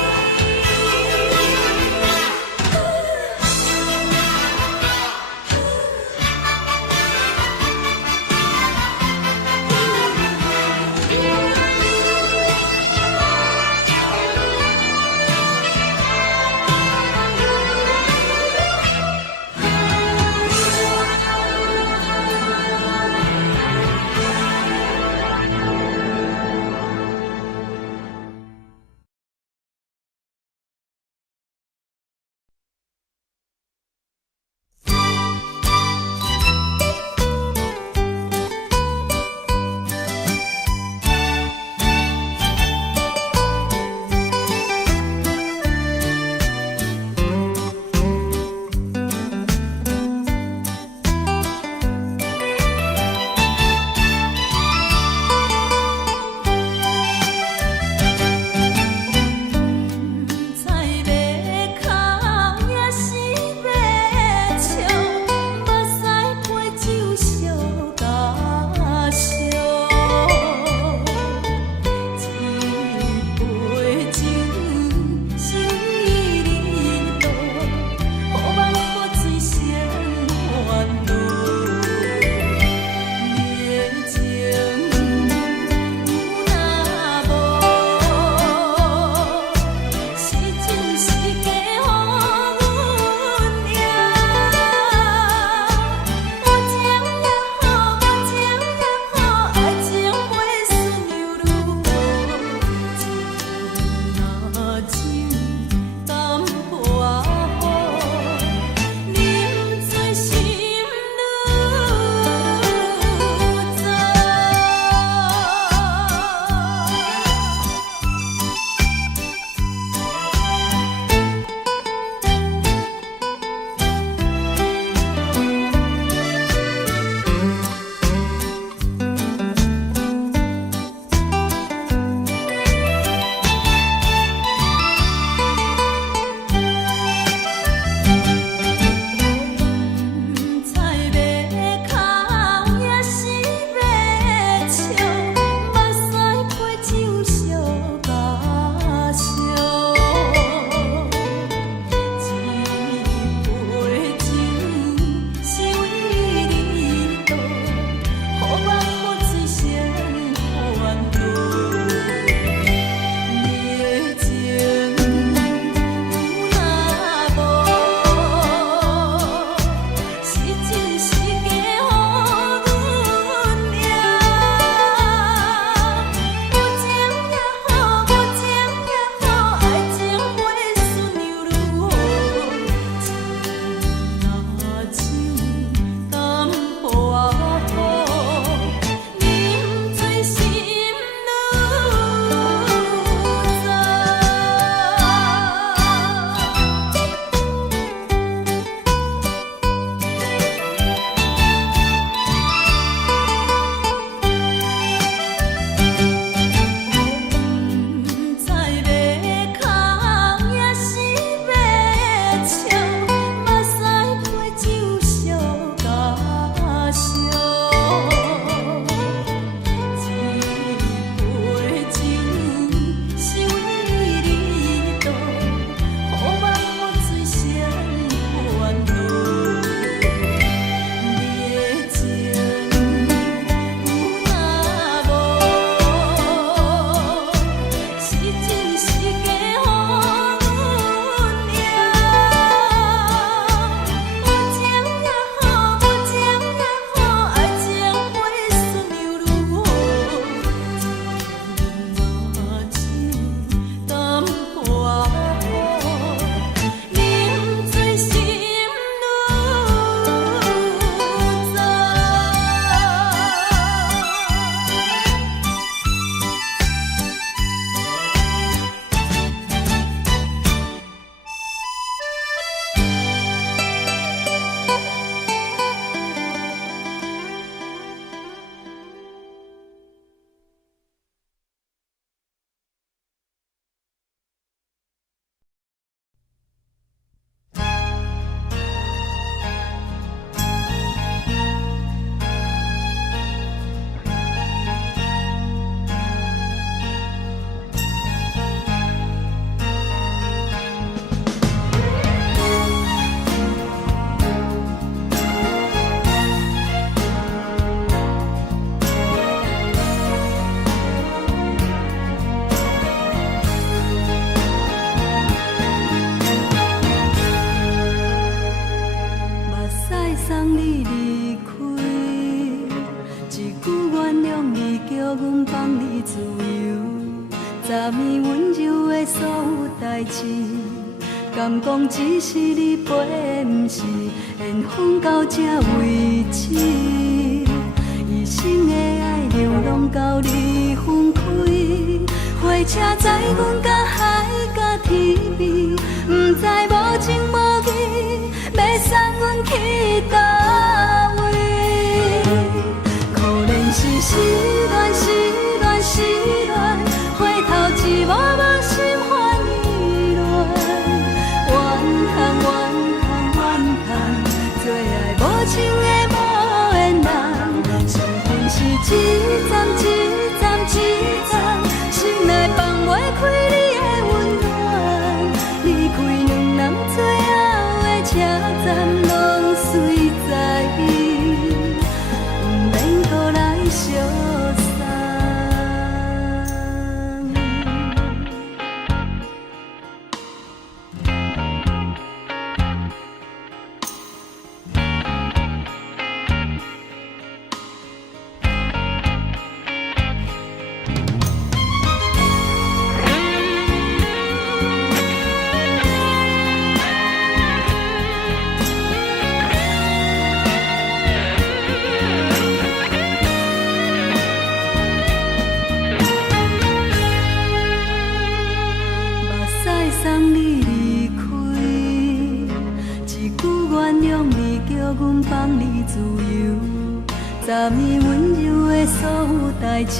敢讲只是你陪，不是缘分到这为止。一生的爱流浪到你分开，火车载阮甲海甲天边，不知无情无义，要送阮去倒位？可能是失恋，失恋，失恋，回头一幕幕心烦意乱，怨叹，怨叹，怨叹，最爱无情的无缘人，上恨是一站一站一站，心内放袂开你的温暖，离开两人最后的车站，拢随在伊，不免搁来相送。送你离开，一句原谅你，叫阮放你自由。昨暝温柔的所有代志，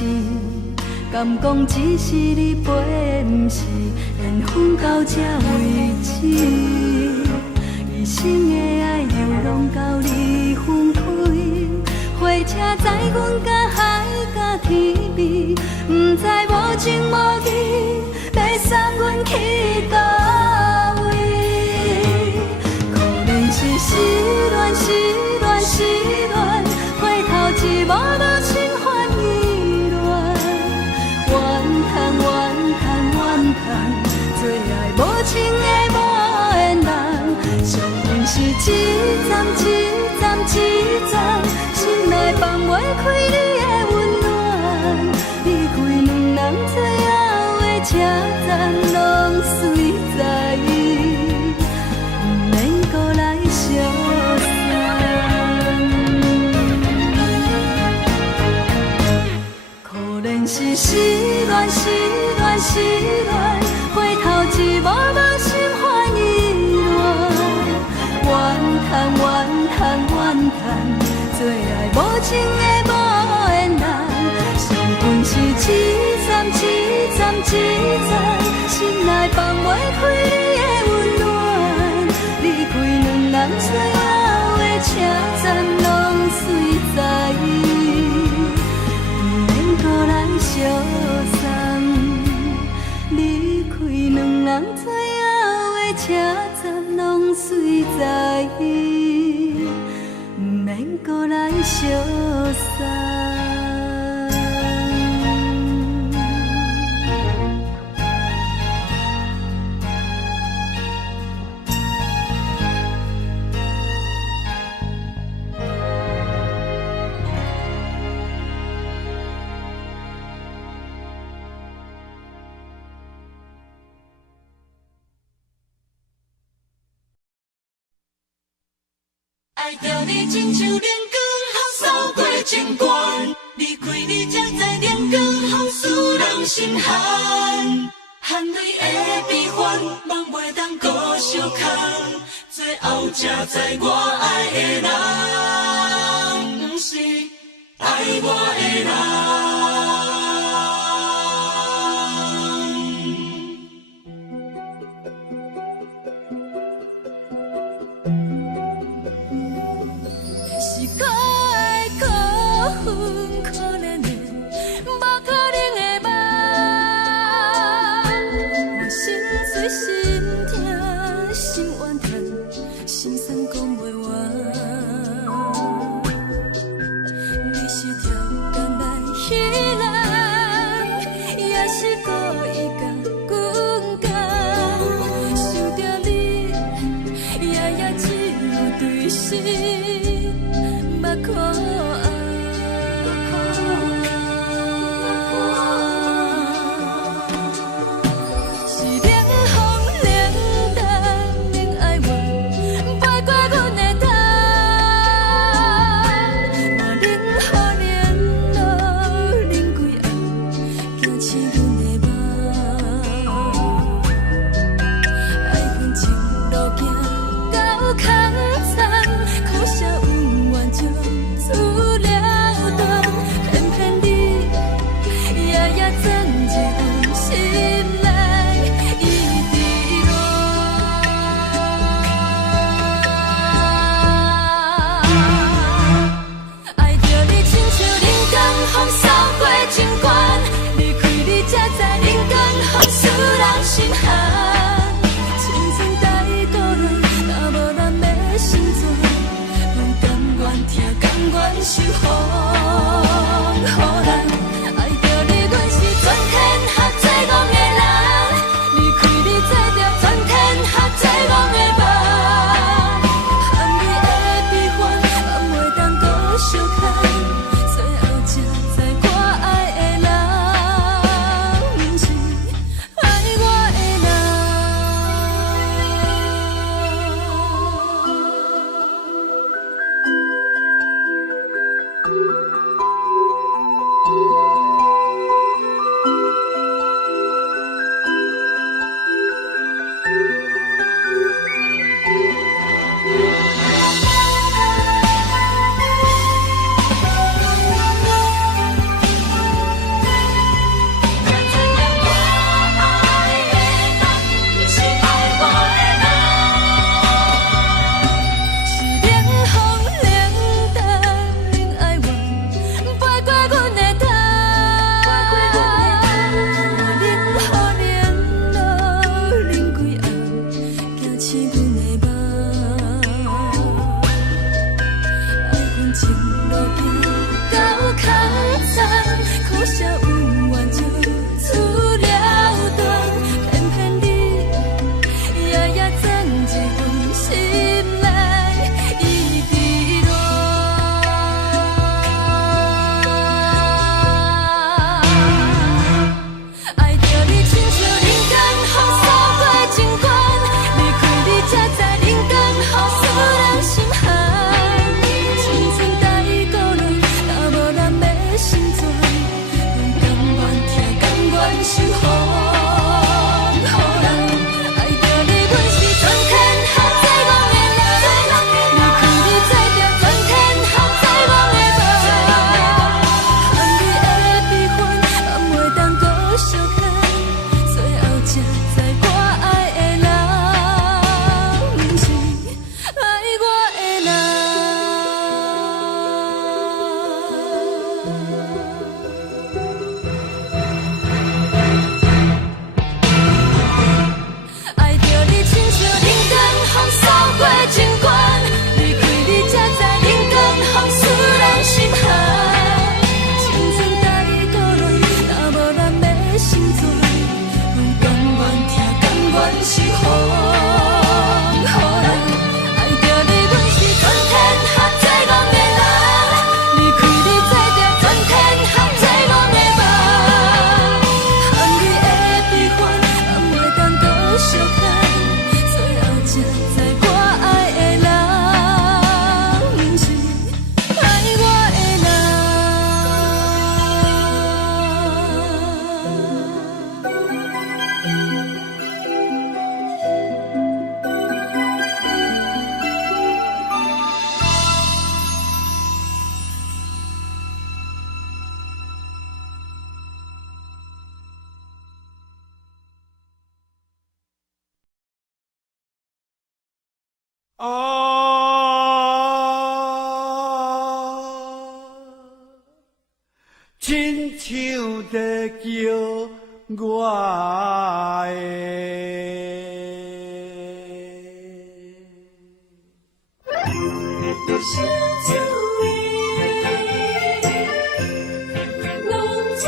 敢讲只是你陪，不是缘分到这为止。一生的爱流浪到你分开，火车载阮甲海甲天边，不知无情无义，要送阮去倒位？可能是失恋，失恋，失恋，回头一幕幕心烦意乱，怨叹，怨叹，怨叹，最爱无情的无缘人，上恨是一站一站一站，心内放袂开你的温暖，离开两人最后的车站，拢随在伊，不免搁来相送。可能是失恋，失恋，失恋，回头一幕幕心烦意乱，怨叹，怨叹，怨叹，最爱无情的无缘人，上恨是一站一站一站，心内放袂开你的温暖，离开两人最后的车站，拢随在伊，不免搁来相送。离开两人最后的车站，拢随在伊，不免搁来相送。爱着你亲像阳光，透扫过情关，离开你才知阳光风使人心寒。含泪的悲欢，望袂当搁相牵，最后才知我爱的人，不是爱我的人。是可爱可恨可怜的，无可能的梦。我心碎心痛心怨叹，心酸讲袂完。你是条工来彼人，也是故意甲阮讲，想着你夜夜只有对视。目眶是冷风冷淡，亲像在叫我的。小酒的浪子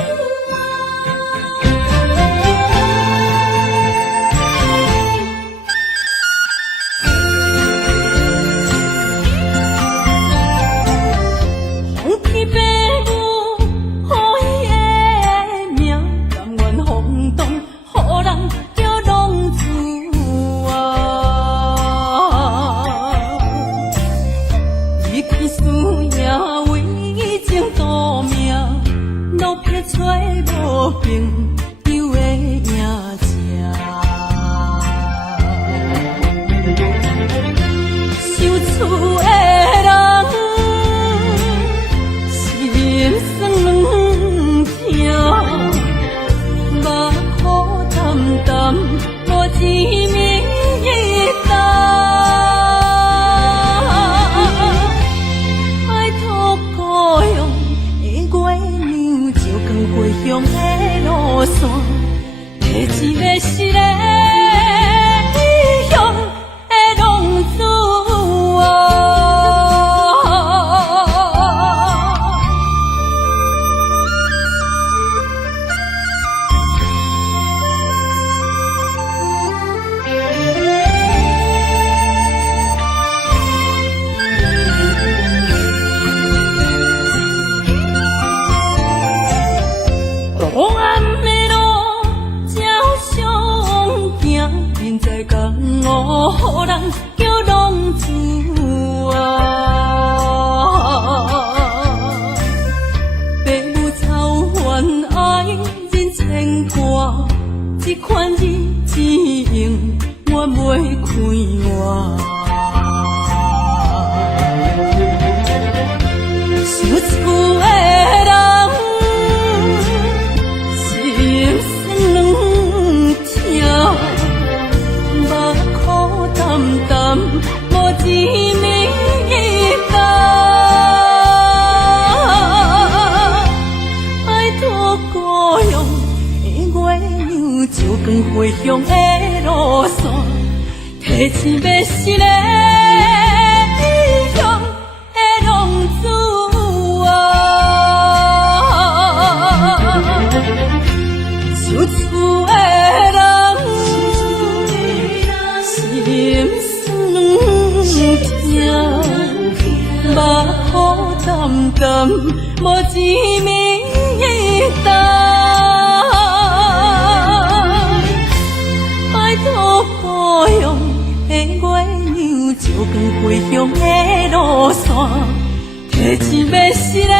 风起白雾，予伊的命，甘愿风动，予人叫浪子啊！离去思念，为情赌命，路撇找无朋友的影子。想厝的人，心酸软痛，目苦淡淡，无滋味一担。爱托故乡的月亮，照光回乡的路线，提一个失个异乡的浪子啊！黑暗的路，照常行，人在江湖，予人叫浪子啊！父母操怨爱人牵挂，这款日子用我袂开我。想厝的人，心酸软痛，目苦淡淡，无滋味一担。爱托故乡的月亮，照光回乡的路线，提醒要失个异乡的浪子啊！想厝的人，心酸软痛，目苦淡淡，无滋味一担。爱托故乡的月亮，照光回乡的路线，提一要失个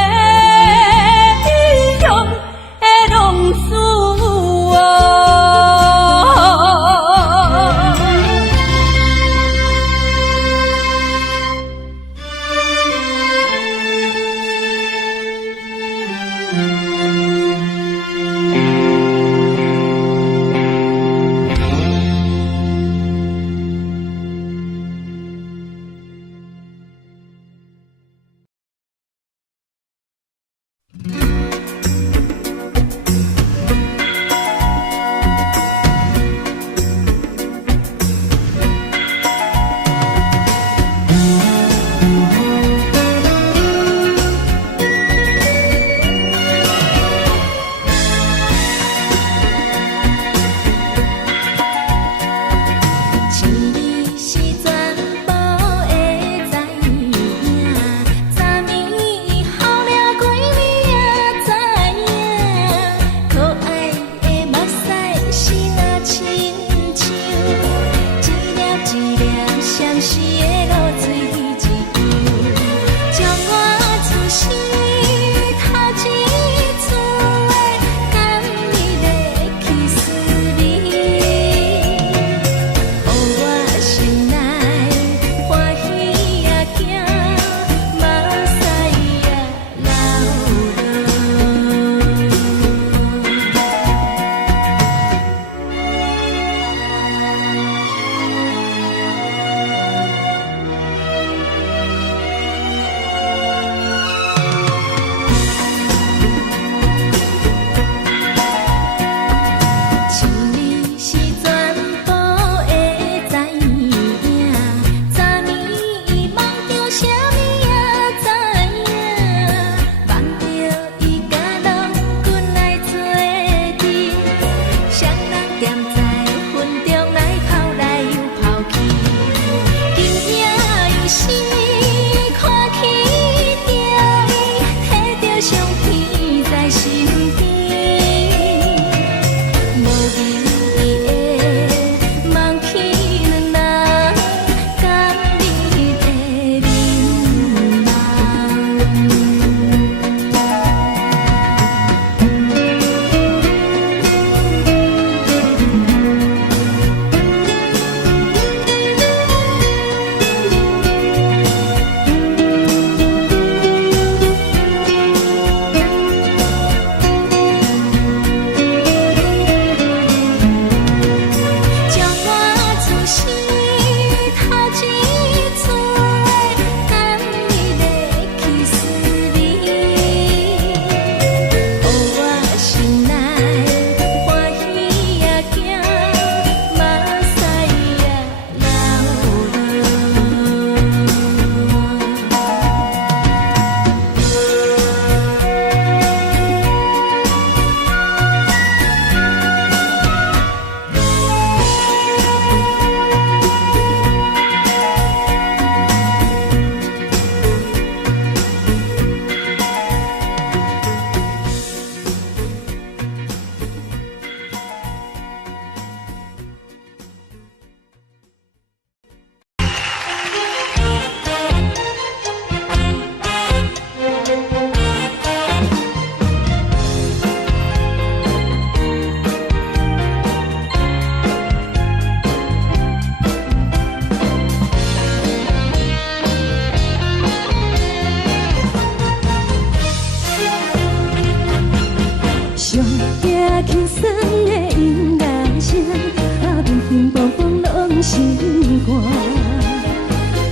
啥物也知影，望着伊甲人滚来做阵，双人踮在云中来跑来又跑去，今夜有时看起着伊，摕着上天在身边，无眠伊的梦起两人甘美的眠梦。将我自身头一撮甘美的气思味，予我心内欢喜也惊，目屎也流上惊轻松的音乐声，乒乒乓乓拢心肝。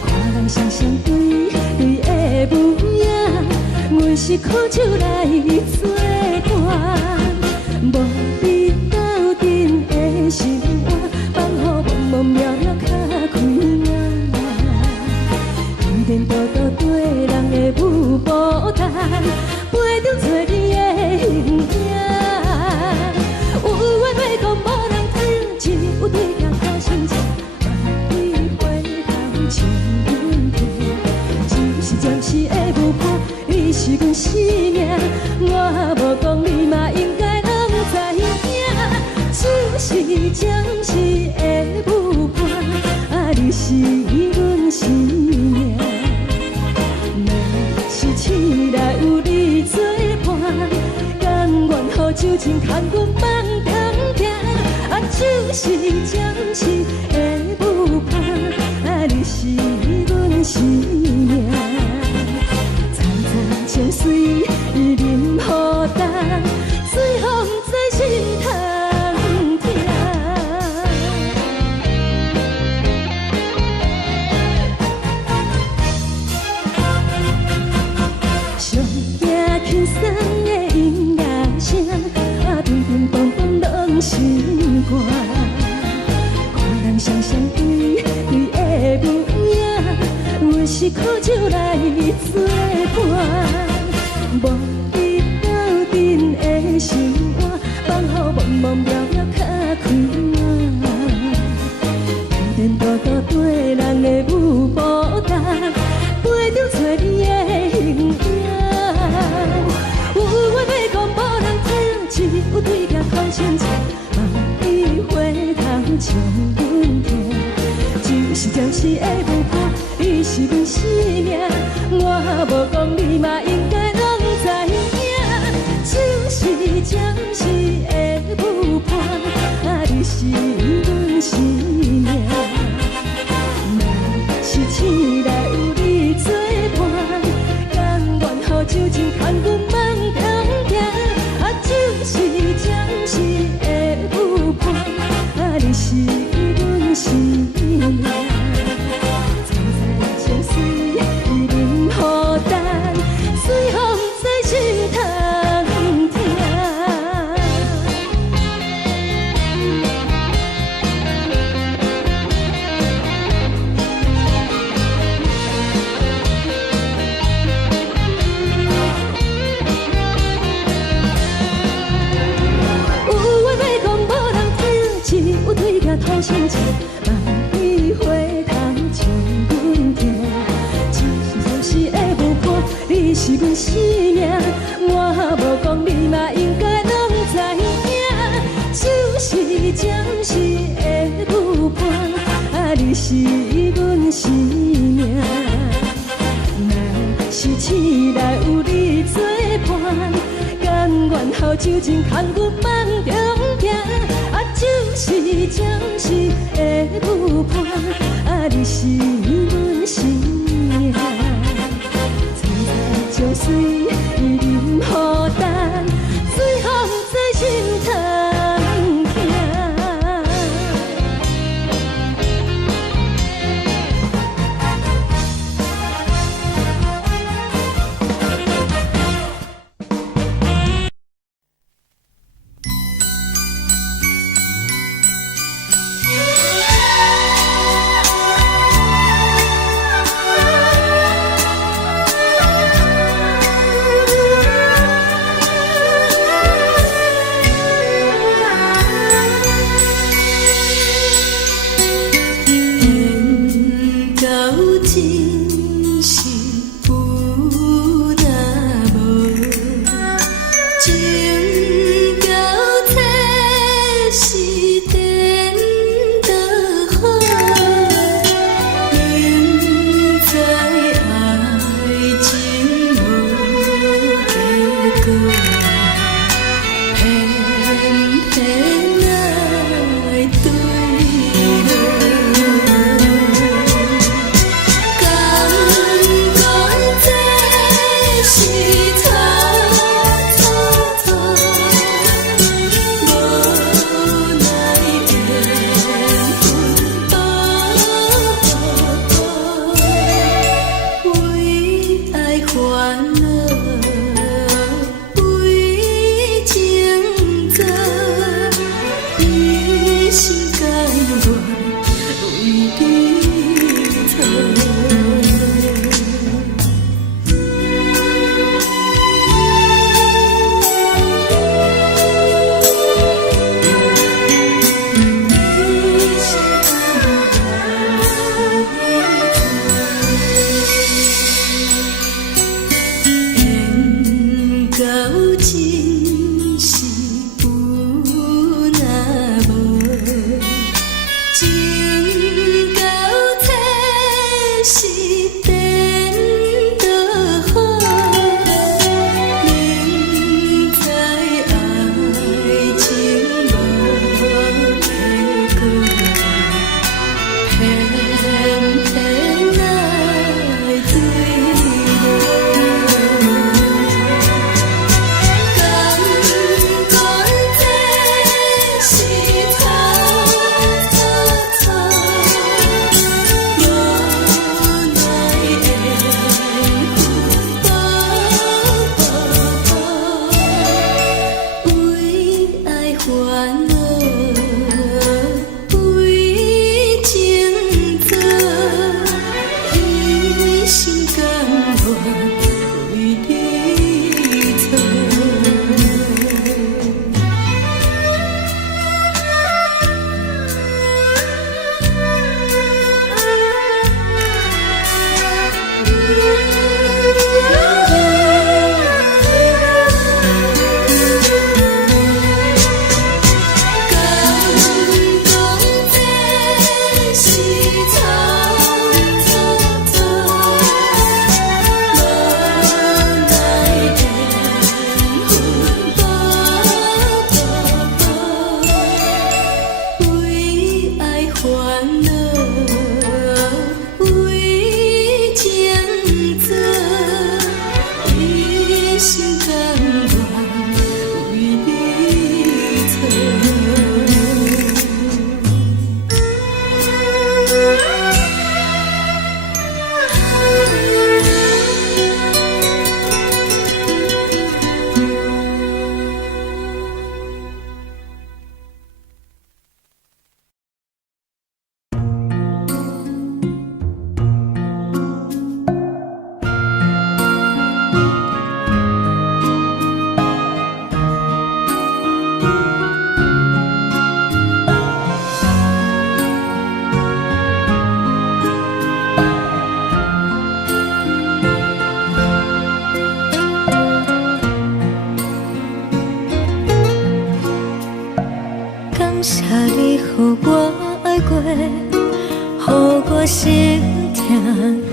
看人双双对对的舞影，阮是苦酒来作伴。无你斗阵的心肝，放予茫茫渺渺较开眼。颠颠倒倒对人的舞步弹，陪着做你的形影。有话要讲无人听，只有对镜头心情，万里回头唱阮听。就是暂时的舞伴，你是阮生命，我无讲你嘛应该拢知影。就是暂时的舞伴，你是阮生命。是醒来有你作伴，甘愿予酒精牵阮放通行，就是暂时的舞伴，你是阮生命。层层情水任何担，随风在心通听。上惊轻松的音乐声，乒乒乓乓拢心肝。看人双双对对的舞影，阮是苦酒来作伴。无你斗阵的心肝，放予茫茫渺渺较开眼。颠颠倒倒对人的舞步弹，陪着做你的形影。有话要讲无人听，只有对镜头心情，望你回头唱阮听。就是暂时的舞伴，你是阮生命，我无讲你嘛应该拢知影。就是暂时的舞伴，你是阮生命。若是醒来有你作伴，甘愿予酒精牵阮放通行，就是暂时的舞伴，你是阮生命。层层情水任何担，随风在心通听。亲像梦里花头将阮疼，一若是会有伴，你是阮生命。我无讲你嘛应该拢知影，就是暂时的有伴，你是阮生命。若是醒来有你作伴，甘愿后酒精牵阮梦中行，就是暂时的有伴，你是阮生命。采采将水伊饮予干，水风在心头行。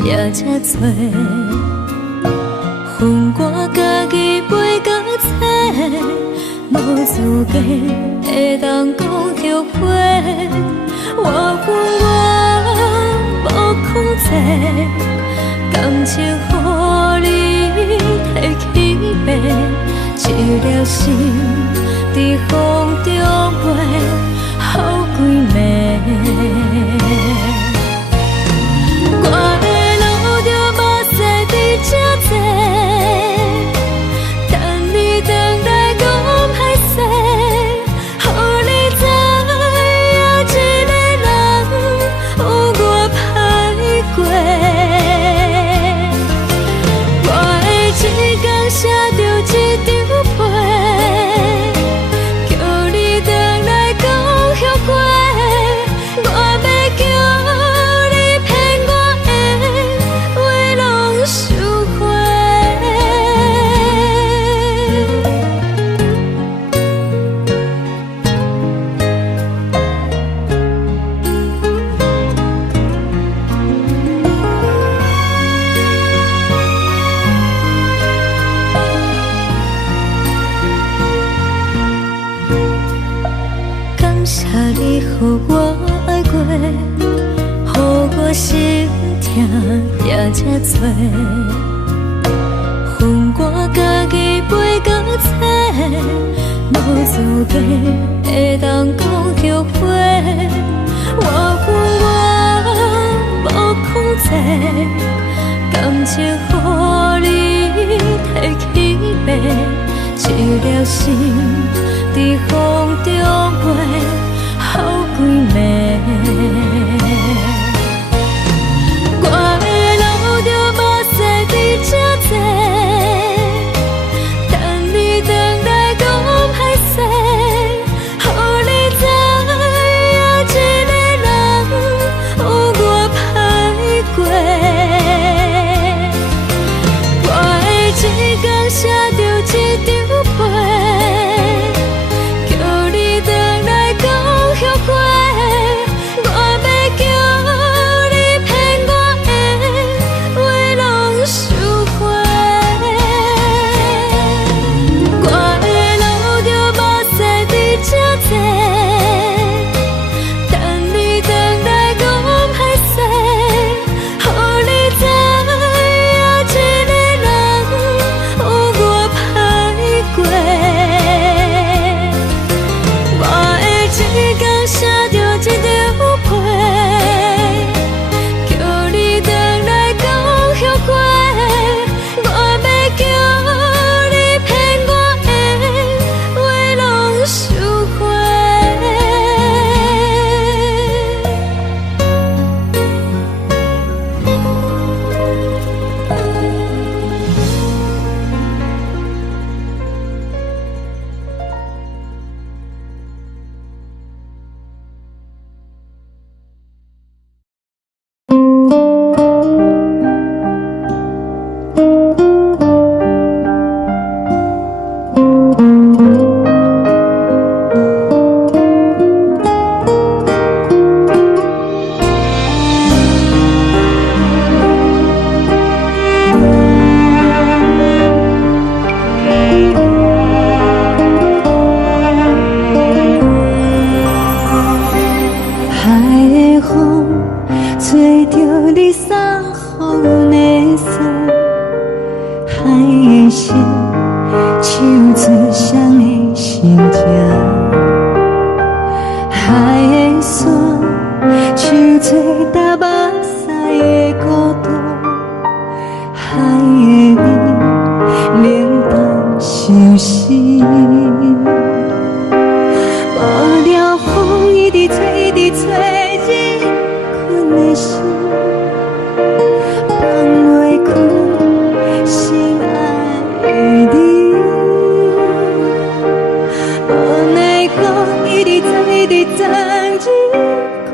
也才多，恨我家己袂到切，无资格会当讲后悔。我恨我无控制，感情予你提起白，一粒心伫风中飞，好几暝。我的路着目屎伫这多，等你回来讲歹势，予你知影一个人有我歹过。我的一天写着一张被，叫你回来讲后悔。我要叫你骗我的话拢收回。感谢你予我爱过，予我心痛也才多，恨我家己袂到切，无资格会当讲后悔。我恨我无控制，感情予你提起白，一粒心伫风中飞，好几暝。我的路着目屎伫这多，等你回来讲歹势，予你知影一个人有我歹过。我的一天写着一张被，叫你回来讲后悔。我要叫你骗我的话拢收回。我的路着目屎伫这多，等你回来讲歹势，予你知影一个人有我歹过。我的一天写着一张被，叫你回来讲后悔。我要叫你骗我的话拢收回。海的风吹着你送风的伞，海的心唱出双的心情，海的山唱出搭目屎的孤独，海的美冷淡伤心。无聊风一直吹，一直吹，日困的心，放袂开心爱的你。无奈我一直藏，一直藏日困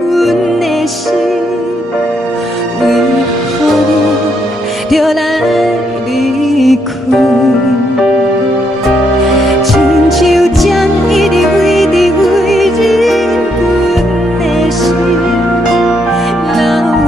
的心，为何你就来离开？亲像针一直围，一直围日阮的心，流的泪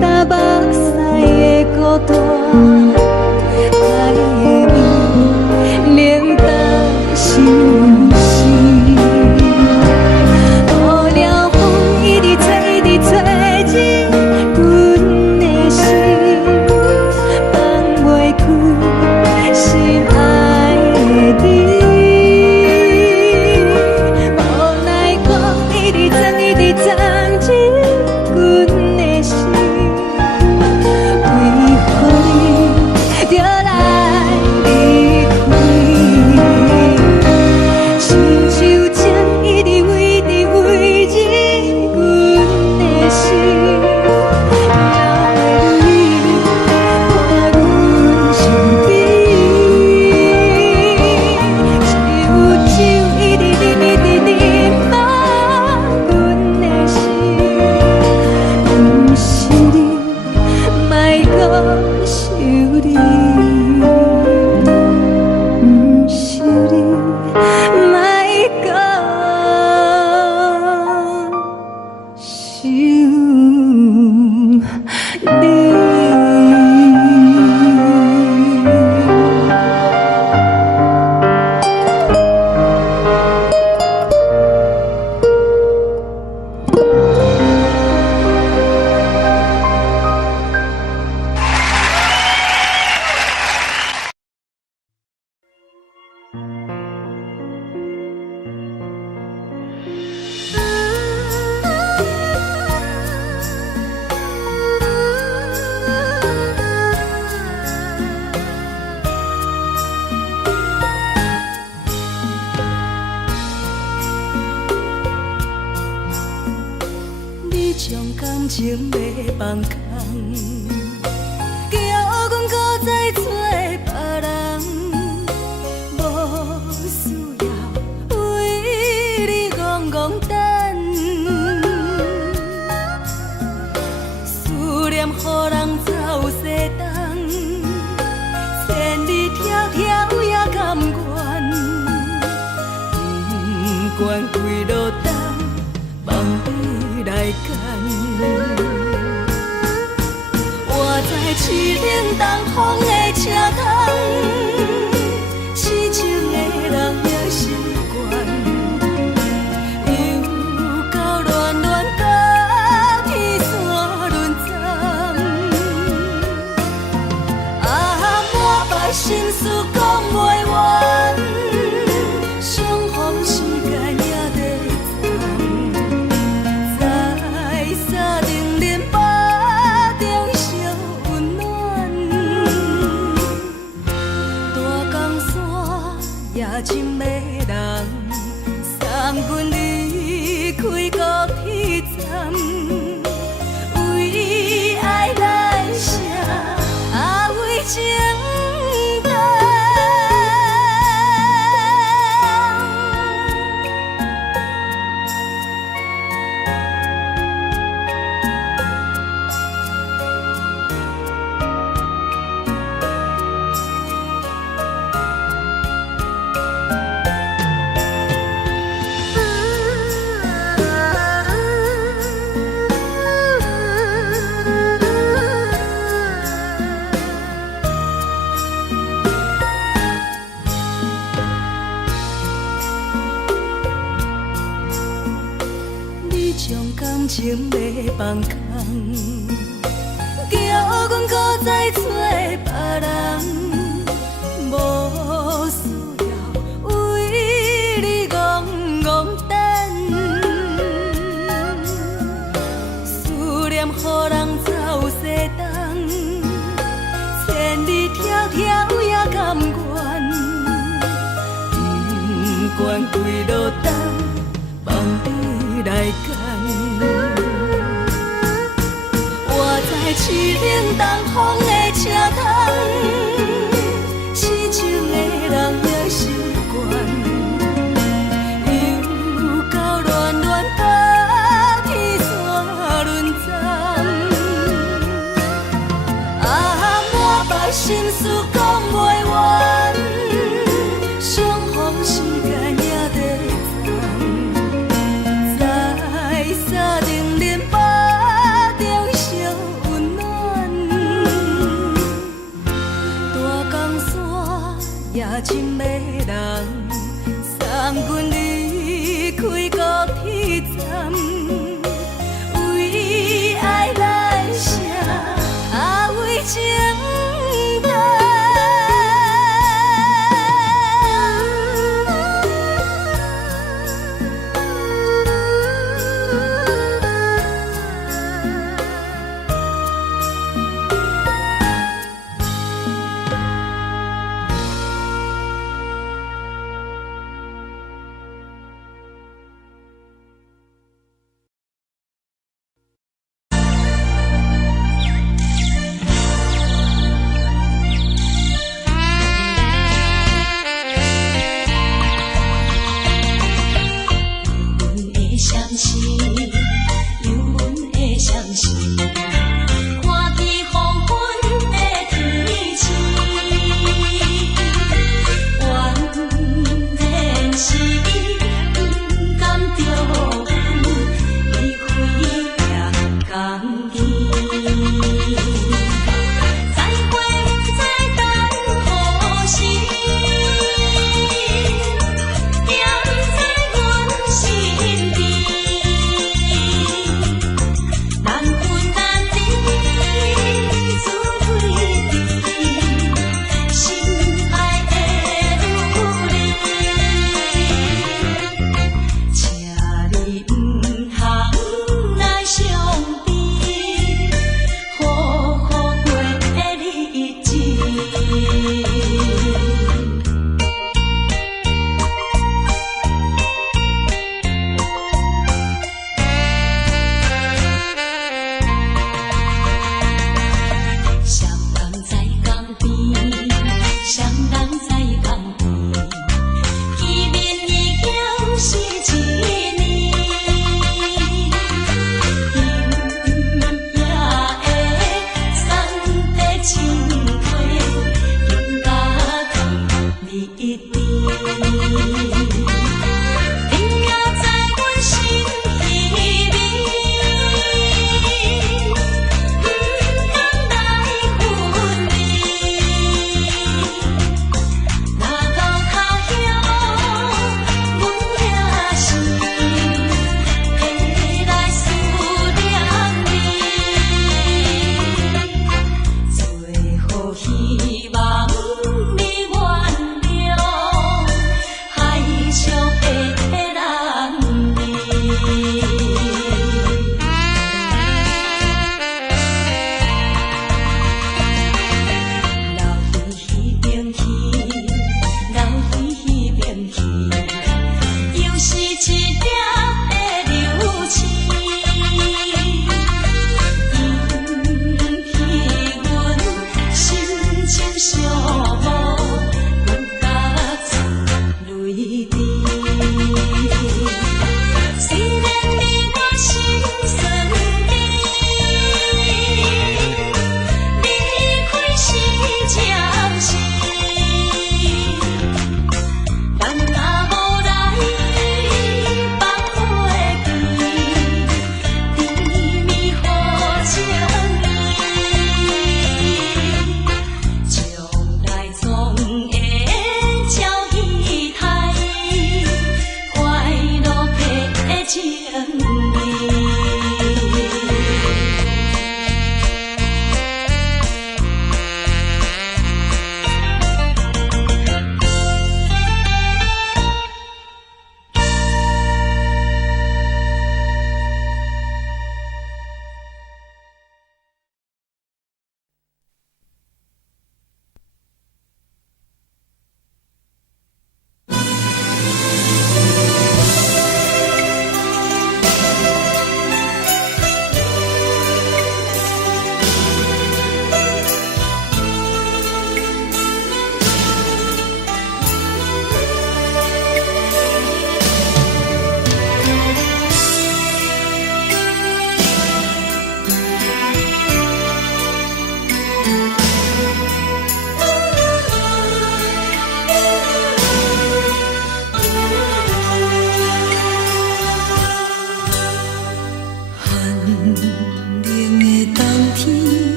干目屎的孤单，爱的你冷淡心事。雨了风一直吹，一直吹入阮的心，放袂开心爱的你。无奈我一直装，一直装入阮的心，为何你就来离开？亲像针一直围着围入阮的心，了袂你看阮伤悲，一直啉满阮的心，不是你，莫搁想你，不是你，莫搁想你。你将感情要放空，叫阮搁再找别人，无需要为你戆戆等，思念予人走西东，千里迢迢也甘愿，不管几落冬。梦你来干，我在凄冷东风的车窗，痴情的人也习惯，又到恋恋甲天山沦陷，满腹心事讲袂完，相逢时间也在在定林巴中烧温暖，大江山夜深的人，送阮离开高铁站，为爱来写为情长。你将感情要放空，叫阮搁再找别人，无需要为你戆戆等，思念予人走西东，千里迢迢也甘愿，不管几落冬。梦你来干，我在凄冷东风的车窗，痴情的人也习惯，又到恋恋甲天山沦陷，满腹心事讲袂完，相逢时间也在。在定林巴中烧温深的人，送阮离开高铁站，为爱来生，为情重。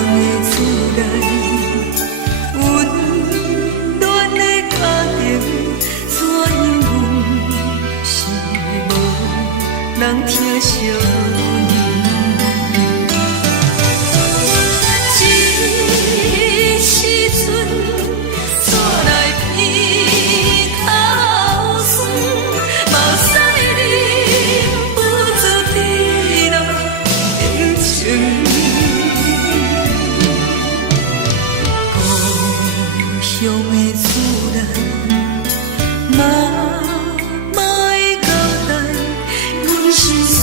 的自然，温暖的家庭，怎样是无人疼惜你？这时阵怎来鼻口酸？目屎忍不住滴落眼睛。故乡的自然，妈妈的交代，阮心事。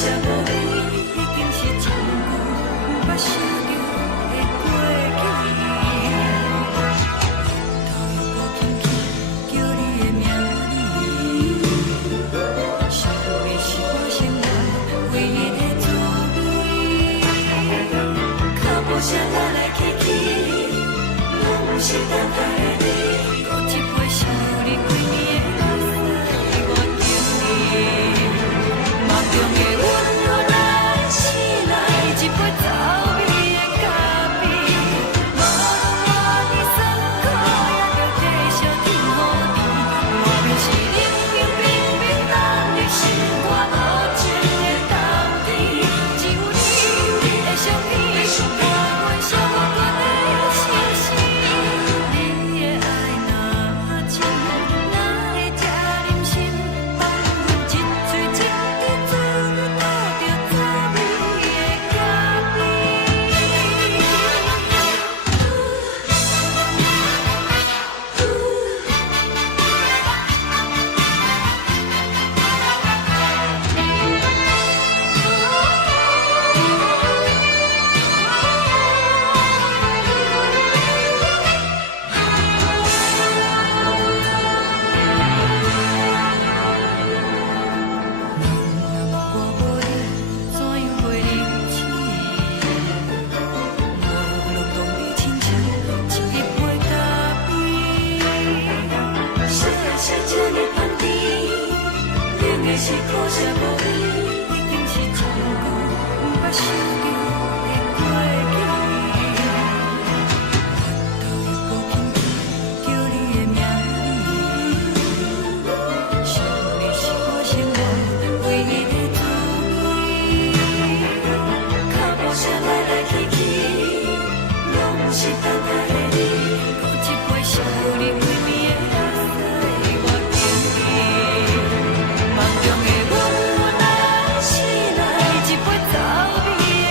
啥无味，已经是真久捌想着的过去。头又搁轻轻叫你的名字，想你是我生活唯一的滋味。脚步声来来去去，拢是等待你。搁一杯想你几年的目屎，我敬你。梦中的阮予咱醒来，一杯走味的咖啡。无论我的酸苦，也着继续甜予你。莫名是冷冰冰冰冷的心，我无情的斗阵。只有你的相片，我阮烧我阮的心事。你的爱若真，哪会这忍心放阮一嘴一滴水，倒着走味的咖啡？我无你，怎样会忍气？无论当你亲像一杯咖啡。小小这呢香甜，冷的是苦涩无味。已经是真久捌想着的过去。头又搁轻轻叫你的名字，想你是我生活唯一的滋味。脚步声来来去去，拢是等待你。搁一杯想你几暝的目屎，我敬你。梦中的阮，我若醒来，一杯走味的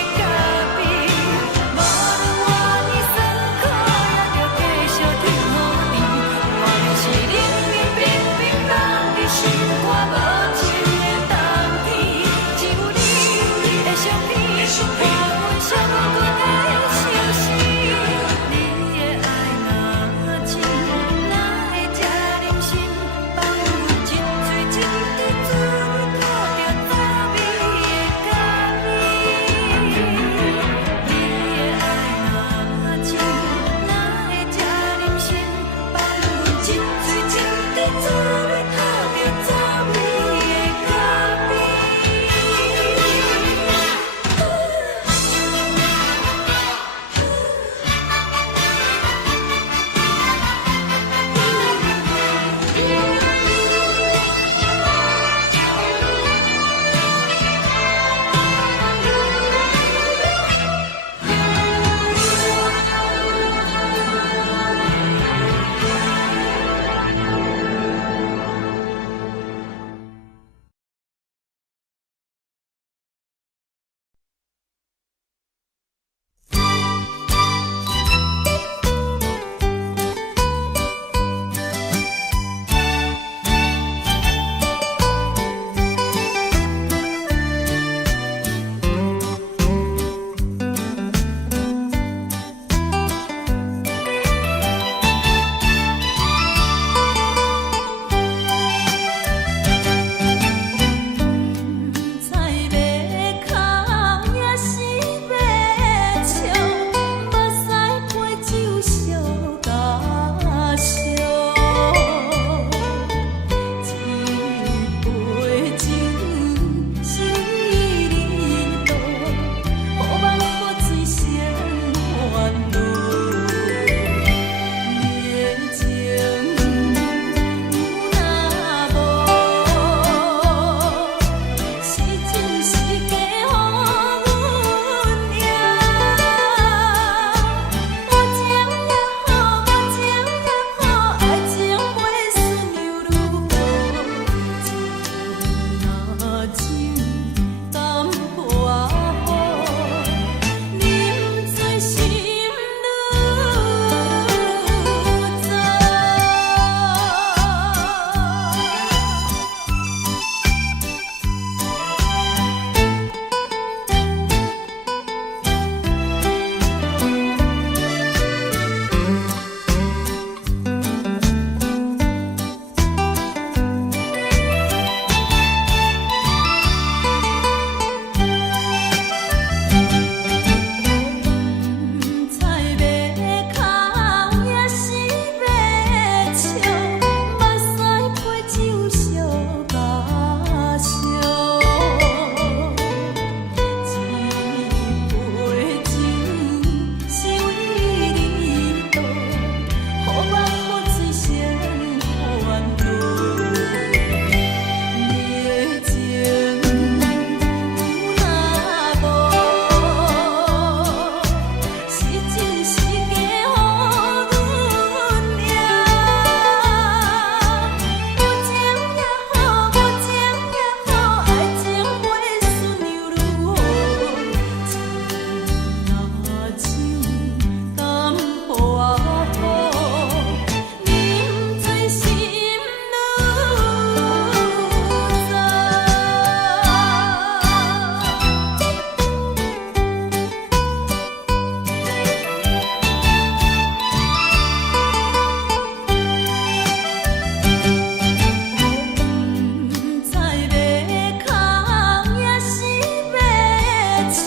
笑，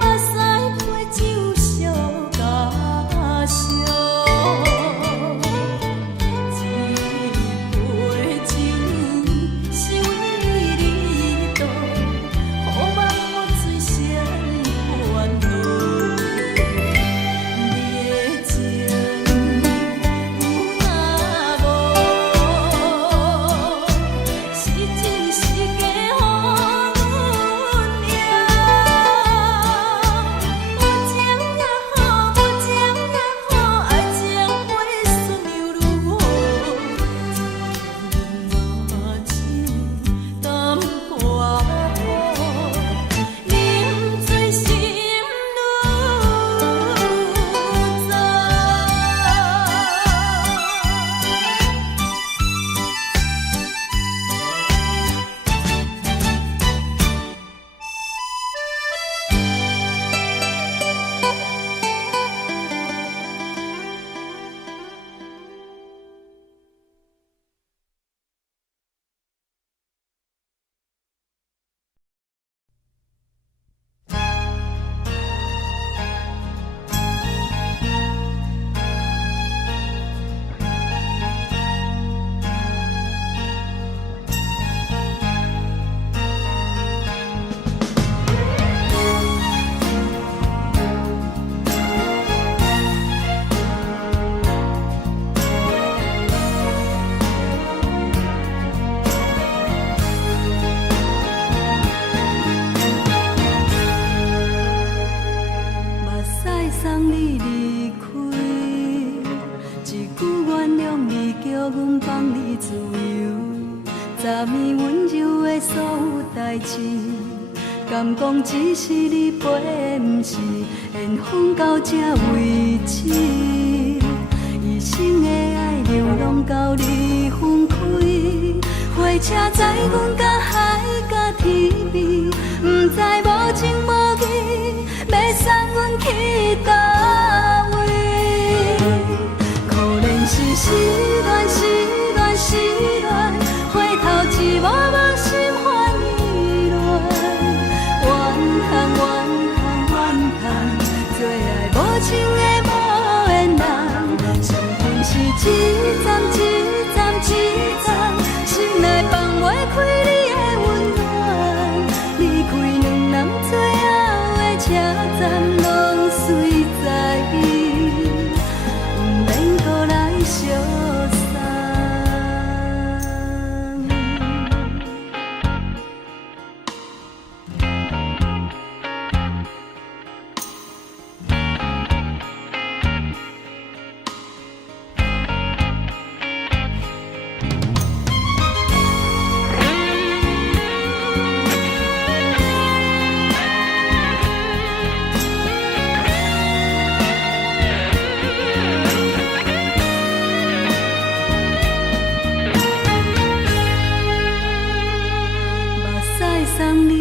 目屎配酒烧甲烧。一杯酒是为你倒，好梦我醉成烦恼。你的情有若无，是真是假乎阮赢。有情也好，无情也好，爱情会顺流如雨。情淡薄雨，饮醉心愈糟。目屎送你离开，一句原谅你，叫阮放你自由。昨暝温柔的所有代志，敢讲只是你陪，毋是缘分到这为止。一生的爱流浪到你分开，火车载阮甲海甲天边，毋知无情无义，要送阮去倒位？可怜是失恋，失恋，失恋，回头一幕幕心烦意乱，怨叹，怨叹，怨叹，最爱无情的无缘人，上天是一站一站一站，心内放袂开你的温暖，离开两人最后的车站，拢随在毋免搁来相送。目屎送你